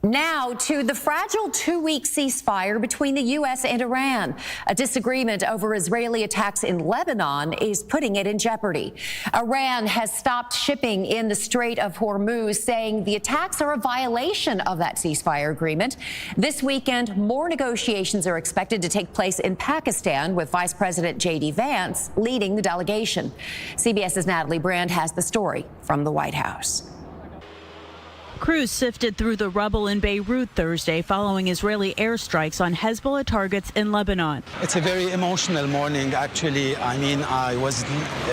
Now to the fragile 2-week ceasefire between the U.S. and Iran. A disagreement over Israeli attacks in Lebanon is putting it in jeopardy. Iran has stopped shipping in the Strait of Hormuz, saying the attacks are a violation of that ceasefire agreement. This weekend, more negotiations are expected to take place in Pakistan, with Vice President J.D. Vance leading the delegation. CBS's Natalie Brand has the story from the White House. Crews sifted through the rubble in Beirut Thursday following Israeli airstrikes on Hezbollah targets in Lebanon. It's a very emotional morning, actually. I mean, I was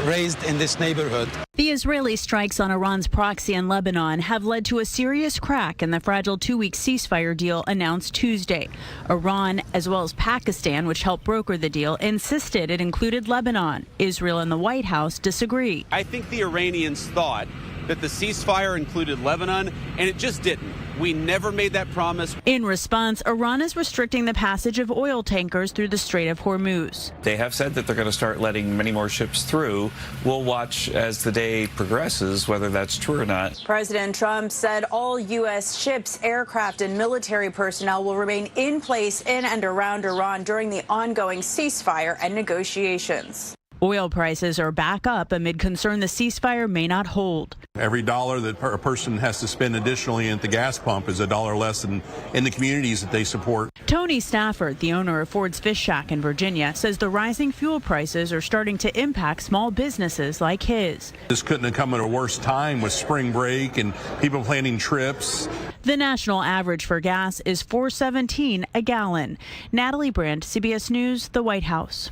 raised in this neighborhood. The Israeli strikes on Iran's proxy in Lebanon have led to a serious crack in the fragile 2-week ceasefire deal announced Tuesday. Iran, as well as Pakistan, which helped broker the deal, insisted it included Lebanon. Israel and the White House disagree. I think the Iranians thought that the ceasefire included Lebanon, and it just didn't. We never made that promise. In response, Iran is restricting the passage of oil tankers through the Strait of Hormuz. They have said that they're going to start letting many more ships through. We'll watch as the day progresses whether that's true or not. President Trump said all U.S. ships, aircraft, and military personnel will remain in place in and around Iran during the ongoing ceasefire and negotiations. Oil prices are back up amid concern the ceasefire may not hold. Every dollar that a person has to spend additionally at the gas pump is a dollar less in the communities that they support. Tony Stafford, the owner of Ford's Fish Shack in Virginia, says the rising fuel prices are starting to impact small businesses like his. This couldn't have come at a worse time with spring break and people planning trips. The national average for gas is $4.17 a gallon. Natalie Brandt, CBS News, the White House.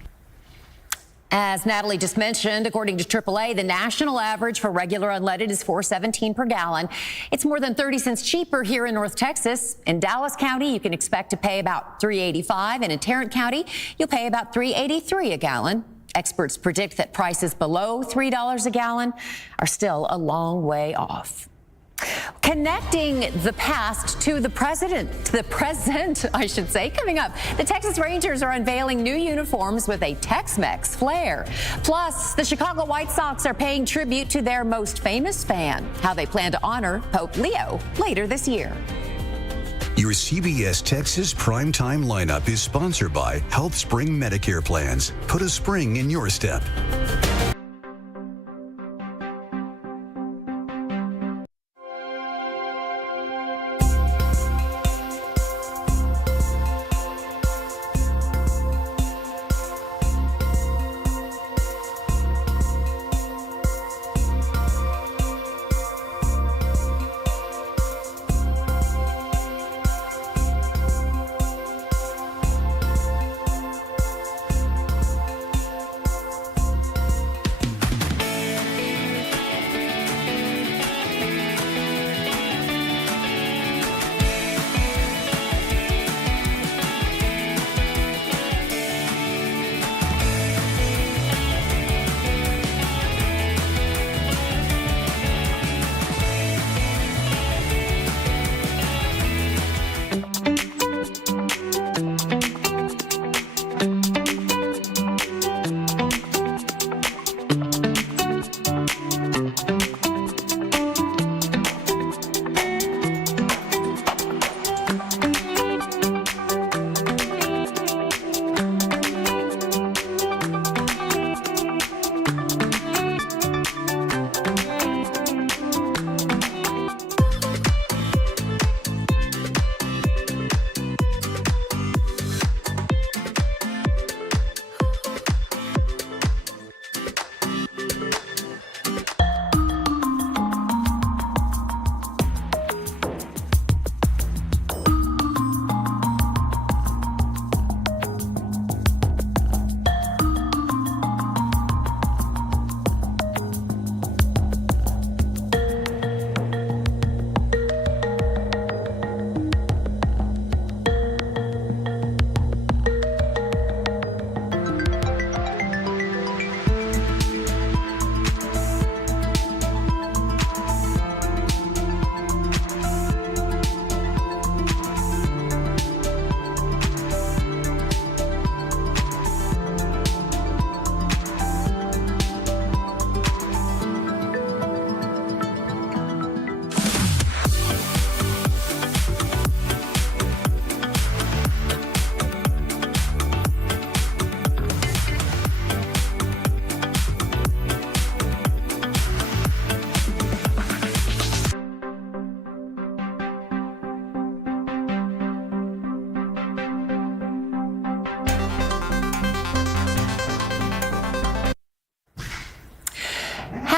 As Natalie just mentioned, according to AAA, the national average for regular unleaded is $4.17 per gallon. It's more than 30 cents cheaper here in North Texas. In Dallas County, you can expect to pay about $3.85, and in Tarrant County, you'll pay about $3.83 a gallon. Experts predict that prices below $3 a gallon are still a long way off. Connecting the past to the present, I should say, coming up. The Texas Rangers are unveiling new uniforms with a Tex-Mex flair. Plus, the Chicago White Sox are paying tribute to their most famous fan, how they plan to honor Pope Leo later this year. Your CBS Texas Primetime lineup is sponsored by Health Spring Medicare Plans. Put a spring in your step.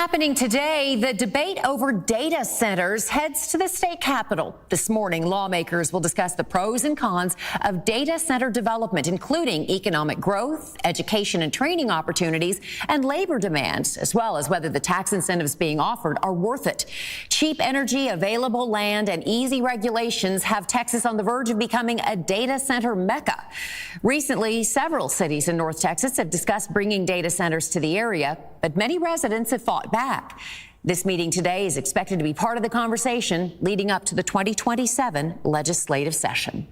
Happening today, the debate over data centers heads to the state capitol. This morning, lawmakers will discuss the pros and cons of data center development, including economic growth, education and training opportunities, and labor demands, as well as whether the tax incentives being offered are worth it. Cheap energy, available land, and easy regulations have Texas on the verge of becoming a data center mecca. Recently, several cities in North Texas have discussed bringing data centers to the area, but many residents have fought back. This meeting today is expected to be part of the conversation leading up to the 2027 legislative session.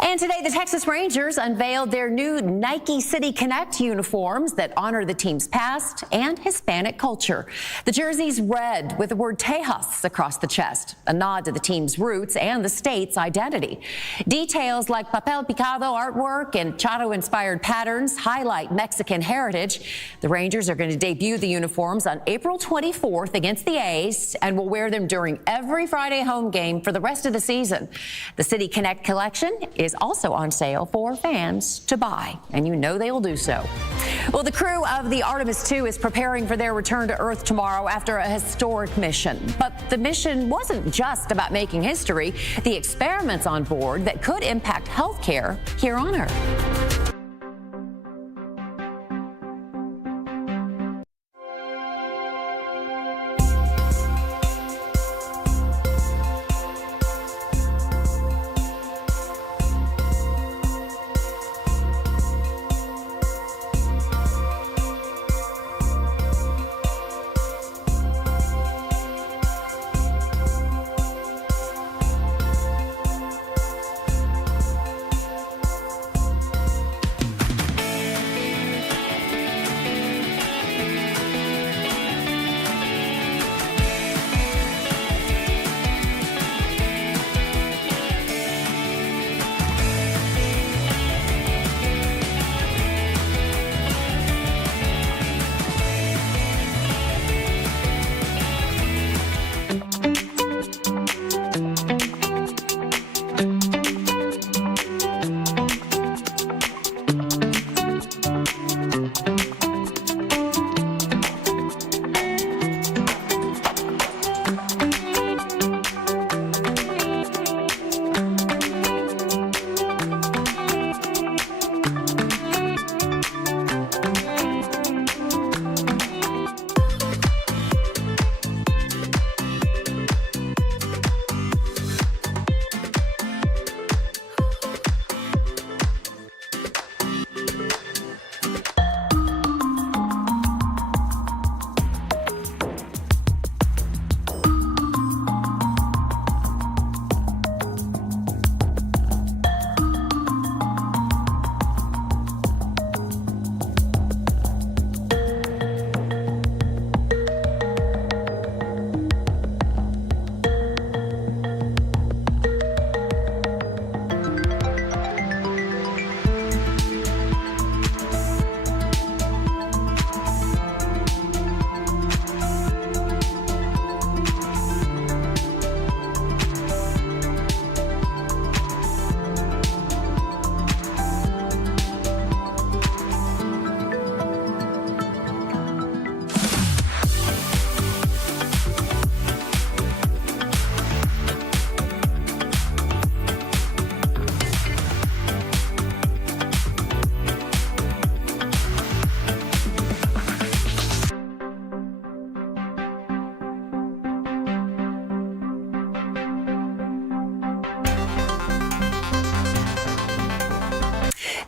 And today, the Texas Rangers unveiled their new Nike City Connect uniforms that honor the team's past and Hispanic culture. The jersey's red with the word Tejas across the chest, a nod to the team's roots and the state's identity. Details like papel picado artwork and Charo-inspired patterns highlight Mexican heritage. The Rangers are going to debut the uniforms on April 24th against the A's and will wear them during every Friday home game for the rest of the season. The City Connect collection is also on sale for fans to buy, and you know they'll do so. Well, the crew of the Artemis II is preparing for their return to Earth tomorrow after a historic mission. But the mission wasn't just about making history. The experiments on board that could impact healthcare here on Earth.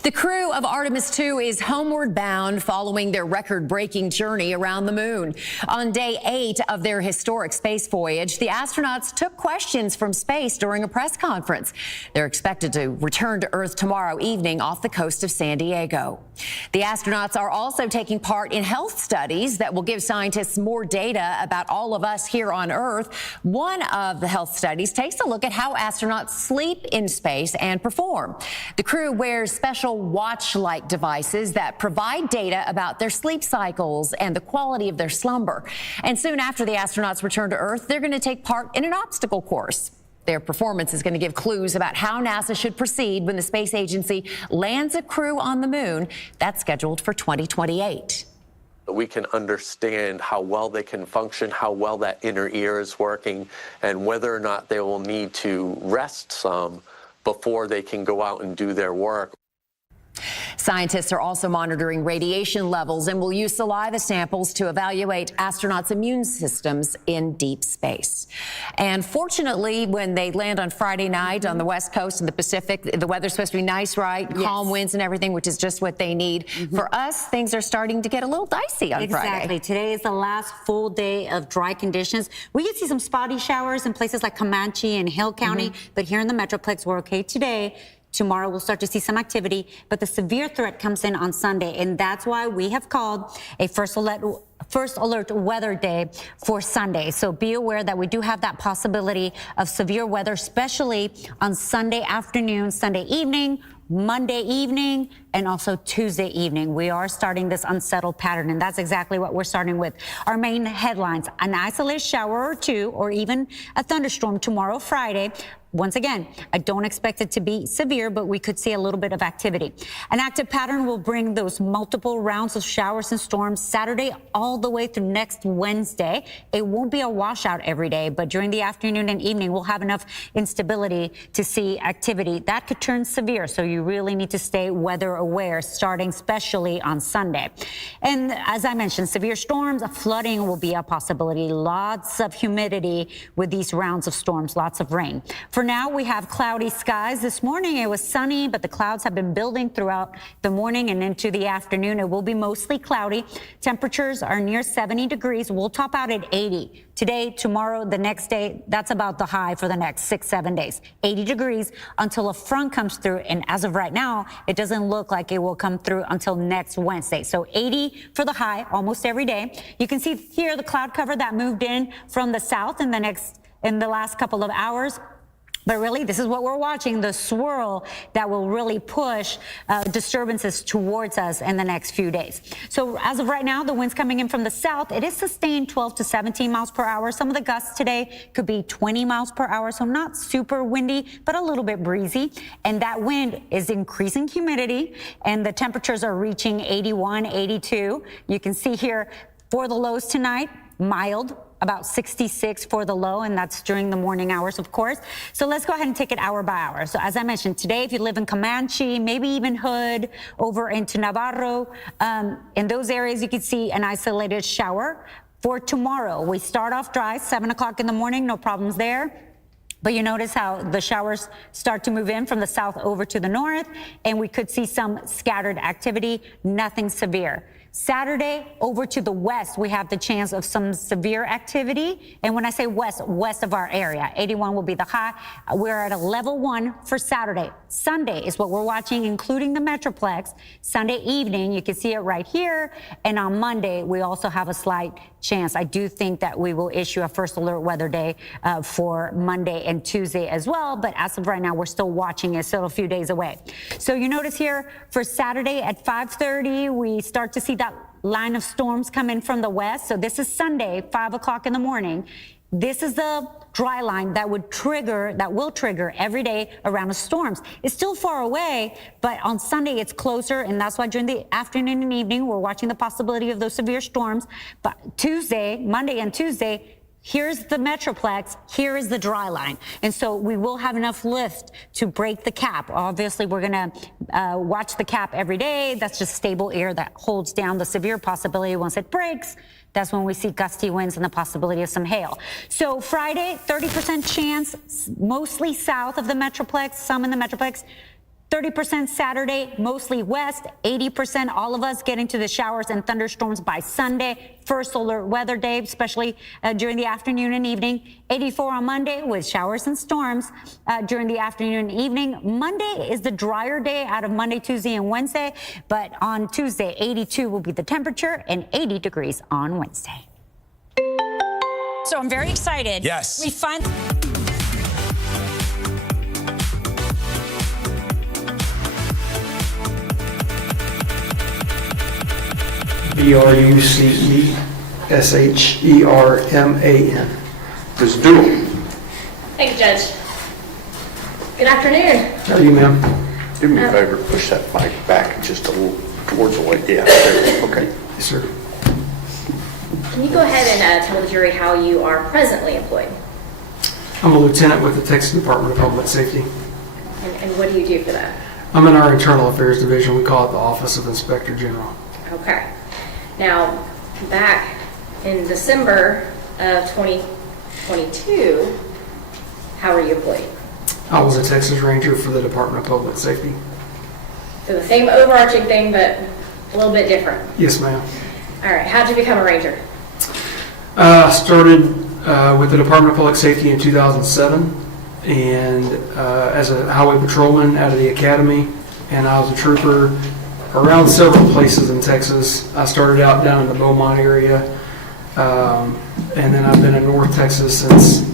The crew of Artemis II is homeward bound following their record-breaking journey around the moon. On day 8 of their historic space voyage, the astronauts took questions from space during a press conference. They're expected to return to Earth tomorrow evening off the coast of San Diego. The astronauts are also taking part in health studies that will give scientists more data about all of us here on Earth. One of the health studies takes a look at how astronauts sleep in space and perform. The crew wears special watch-like devices that provide data about their sleep cycles and the quality of their slumber. And soon after the astronauts return to Earth, they're going to take part in an obstacle course. Their performance is going to give clues about how NASA should proceed when the space agency lands a crew on the moon. That's scheduled for 2028. We can understand how well they can function, how well that inner ear is working, and whether or not they will need to rest some before they can go out and do their work. Scientists are also monitoring radiation levels and will use saliva samples to evaluate astronauts' immune systems in deep space. And fortunately, when they land on Friday night on the West Coast in the Pacific, the weather's supposed to be nice, right? Yes. Calm winds and everything, which is just what they need. For us, things are starting to get a little dicey on Friday. Exactly. Today is the last full day of dry conditions. We could see some spotty showers in places like Comanche and Hill County, but here in the Metroplex, we're okay today. Tomorrow we'll start to see some activity, but the severe threat comes in on Sunday, and that's why we have called a first alert weather day for Sunday. So be aware that we do have that possibility of severe weather, especially on Sunday afternoon, Sunday evening, Monday evening, and also Tuesday evening. We are starting this unsettled pattern, and that's exactly what we're starting with. Our main headlines: an isolated shower or two, or even a thunderstorm tomorrow, Friday. Once again, I don't expect it to be severe, but we could see a little bit of activity. An active pattern will bring those multiple rounds of showers and storms Saturday all the way through next Wednesday. It won't be a washout every day, but during the afternoon and evening, we'll have enough instability to see activity. That could turn severe, so you really need to stay weather aware, starting especially on Sunday. And as I mentioned, severe storms, flooding will be a possibility. Lots of humidity with these rounds of storms, lots of rain. For now, we have cloudy skies. This morning it was sunny, but the clouds have been building throughout the morning and into the afternoon. It will be mostly cloudy. Temperatures are near 70 degrees. We'll top out at 80. Today, tomorrow, the next day, that's about the high for the next 6-7 days. 80 degrees until a front comes through. And as of right now, it doesn't look like it will come through until next Wednesday. So 80 for the high almost every day. You can see here the cloud cover that moved in from the south in the last couple of hours. But really, this is what we're watching, the swirl that will really push disturbances towards us in the next few days. So as of right now, the wind's coming in from the south. It is sustained 12 to 17 miles per hour. Some of the gusts today could be 20 miles per hour, so not super windy, but a little bit breezy. And that wind is increasing humidity, and the temperatures are reaching 81, 82. You can see here for the lows tonight, mild. About 66 for the low, and that's during the morning hours, of course. So let's go ahead and take it hour by hour. So as I mentioned, today, if you live in Comanche, maybe even Hood, over into Navarro, in those areas, you can see an isolated shower. For tomorrow, we start off dry, 7 o'clock in the morning, no problems there. But you notice how the showers start to move in from the south over to the north, and we could see some scattered activity, nothing severe. Saturday, over to the west, we have the chance of some severe activity. And when I say west, west of our area, 81 will be the high. We're at a level 1 for Saturday. Sunday is what we're watching, including the Metroplex. Sunday evening, you can see it right here. And on Monday, we also have a slight chance. I do think that we will issue a first alert weather day for Monday and Tuesday as well. But as of right now, we're still watching it, still a few days away. So you notice here for Saturday at 5:30, we start to see that line of storms come in from the west. So this is Sunday, 5 o'clock in the morning. This is the dry line that will trigger every day around the storms. It's still far away, but on Sunday it's closer, and that's why during the afternoon and evening we're watching the possibility of those severe storms. But Monday and Tuesday, here's the Metroplex, here is the dry line. And so we will have enough lift to break the cap. Obviously, we're going to watch the cap every day. That's just stable air that holds down the severe possibility. Once it breaks, that's when we see gusty winds and the possibility of some hail. So Friday, 30% chance, mostly south of the Metroplex, some in the Metroplex. 30% Saturday, mostly west, 80% all of us getting to the showers and thunderstorms by Sunday. First alert weather day, especially during the afternoon and evening. 84 on Monday with showers and storms during the afternoon and evening. Monday is the drier day out of Monday, Tuesday, and Wednesday. But on Tuesday, 82 will be the temperature and 80 degrees on Wednesday. So I'm very excited. Yes. We finally... BRUCESHERMAN. Ms. Dool. Thank you, Judge. Good afternoon. How are you, ma'am? Do me a favor, push that mic back just a little towards the way. Yeah, there. Okay. Yes, sir. Can you go ahead and tell the jury how you are presently employed? I'm a lieutenant with the Texas Department of Public Safety. And what do you do for that? I'm in our Internal Affairs Division. We call it the Office of Inspector General. Okay. Now, back in December of 2022, how were you employed? I was a Texas Ranger for the Department of Public Safety. So the same overarching thing, but a little bit different. Yes, ma'am. All right. How did you become a Ranger? I started with the Department of Public Safety in 2007, and as a highway patrolman out of the academy, and I was a trooper around several places in Texas. I started out down in the Beaumont area, and then I've been in North Texas since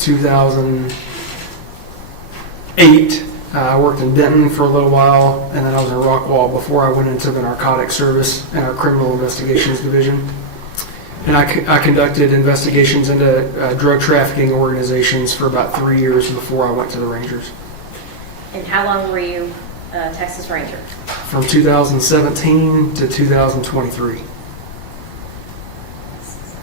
2008. I worked in Denton for a little while, and then I was in Rockwall before I went into the narcotics service in our criminal investigations division. And I conducted investigations into drug trafficking organizations for about 3 years before I went to the Rangers. And how long were you a Texas Ranger? From 2017 to 2023.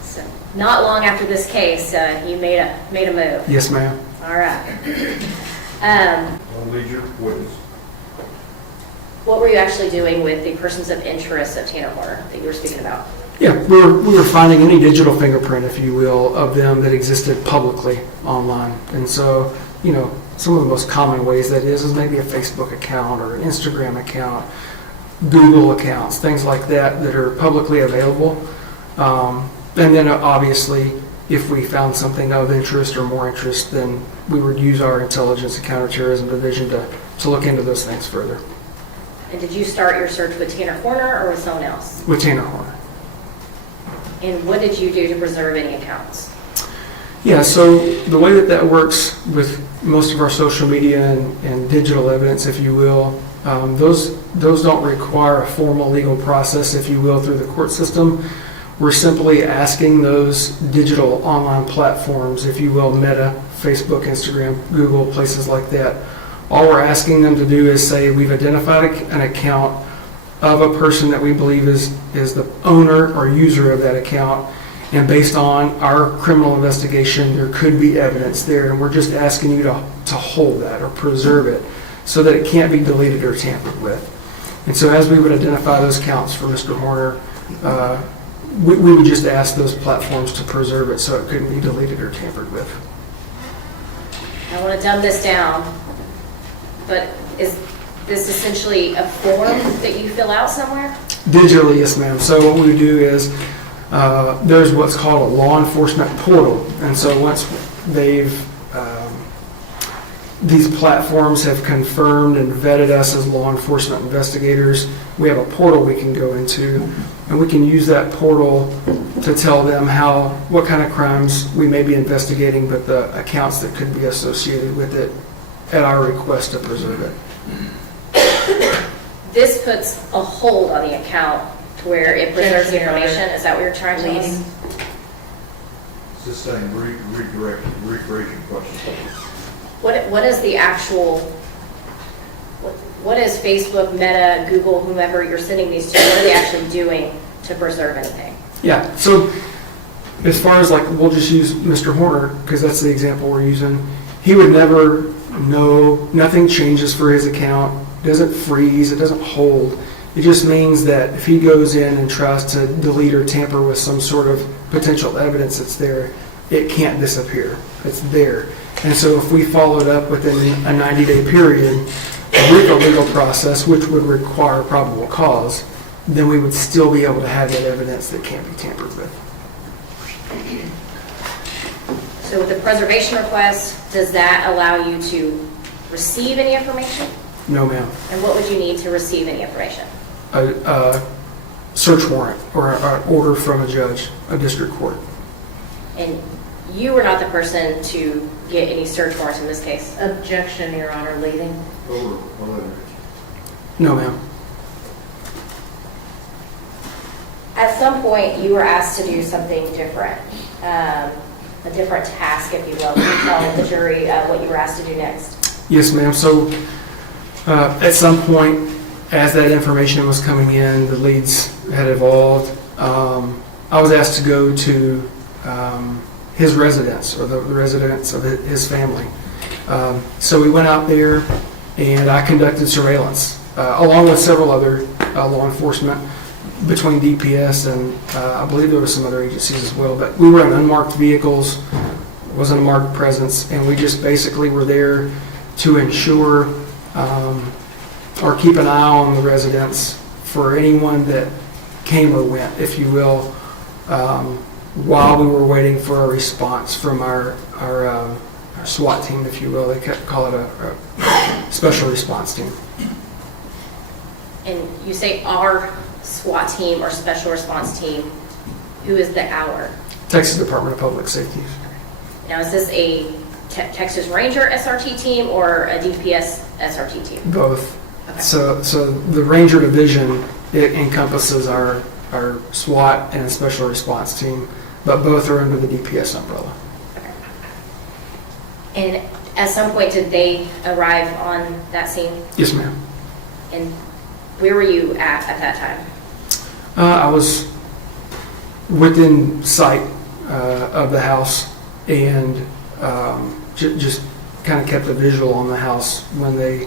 So not long after this case, you made a move. Yes, ma'am. All right. I'll lead your witness. What were you actually doing with the persons of interest of Tanner Horner that you were speaking about? Yeah, we were finding any digital fingerprint, if you will, of them that existed publicly online. And so, you know, some of the most common ways that is maybe a Facebook account or an Instagram account, Google accounts, things like that that are publicly available. And then obviously, if we found something of interest or more interest, then we would use our intelligence and counterterrorism division to look into those things further. And did you start your search with Tanner Horner or with someone else? With Tanner Horner. And what did you do to preserve any accounts? Yeah, so the way that works with most of our social media and digital evidence, if you will, those don't require a formal legal process, if you will, through the court system. We're simply asking those digital online platforms, if you will, Meta, Facebook, Instagram, Google, places like that. All we're asking them to do is say we've identified an account of a person that we believe is the owner or user of that account, and based on our criminal investigation, there could be evidence there, and we're just asking you to hold that or preserve it so that it can't be deleted or tampered with. And so as we would identify those counts for Mr. Horner, we would just ask those platforms to preserve it so it couldn't be deleted or tampered with. I want to dumb this down, but is this essentially a form that you fill out somewhere? Digitally, yes, ma'am. So what we do is there's what's called a law enforcement portal, and so once these platforms have confirmed and vetted us as law enforcement investigators, we have a portal we can go into, and we can use that portal to tell them what kind of crimes we may be investigating, but the accounts that could be associated with it at our request to preserve it. This puts a hold on the account to where it preserves the information. Is that what you're trying to tell us? It's just saying, rephrase your question. What is the actual, what is Facebook, Meta, Google, whomever you're sending these to, what are they actually doing to preserve anything? Yeah, so as far as we'll just use Mr. Horner, because that's the example we're using, he would never know, nothing changes for his account, doesn't freeze, it doesn't hold. It just means that if he goes in and tries to delete or tamper with some sort of potential evidence that's there, it can't disappear. It's there. And so if we followed up within a 90-day period with a legal process, which would require probable cause, then we would still be able to have that evidence that can't be tampered with. So with the preservation request, does that allow you to receive any information? No, ma'am. And what would you need to receive any information? A search warrant or an order from a judge, a district court. And you were not the person to get any search warrants in this case? Objection, Your Honor, leading. No, ma'am. At some point, you were asked to do something different, a different task, if you will. Can you tell the jury what you were asked to do next? Yes, ma'am. So at some point, as that information was coming in, the leads had evolved. I was asked to go to his residence, or the residence of his family. So we went out there, and I conducted surveillance, along with several other law enforcement, between DPS and I believe there were some other agencies as well. But we were in unmarked vehicles, wasn't a marked presence, and we just basically were there to ensure or keep an eye on the residents for anyone that came or went, if you will, while we were waiting for a response from our SWAT team, if you will. They call it a special response team. And you say our SWAT team or special response team. Who is the our? Texas Department of Public Safety. Now, is this a Texas Ranger SRT team or a DPS SRT team? Both. Okay. So the Ranger Division, it encompasses our SWAT and special response team, but both are under the DPS umbrella. Okay. And at some point, did they arrive on that scene? Yes, ma'am. And where were you at that time? I was within sight of the house, and just kind of kept a visual on the house when they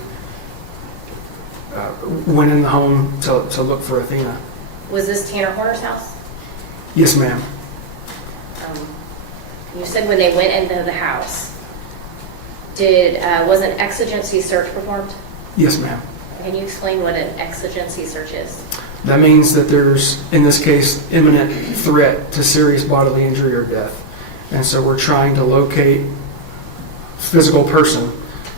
went in the home to look for Athena. Was this Tanner Horner's house? Yes, ma'am. You said when they went into the house, was an exigency search performed? Yes, ma'am. Can you explain what an exigency search is? That means that there's, in this case, imminent threat to serious bodily injury or death. And so we're trying to locate a physical person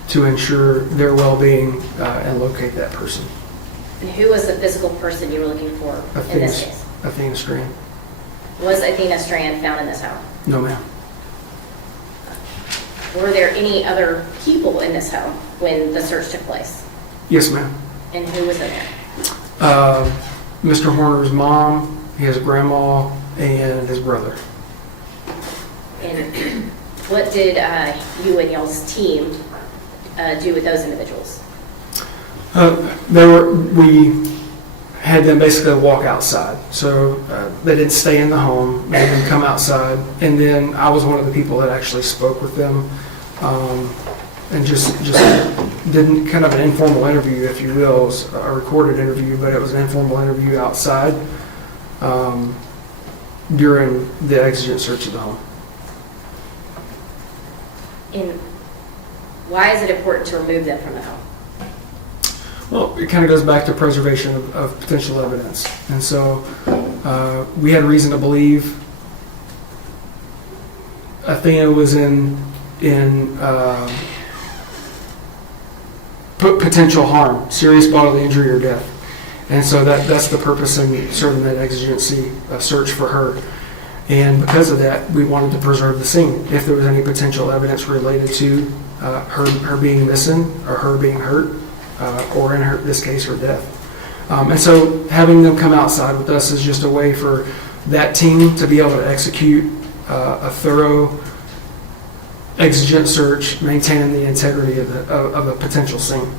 to ensure their well-being and locate that person. And who was the physical person you were looking for in this case? Athena Strand. Was Athena Strand found in this home? No, ma'am. Were there any other people in this home when the search took place? Yes, ma'am. And who was in there? Mr. Horner's mom, his grandma, and his brother. And what did you and y'all's team do with those individuals? We had them basically walk outside. So they didn't stay in the home, they didn't come outside. And then I was one of the people that actually spoke with them and just did kind of an informal interview, if you will. It was a recorded interview, but it was an informal interview outside during the exigent search of the home. And why is it important to remove them from the home? Well, it kind of goes back to preservation of potential evidence. And so we had reason to believe Athena was in potential harm, serious bodily injury or death. And so that's the purpose in serving that exigency search for her. And because of that, we wanted to preserve the scene. If there was any potential evidence related to her being missing or her being hurt, or in this case, her death. And so having them come outside with us is just a way for that team to be able to execute a thorough exigent search, maintaining the integrity of a potential scene.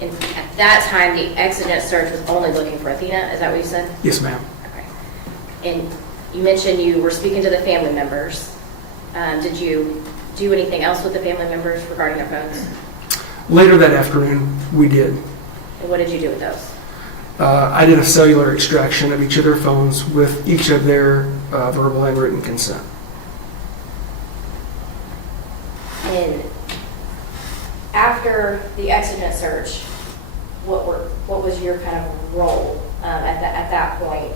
And at that time, the exigent search was only looking for Athena. Is that what you said? Yes, ma'am. Okay. And you mentioned you were speaking to the family members. Did you do anything else with the family members regarding their phones? Later that afternoon, we did. And what did you do with those? I did a cellular extraction of each of their phones with each of their verbal and written consent. And after the exigent search, what was your kind of role at that point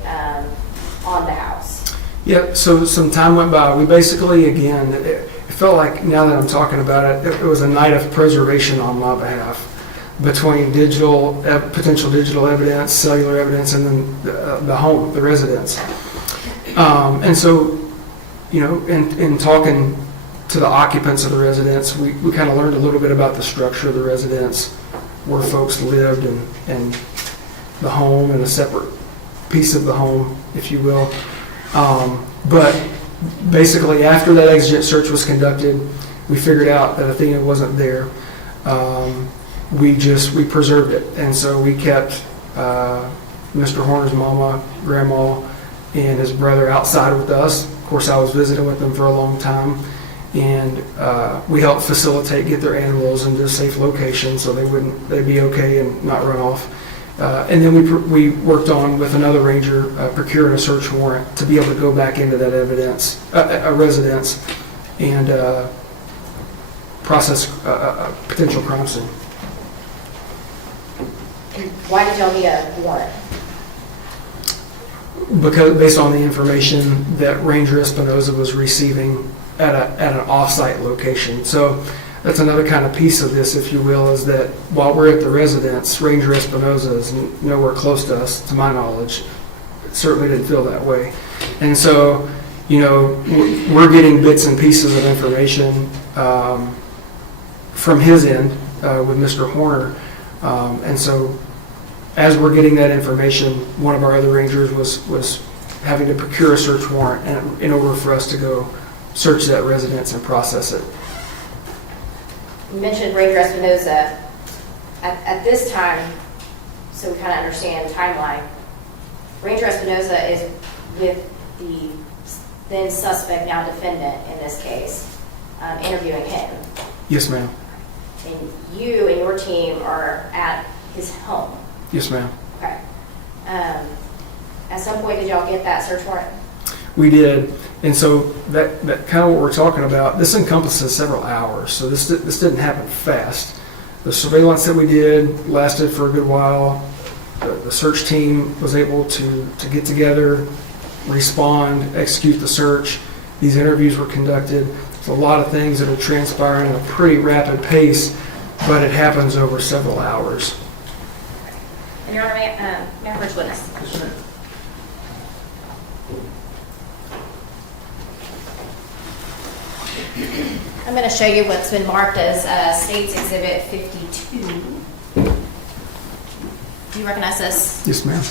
on the house? Yeah, so some time went by. We basically, again, it felt like, now that I'm talking about it, it was a night of preservation on my behalf, between potential digital evidence, cellular evidence, and then the home, the residence. And so, in talking to the occupants of the residence, we kind of learned a little bit about the structure of the residence, where folks lived, and the home, and a separate piece of the home, if you will. But basically, after that exigent search was conducted, we figured out that Athena wasn't there. We preserved it, and so we kept Mr. Horner's mama, grandma, and his brother outside with us. Of course, I was visiting with them for a long time, and we helped facilitate get their animals into a safe location so they'd be okay and not run off. And then we worked on, with another ranger, procuring a search warrant to be able to go back into that evidence, a residence, and process a potential crime scene. Why did y'all need a warrant? Because based on the information that Ranger Espinoza was receiving at an off-site location. So that's another kind of piece of this, if you will, is that while we're at the residence, Ranger Espinoza is nowhere close to us, to my knowledge. It certainly didn't feel that way. And so, we're getting bits and pieces of information from his end with Mr. Horner. And so as we're getting that information, one of our other rangers was having to procure a search warrant in order for us to go search that residence and process it. You mentioned Ranger Espinoza. At this time, so we kind of understand the timeline, Ranger Espinoza is with the then suspect, now defendant in this case, interviewing him. Yes, ma'am. And you and your team are at his home. Yes, ma'am. Okay. At some point, did y'all get that search warrant? We did. And so that kind of what we're talking about, this encompasses several hours. So this didn't happen fast. The surveillance that we did lasted for a good while. The search team was able to get together, respond, execute the search. These interviews were conducted. There's a lot of things that are transpiring at a pretty rapid pace, but it happens over several hours. And Your Honor, may I first witness? Yes, ma'am. I'm going to show you what's been marked as State's Exhibit 52. Do you recognize this? Yes, ma'am.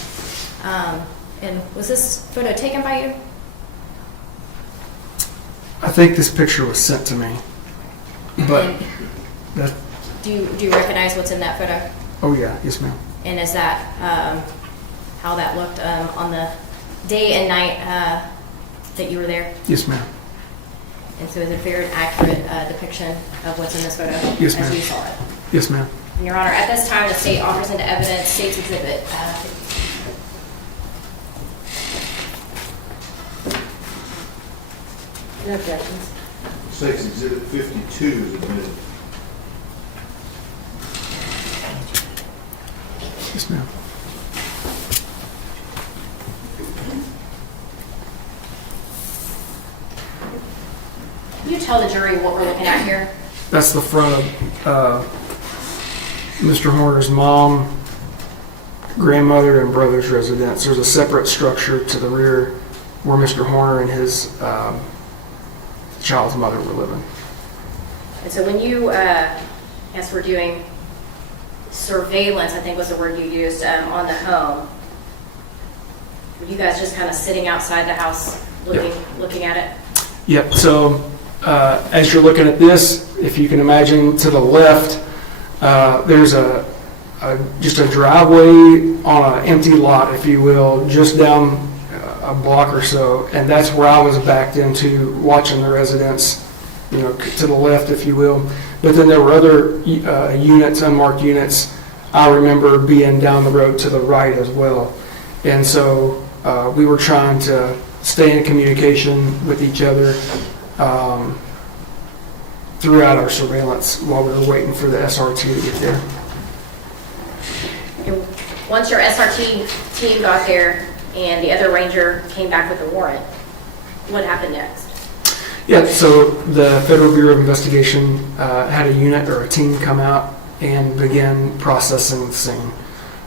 And was this photo taken by you? I think this picture was sent to me, but that. Do you recognize what's in that photo? Oh yeah, yes, ma'am. And is that how that looked on the day and night that you were there? Yes, ma'am. And so is it a fair and accurate depiction of what's in this photo? Yes, ma'am. As you saw it? Yes, ma'am. And Your Honor, at this time, the state offers into evidence State's Exhibit 52. No objections. State's Exhibit 52 is admitted. Yes, ma'am. Can you tell the jury what we're looking at here? That's the front of Mr. Horner's mom, grandmother, and brother's residence. There's a separate structure to the rear where Mr. Horner and his child's mother were living. And so when you, as we're doing surveillance, I think was the word you used, on the home, were you guys just kind of sitting outside the house looking at it? Yep. So as you're looking at this, if you can imagine to the left, there's just a driveway on an empty lot, if you will, just down a block or so, and that's where I was backed into watching the residence, to the left, if you will. But then there were other units, unmarked units, I remember being down the road to the right as well. And so we were trying to stay in communication with each other throughout our surveillance while we were waiting for the SRT to get there. And once your SRT team got there and the other ranger came back with a warrant, what happened next? Yeah, so the Federal Bureau of Investigation had a unit or a team come out and begin processing the scene.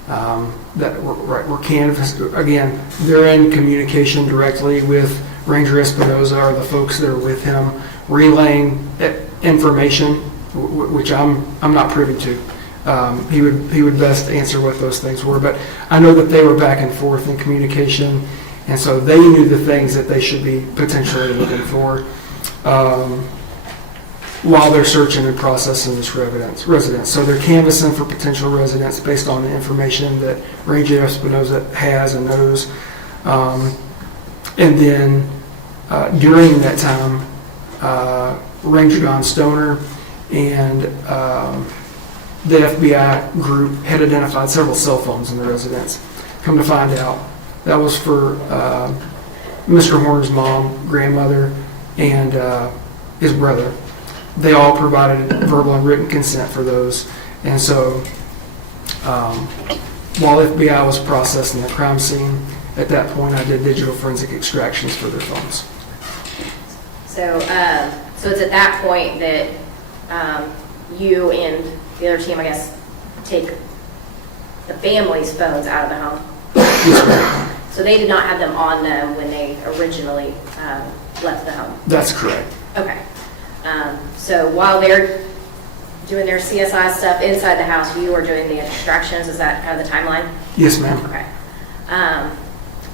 We're canvassed. Again, they're in communication directly with Ranger Espinoza or the folks that are with him, relaying information, which I'm not privy to. He would best answer what those things were, but I know that they were back and forth in communication, and so they knew the things that they should be potentially looking for while they're searching and processing this residence. So they're canvassing for potential residents based on the information that Ranger Espinoza has and knows. And then during that time, Ranger Don Stoner and the FBI group had identified several cell phones in the residence. Come to find out, that was for Mr. Horner's mom, grandmother, and his brother. They all provided verbal and written consent for those. And so while FBI was processing the crime scene, at that point I did digital forensic extractions for their phones. So, so it's at that point that you and the other team, I guess, take the family's phones out of the home? Yes, so they did not have them on them when they originally left the home? That's correct. Okay. So while they're doing their CSI stuff inside the house, you are doing the extractions. Is that kind of the timeline? Yes, ma'am. Okay.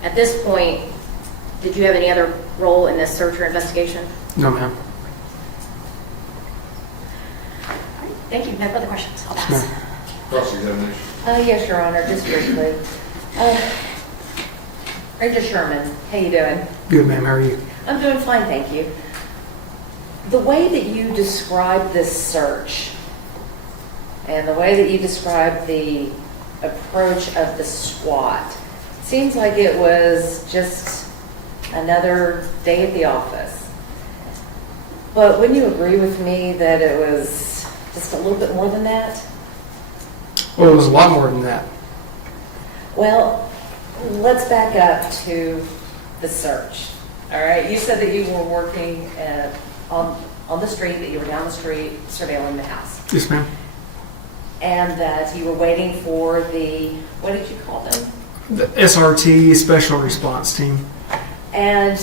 At this point, did you have any other role in this search or investigation? No, ma'am. Thank you. No further questions. I'll pass. Cross-examination. Yes, Your Honor, just briefly. Ranger Sherman, how you doing? Good, ma'am. How are you? I'm doing fine, thank you. The way that you describe this search and the way that you describe the approach of the SWAT seems like it was just another day at the office. But wouldn't you agree with me that it was just a little bit more than that? Well, it was a lot more than that. Well, let's back up to the search. All right, you said that you were working on the street, that you were down the street surveilling the house. Yes, ma'am. And that you were waiting for the, what did you call them? The SRT, Special Response Team. And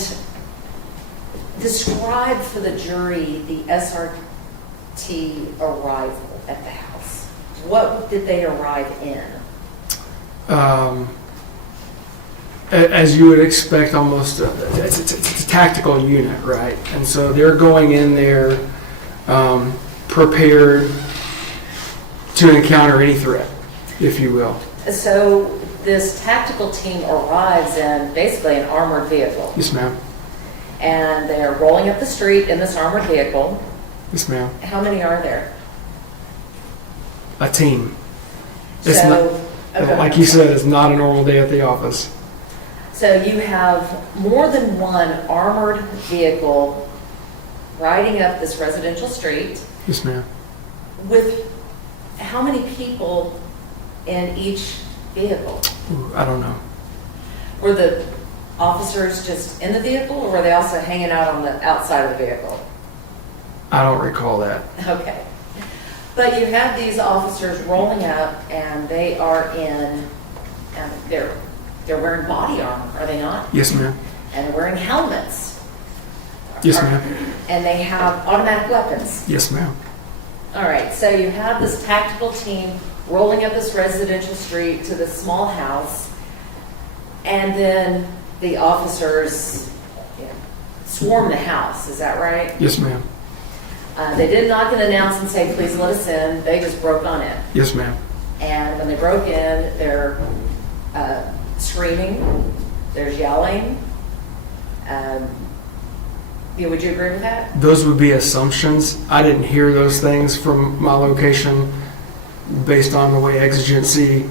describe for the jury the SRT arrival at the house. What did they arrive in? As you would expect, almost it's a tactical unit, right? And so they're going in there prepared to encounter any threat, if you will. So this tactical team arrives in basically an armored vehicle. Yes, ma'am. And they're rolling up the street in this armored vehicle. Yes, ma'am. How many are there? A team. It's So, not, like you said, it's not a normal day at the office. So you have more than one armored vehicle riding up this residential street. Yes, ma'am. With how many people in each vehicle? Ooh, I don't know. Were the officers just in the vehicle, or were they also hanging out on the outside of the vehicle? I don't recall that. Okay. But you have these officers rolling up, and they are in, and they're wearing body armor, are they not? Yes, ma'am. And they're wearing helmets. Yes, ma'am. And they have automatic weapons. Yes, ma'am. All right, so you have this tactical team rolling up this residential street to this small house, and then the officers swarm the house, is that right? Yes, ma'am. They did knock and announce and say, please let us in. They just broke on in. Yes, ma'am. And when they broke in, they're screaming, there's yelling. Would you agree with that? Those would be assumptions. I didn't hear those things from my location based on the way exigency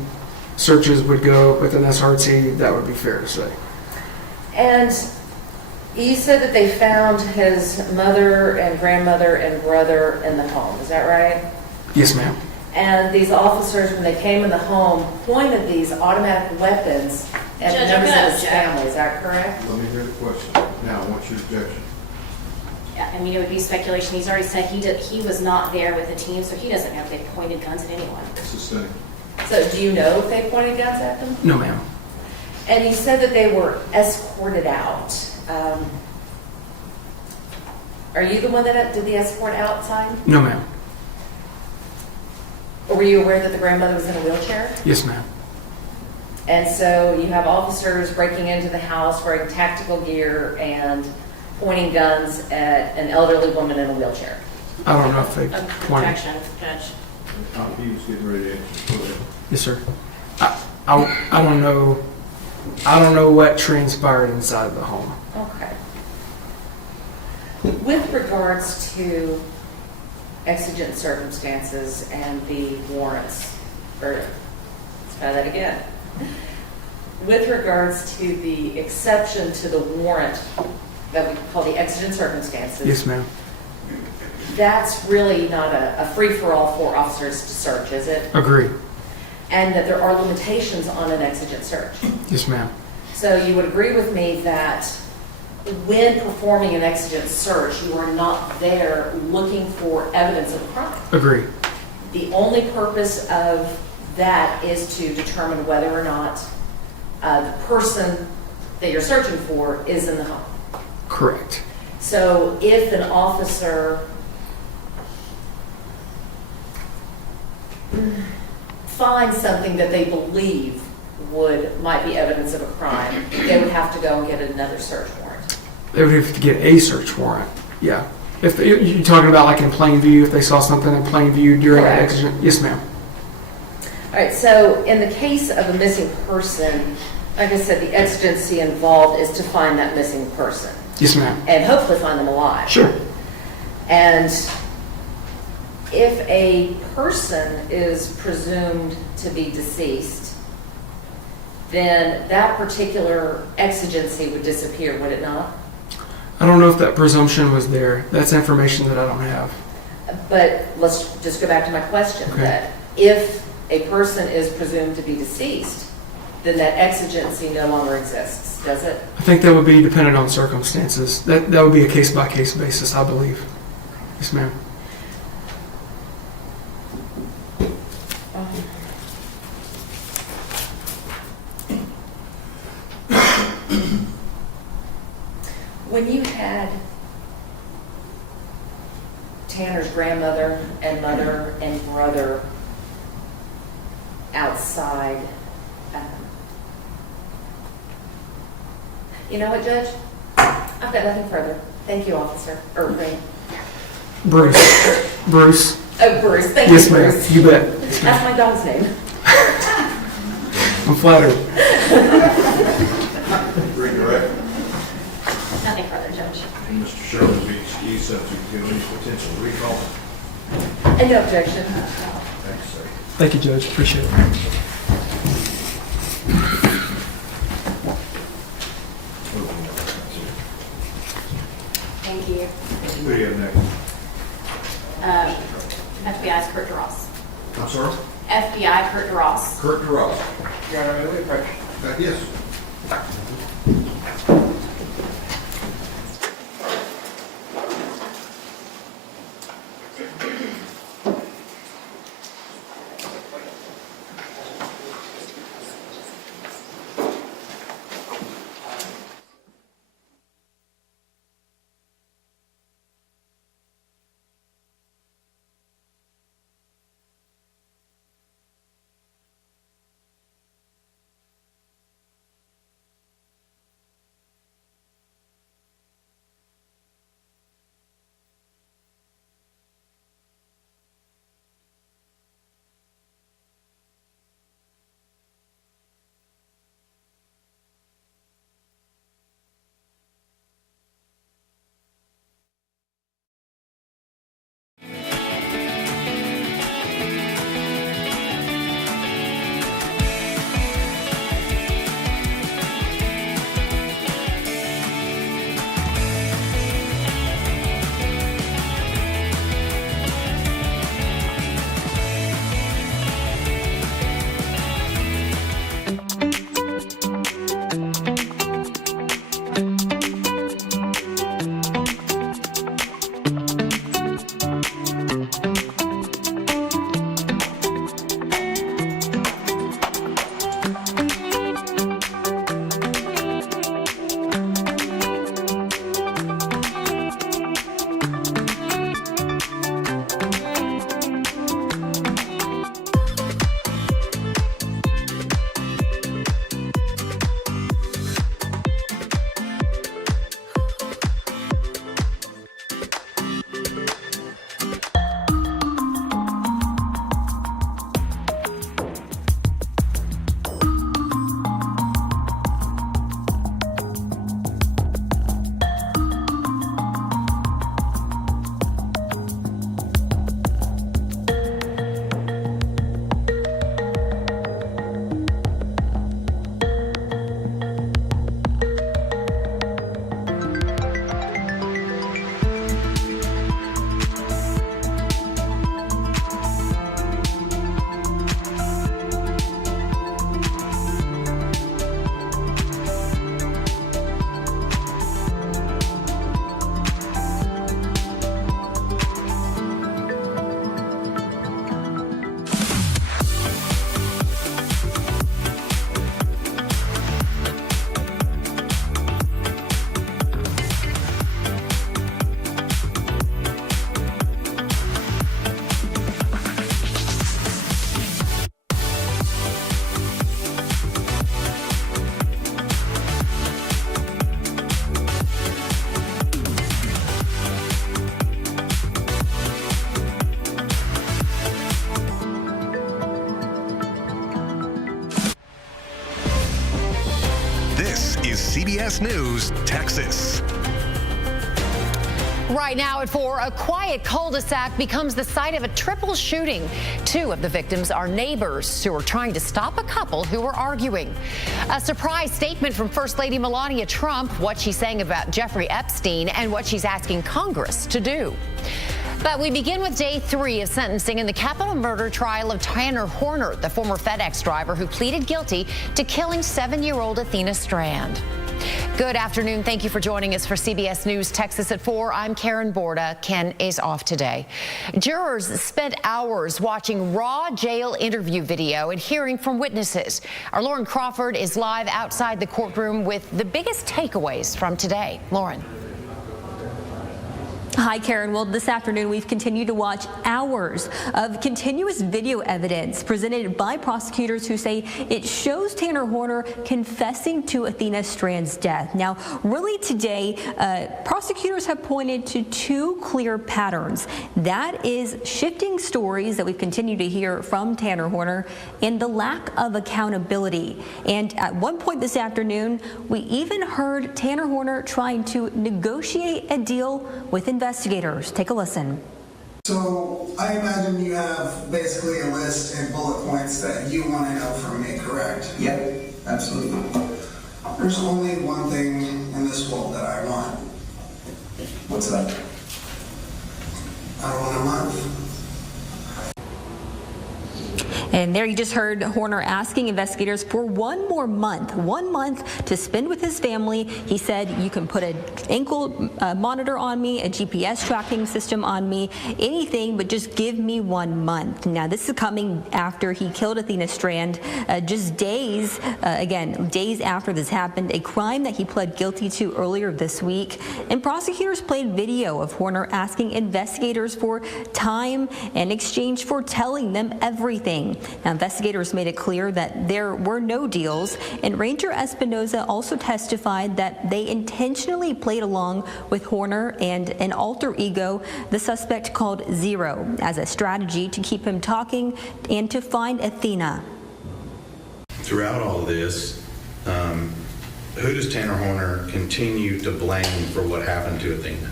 searches would go with an SRT. That would be fair to say. And you said that they found his mother and grandmother and brother in the home. Is that right? Yes, ma'am. And these officers, when they came in the home, pointed these automatic weapons at the members of his family. Is that correct? Let me hear the question. Now, what's your objection? Yeah, I mean, it would be speculation. He's already said he was not there with the team, so he doesn't know if they pointed guns at anyone. Sustained. So do you know if they pointed guns at them? No, ma'am. And you said that they were escorted out. Are you the one that did the escort outside? No, ma'am. Or were you aware that the grandmother was in a wheelchair? Yes, ma'am. And so you have officers breaking into the house wearing tactical gear and pointing guns at an elderly woman in a wheelchair. I don't know if they pointed. Objection, Judge. He was getting ready to answer. Go ahead. Yes, sir. I don't know I don't know what transpired inside the home. Okay. With regards to exigent circumstances and the warrants, or let's try that again. With regards to the exception to the warrant that we call the exigent circumstances. Yes, ma'am. That's really not a free-for-all for officers to search, is it? Agree. And that there are limitations on an exigent search. Yes, ma'am. So you would agree with me that when performing an exigent search, you are not there looking for evidence of a crime. Agree. The only purpose of that is to determine whether or not the person that you're searching for is in the home. Correct. So if an officer finds something that they believe might be evidence of a crime, they would have to go and get another search warrant. They would have to get a search warrant. Yeah. If you're talking about like in plain view, if they saw something in plain view during an exigent. Yes, ma'am. All right. So in the case of a missing person, like I said, the exigency involved is to find that missing person. Yes, ma'am. And hopefully find them alive. Sure. And if a person is presumed to be deceased, then that particular exigency would disappear, would it not? I don't know if that presumption was there. That's information that I don't have. But let's just go back to my question. Okay. That if a person is presumed to be deceased, then that exigency no longer exists, does it? I think that would be dependent on circumstances. That would be a case-by-case basis, I believe. Yes, ma'am. When you had Tanner's grandmother and mother and brother outside, you know what, Judge? I've got nothing further. Thank you, Officer. Bruce. Bruce. Oh, Bruce. Thank yes, you, ma'am. Bruce. You bet. Yes, that's my dog's name. I'm flattered. Redirect. Nothing further, Judge. Mr. Sherman will be excused subject to any potential recall. And no objection. Thanks, sir. Thank you, Judge. Appreciate it. Thank you. Who do you have next? FBI's Kurt DeRoss. I'm sorry? FBI Kurt DeRoss. Kurt DeRoss. Your Honor, may we approach? Yes. CBS News, Texas. Right now at 4, a quiet cul-de-sac becomes the site of a triple shooting. 2 of the victims are neighbors who are trying to stop a couple who were arguing. A surprise statement from First Lady Melania Trump, what she's saying about Jeffrey Epstein, and what she's asking Congress to do. But we begin with day 3 of sentencing in the capital murder trial of Tanner Horner, the former FedEx driver who pleaded guilty to killing 7-year-old Athena Strand. Good afternoon. Thank you for joining us for CBS News Texas at 4. I'm Karen Borda. Ken is off today. Jurors spent hours watching raw jail interview video and hearing from witnesses. Our Lauren Crawford is live outside the courtroom with the biggest takeaways from today. Lauren. Hi, Karen. Well, this afternoon we've continued to watch hours of continuous video evidence presented by prosecutors who say it shows Tanner Horner confessing to Athena Strand's death. Now, really today, prosecutors have pointed to 2 clear patterns. That is shifting stories that we've continued to hear from Tanner Horner and the lack of accountability. And at one point this afternoon, we even heard Tanner Horner trying to negotiate a deal with investigators. Take a listen. So I imagine you have basically a list and bullet points that you want to know from me, correct? Yep, absolutely. There's only one thing in this world that I want. What's that? I want a month. And there you just heard Horner asking investigators for 1 more month, 1 month to spend with his family. He said, you can put an ankle monitor on me, a GPS tracking system on me, anything, but just give me 1 month. Now, this is coming after he killed Athena Strand, just days, days after this happened, a crime that he pled guilty to earlier this week. And prosecutors played video of Horner asking investigators for time in exchange for telling them everything. Now, investigators made it clear that there were no deals, and Ranger Espinoza also testified that they intentionally played along with Horner and an alter ego, the suspect called Zero, as a strategy to keep him talking and to find Athena. Throughout all of this, who does Tanner Horner continue to blame for what happened to Athena?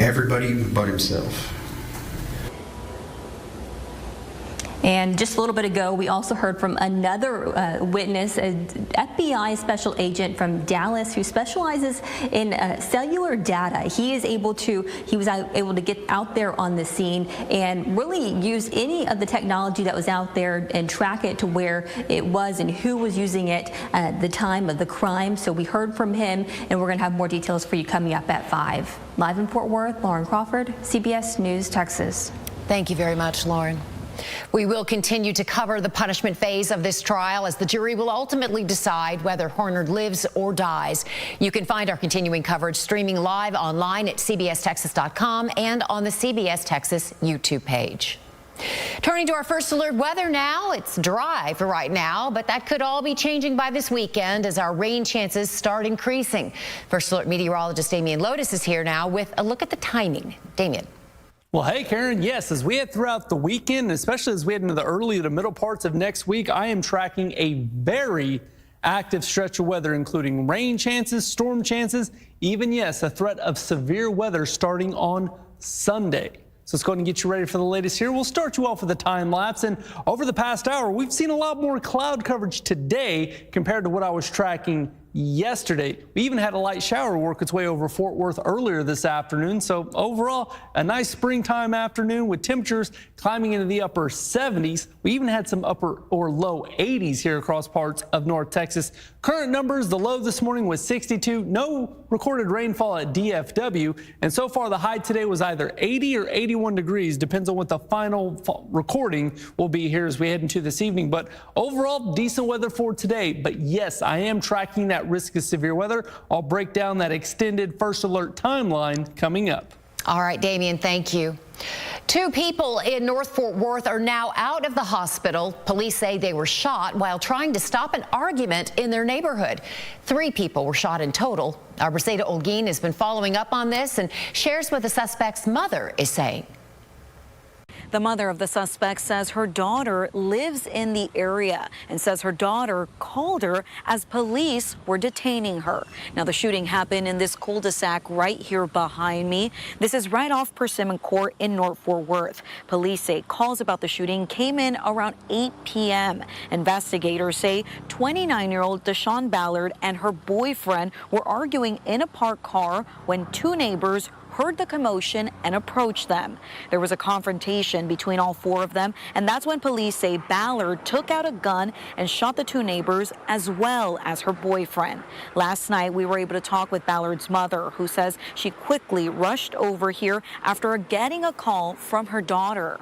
Everybody but himself. And just a little bit ago, we also heard from another witness, an FBI special agent from Dallas who specializes in cellular data. He was able to get out there on the scene and really use any of the technology that was out there and track it to where it was and who was using it at the time of the crime. So we heard from him, and we're going to have more details for you coming up at 5. Live in Fort Worth, Lauren Crawford, CBS News, Texas. Thank you very much, Lauren. We will continue to cover the punishment phase of this trial as the jury will ultimately decide whether Horner lives or dies. You can find our continuing coverage streaming live online at cbstexas.com and on the CBS Texas YouTube page. Turning to our first alert weather now. It's dry for right now, but that could all be changing by this weekend as our rain chances start increasing. First alert meteorologist Damian Lotus is here now with a look at the timing. Damian. Well, hey, Karen, yes, as we head throughout the weekend, especially as we head into the early to middle parts of next week, I am tracking a very active stretch of weather, including rain chances, storm chances, even, yes, a threat of severe weather starting on Sunday. So let's go ahead and get you ready for the latest here. We'll start you off with a time lapse. And over the past hour, we've seen a lot more cloud coverage today compared to what I was tracking yesterday. We even had a light shower work its way over Fort Worth earlier this afternoon. So overall, a nice springtime afternoon with temperatures climbing into the upper 70s. We even had some upper or low 80s here across parts of North Texas. Current numbers, the low this morning was 62. No recorded rainfall at DFW. And so far, the high today was either 80 or 81 degrees. Depends on what the final recording will be here as we head into this evening. But overall, decent weather for today. But yes, I am tracking that risk of severe weather. I'll break down that extended first alert timeline coming up. All right, Damian, thank you. 2 people in North Fort Worth are now out of the hospital. Police say they were shot while trying to stop an argument in their neighborhood. 3 people were shot in total. Our Braseda Olguin has been following up on this and shares what the suspect's mother is saying. The mother of the suspect says her daughter lives in the area and says her daughter called her as police were detaining her. Now, the shooting happened in this cul-de-sac right here behind me. This is right off Persimmon Court in North Fort Worth. Police say calls about the shooting came in around 8 p.m. Investigators say 29-year-old Deshawn Ballard and her boyfriend were arguing in a parked car when two neighbors heard the commotion and approached them. There was a confrontation between all four of them, and that's when police say Ballard took out a gun and shot the two neighbors as well as her boyfriend. Last night, we were able to talk with Ballard's mother, who says she quickly rushed over here after getting a call from her daughter.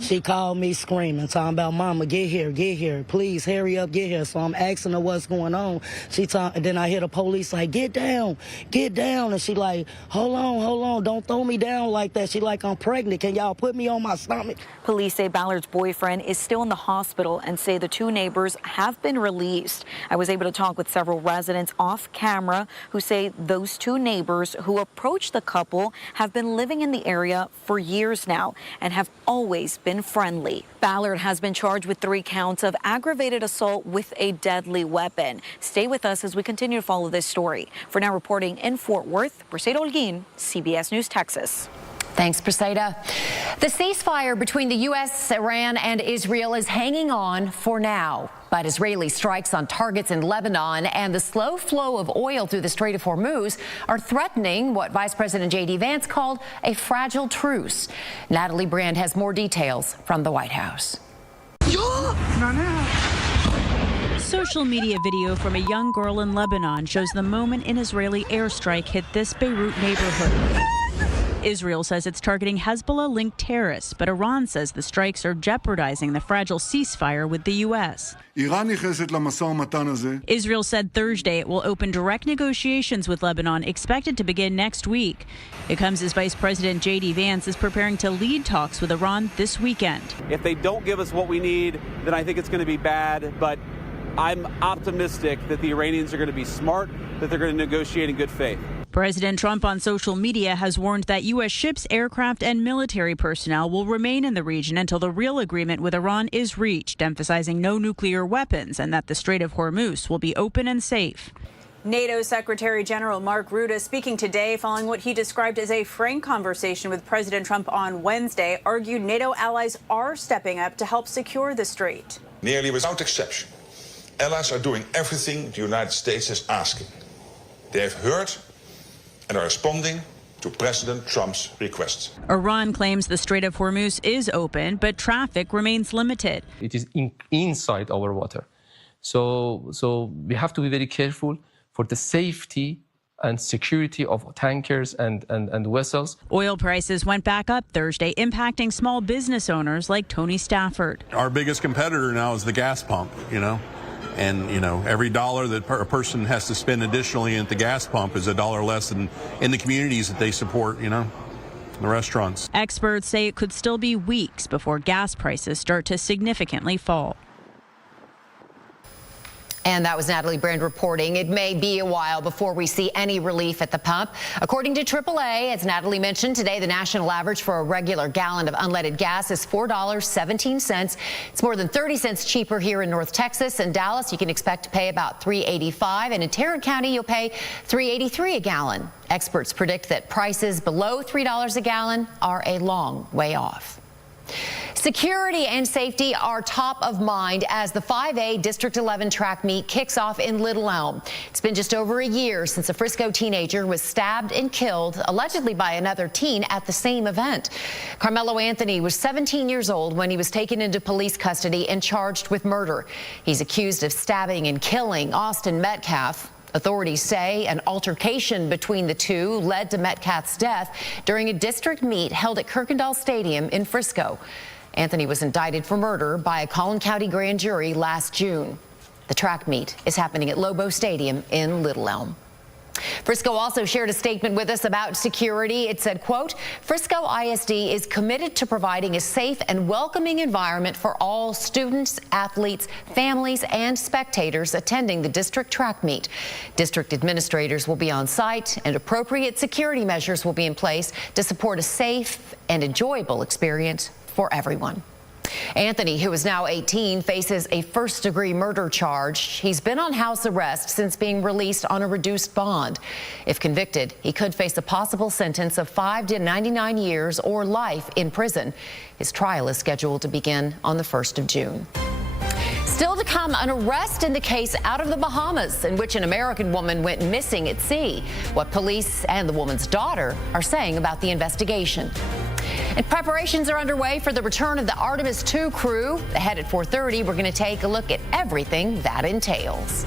She called me screaming, talking about, "Mama, get here, please hurry up, get here." So I'm asking her what's going on. And then I hear the police like, get down. And she like, hold on, don't throw me down like that. She like, I'm pregnant, can y'all put me on my stomach? Police say Ballard's boyfriend is still in the hospital and say the two neighbors have been released. I was able to talk with several residents off camera who say those two neighbors who approached the couple have been living in the area for years now and have always been friendly. Ballard has been charged with 3 counts of aggravated assault with a deadly weapon. Stay with us as we continue to follow this story. For now, reporting in Fort Worth, Briseida Holguin, CBS News, Texas. Thanks, Briseida. The ceasefire between the U.S., Iran, and Israel is hanging on for now. But Israeli strikes on targets in Lebanon and the slow flow of oil through the Strait of Hormuz are threatening what Vice President J.D. Vance called a fragile truce. Natalie Brand has more details from the White House. Social media video from a young girl in Lebanon shows the moment an Israeli airstrike hit this Beirut neighborhood. Israel says it's targeting Hezbollah-linked terrorists, but Iran says the strikes are jeopardizing the fragile ceasefire with the U.S. Israel said Thursday it will open direct negotiations with Lebanon, expected to begin next week. It comes as Vice President J.D. Vance is preparing to lead talks with Iran this weekend. If they don't give us what we need, then I think it's going to be bad, but I'm optimistic that the Iranians are going to be smart, that they're going to negotiate in good faith. President Trump on social media has warned that U.S. ships, aircraft, and military personnel will remain in the region until the real agreement with Iran is reached, emphasizing no nuclear weapons and that the Strait of Hormuz will be open and safe. NATO Secretary General Mark Rutte speaking today following what he described as a frank conversation with President Trump on Wednesday, argued NATO allies are stepping up to help secure the strait. Nearly without exception, allies are doing everything the United States is asking. They have heard and are responding to President Trump's requests. Iran claims the Strait of Hormuz is open, but traffic remains limited. It is inside our water. So we have to be very careful for the safety and security of tankers and vessels. Oil prices went back up Thursday, impacting small business owners like Tony Stafford. Our biggest competitor now is the gas pump, And, every dollar that a person has to spend additionally at the gas pump is $1 less than in the communities that they support, the restaurants. Experts say it could still be weeks before gas prices start to significantly fall. And that was Natalie Brand reporting. It may be a while before we see any relief at the pump. According to AAA, as Natalie mentioned today, the national average for a regular gallon of unleaded gas is $4.17. It's more than 30 cents cheaper here in North Texas. In Dallas, you can expect to pay about $3.85, and in Tarrant County, you'll pay $3.83 a gallon. Experts predict that prices below $3 a gallon are a long way off. Security and safety are top of mind as the 5A District 11 track meet kicks off in Little Elm. It's been just over a year since a Frisco teenager was stabbed and killed, allegedly by another teen at the same event. Carmelo Anthony was 17 years old when he was taken into police custody and charged with murder. He's accused of stabbing and killing Austin Metcalf. Authorities say an altercation between the two led to Metcalf's death during a district meet held at Kirkendall Stadium in Frisco. Anthony was indicted for murder by a Collin County grand jury last June. The track meet is happening at Lobo Stadium in Little Elm. Frisco also shared a statement with us about security. It said, quote, Frisco ISD is committed to providing a safe and welcoming environment for all students, athletes, families, and spectators attending the district track meet. District administrators will be on site and appropriate security measures will be in place to support a safe and enjoyable experience for everyone. Anthony, who is now 18, faces a first-degree murder charge. He's been on house arrest since being released on a reduced bond. If convicted, he could face a possible sentence of 5 to 99 years or life in prison. His trial is scheduled to begin on the 1st of June. Still to come, an arrest in the case out of the Bahamas in which an American woman went missing at sea. What police and the woman's daughter are saying about the investigation. And preparations are underway for the return of the Artemis 2 crew. Ahead at 4:30, we're going to take a look at everything that entails.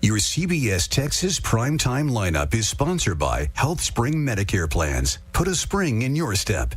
Your CBS Texas primetime lineup is sponsored by Health Spring Medicare Plans. Put a spring in your step.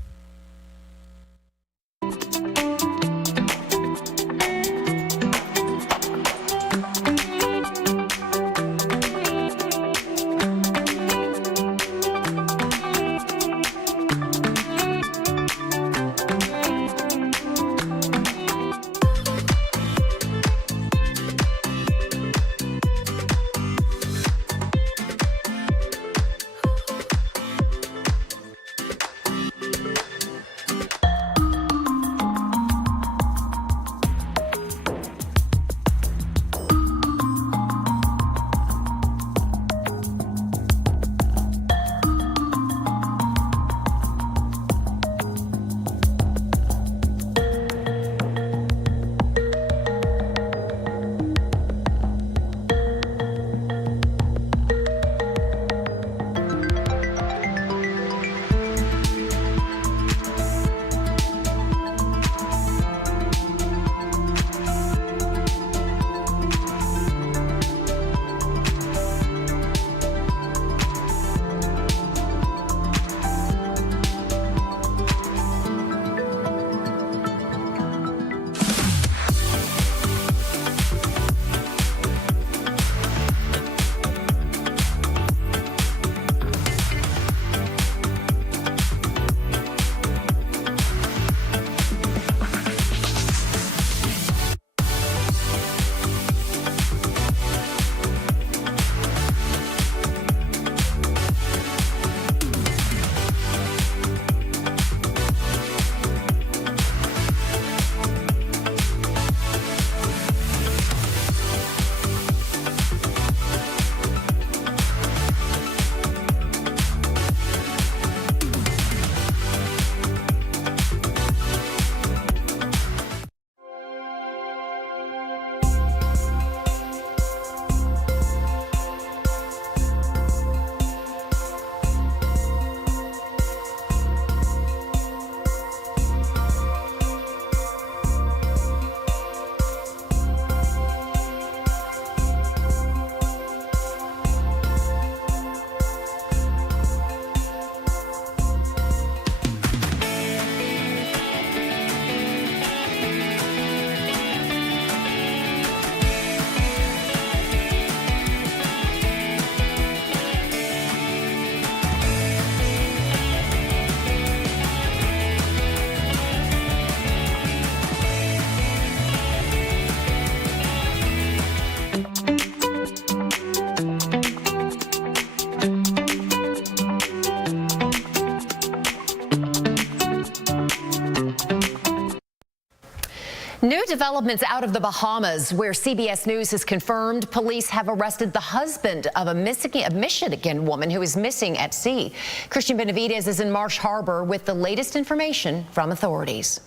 New developments out of the Bahamas, where CBS News has confirmed police have arrested the husband of a Michigan woman who is missing at sea. Christian Benavidez is in Marsh Harbor with the latest information from authorities.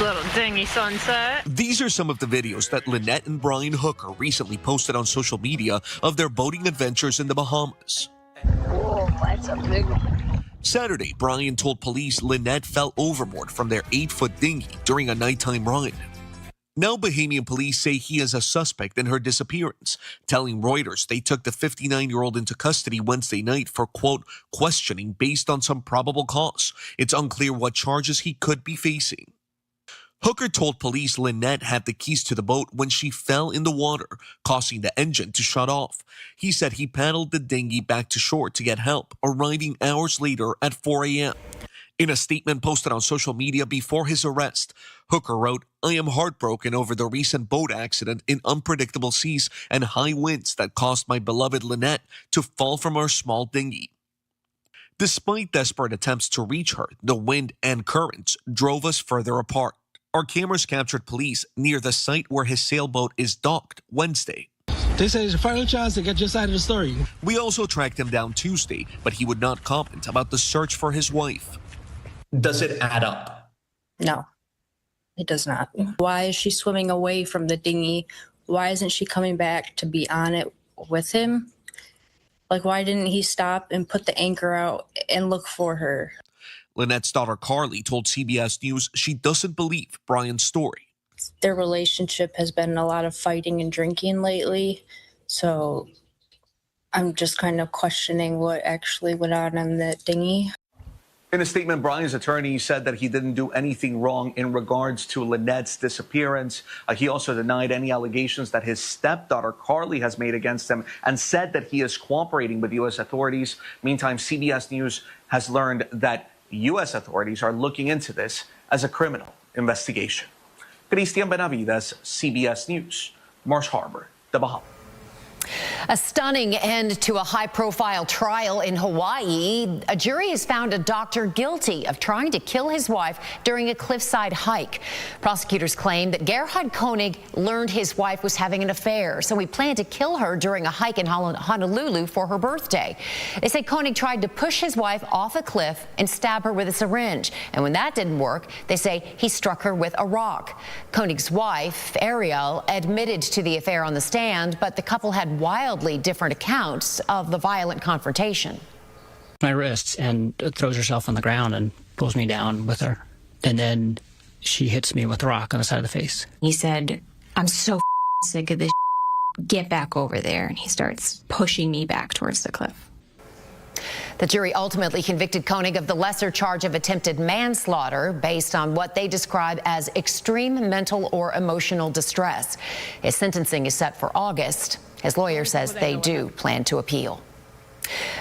Little dingy sunset. These are some of the videos that Lynette and Brian Hooker recently posted on social media of their boating adventures in the Bahamas. Whoa, that's a big one. Saturday, Brian told police Lynette fell overboard from their 8-foot dinghy during a nighttime ride. Now Bahamian police say he is a suspect in her disappearance, telling Reuters they took the 59-year-old into custody Wednesday night for, quote, questioning based on some probable cause. It's unclear what charges he could be facing. Hooker told police Lynette had the keys to the boat when she fell in the water, causing the engine to shut off. He said he paddled the dinghy back to shore to get help, arriving hours later at 4 a.m. In a statement posted on social media before his arrest, Hooker wrote, "I am heartbroken over the recent boat accident in unpredictable seas and high winds that caused my beloved Lynette to fall from our small dinghy." Despite desperate attempts to reach her, the wind and currents drove us further apart. Our cameras captured police near the site where his sailboat is docked Wednesday. They say it's a final chance to get your side of the story. We also tracked him down Tuesday, but he would not comment about the search for his wife. Does it add up? No, it does not. Why is she swimming away from the dinghy? Why isn't she coming back to be on it with him? Like, why didn't he stop and put the anchor out and look for her? Lynette's daughter Carly told CBS News she doesn't believe Brian's story. Their relationship has been a lot of fighting and drinking lately, so I'm just kind of questioning what actually went on in the dinghy. In a statement, Brian's attorney said that he didn't do anything wrong in regards to Lynette's disappearance. He also denied any allegations that his stepdaughter Carly has made against him and said that he is cooperating with U.S. authorities. Meantime, CBS News has learned that U.S. authorities are looking into this as a criminal investigation. Cristian Benavides, CBS News, Marsh Harbor, the Bahamas. A stunning end to a high-profile trial in Hawaii. A jury has found a doctor guilty of trying to kill his wife during a cliffside hike. Prosecutors claim that Gerhard Koenig learned his wife was having an affair, so he planned to kill her during a hike in Honolulu for her birthday. They say Koenig tried to push his wife off a cliff and stab her with a syringe. And when that didn't work, they say he struck her with a rock. Koenig's wife, Ariel, admitted to the affair on the stand, but the couple had wildly different accounts of the violent confrontation. My wrists and throws herself on the ground and pulls me down with her. And then she hits me with a rock on the side of the face. He said, "I'm so sick of this. Get back over there." And he starts pushing me back towards the cliff. The jury ultimately convicted Koenig of the lesser charge of attempted manslaughter based on what they describe as extreme mental or emotional distress. His sentencing is set for August. His lawyer says they do plan to appeal.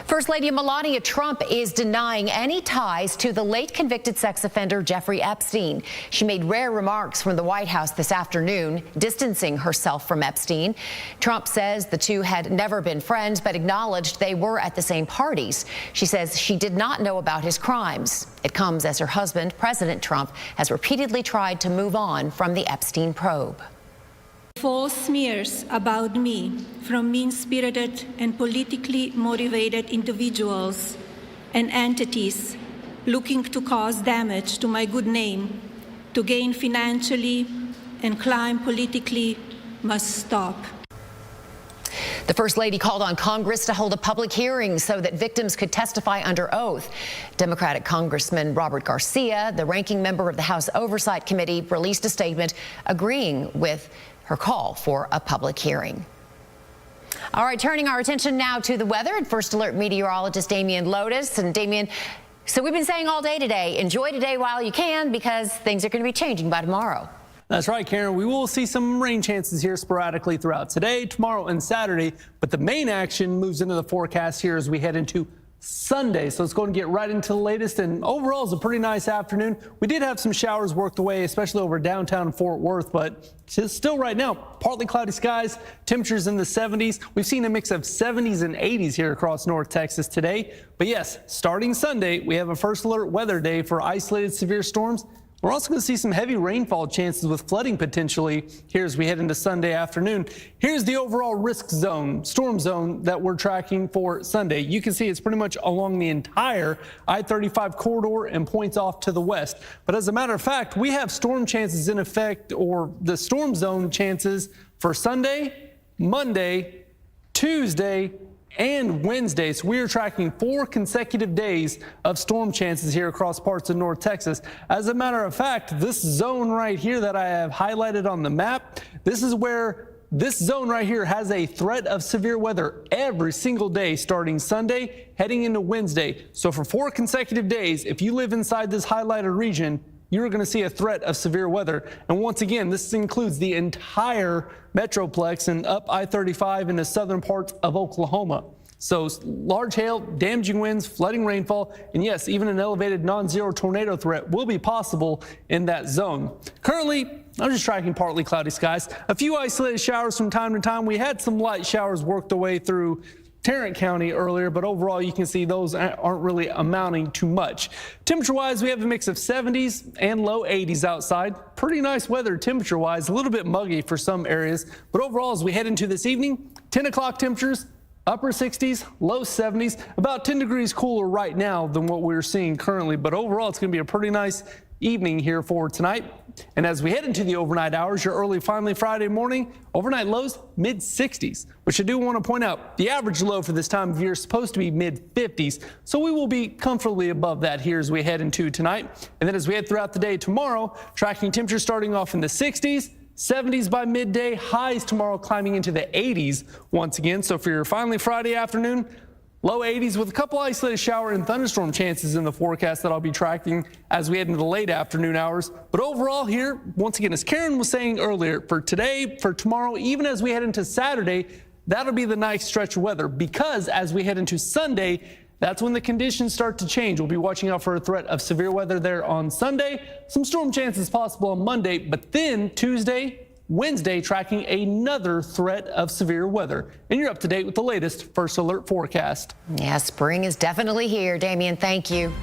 First Lady Melania Trump is denying any ties to the late convicted sex offender Jeffrey Epstein. She made rare remarks from the White House this afternoon, distancing herself from Epstein. Trump says the two had never been friends, but acknowledged they were at the same parties. She says she did not know about his crimes. It comes as her husband, President Trump, has repeatedly tried to move on from the Epstein probe. False smears about me from mean-spirited and politically motivated individuals and entities looking to cause damage to my good name, to gain financially and climb politically, must stop. The First Lady called on Congress to hold a public hearing so that victims could testify under oath. Democratic Congressman Robert Garcia, the ranking member of the House Oversight Committee, released a statement agreeing with her call for a public hearing. All right, turning our attention now to the weather and First Alert meteorologist Damian Lotus. And Damian, so we've been saying all day today, enjoy today while you can, because things are going to be changing by tomorrow. That's right, Karen. We will see some rain chances here sporadically throughout today, tomorrow, and Saturday. But the main action moves into the forecast here as we head into Sunday. So let's go and get right into the latest. And overall, it's a pretty nice afternoon. We did have some showers worked away, especially over downtown Fort Worth, but still right now, partly cloudy skies, temperatures in the 70s. We've seen a mix of 70s and 80s here across North Texas today. But yes, starting Sunday, we have a first alert weather day for isolated severe storms. We're also going to see some heavy rainfall chances with flooding potentially here as we head into Sunday afternoon. Here's the overall risk zone, storm zone that we're tracking for Sunday. You can see it's pretty much along the entire I-35 corridor and points off to the west. But as a matter of fact, we have storm chances in effect, or the storm zone chances for Sunday, Monday, Tuesday, and Wednesday. So we are tracking 4 consecutive days of storm chances here across parts of North Texas. As a matter of fact, this zone right here that I have highlighted on the map, this is where this zone right here has a threat of severe weather every single day starting Sunday heading into Wednesday. So for 4 consecutive days, if you live inside this highlighted region, you're going to see a threat of severe weather. And once again, this includes the entire Metroplex and up I-35 in the southern parts of Oklahoma. So large hail, damaging winds, flooding rainfall, and yes, even an elevated non-zero tornado threat will be possible in that zone. Currently, I'm just tracking partly cloudy skies. A few isolated showers from time to time. We had some light showers worked away through Tarrant County earlier, but overall you can see those aren't really amounting to much. Temperature-wise, we have a mix of 70s and low 80s outside. Pretty nice weather temperature-wise, a little bit muggy for some areas, but overall as we head into this evening, 10 o'clock temperatures, upper 60s, low 70s, about 10 degrees cooler right now than what we're seeing currently, but overall it's going to be a pretty nice evening here for tonight. And as we head into the overnight hours, your early finally Friday morning, overnight lows mid-60s, which I do want to point out, the average low for this time of year is supposed to be mid-50s, so we will be comfortably above that here as we head into tonight. And then as we head throughout the day tomorrow, tracking temperatures starting off in the 60s, 70s by midday, highs tomorrow climbing into the 80s once again. So for your finally Friday afternoon, low 80s with a couple isolated shower and thunderstorm chances in the forecast that I'll be tracking as we head into the late afternoon hours. But overall here, once again, as Karen was saying earlier, for today, for tomorrow, even as we head into Saturday, that'll be the nice stretch of weather, because as we head into Sunday, that's when the conditions start to change. We'll be watching out for a threat of severe weather there on Sunday. Some storm chances possible on Monday, but then Tuesday, Wednesday, tracking another threat of severe weather. And you're up to date with the latest First Alert forecast. Yeah, spring is definitely here. Damian, thank you.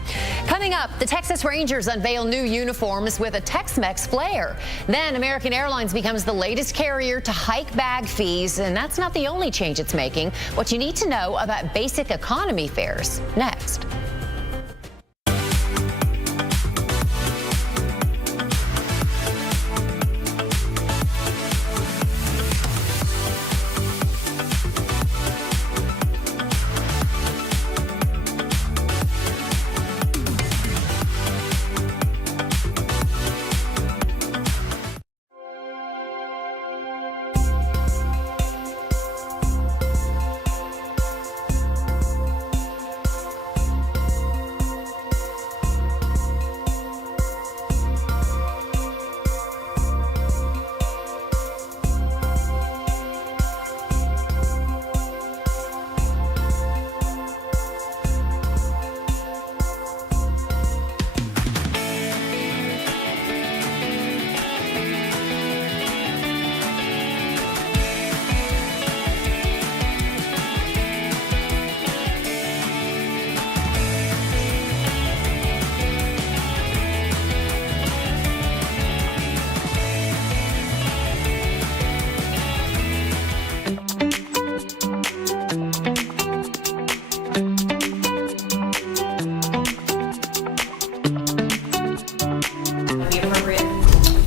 Coming up, the Texas Rangers unveil new uniforms with a Tex-Mex flair. Then American Airlines becomes the latest carrier to hike bag fees, and that's not the only change it's making. What you need to know about basic economy fares next.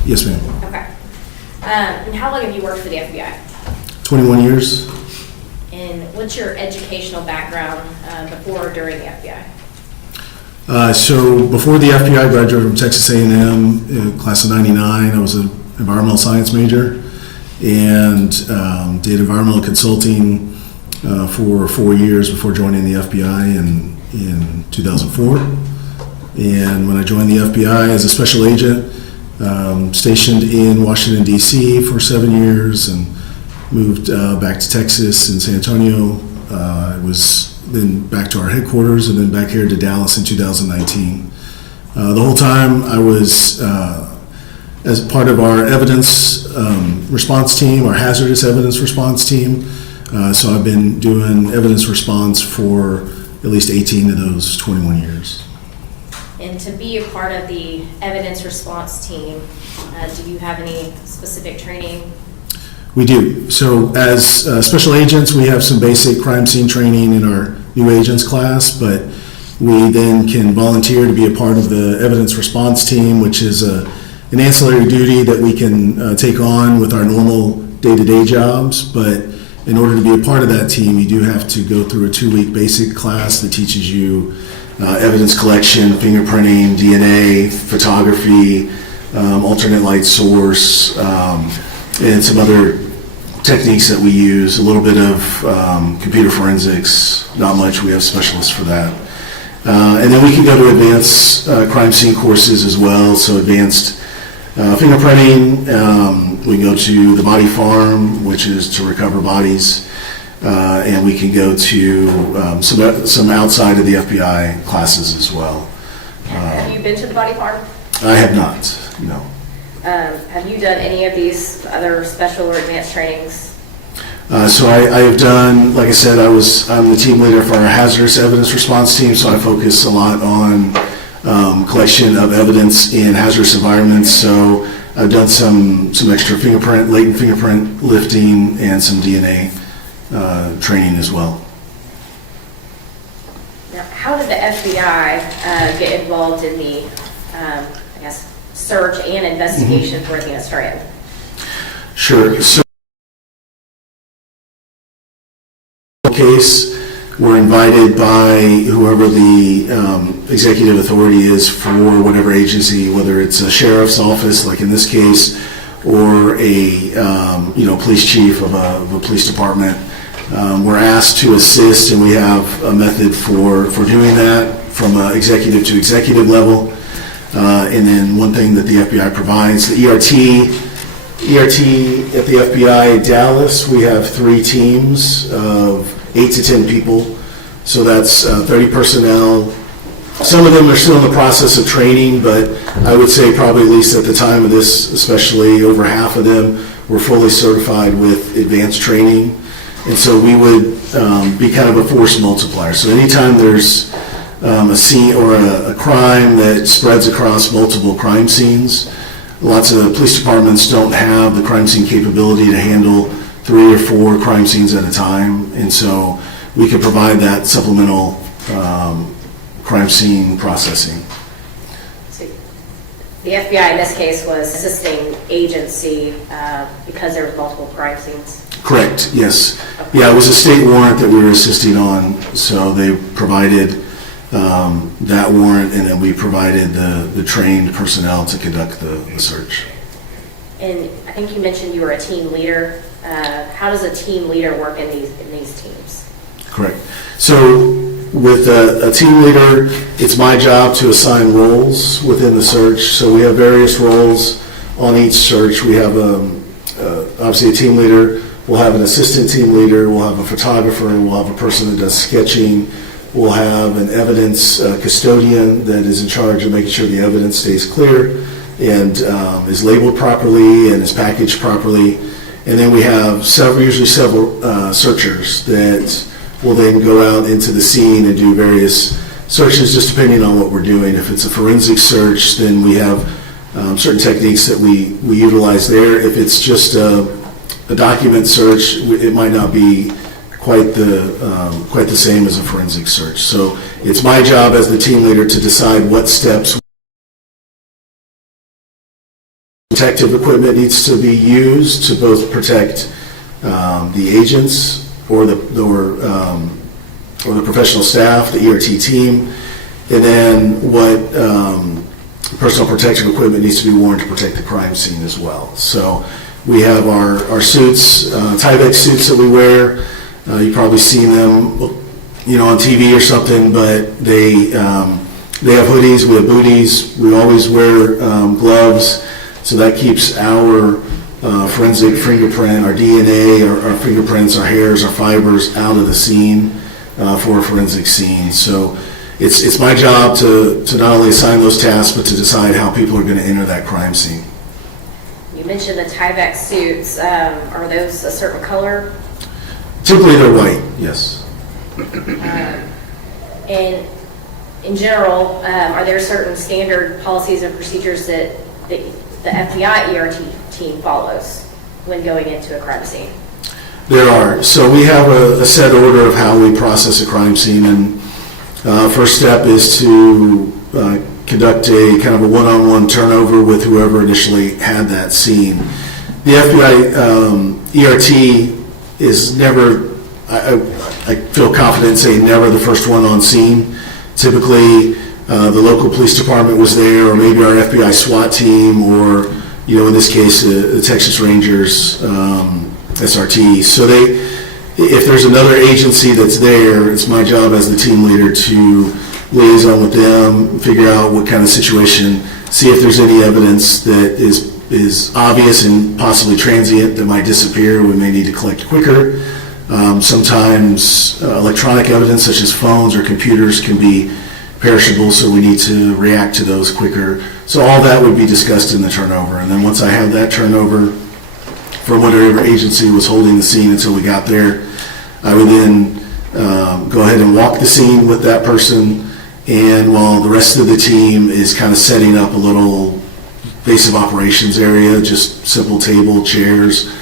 Yes, ma'am. Okay. And how long have you worked for the FBI? 21 years. And what's your educational background before or during the FBI? So before the FBI, I graduated from Texas A&M, class of 99. I was an environmental science major and did environmental consulting for 4 years before joining the FBI in 2004. And when I joined the FBI as a special agent, stationed in Washington, D.C. for 7 years and moved back to Texas in San Antonio. I was then back to our headquarters and then back here to Dallas in 2019. The whole time I was as part of our evidence response team, our hazardous evidence response team. So I've been doing evidence response for at least 18 of those 21 years. And to be a part of the evidence response team, do you have any specific training? We do. So as special agents, we have some basic crime scene training in our new agents class, but we then can volunteer to be a part of the evidence response team, which is an ancillary duty that we can take on with our normal day-to-day jobs. But in order to be a part of that team, you do have to go through a 2-week basic class that teaches you evidence collection, fingerprinting, DNA, photography, alternate light source, and some other techniques that we use, a little bit of computer forensics, not much, we have specialists for that. And then we can go to advanced crime scene courses as well, so advanced fingerprinting, we can go to the body farm, which is to recover bodies, and we can go to some outside of the FBI classes as well. Have you been to the body farm? I have not, no. Have you done any of these other special or advanced trainings? So I have done, like I said, I'm the team leader for our hazardous evidence response team, so I focus a lot on collection of evidence in hazardous environments. So I've done some extra latent fingerprint lifting, and some DNA training as well. Now, how did the FBI get involved in the, search and investigation for Athena Strand? Sure. So, case, we're invited by whoever the executive authority is for whatever agency, whether it's a sheriff's office, like in this case, or a police chief of a police department. We're asked to assist, and we have a method for doing that from executive to executive level. And then one thing that the FBI provides, the ERT at the FBI Dallas, we have 3 teams of 8 to 10 people. So that's 30 personnel. Some of them are still in the process of training, but I would say probably at least at the time of this, especially over half of them were fully certified with advanced training. And so we would be kind of a force multiplier. So anytime there's a scene or a crime that spreads across multiple crime scenes, lots of police departments don't have the crime scene capability to handle 3 or 4 crime scenes at a time. And so we could provide that supplemental crime scene processing. So the FBI in this case was assisting agency because there was multiple crime scenes? Correct, yes. Yeah, it was a state warrant that we were assisting on, so they provided that warrant, and then we provided the trained personnel to conduct the search. And I think you mentioned you were a team leader. How does a team leader work in these teams? Correct. So with a team leader, it's my job to assign roles within the search. So we have various roles on each search. We have obviously a team leader. We'll have an assistant team leader. We'll have a photographer. We'll have a person that does sketching. We'll have an evidence custodian that is in charge of making sure the evidence stays clear and is labeled properly and is packaged properly. And then we have usually several searchers that will then go out into the scene and do various searches, just depending on what we're doing. If it's a forensic search, then we have certain techniques that we utilize there. If it's just a document search, it might not be quite the same as a forensic search. So it's my job as the team leader to decide what steps protective equipment needs to be used to both protect the agents or the professional staff, the ERT team, and then what personal protective equipment needs to be worn to protect the crime scene as well. So we have our suits, Tyvek suits that we wear. You've probably seen them, on TV or something, but they have hoodies, we have booties, we always wear gloves, so that keeps our forensic fingerprint, our DNA, our fingerprints, our hairs, our fibers out of the scene for a forensic scene. So it's my job to not only assign those tasks, but to decide how people are going to enter that crime scene. You mentioned the Tyvek suits. Are those a certain color? Typically they're white, yes. And in general, are there certain standard policies and procedures that the FBI ERT team follows when going into a crime scene? There are. So we have a set order of how we process a crime scene, and first step is to conduct a kind of a one-on-one turnover with whoever initially had that scene. The FBI ERT is never, I feel confident saying never the first one on scene. Typically, the local police department was there, or maybe our FBI SWAT team, or in this case, the Texas Rangers, SRT. So if there's another agency that's there, it's my job as the team leader to liaison with them, figure out what kind of situation, see if there's any evidence that is obvious and possibly transient that might disappear. We may need to collect quicker. Sometimes electronic evidence such as phones or computers can be perishable, so we need to react to those quicker. So all that would be discussed in the turnover. And then once I have that turnover from whatever agency was holding the scene until we got there. I would then go ahead and walk the scene with that person, and while the rest of the team is kind of setting up a little base of operations area, just simple table, chairs,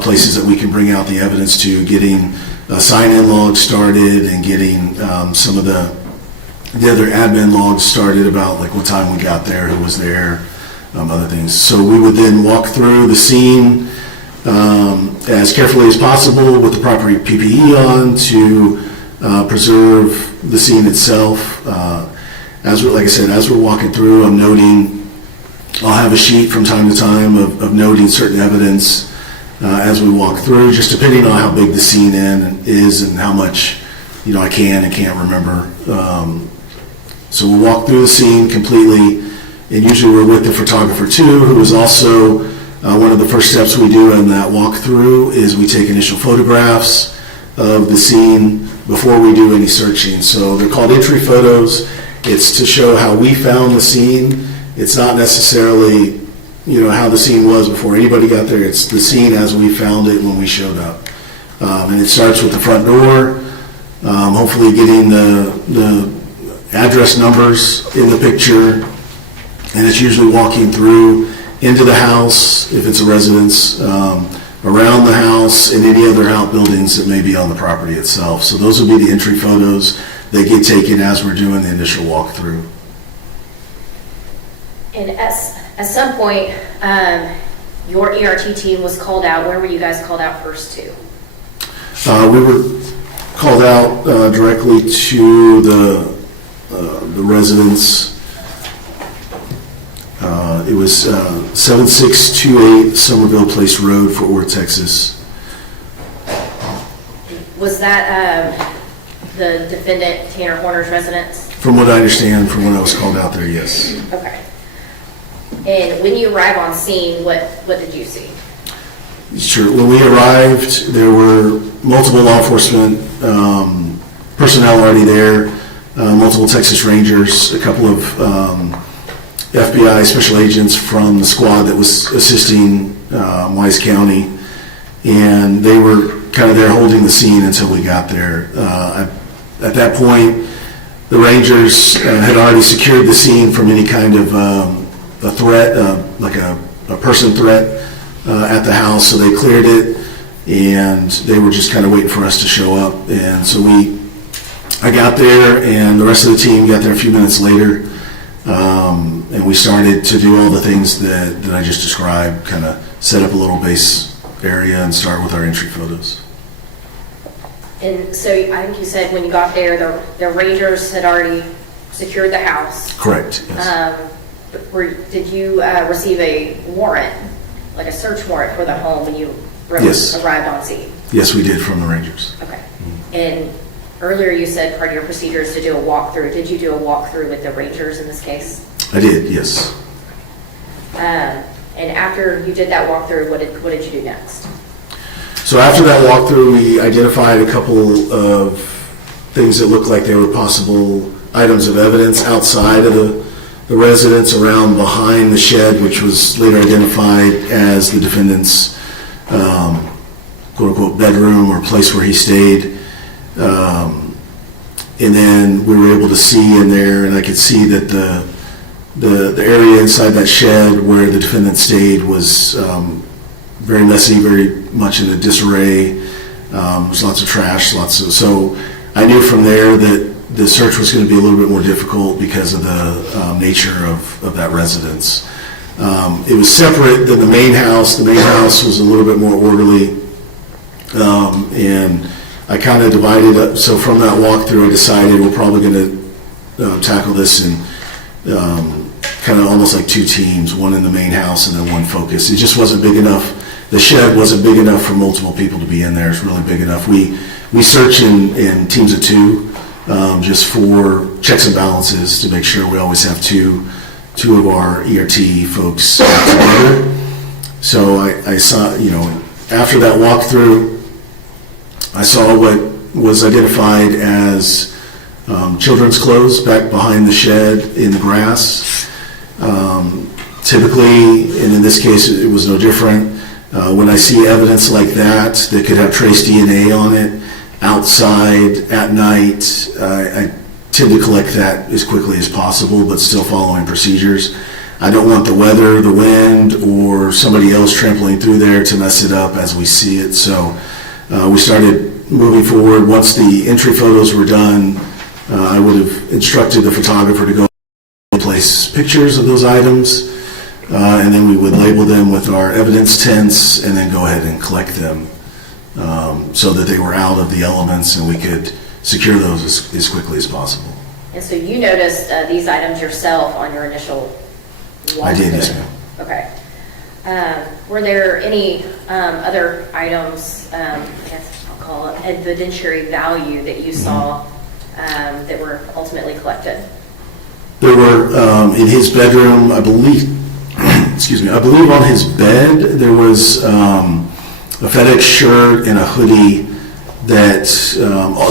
places that we can bring out the evidence to, getting sign-in logs started and getting some of the other admin logs started about like what time we got there, who was there, other things. So we would then walk through the scene as carefully as possible with the proper PPE on to preserve the scene itself. Like I said, as we're walking through, I'm noting, I'll have a sheet from time to time of noting certain evidence as we walk through, just depending on how big the scene is and how much I can and can't remember. So we'll walk through the scene completely, and usually we're with the photographer too, who is also one of the first steps we do in that walkthrough is we take initial photographs of the scene before we do any searching. So they're called entry photos. It's to show how we found the scene. It's not necessarily how the scene was before anybody got there. It's the scene as we found it when we showed up. And it starts with the front door, hopefully getting the address numbers in the picture, and it's usually walking through into the house, if it's a residence, around the house, and any other outbuildings that may be on the property itself. So those would be the entry photos that get taken as we're doing the initial walkthrough. And at some point, your ERT team was called out. Where were you guys called out first to? We were called out directly to the residence. It was 7628 Somerville Place Road, Fort Worth, Texas. Was that the defendant, Tanner Horner's residence? From what I understand, from when I was called out there, yes. Okay. And when you arrive on scene, what did you see? Sure. When we arrived, there were multiple law enforcement personnel already there, multiple Texas Rangers, a couple of FBI special agents from the squad that was assisting Wise County, and they were kind of there holding the scene until we got there. At that point, the Rangers had already secured the scene from any kind of a threat, like a person threat at the house, so they cleared it, and they were just kind of waiting for us to show up. And so I got there, and the rest of the team got there a few minutes later, and we started to do all the things that I just described, kind of set up a little base area and start with our entry photos. And so I think you said when you got there, the Rangers had already secured the house. Correct, yes. Did you receive a warrant, like a search warrant for the home when you arrived on scene? Yes, we did, from the Rangers. Okay. And earlier you said part of your procedure is to do a walkthrough. Did you do a walkthrough with the Rangers in this case? I did, yes. And after you did that walkthrough, what did you do next? So after that walkthrough, we identified a couple of things that looked like they were possible items of evidence outside of the residence, around behind the shed, which was later identified as the defendant's quote-unquote bedroom or place where he stayed. And then we were able to see in there, and I could see that the area inside that shed where the defendant stayed was very messy, very much in a disarray. There's lots of trash, so I knew from there that the search was going to be a little bit more difficult because of the nature of that residence. It was separate than the main house. The main house was a little bit more orderly, and I kind of divided up. So from that walkthrough, I decided we're probably going to tackle this in kind of almost like two teams, one in the main house and then one focus. It just wasn't big enough. The shed wasn't big enough for multiple people to be in there. It's really big enough. We search in teams of two, just for checks and balances to make sure we always have two of our ERT folks together. So I saw, after that walkthrough, I saw what was identified as children's clothes back behind the shed in the grass. Typically, and in this case it was no different, When I see evidence like that could have trace DNA on it outside at night, I tend to collect that as quickly as possible, but still following procedures. I don't want the weather, the wind, or somebody else trampling through there to mess it up as we see it. So we started moving forward. Once the entry photos were done, I would have instructed the photographer to go place pictures of those items, and then we would label them with our evidence tents and then go ahead and collect them so that they were out of the elements and we could secure those as quickly as possible. And so you noticed these items yourself on your initial walkthrough? I did, yes, ma'am. Okay. Were there any other items, I guess I'll call it evidentiary value that you saw that were ultimately collected? There were in his bedroom, I believe, I believe on his bed there was a FedEx shirt and a hoodie that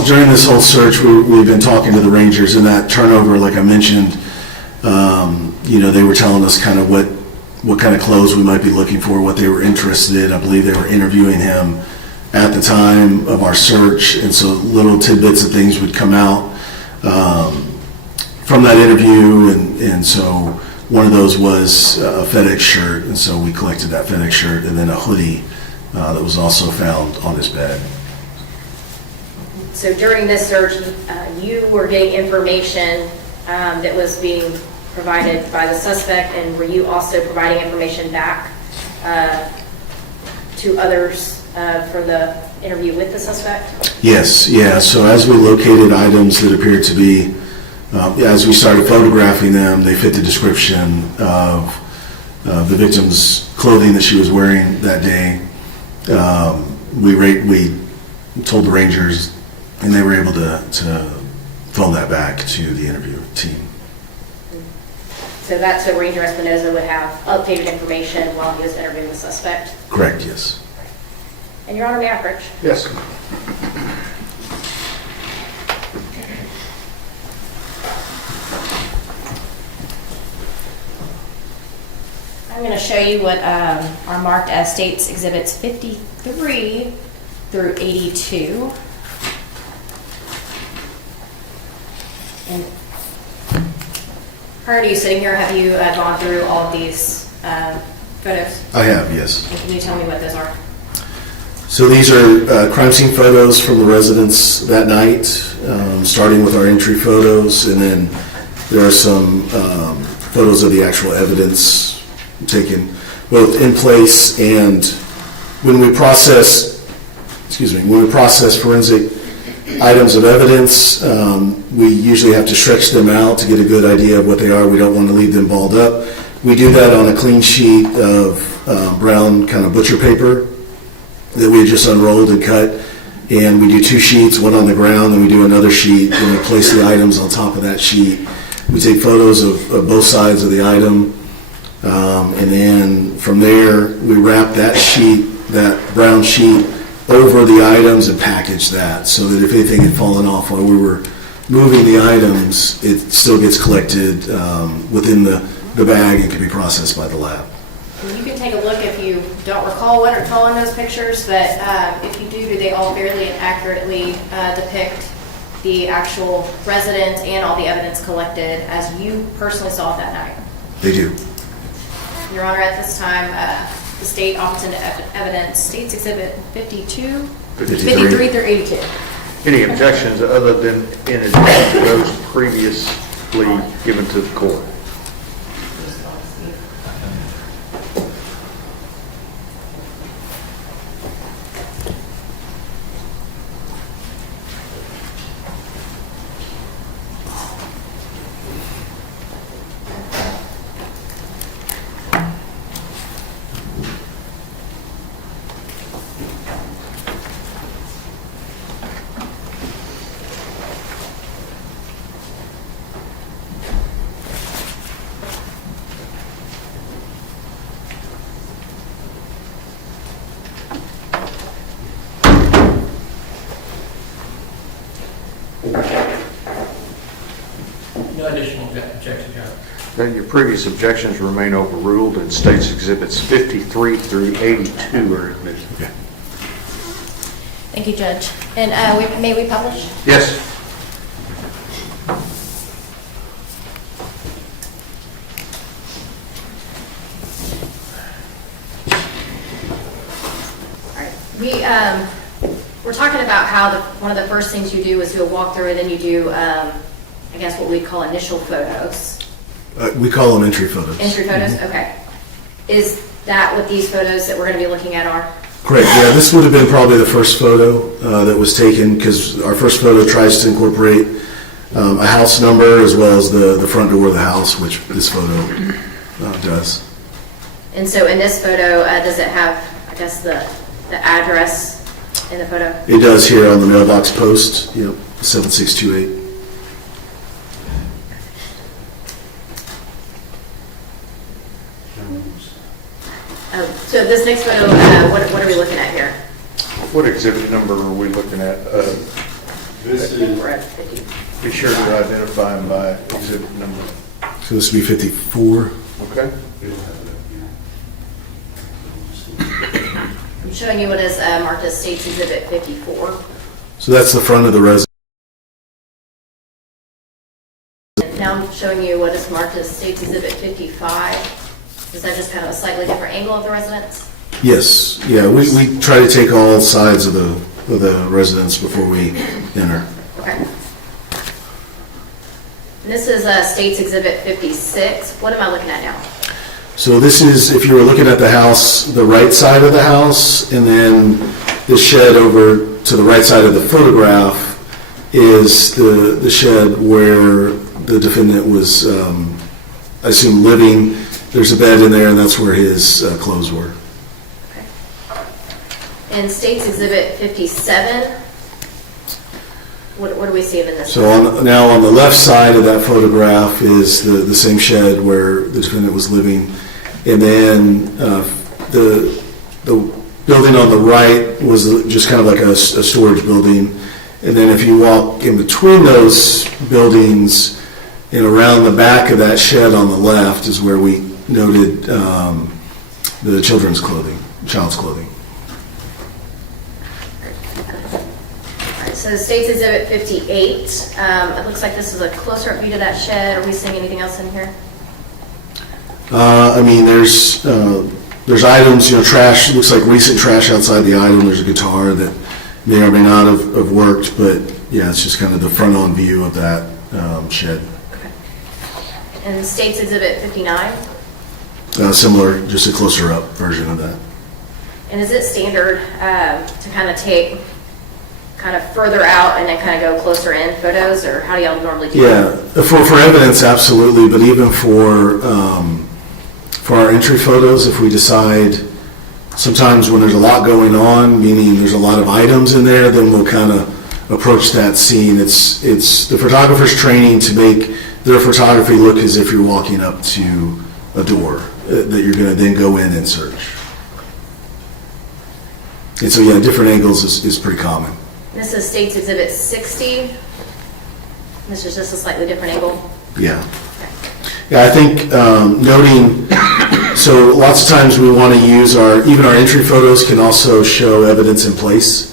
during this whole search we've been talking to the Rangers, and that turnover, like I mentioned, they were telling us kind of what kind of clothes we might be looking for, what they were interested in. I believe they were interviewing him at the time of our search, and so little tidbits of things would come out from that interview, and so one of those was a FedEx shirt, and so we collected that FedEx shirt, and then a hoodie that was also found on his bed. So during this search, you were getting information that was being provided by the suspect, and were you also providing information back to others for the interview with the suspect? Yes, yeah. So as we located items that appeared to be, as we started photographing them, they fit the description of the victim's clothing that she was wearing that day. We told the Rangers, and they were able to phone that back to the interview team. So that's so Ranger Espinoza would have updated information while he was interviewing the suspect? Correct, yes. And Your Honor, may I approach? Yes. I'm going to show you what are marked as States Exhibits 53 through 82. And prior to you sitting here, have you gone through all of these photos? I have, yes. And can you tell me what those are? So these are crime scene photos from the residence that night, starting with our entry photos, and then there are some photos of the actual evidence taken both in place and when we process forensic items of evidence. We usually have to stretch them out to get a good idea of what they are. We don't want to leave them balled up. We do that on a clean sheet of brown kind of butcher paper that we just unrolled and cut, and we do two sheets, one on the ground, and we do another sheet, and we place the items on top of that sheet. We take photos of both sides of the item, and then from there we wrap that sheet, that brown sheet, over the items and package that so that if anything had fallen off while we were moving the items, it still gets collected within the bag and can be processed by the lab. You can take a look if you don't recall what are tall in those pictures, but if you do they all fairly and accurately depict the actual resident and all the evidence collected as you personally saw it that night? They do. Your Honor, at this time, the state offers into evidence States Exhibit 52, 53 through 82. Any objections other than in addition to those previously given to the court? Objection, Your Honor. Then your previous objections remain overruled, and States Exhibits 53 through 82 are admitted. Okay. Thank you, Judge. And may we publish? Yes. We're talking about how one of the first things you do is do a walkthrough, and then you do, I guess, what we call initial photos. We call them entry photos. Entry photos? Okay. Is that what these photos that we're going to be looking at are? Correct. Yeah, this would have been probably the first photo that was taken, because our first photo tries to incorporate a house number as well as the front door of the house, which this photo does. And so in this photo, does it have, I guess, the address in the photo? It does here on the mailbox post, yep, 7628. So this next photo, what are we looking at here? What exhibit number are we looking at? This is... Be sure to identify them by exhibit number. So this would be 54. Okay. I'm showing you what is marked as States Exhibit 54. So that's the front of the residence. Now I'm showing you what is marked as States Exhibit 55. Is that just kind of a slightly different angle of the residence? Yes, yeah, we try to take all sides of the residence before we enter. Okay. And this is States Exhibit 56. What am I looking at now? So this is, if you were looking at the house, the right side of the house, and then the shed over to the right side of the photograph is the shed where the defendant was, I assume, living. There's a bed in there, and that's where his clothes were. Okay. And States Exhibit 57, what do we see in this? So now on the left side of that photograph is the same shed where the defendant was living. And then the building on the right was just kind of like a storage building. And then if you walk in between those buildings and around the back of that shed on the left is where we noted the child's clothing. All right, so States Exhibit 58, it looks like this is a closer up view to that shed. Are we seeing anything else in here? I mean, there's items, trash. It looks like recent trash outside the item. There's a guitar that may or may not have worked, but yeah, it's just kind of the front-on view of that shed. Okay. And States Exhibit 59? Similar, just a closer up version of that. And is it standard to kind of take kind of further out and then kind of go closer in photos, or how do y'all normally do it? Yeah, for evidence, absolutely, but even for our entry photos, if we decide sometimes when there's a lot going on, meaning there's a lot of items in there, then we'll kind of approach that scene. It's the photographer's training to make their photography look as if you're walking up to a door that you're going to then go in and search. And so, yeah, different angles is pretty common. This is States Exhibit 60. This is just a slightly different angle. Yeah. Yeah, I think noting, so lots of times we want to use even our entry photos can also show evidence in place.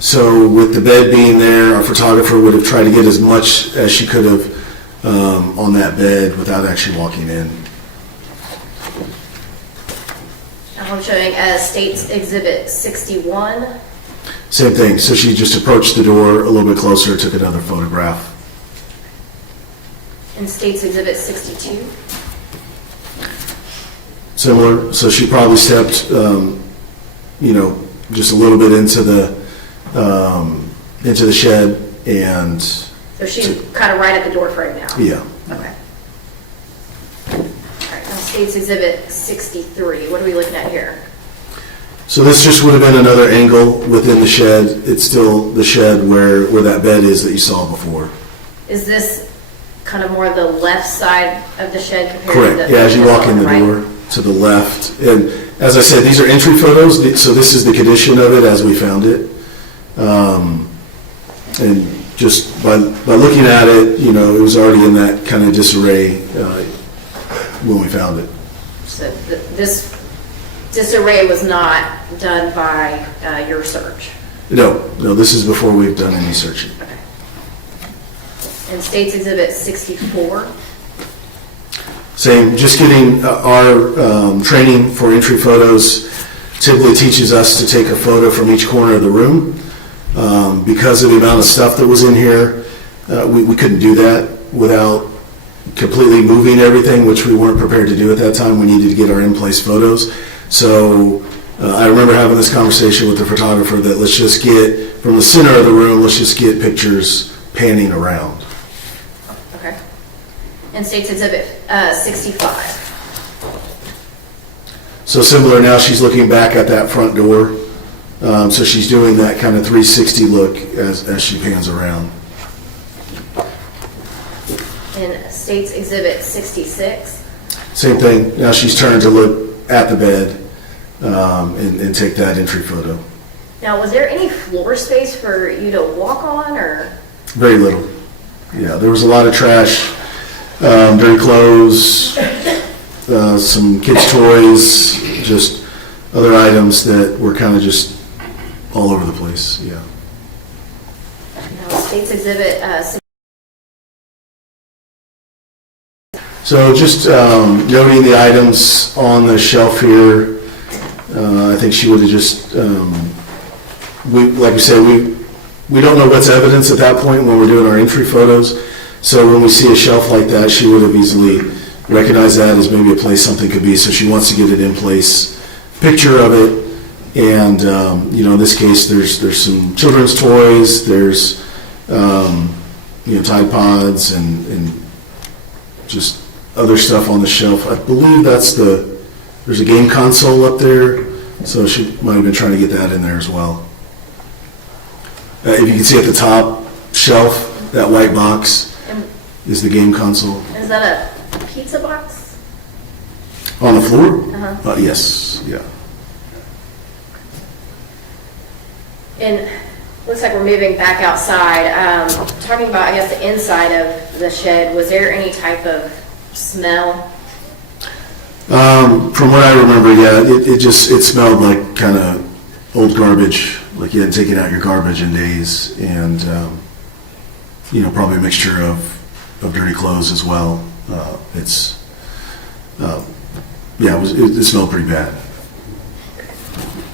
So with the bed being there, our photographer would have tried to get as much as she could have on that bed without actually walking in. Now I'm showing States Exhibit 61. Same thing. So she just approached the door a little bit closer, took another photograph. And States Exhibit 62. Similar. So she probably stepped, just a little bit into the shed, and. So she's kind of right at the door frame now. Yeah. Okay. All right. Now States Exhibit 63. What are we looking at here? So this just would have been another angle within the shed. It's still the shed where that bed is that you saw before. Is this kind of more the left side of the shed compared Correct. to the... Yeah, as you walk in the door to the left. And as I said, these are entry photos, so this is the condition of it as we found it. And just by looking at it, you know, it was already in that kind of disarray when we found it. So this disarray was not done by your search? No, this is before we've done any searching. Okay. And State's Exhibit 64? Same, just getting our training for entry photos typically teaches us to take a photo from each corner of the room. Because of the amount of stuff that was in here, we couldn't do that without completely moving everything, which we weren't prepared to do at that time. We needed to get our in-place photos. So I remember having this conversation with the photographer that let's just get, from the center of the room, let's just get pictures panning around. Okay. And State's Exhibit 65? So similar, now she's looking back at that front door. So she's doing that kind of 360 look as she pans around. In State's Exhibit 66? Same thing. Now she's turned to look at the bed and take that entry photo. Now, was there any floor space for you to walk on, or? Very little. Yeah, there was a lot of trash, dirty clothes, some kids' toys, just other items that were kind of just all over the place. Yeah. Now, State's Exhibit 66. So just noting the items on the shelf here, I think she would have just, like we said, we don't know what's evidence at that point when we're doing our entry photos. So when we see a shelf like that, she would have easily recognized that as maybe a place something could be. So she wants to get it in place, picture of it. And, you know, in this case, there's some children's toys, there's, you know, Tide Pods and just other stuff on the shelf. I believe there's a game console up there, so she might have been trying to get that in there as well. If you can see at the top shelf, that white box is the game console. Is that a pizza box? On the floor? Uh-huh. Yes, yeah. And looks like we're moving back outside. Talking about, I guess, the inside of the shed, was there any type of smell? From what I remember, yeah, it smelled like kind of old garbage, like you hadn't taken out your garbage in days, and you know, probably a mixture of dirty clothes as well. Yeah, it smelled pretty bad.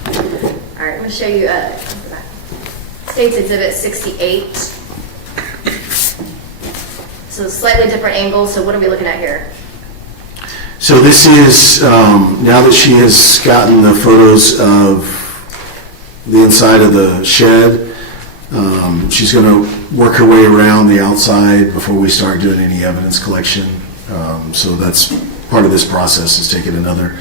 All right, I'm going to show you State's Exhibit 68. So slightly different angle. So what are we looking at here? So this is, now that she has gotten the photos of the inside of the shed, she's going to work her way around the outside before we start doing any evidence collection. So that's part of this process, is taking another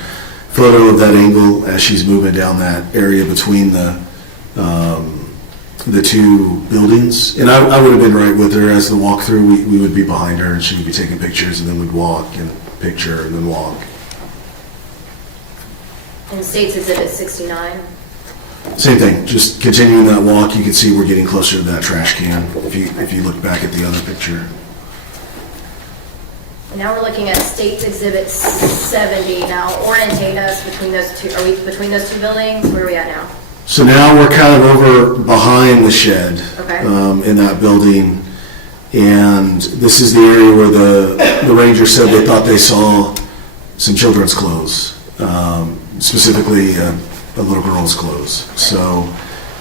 photo of that angle as she's moving down that area between the two buildings. And I would have been right with her as the walkthrough. We would be behind her and she would be taking pictures, and then we'd walk and picture and then walk. In State's Exhibit 69? Same thing, just continuing that walk. You can see we're getting closer to that trash can if you look back at the other picture. And now we're looking at State's Exhibit 70. Now orientate us between those two. Are we between those two buildings? Where are we at now? So now we're kind of over behind the shed, okay, in that building. And this is the area where the ranger said they thought they saw some children's clothes, specifically a little girl's clothes. So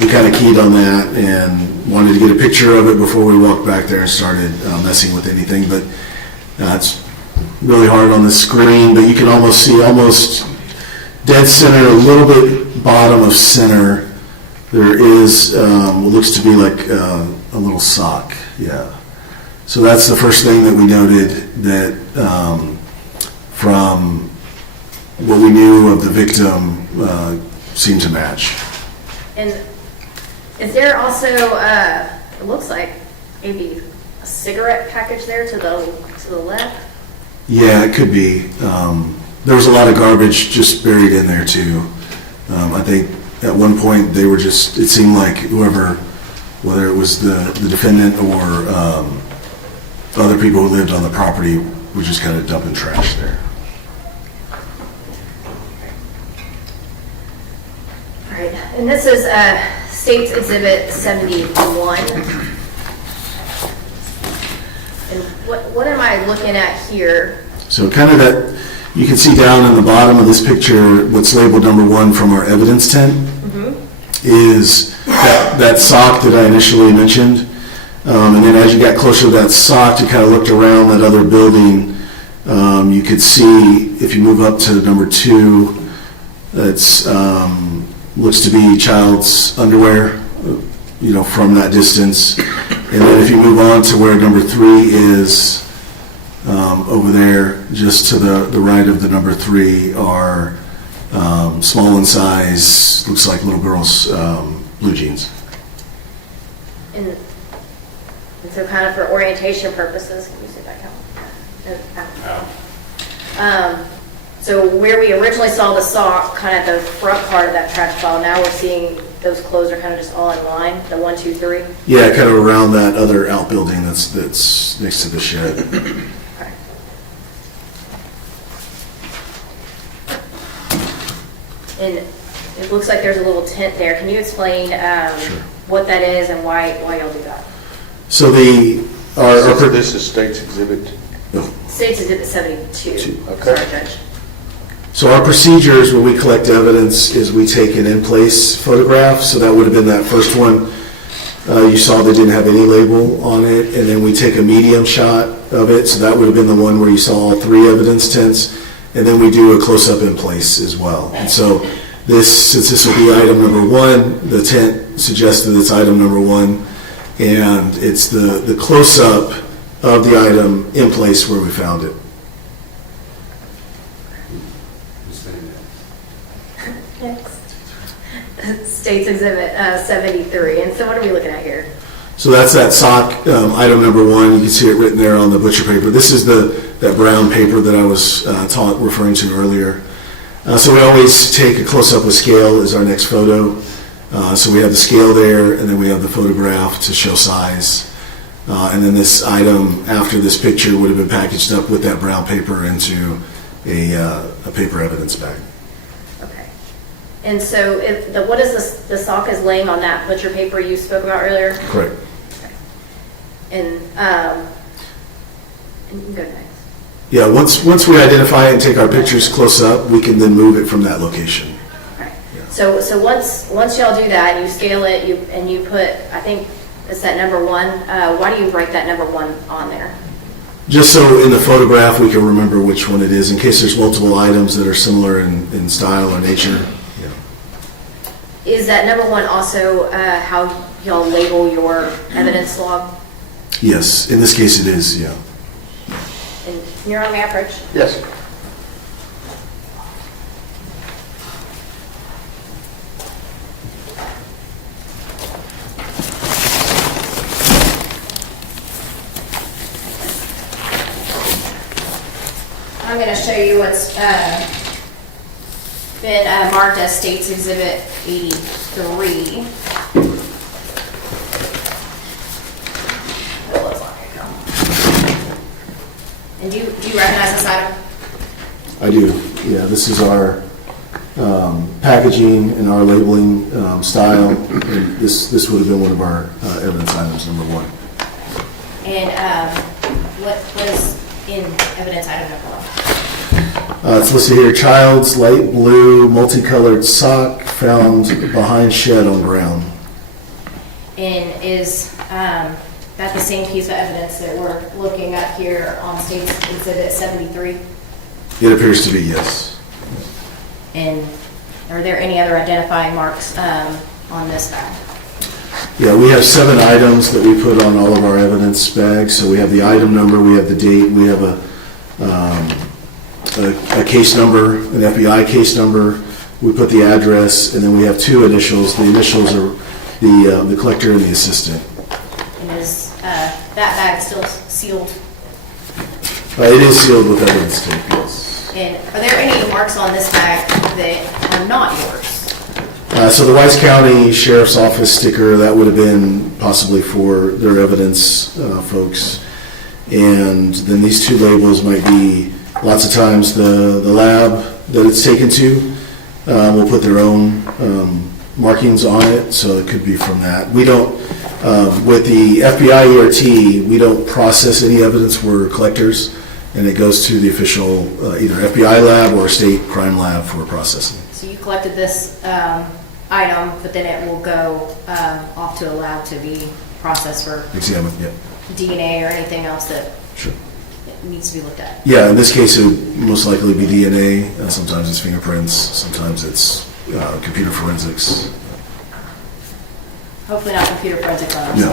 we kind of keyed on that and wanted to get a picture of it before we walked back there and started messing with anything. But it's really hard on the screen, but you can almost see dead center, a little bit bottom of center. There is what looks to be like a little sock. Yeah. So that's the first thing that we noted, that from what we knew of the victim seemed to match. And is there also, it looks like maybe a cigarette package there to the left? Yeah, it could be. There was a lot of garbage just buried in there too. I think at one point they were it seemed like whoever whether it was the defendant or other people who lived on the property, were just kind of dumping trash there. All right, and this is State's Exhibit 71. And what am I looking at here? So kind of that, you can see down in the bottom of this picture, what's labeled number 1 from our evidence tent is that sock that I initially mentioned. And then as you got closer to that sock, you kind of looked around that other building. You could see, if you move up to number 2, it's looks to be child's underwear, from that distance. And then if you move on to where number 3 is, over there, just to the right of the number 3 are small in size, looks like little girls' blue jeans. And so kind of for orientation purposes, can you see that count? So where we originally saw the sock, kind of the front part of that trash pile, now we're seeing those clothes are kind of just all in line, the 1, 2, 3? Yeah, kind of around that other outbuilding that's next to the shed. Okay. And it looks like there's a little tent there. Can you explain what that is and why y'all do that? So this is State's Exhibit? State's Exhibit 72. Okay. Sorry, Judge. So our procedures when we collect evidence is we take an in-place photograph. So that would have been that first one you saw that didn't have any label on it. And then we take a medium shot of it. So that would have been the one where you saw all 3 evidence tents. And then we do a close-up in place as well. And so since this will be item number 1, the tent suggested it's item number 1. And it's the close-up of the item in place where we found it. State's Exhibit 73. And so what are we looking at here? So that's that sock, item number 1. You can see it written there on the butcher paper. This is that brown paper that I was referring to earlier. So we always take a close-up with scale as our next photo. So we have the scale there, and then we have the photograph to show size. And then this item after this picture would have been packaged up with that brown paper into a paper evidence bag. Okay. And so what is the sock is laying on that butcher paper you spoke about earlier? Correct. Okay. And go next. Yeah, once we identify it and take our pictures close up, we can then move it from that location. Okay. Yeah. So once y'all do that, you scale it, you put, I think it's that number 1. Why do you write that number 1 on there? Just so in the photograph we can remember which one it is, in case there's multiple items that are similar in style or nature. Yeah. Is that number 1 also how y'all label your evidence log? Yes, in this case it is, yeah. And you're on the average? Yes. I'm going to show you what's been marked as State's Exhibit 83. And do you recognize this item? I do, yeah. This is our packaging and our labeling style. And this would have been one of our evidence items, number 1. And what is in evidence item number 1? It's listed here, child's light blue multicolored sock found behind shed on ground. And is that the same piece of evidence that we're looking at here on State's Exhibit 73? It appears to be, yes. And are there any other identifying marks on this bag? Yeah, we have 7 items that we put on all of our evidence bags. So we have the item number, we have the date, we have a case number, an FBI case number. We put the address, and then we have 2 initials. The initials are the collector and the assistant. And is that bag still sealed? It is sealed with evidence tape, yes. And are there any marks on this bag that are not yours? So the Wise County Sheriff's Office sticker, that would have been possibly for their evidence folks. And then these two labels might be, lots of times the lab that it's taken to will put their own markings on it, so it could be from that. We don't, with the FBI ERT, we don't process any evidence. We're collectors, and it goes to the official either FBI lab or state crime lab for processing. So you collected this item, but then it will go off to a lab to be processed for Examine, yeah. DNA or anything else that Sure. needs to be looked at. Yeah, in this case, it would most likely be DNA. Sometimes it's fingerprints. Sometimes it's computer forensics. Hopefully not computer forensics on us. No.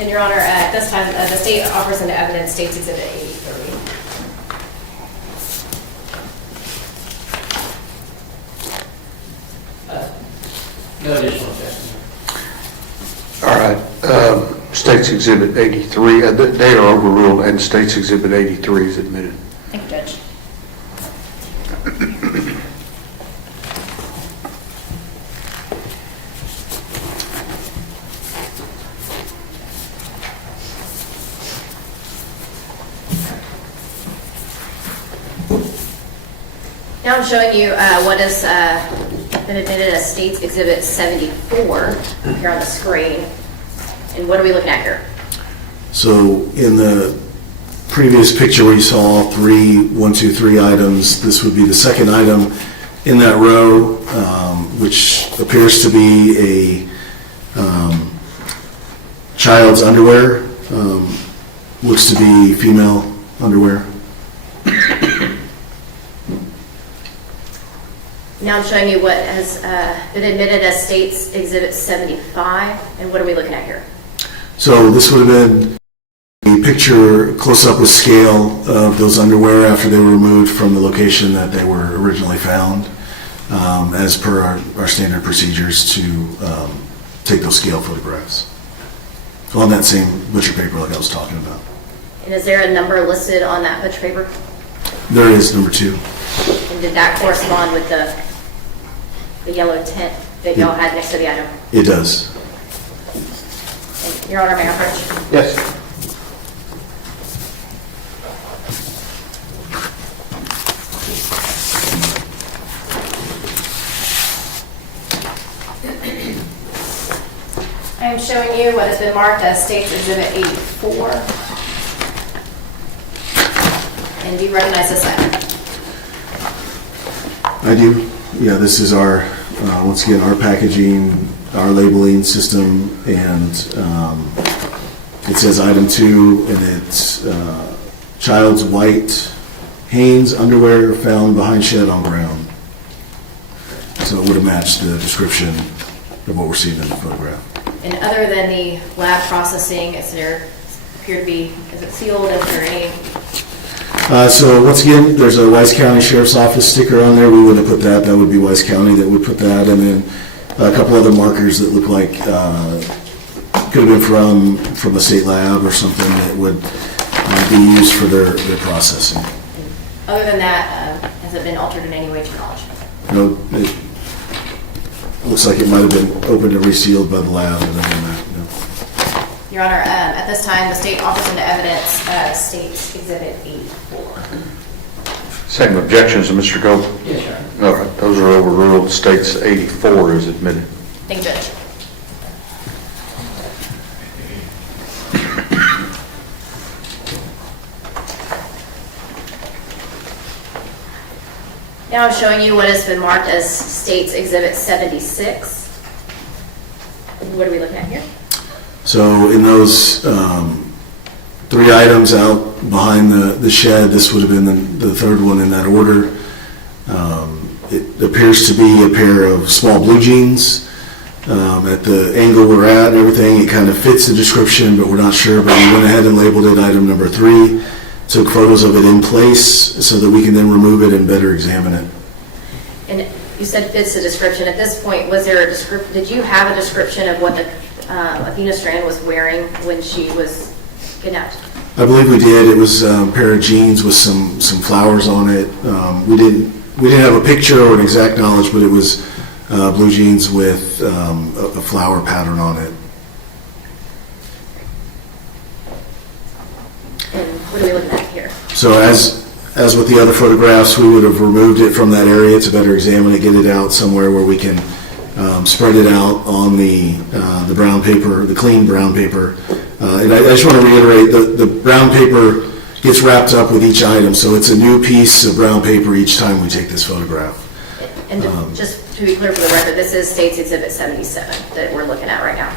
And Your Honor, at this time, the state offers into evidence State's Exhibit 83. No additional objection. All right. State's Exhibit 83, they are overruled, and State's Exhibit 83 is admitted. Thank you, Judge. Now I'm showing you what has been admitted as State's Exhibit 74 here on the screen. And what are we looking at here? So in the previous picture where you saw all 1, 2, 3 items, this would be the second item in that row, which appears to be a child's underwear. Looks to be female underwear. Now I'm showing you what has been admitted as State's Exhibit 75. And what are we looking at here? So this would have been a picture close up with scale of those underwear after they were removed from the location that they were originally found, as per our standard procedures to take those scale photographs on that same butcher paper like I was talking about. And is there a number listed on that butcher paper? There is number 2. And did that correspond with the yellow tint that y'all had next to the item? It does. And Your Honor, may I approach? Yes. I am showing you what has been marked as State's Exhibit 84. And do you recognize this item? I do. Yeah, this is our, once again, our packaging, our labeling system, and it says item 2, and it's child's white Hanes underwear found behind shed on ground. So it would have matched the description of what we're seeing in the photograph. And other than the lab processing, is there appear to be, is it sealed? Is there any? So once again, there's a Wise County Sheriff's Office sticker on there. We wouldn't have put that. That would be Wise County that would put that. And then a couple other markers that look like could have been from a state lab or something that would be used for their processing. Other than that, has it been altered in any way to your knowledge? No, it looks like it might have been opened and resealed by the lab. Other than that, no. Your Honor, at this time, the state offers into evidence State's Exhibit 84. Same objections to Mr. Gold? Yes, Your Honor. All right, those are overruled. State's 84 is admitted. Thank you, Judge. Now I'm showing you what has been marked as State's Exhibit 76. What are we looking at here? So in those 3 items out behind the shed, this would have been the third one in that order. It appears to be a pair of small blue jeans. At the angle we're at and everything, it kind of fits the description, but we're not sure. But we went ahead and labeled it item number 3, took photos of it in place so that we can then remove it and better examine it. And you said fits the description. At this point, was there a description? Did you have a description of what the Athena Strand was wearing when she was kidnapped? I believe we did. It was a pair of jeans with some flowers on it. We we didn't have a picture or an exact knowledge, but it was blue jeans with a flower pattern on it. And what are we looking at here? So as with the other photographs, we would have removed it from that area to better examine it, get it out somewhere where we can spread it out on the brown paper, the clean brown paper. And I just want to reiterate, the brown paper gets wrapped up with each item, so it's a new piece of brown paper each time we take this photograph. And just to be clear for the record, this is State's Exhibit 77 that we're looking at right now.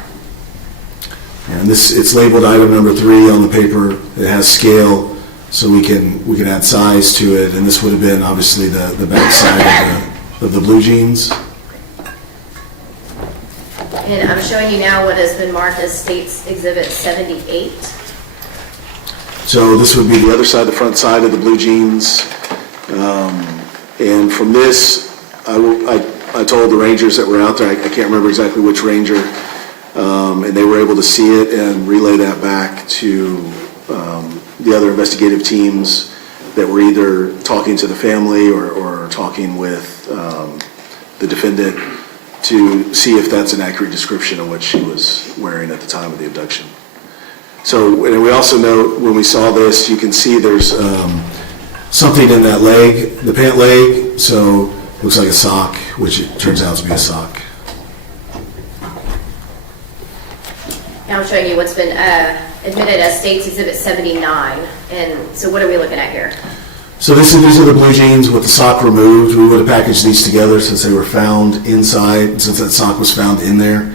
And it's labeled item number 3 on the paper. It has scale, so we can add size to it, and this would have been obviously the back side of the blue jeans. And I'm showing you now what has been marked as State's Exhibit 78. So this would be the other side, the front side of the blue jeans. And from this, I told the rangers that were out there, I can't remember exactly which ranger, and they were able to see it and relay that back to the other investigative teams that were either talking to the family or talking with the defendant to see if that's an accurate description of what she was wearing at the time of the abduction. So, and we also know when we saw this, you can see there's something in that leg, the pant leg, so it looks like a sock, which it turns out to be a sock. Now I'm showing you what's been admitted as State's Exhibit 79. And so what are we looking at here? So these are the blue jeans with the sock removed. We would have packaged these together since they were found inside, since that sock was found in there.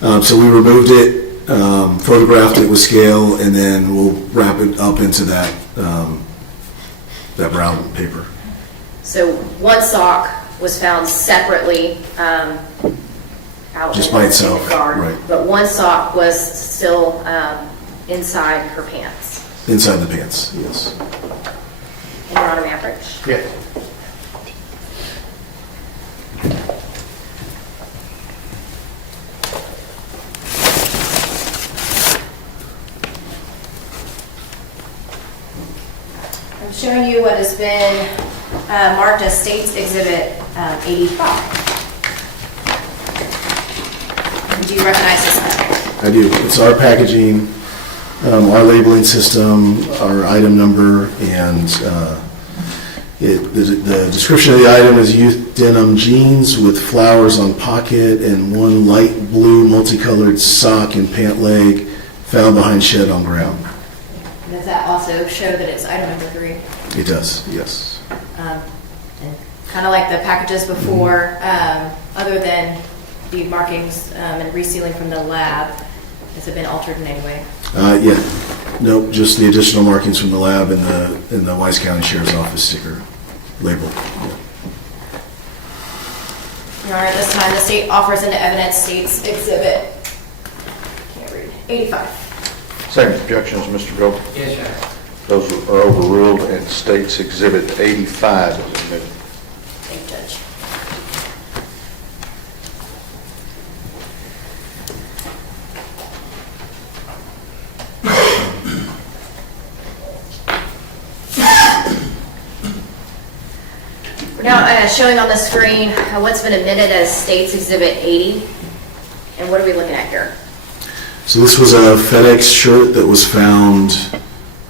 So we removed it, photographed it with scale, and then we'll wrap it up into that that brown paper. So one sock was found separately out just by itself, in the car, right? but one sock was still inside her pants. Inside the pants, yes. And Your Honor, may I approach? Yes. I'm showing you what has been marked as State's Exhibit 85. Do you recognize this one? I do. It's our packaging, our labeling system, our item number, and the description of the item is youth denim jeans with flowers on pocket and one light blue multicolored sock and pant leg found behind shed on ground. Does that also show that it's item number 3? It does, yes. And kind of like the packages before, other than the markings and resealing from the lab, has it been altered in any way? Yeah. Nope, just the additional markings from the lab and the Wise County Sheriff's Office sticker label. Yeah. Your Honor, at this time, the state offers into evidence State's Exhibit, can't read, 85. Same objections, Mr. Gold? Yes, sir. Those are overruled, and State's Exhibit 85 is admitted. Thank you, Judge. We're now showing on the screen what's been admitted as State's Exhibit 80. And what are we looking at here? So this was a FedEx shirt that was found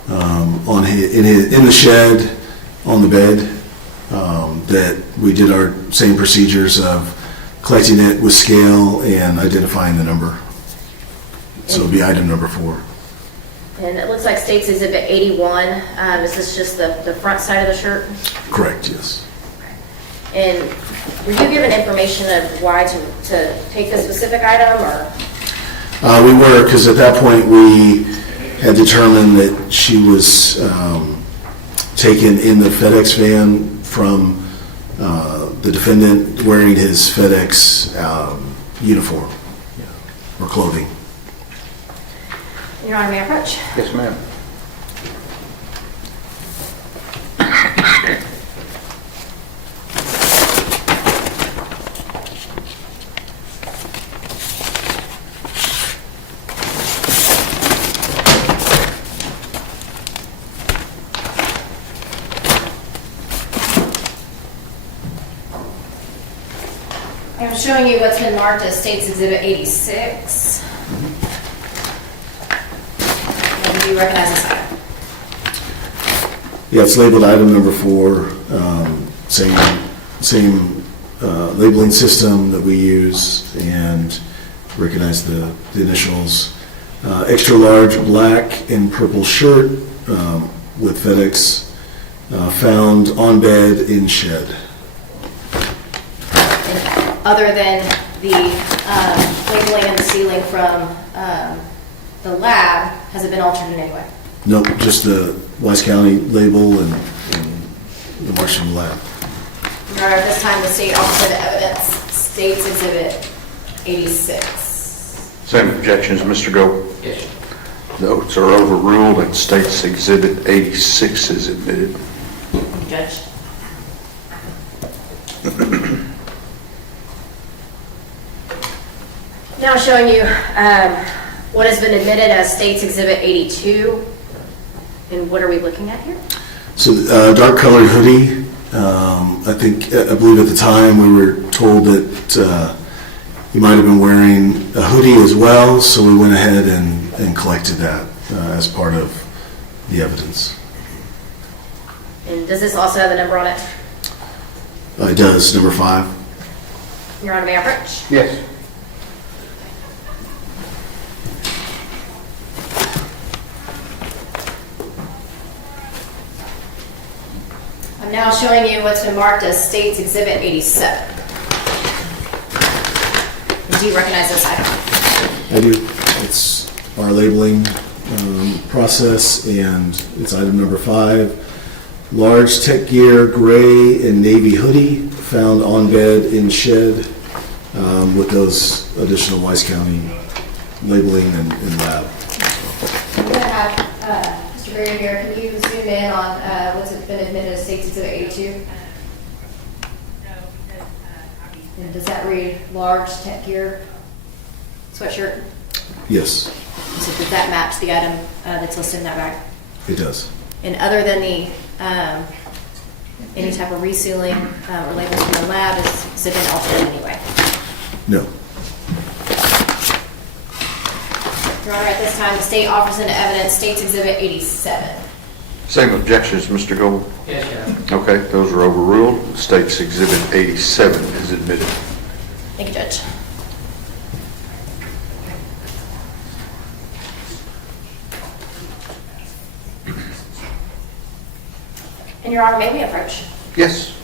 in the shed on the bed. That we did our same procedures of collecting it with scale and identifying the number. So it'll be item number 4. And it looks like State's Exhibit 81. Is this just the front side of the shirt? Correct, yes. And were you given information of why to take this specific item, or? We were, because at that point we had determined that she was taken in the FedEx van from the defendant wearing his FedEx uniform or clothing. Your Honor, may I approach? Yes, ma'am. I'm showing you what's been marked as State's Exhibit 86. And do you recognize this item? Yeah, it's labeled item number 4. Same labeling system that we use, and recognize the initials. Extra large black and purple shirt with FedEx, found on bed in shed. Other than the labeling and the sealing from the lab, has it been altered in any way? Nope, just the Wise County label and the marks from the lab. Your Honor, at this time, the State Office of Evidence, State's Exhibit 86. Same objections, Mr. Gold? Yes, sir. Notes are overruled and State's Exhibit 86 is admitted. Judge. Now showing you what has been admitted as State's Exhibit 82. And what are we looking at here? So dark colored hoodie. I believe at the time we were told that he might have been wearing a hoodie as well, so we went ahead and collected that as part of the evidence. And does this also have the number on it? It does, number 5. Your Honor, may I approach? Yes. I'm now showing you what's been marked as State's Exhibit 87. Do you recognize this item? I do. It's our labeling process, and it's item number 5. Large tech gear, gray and navy hoodie, found on bed in shed, with those additional Wise County labeling and lab. I'm going to have Mr. Berry here. Can you zoom in on what's been admitted as State's Exhibit 82? And does that read large tech gear sweatshirt? Yes, So does that match the item that's listed in that bag? it does. And other than the any type of resealing or labels from the lab, is it been altered in any way? No. Your Honor, at this time, the State offers into evidence State's Exhibit 87. Same objections, Mr. Gold? Yes, Your Honor. Okay, those are overruled. State's Exhibit 87 is admitted. Thank you, Judge. And Your Honor, may we approach? Yes.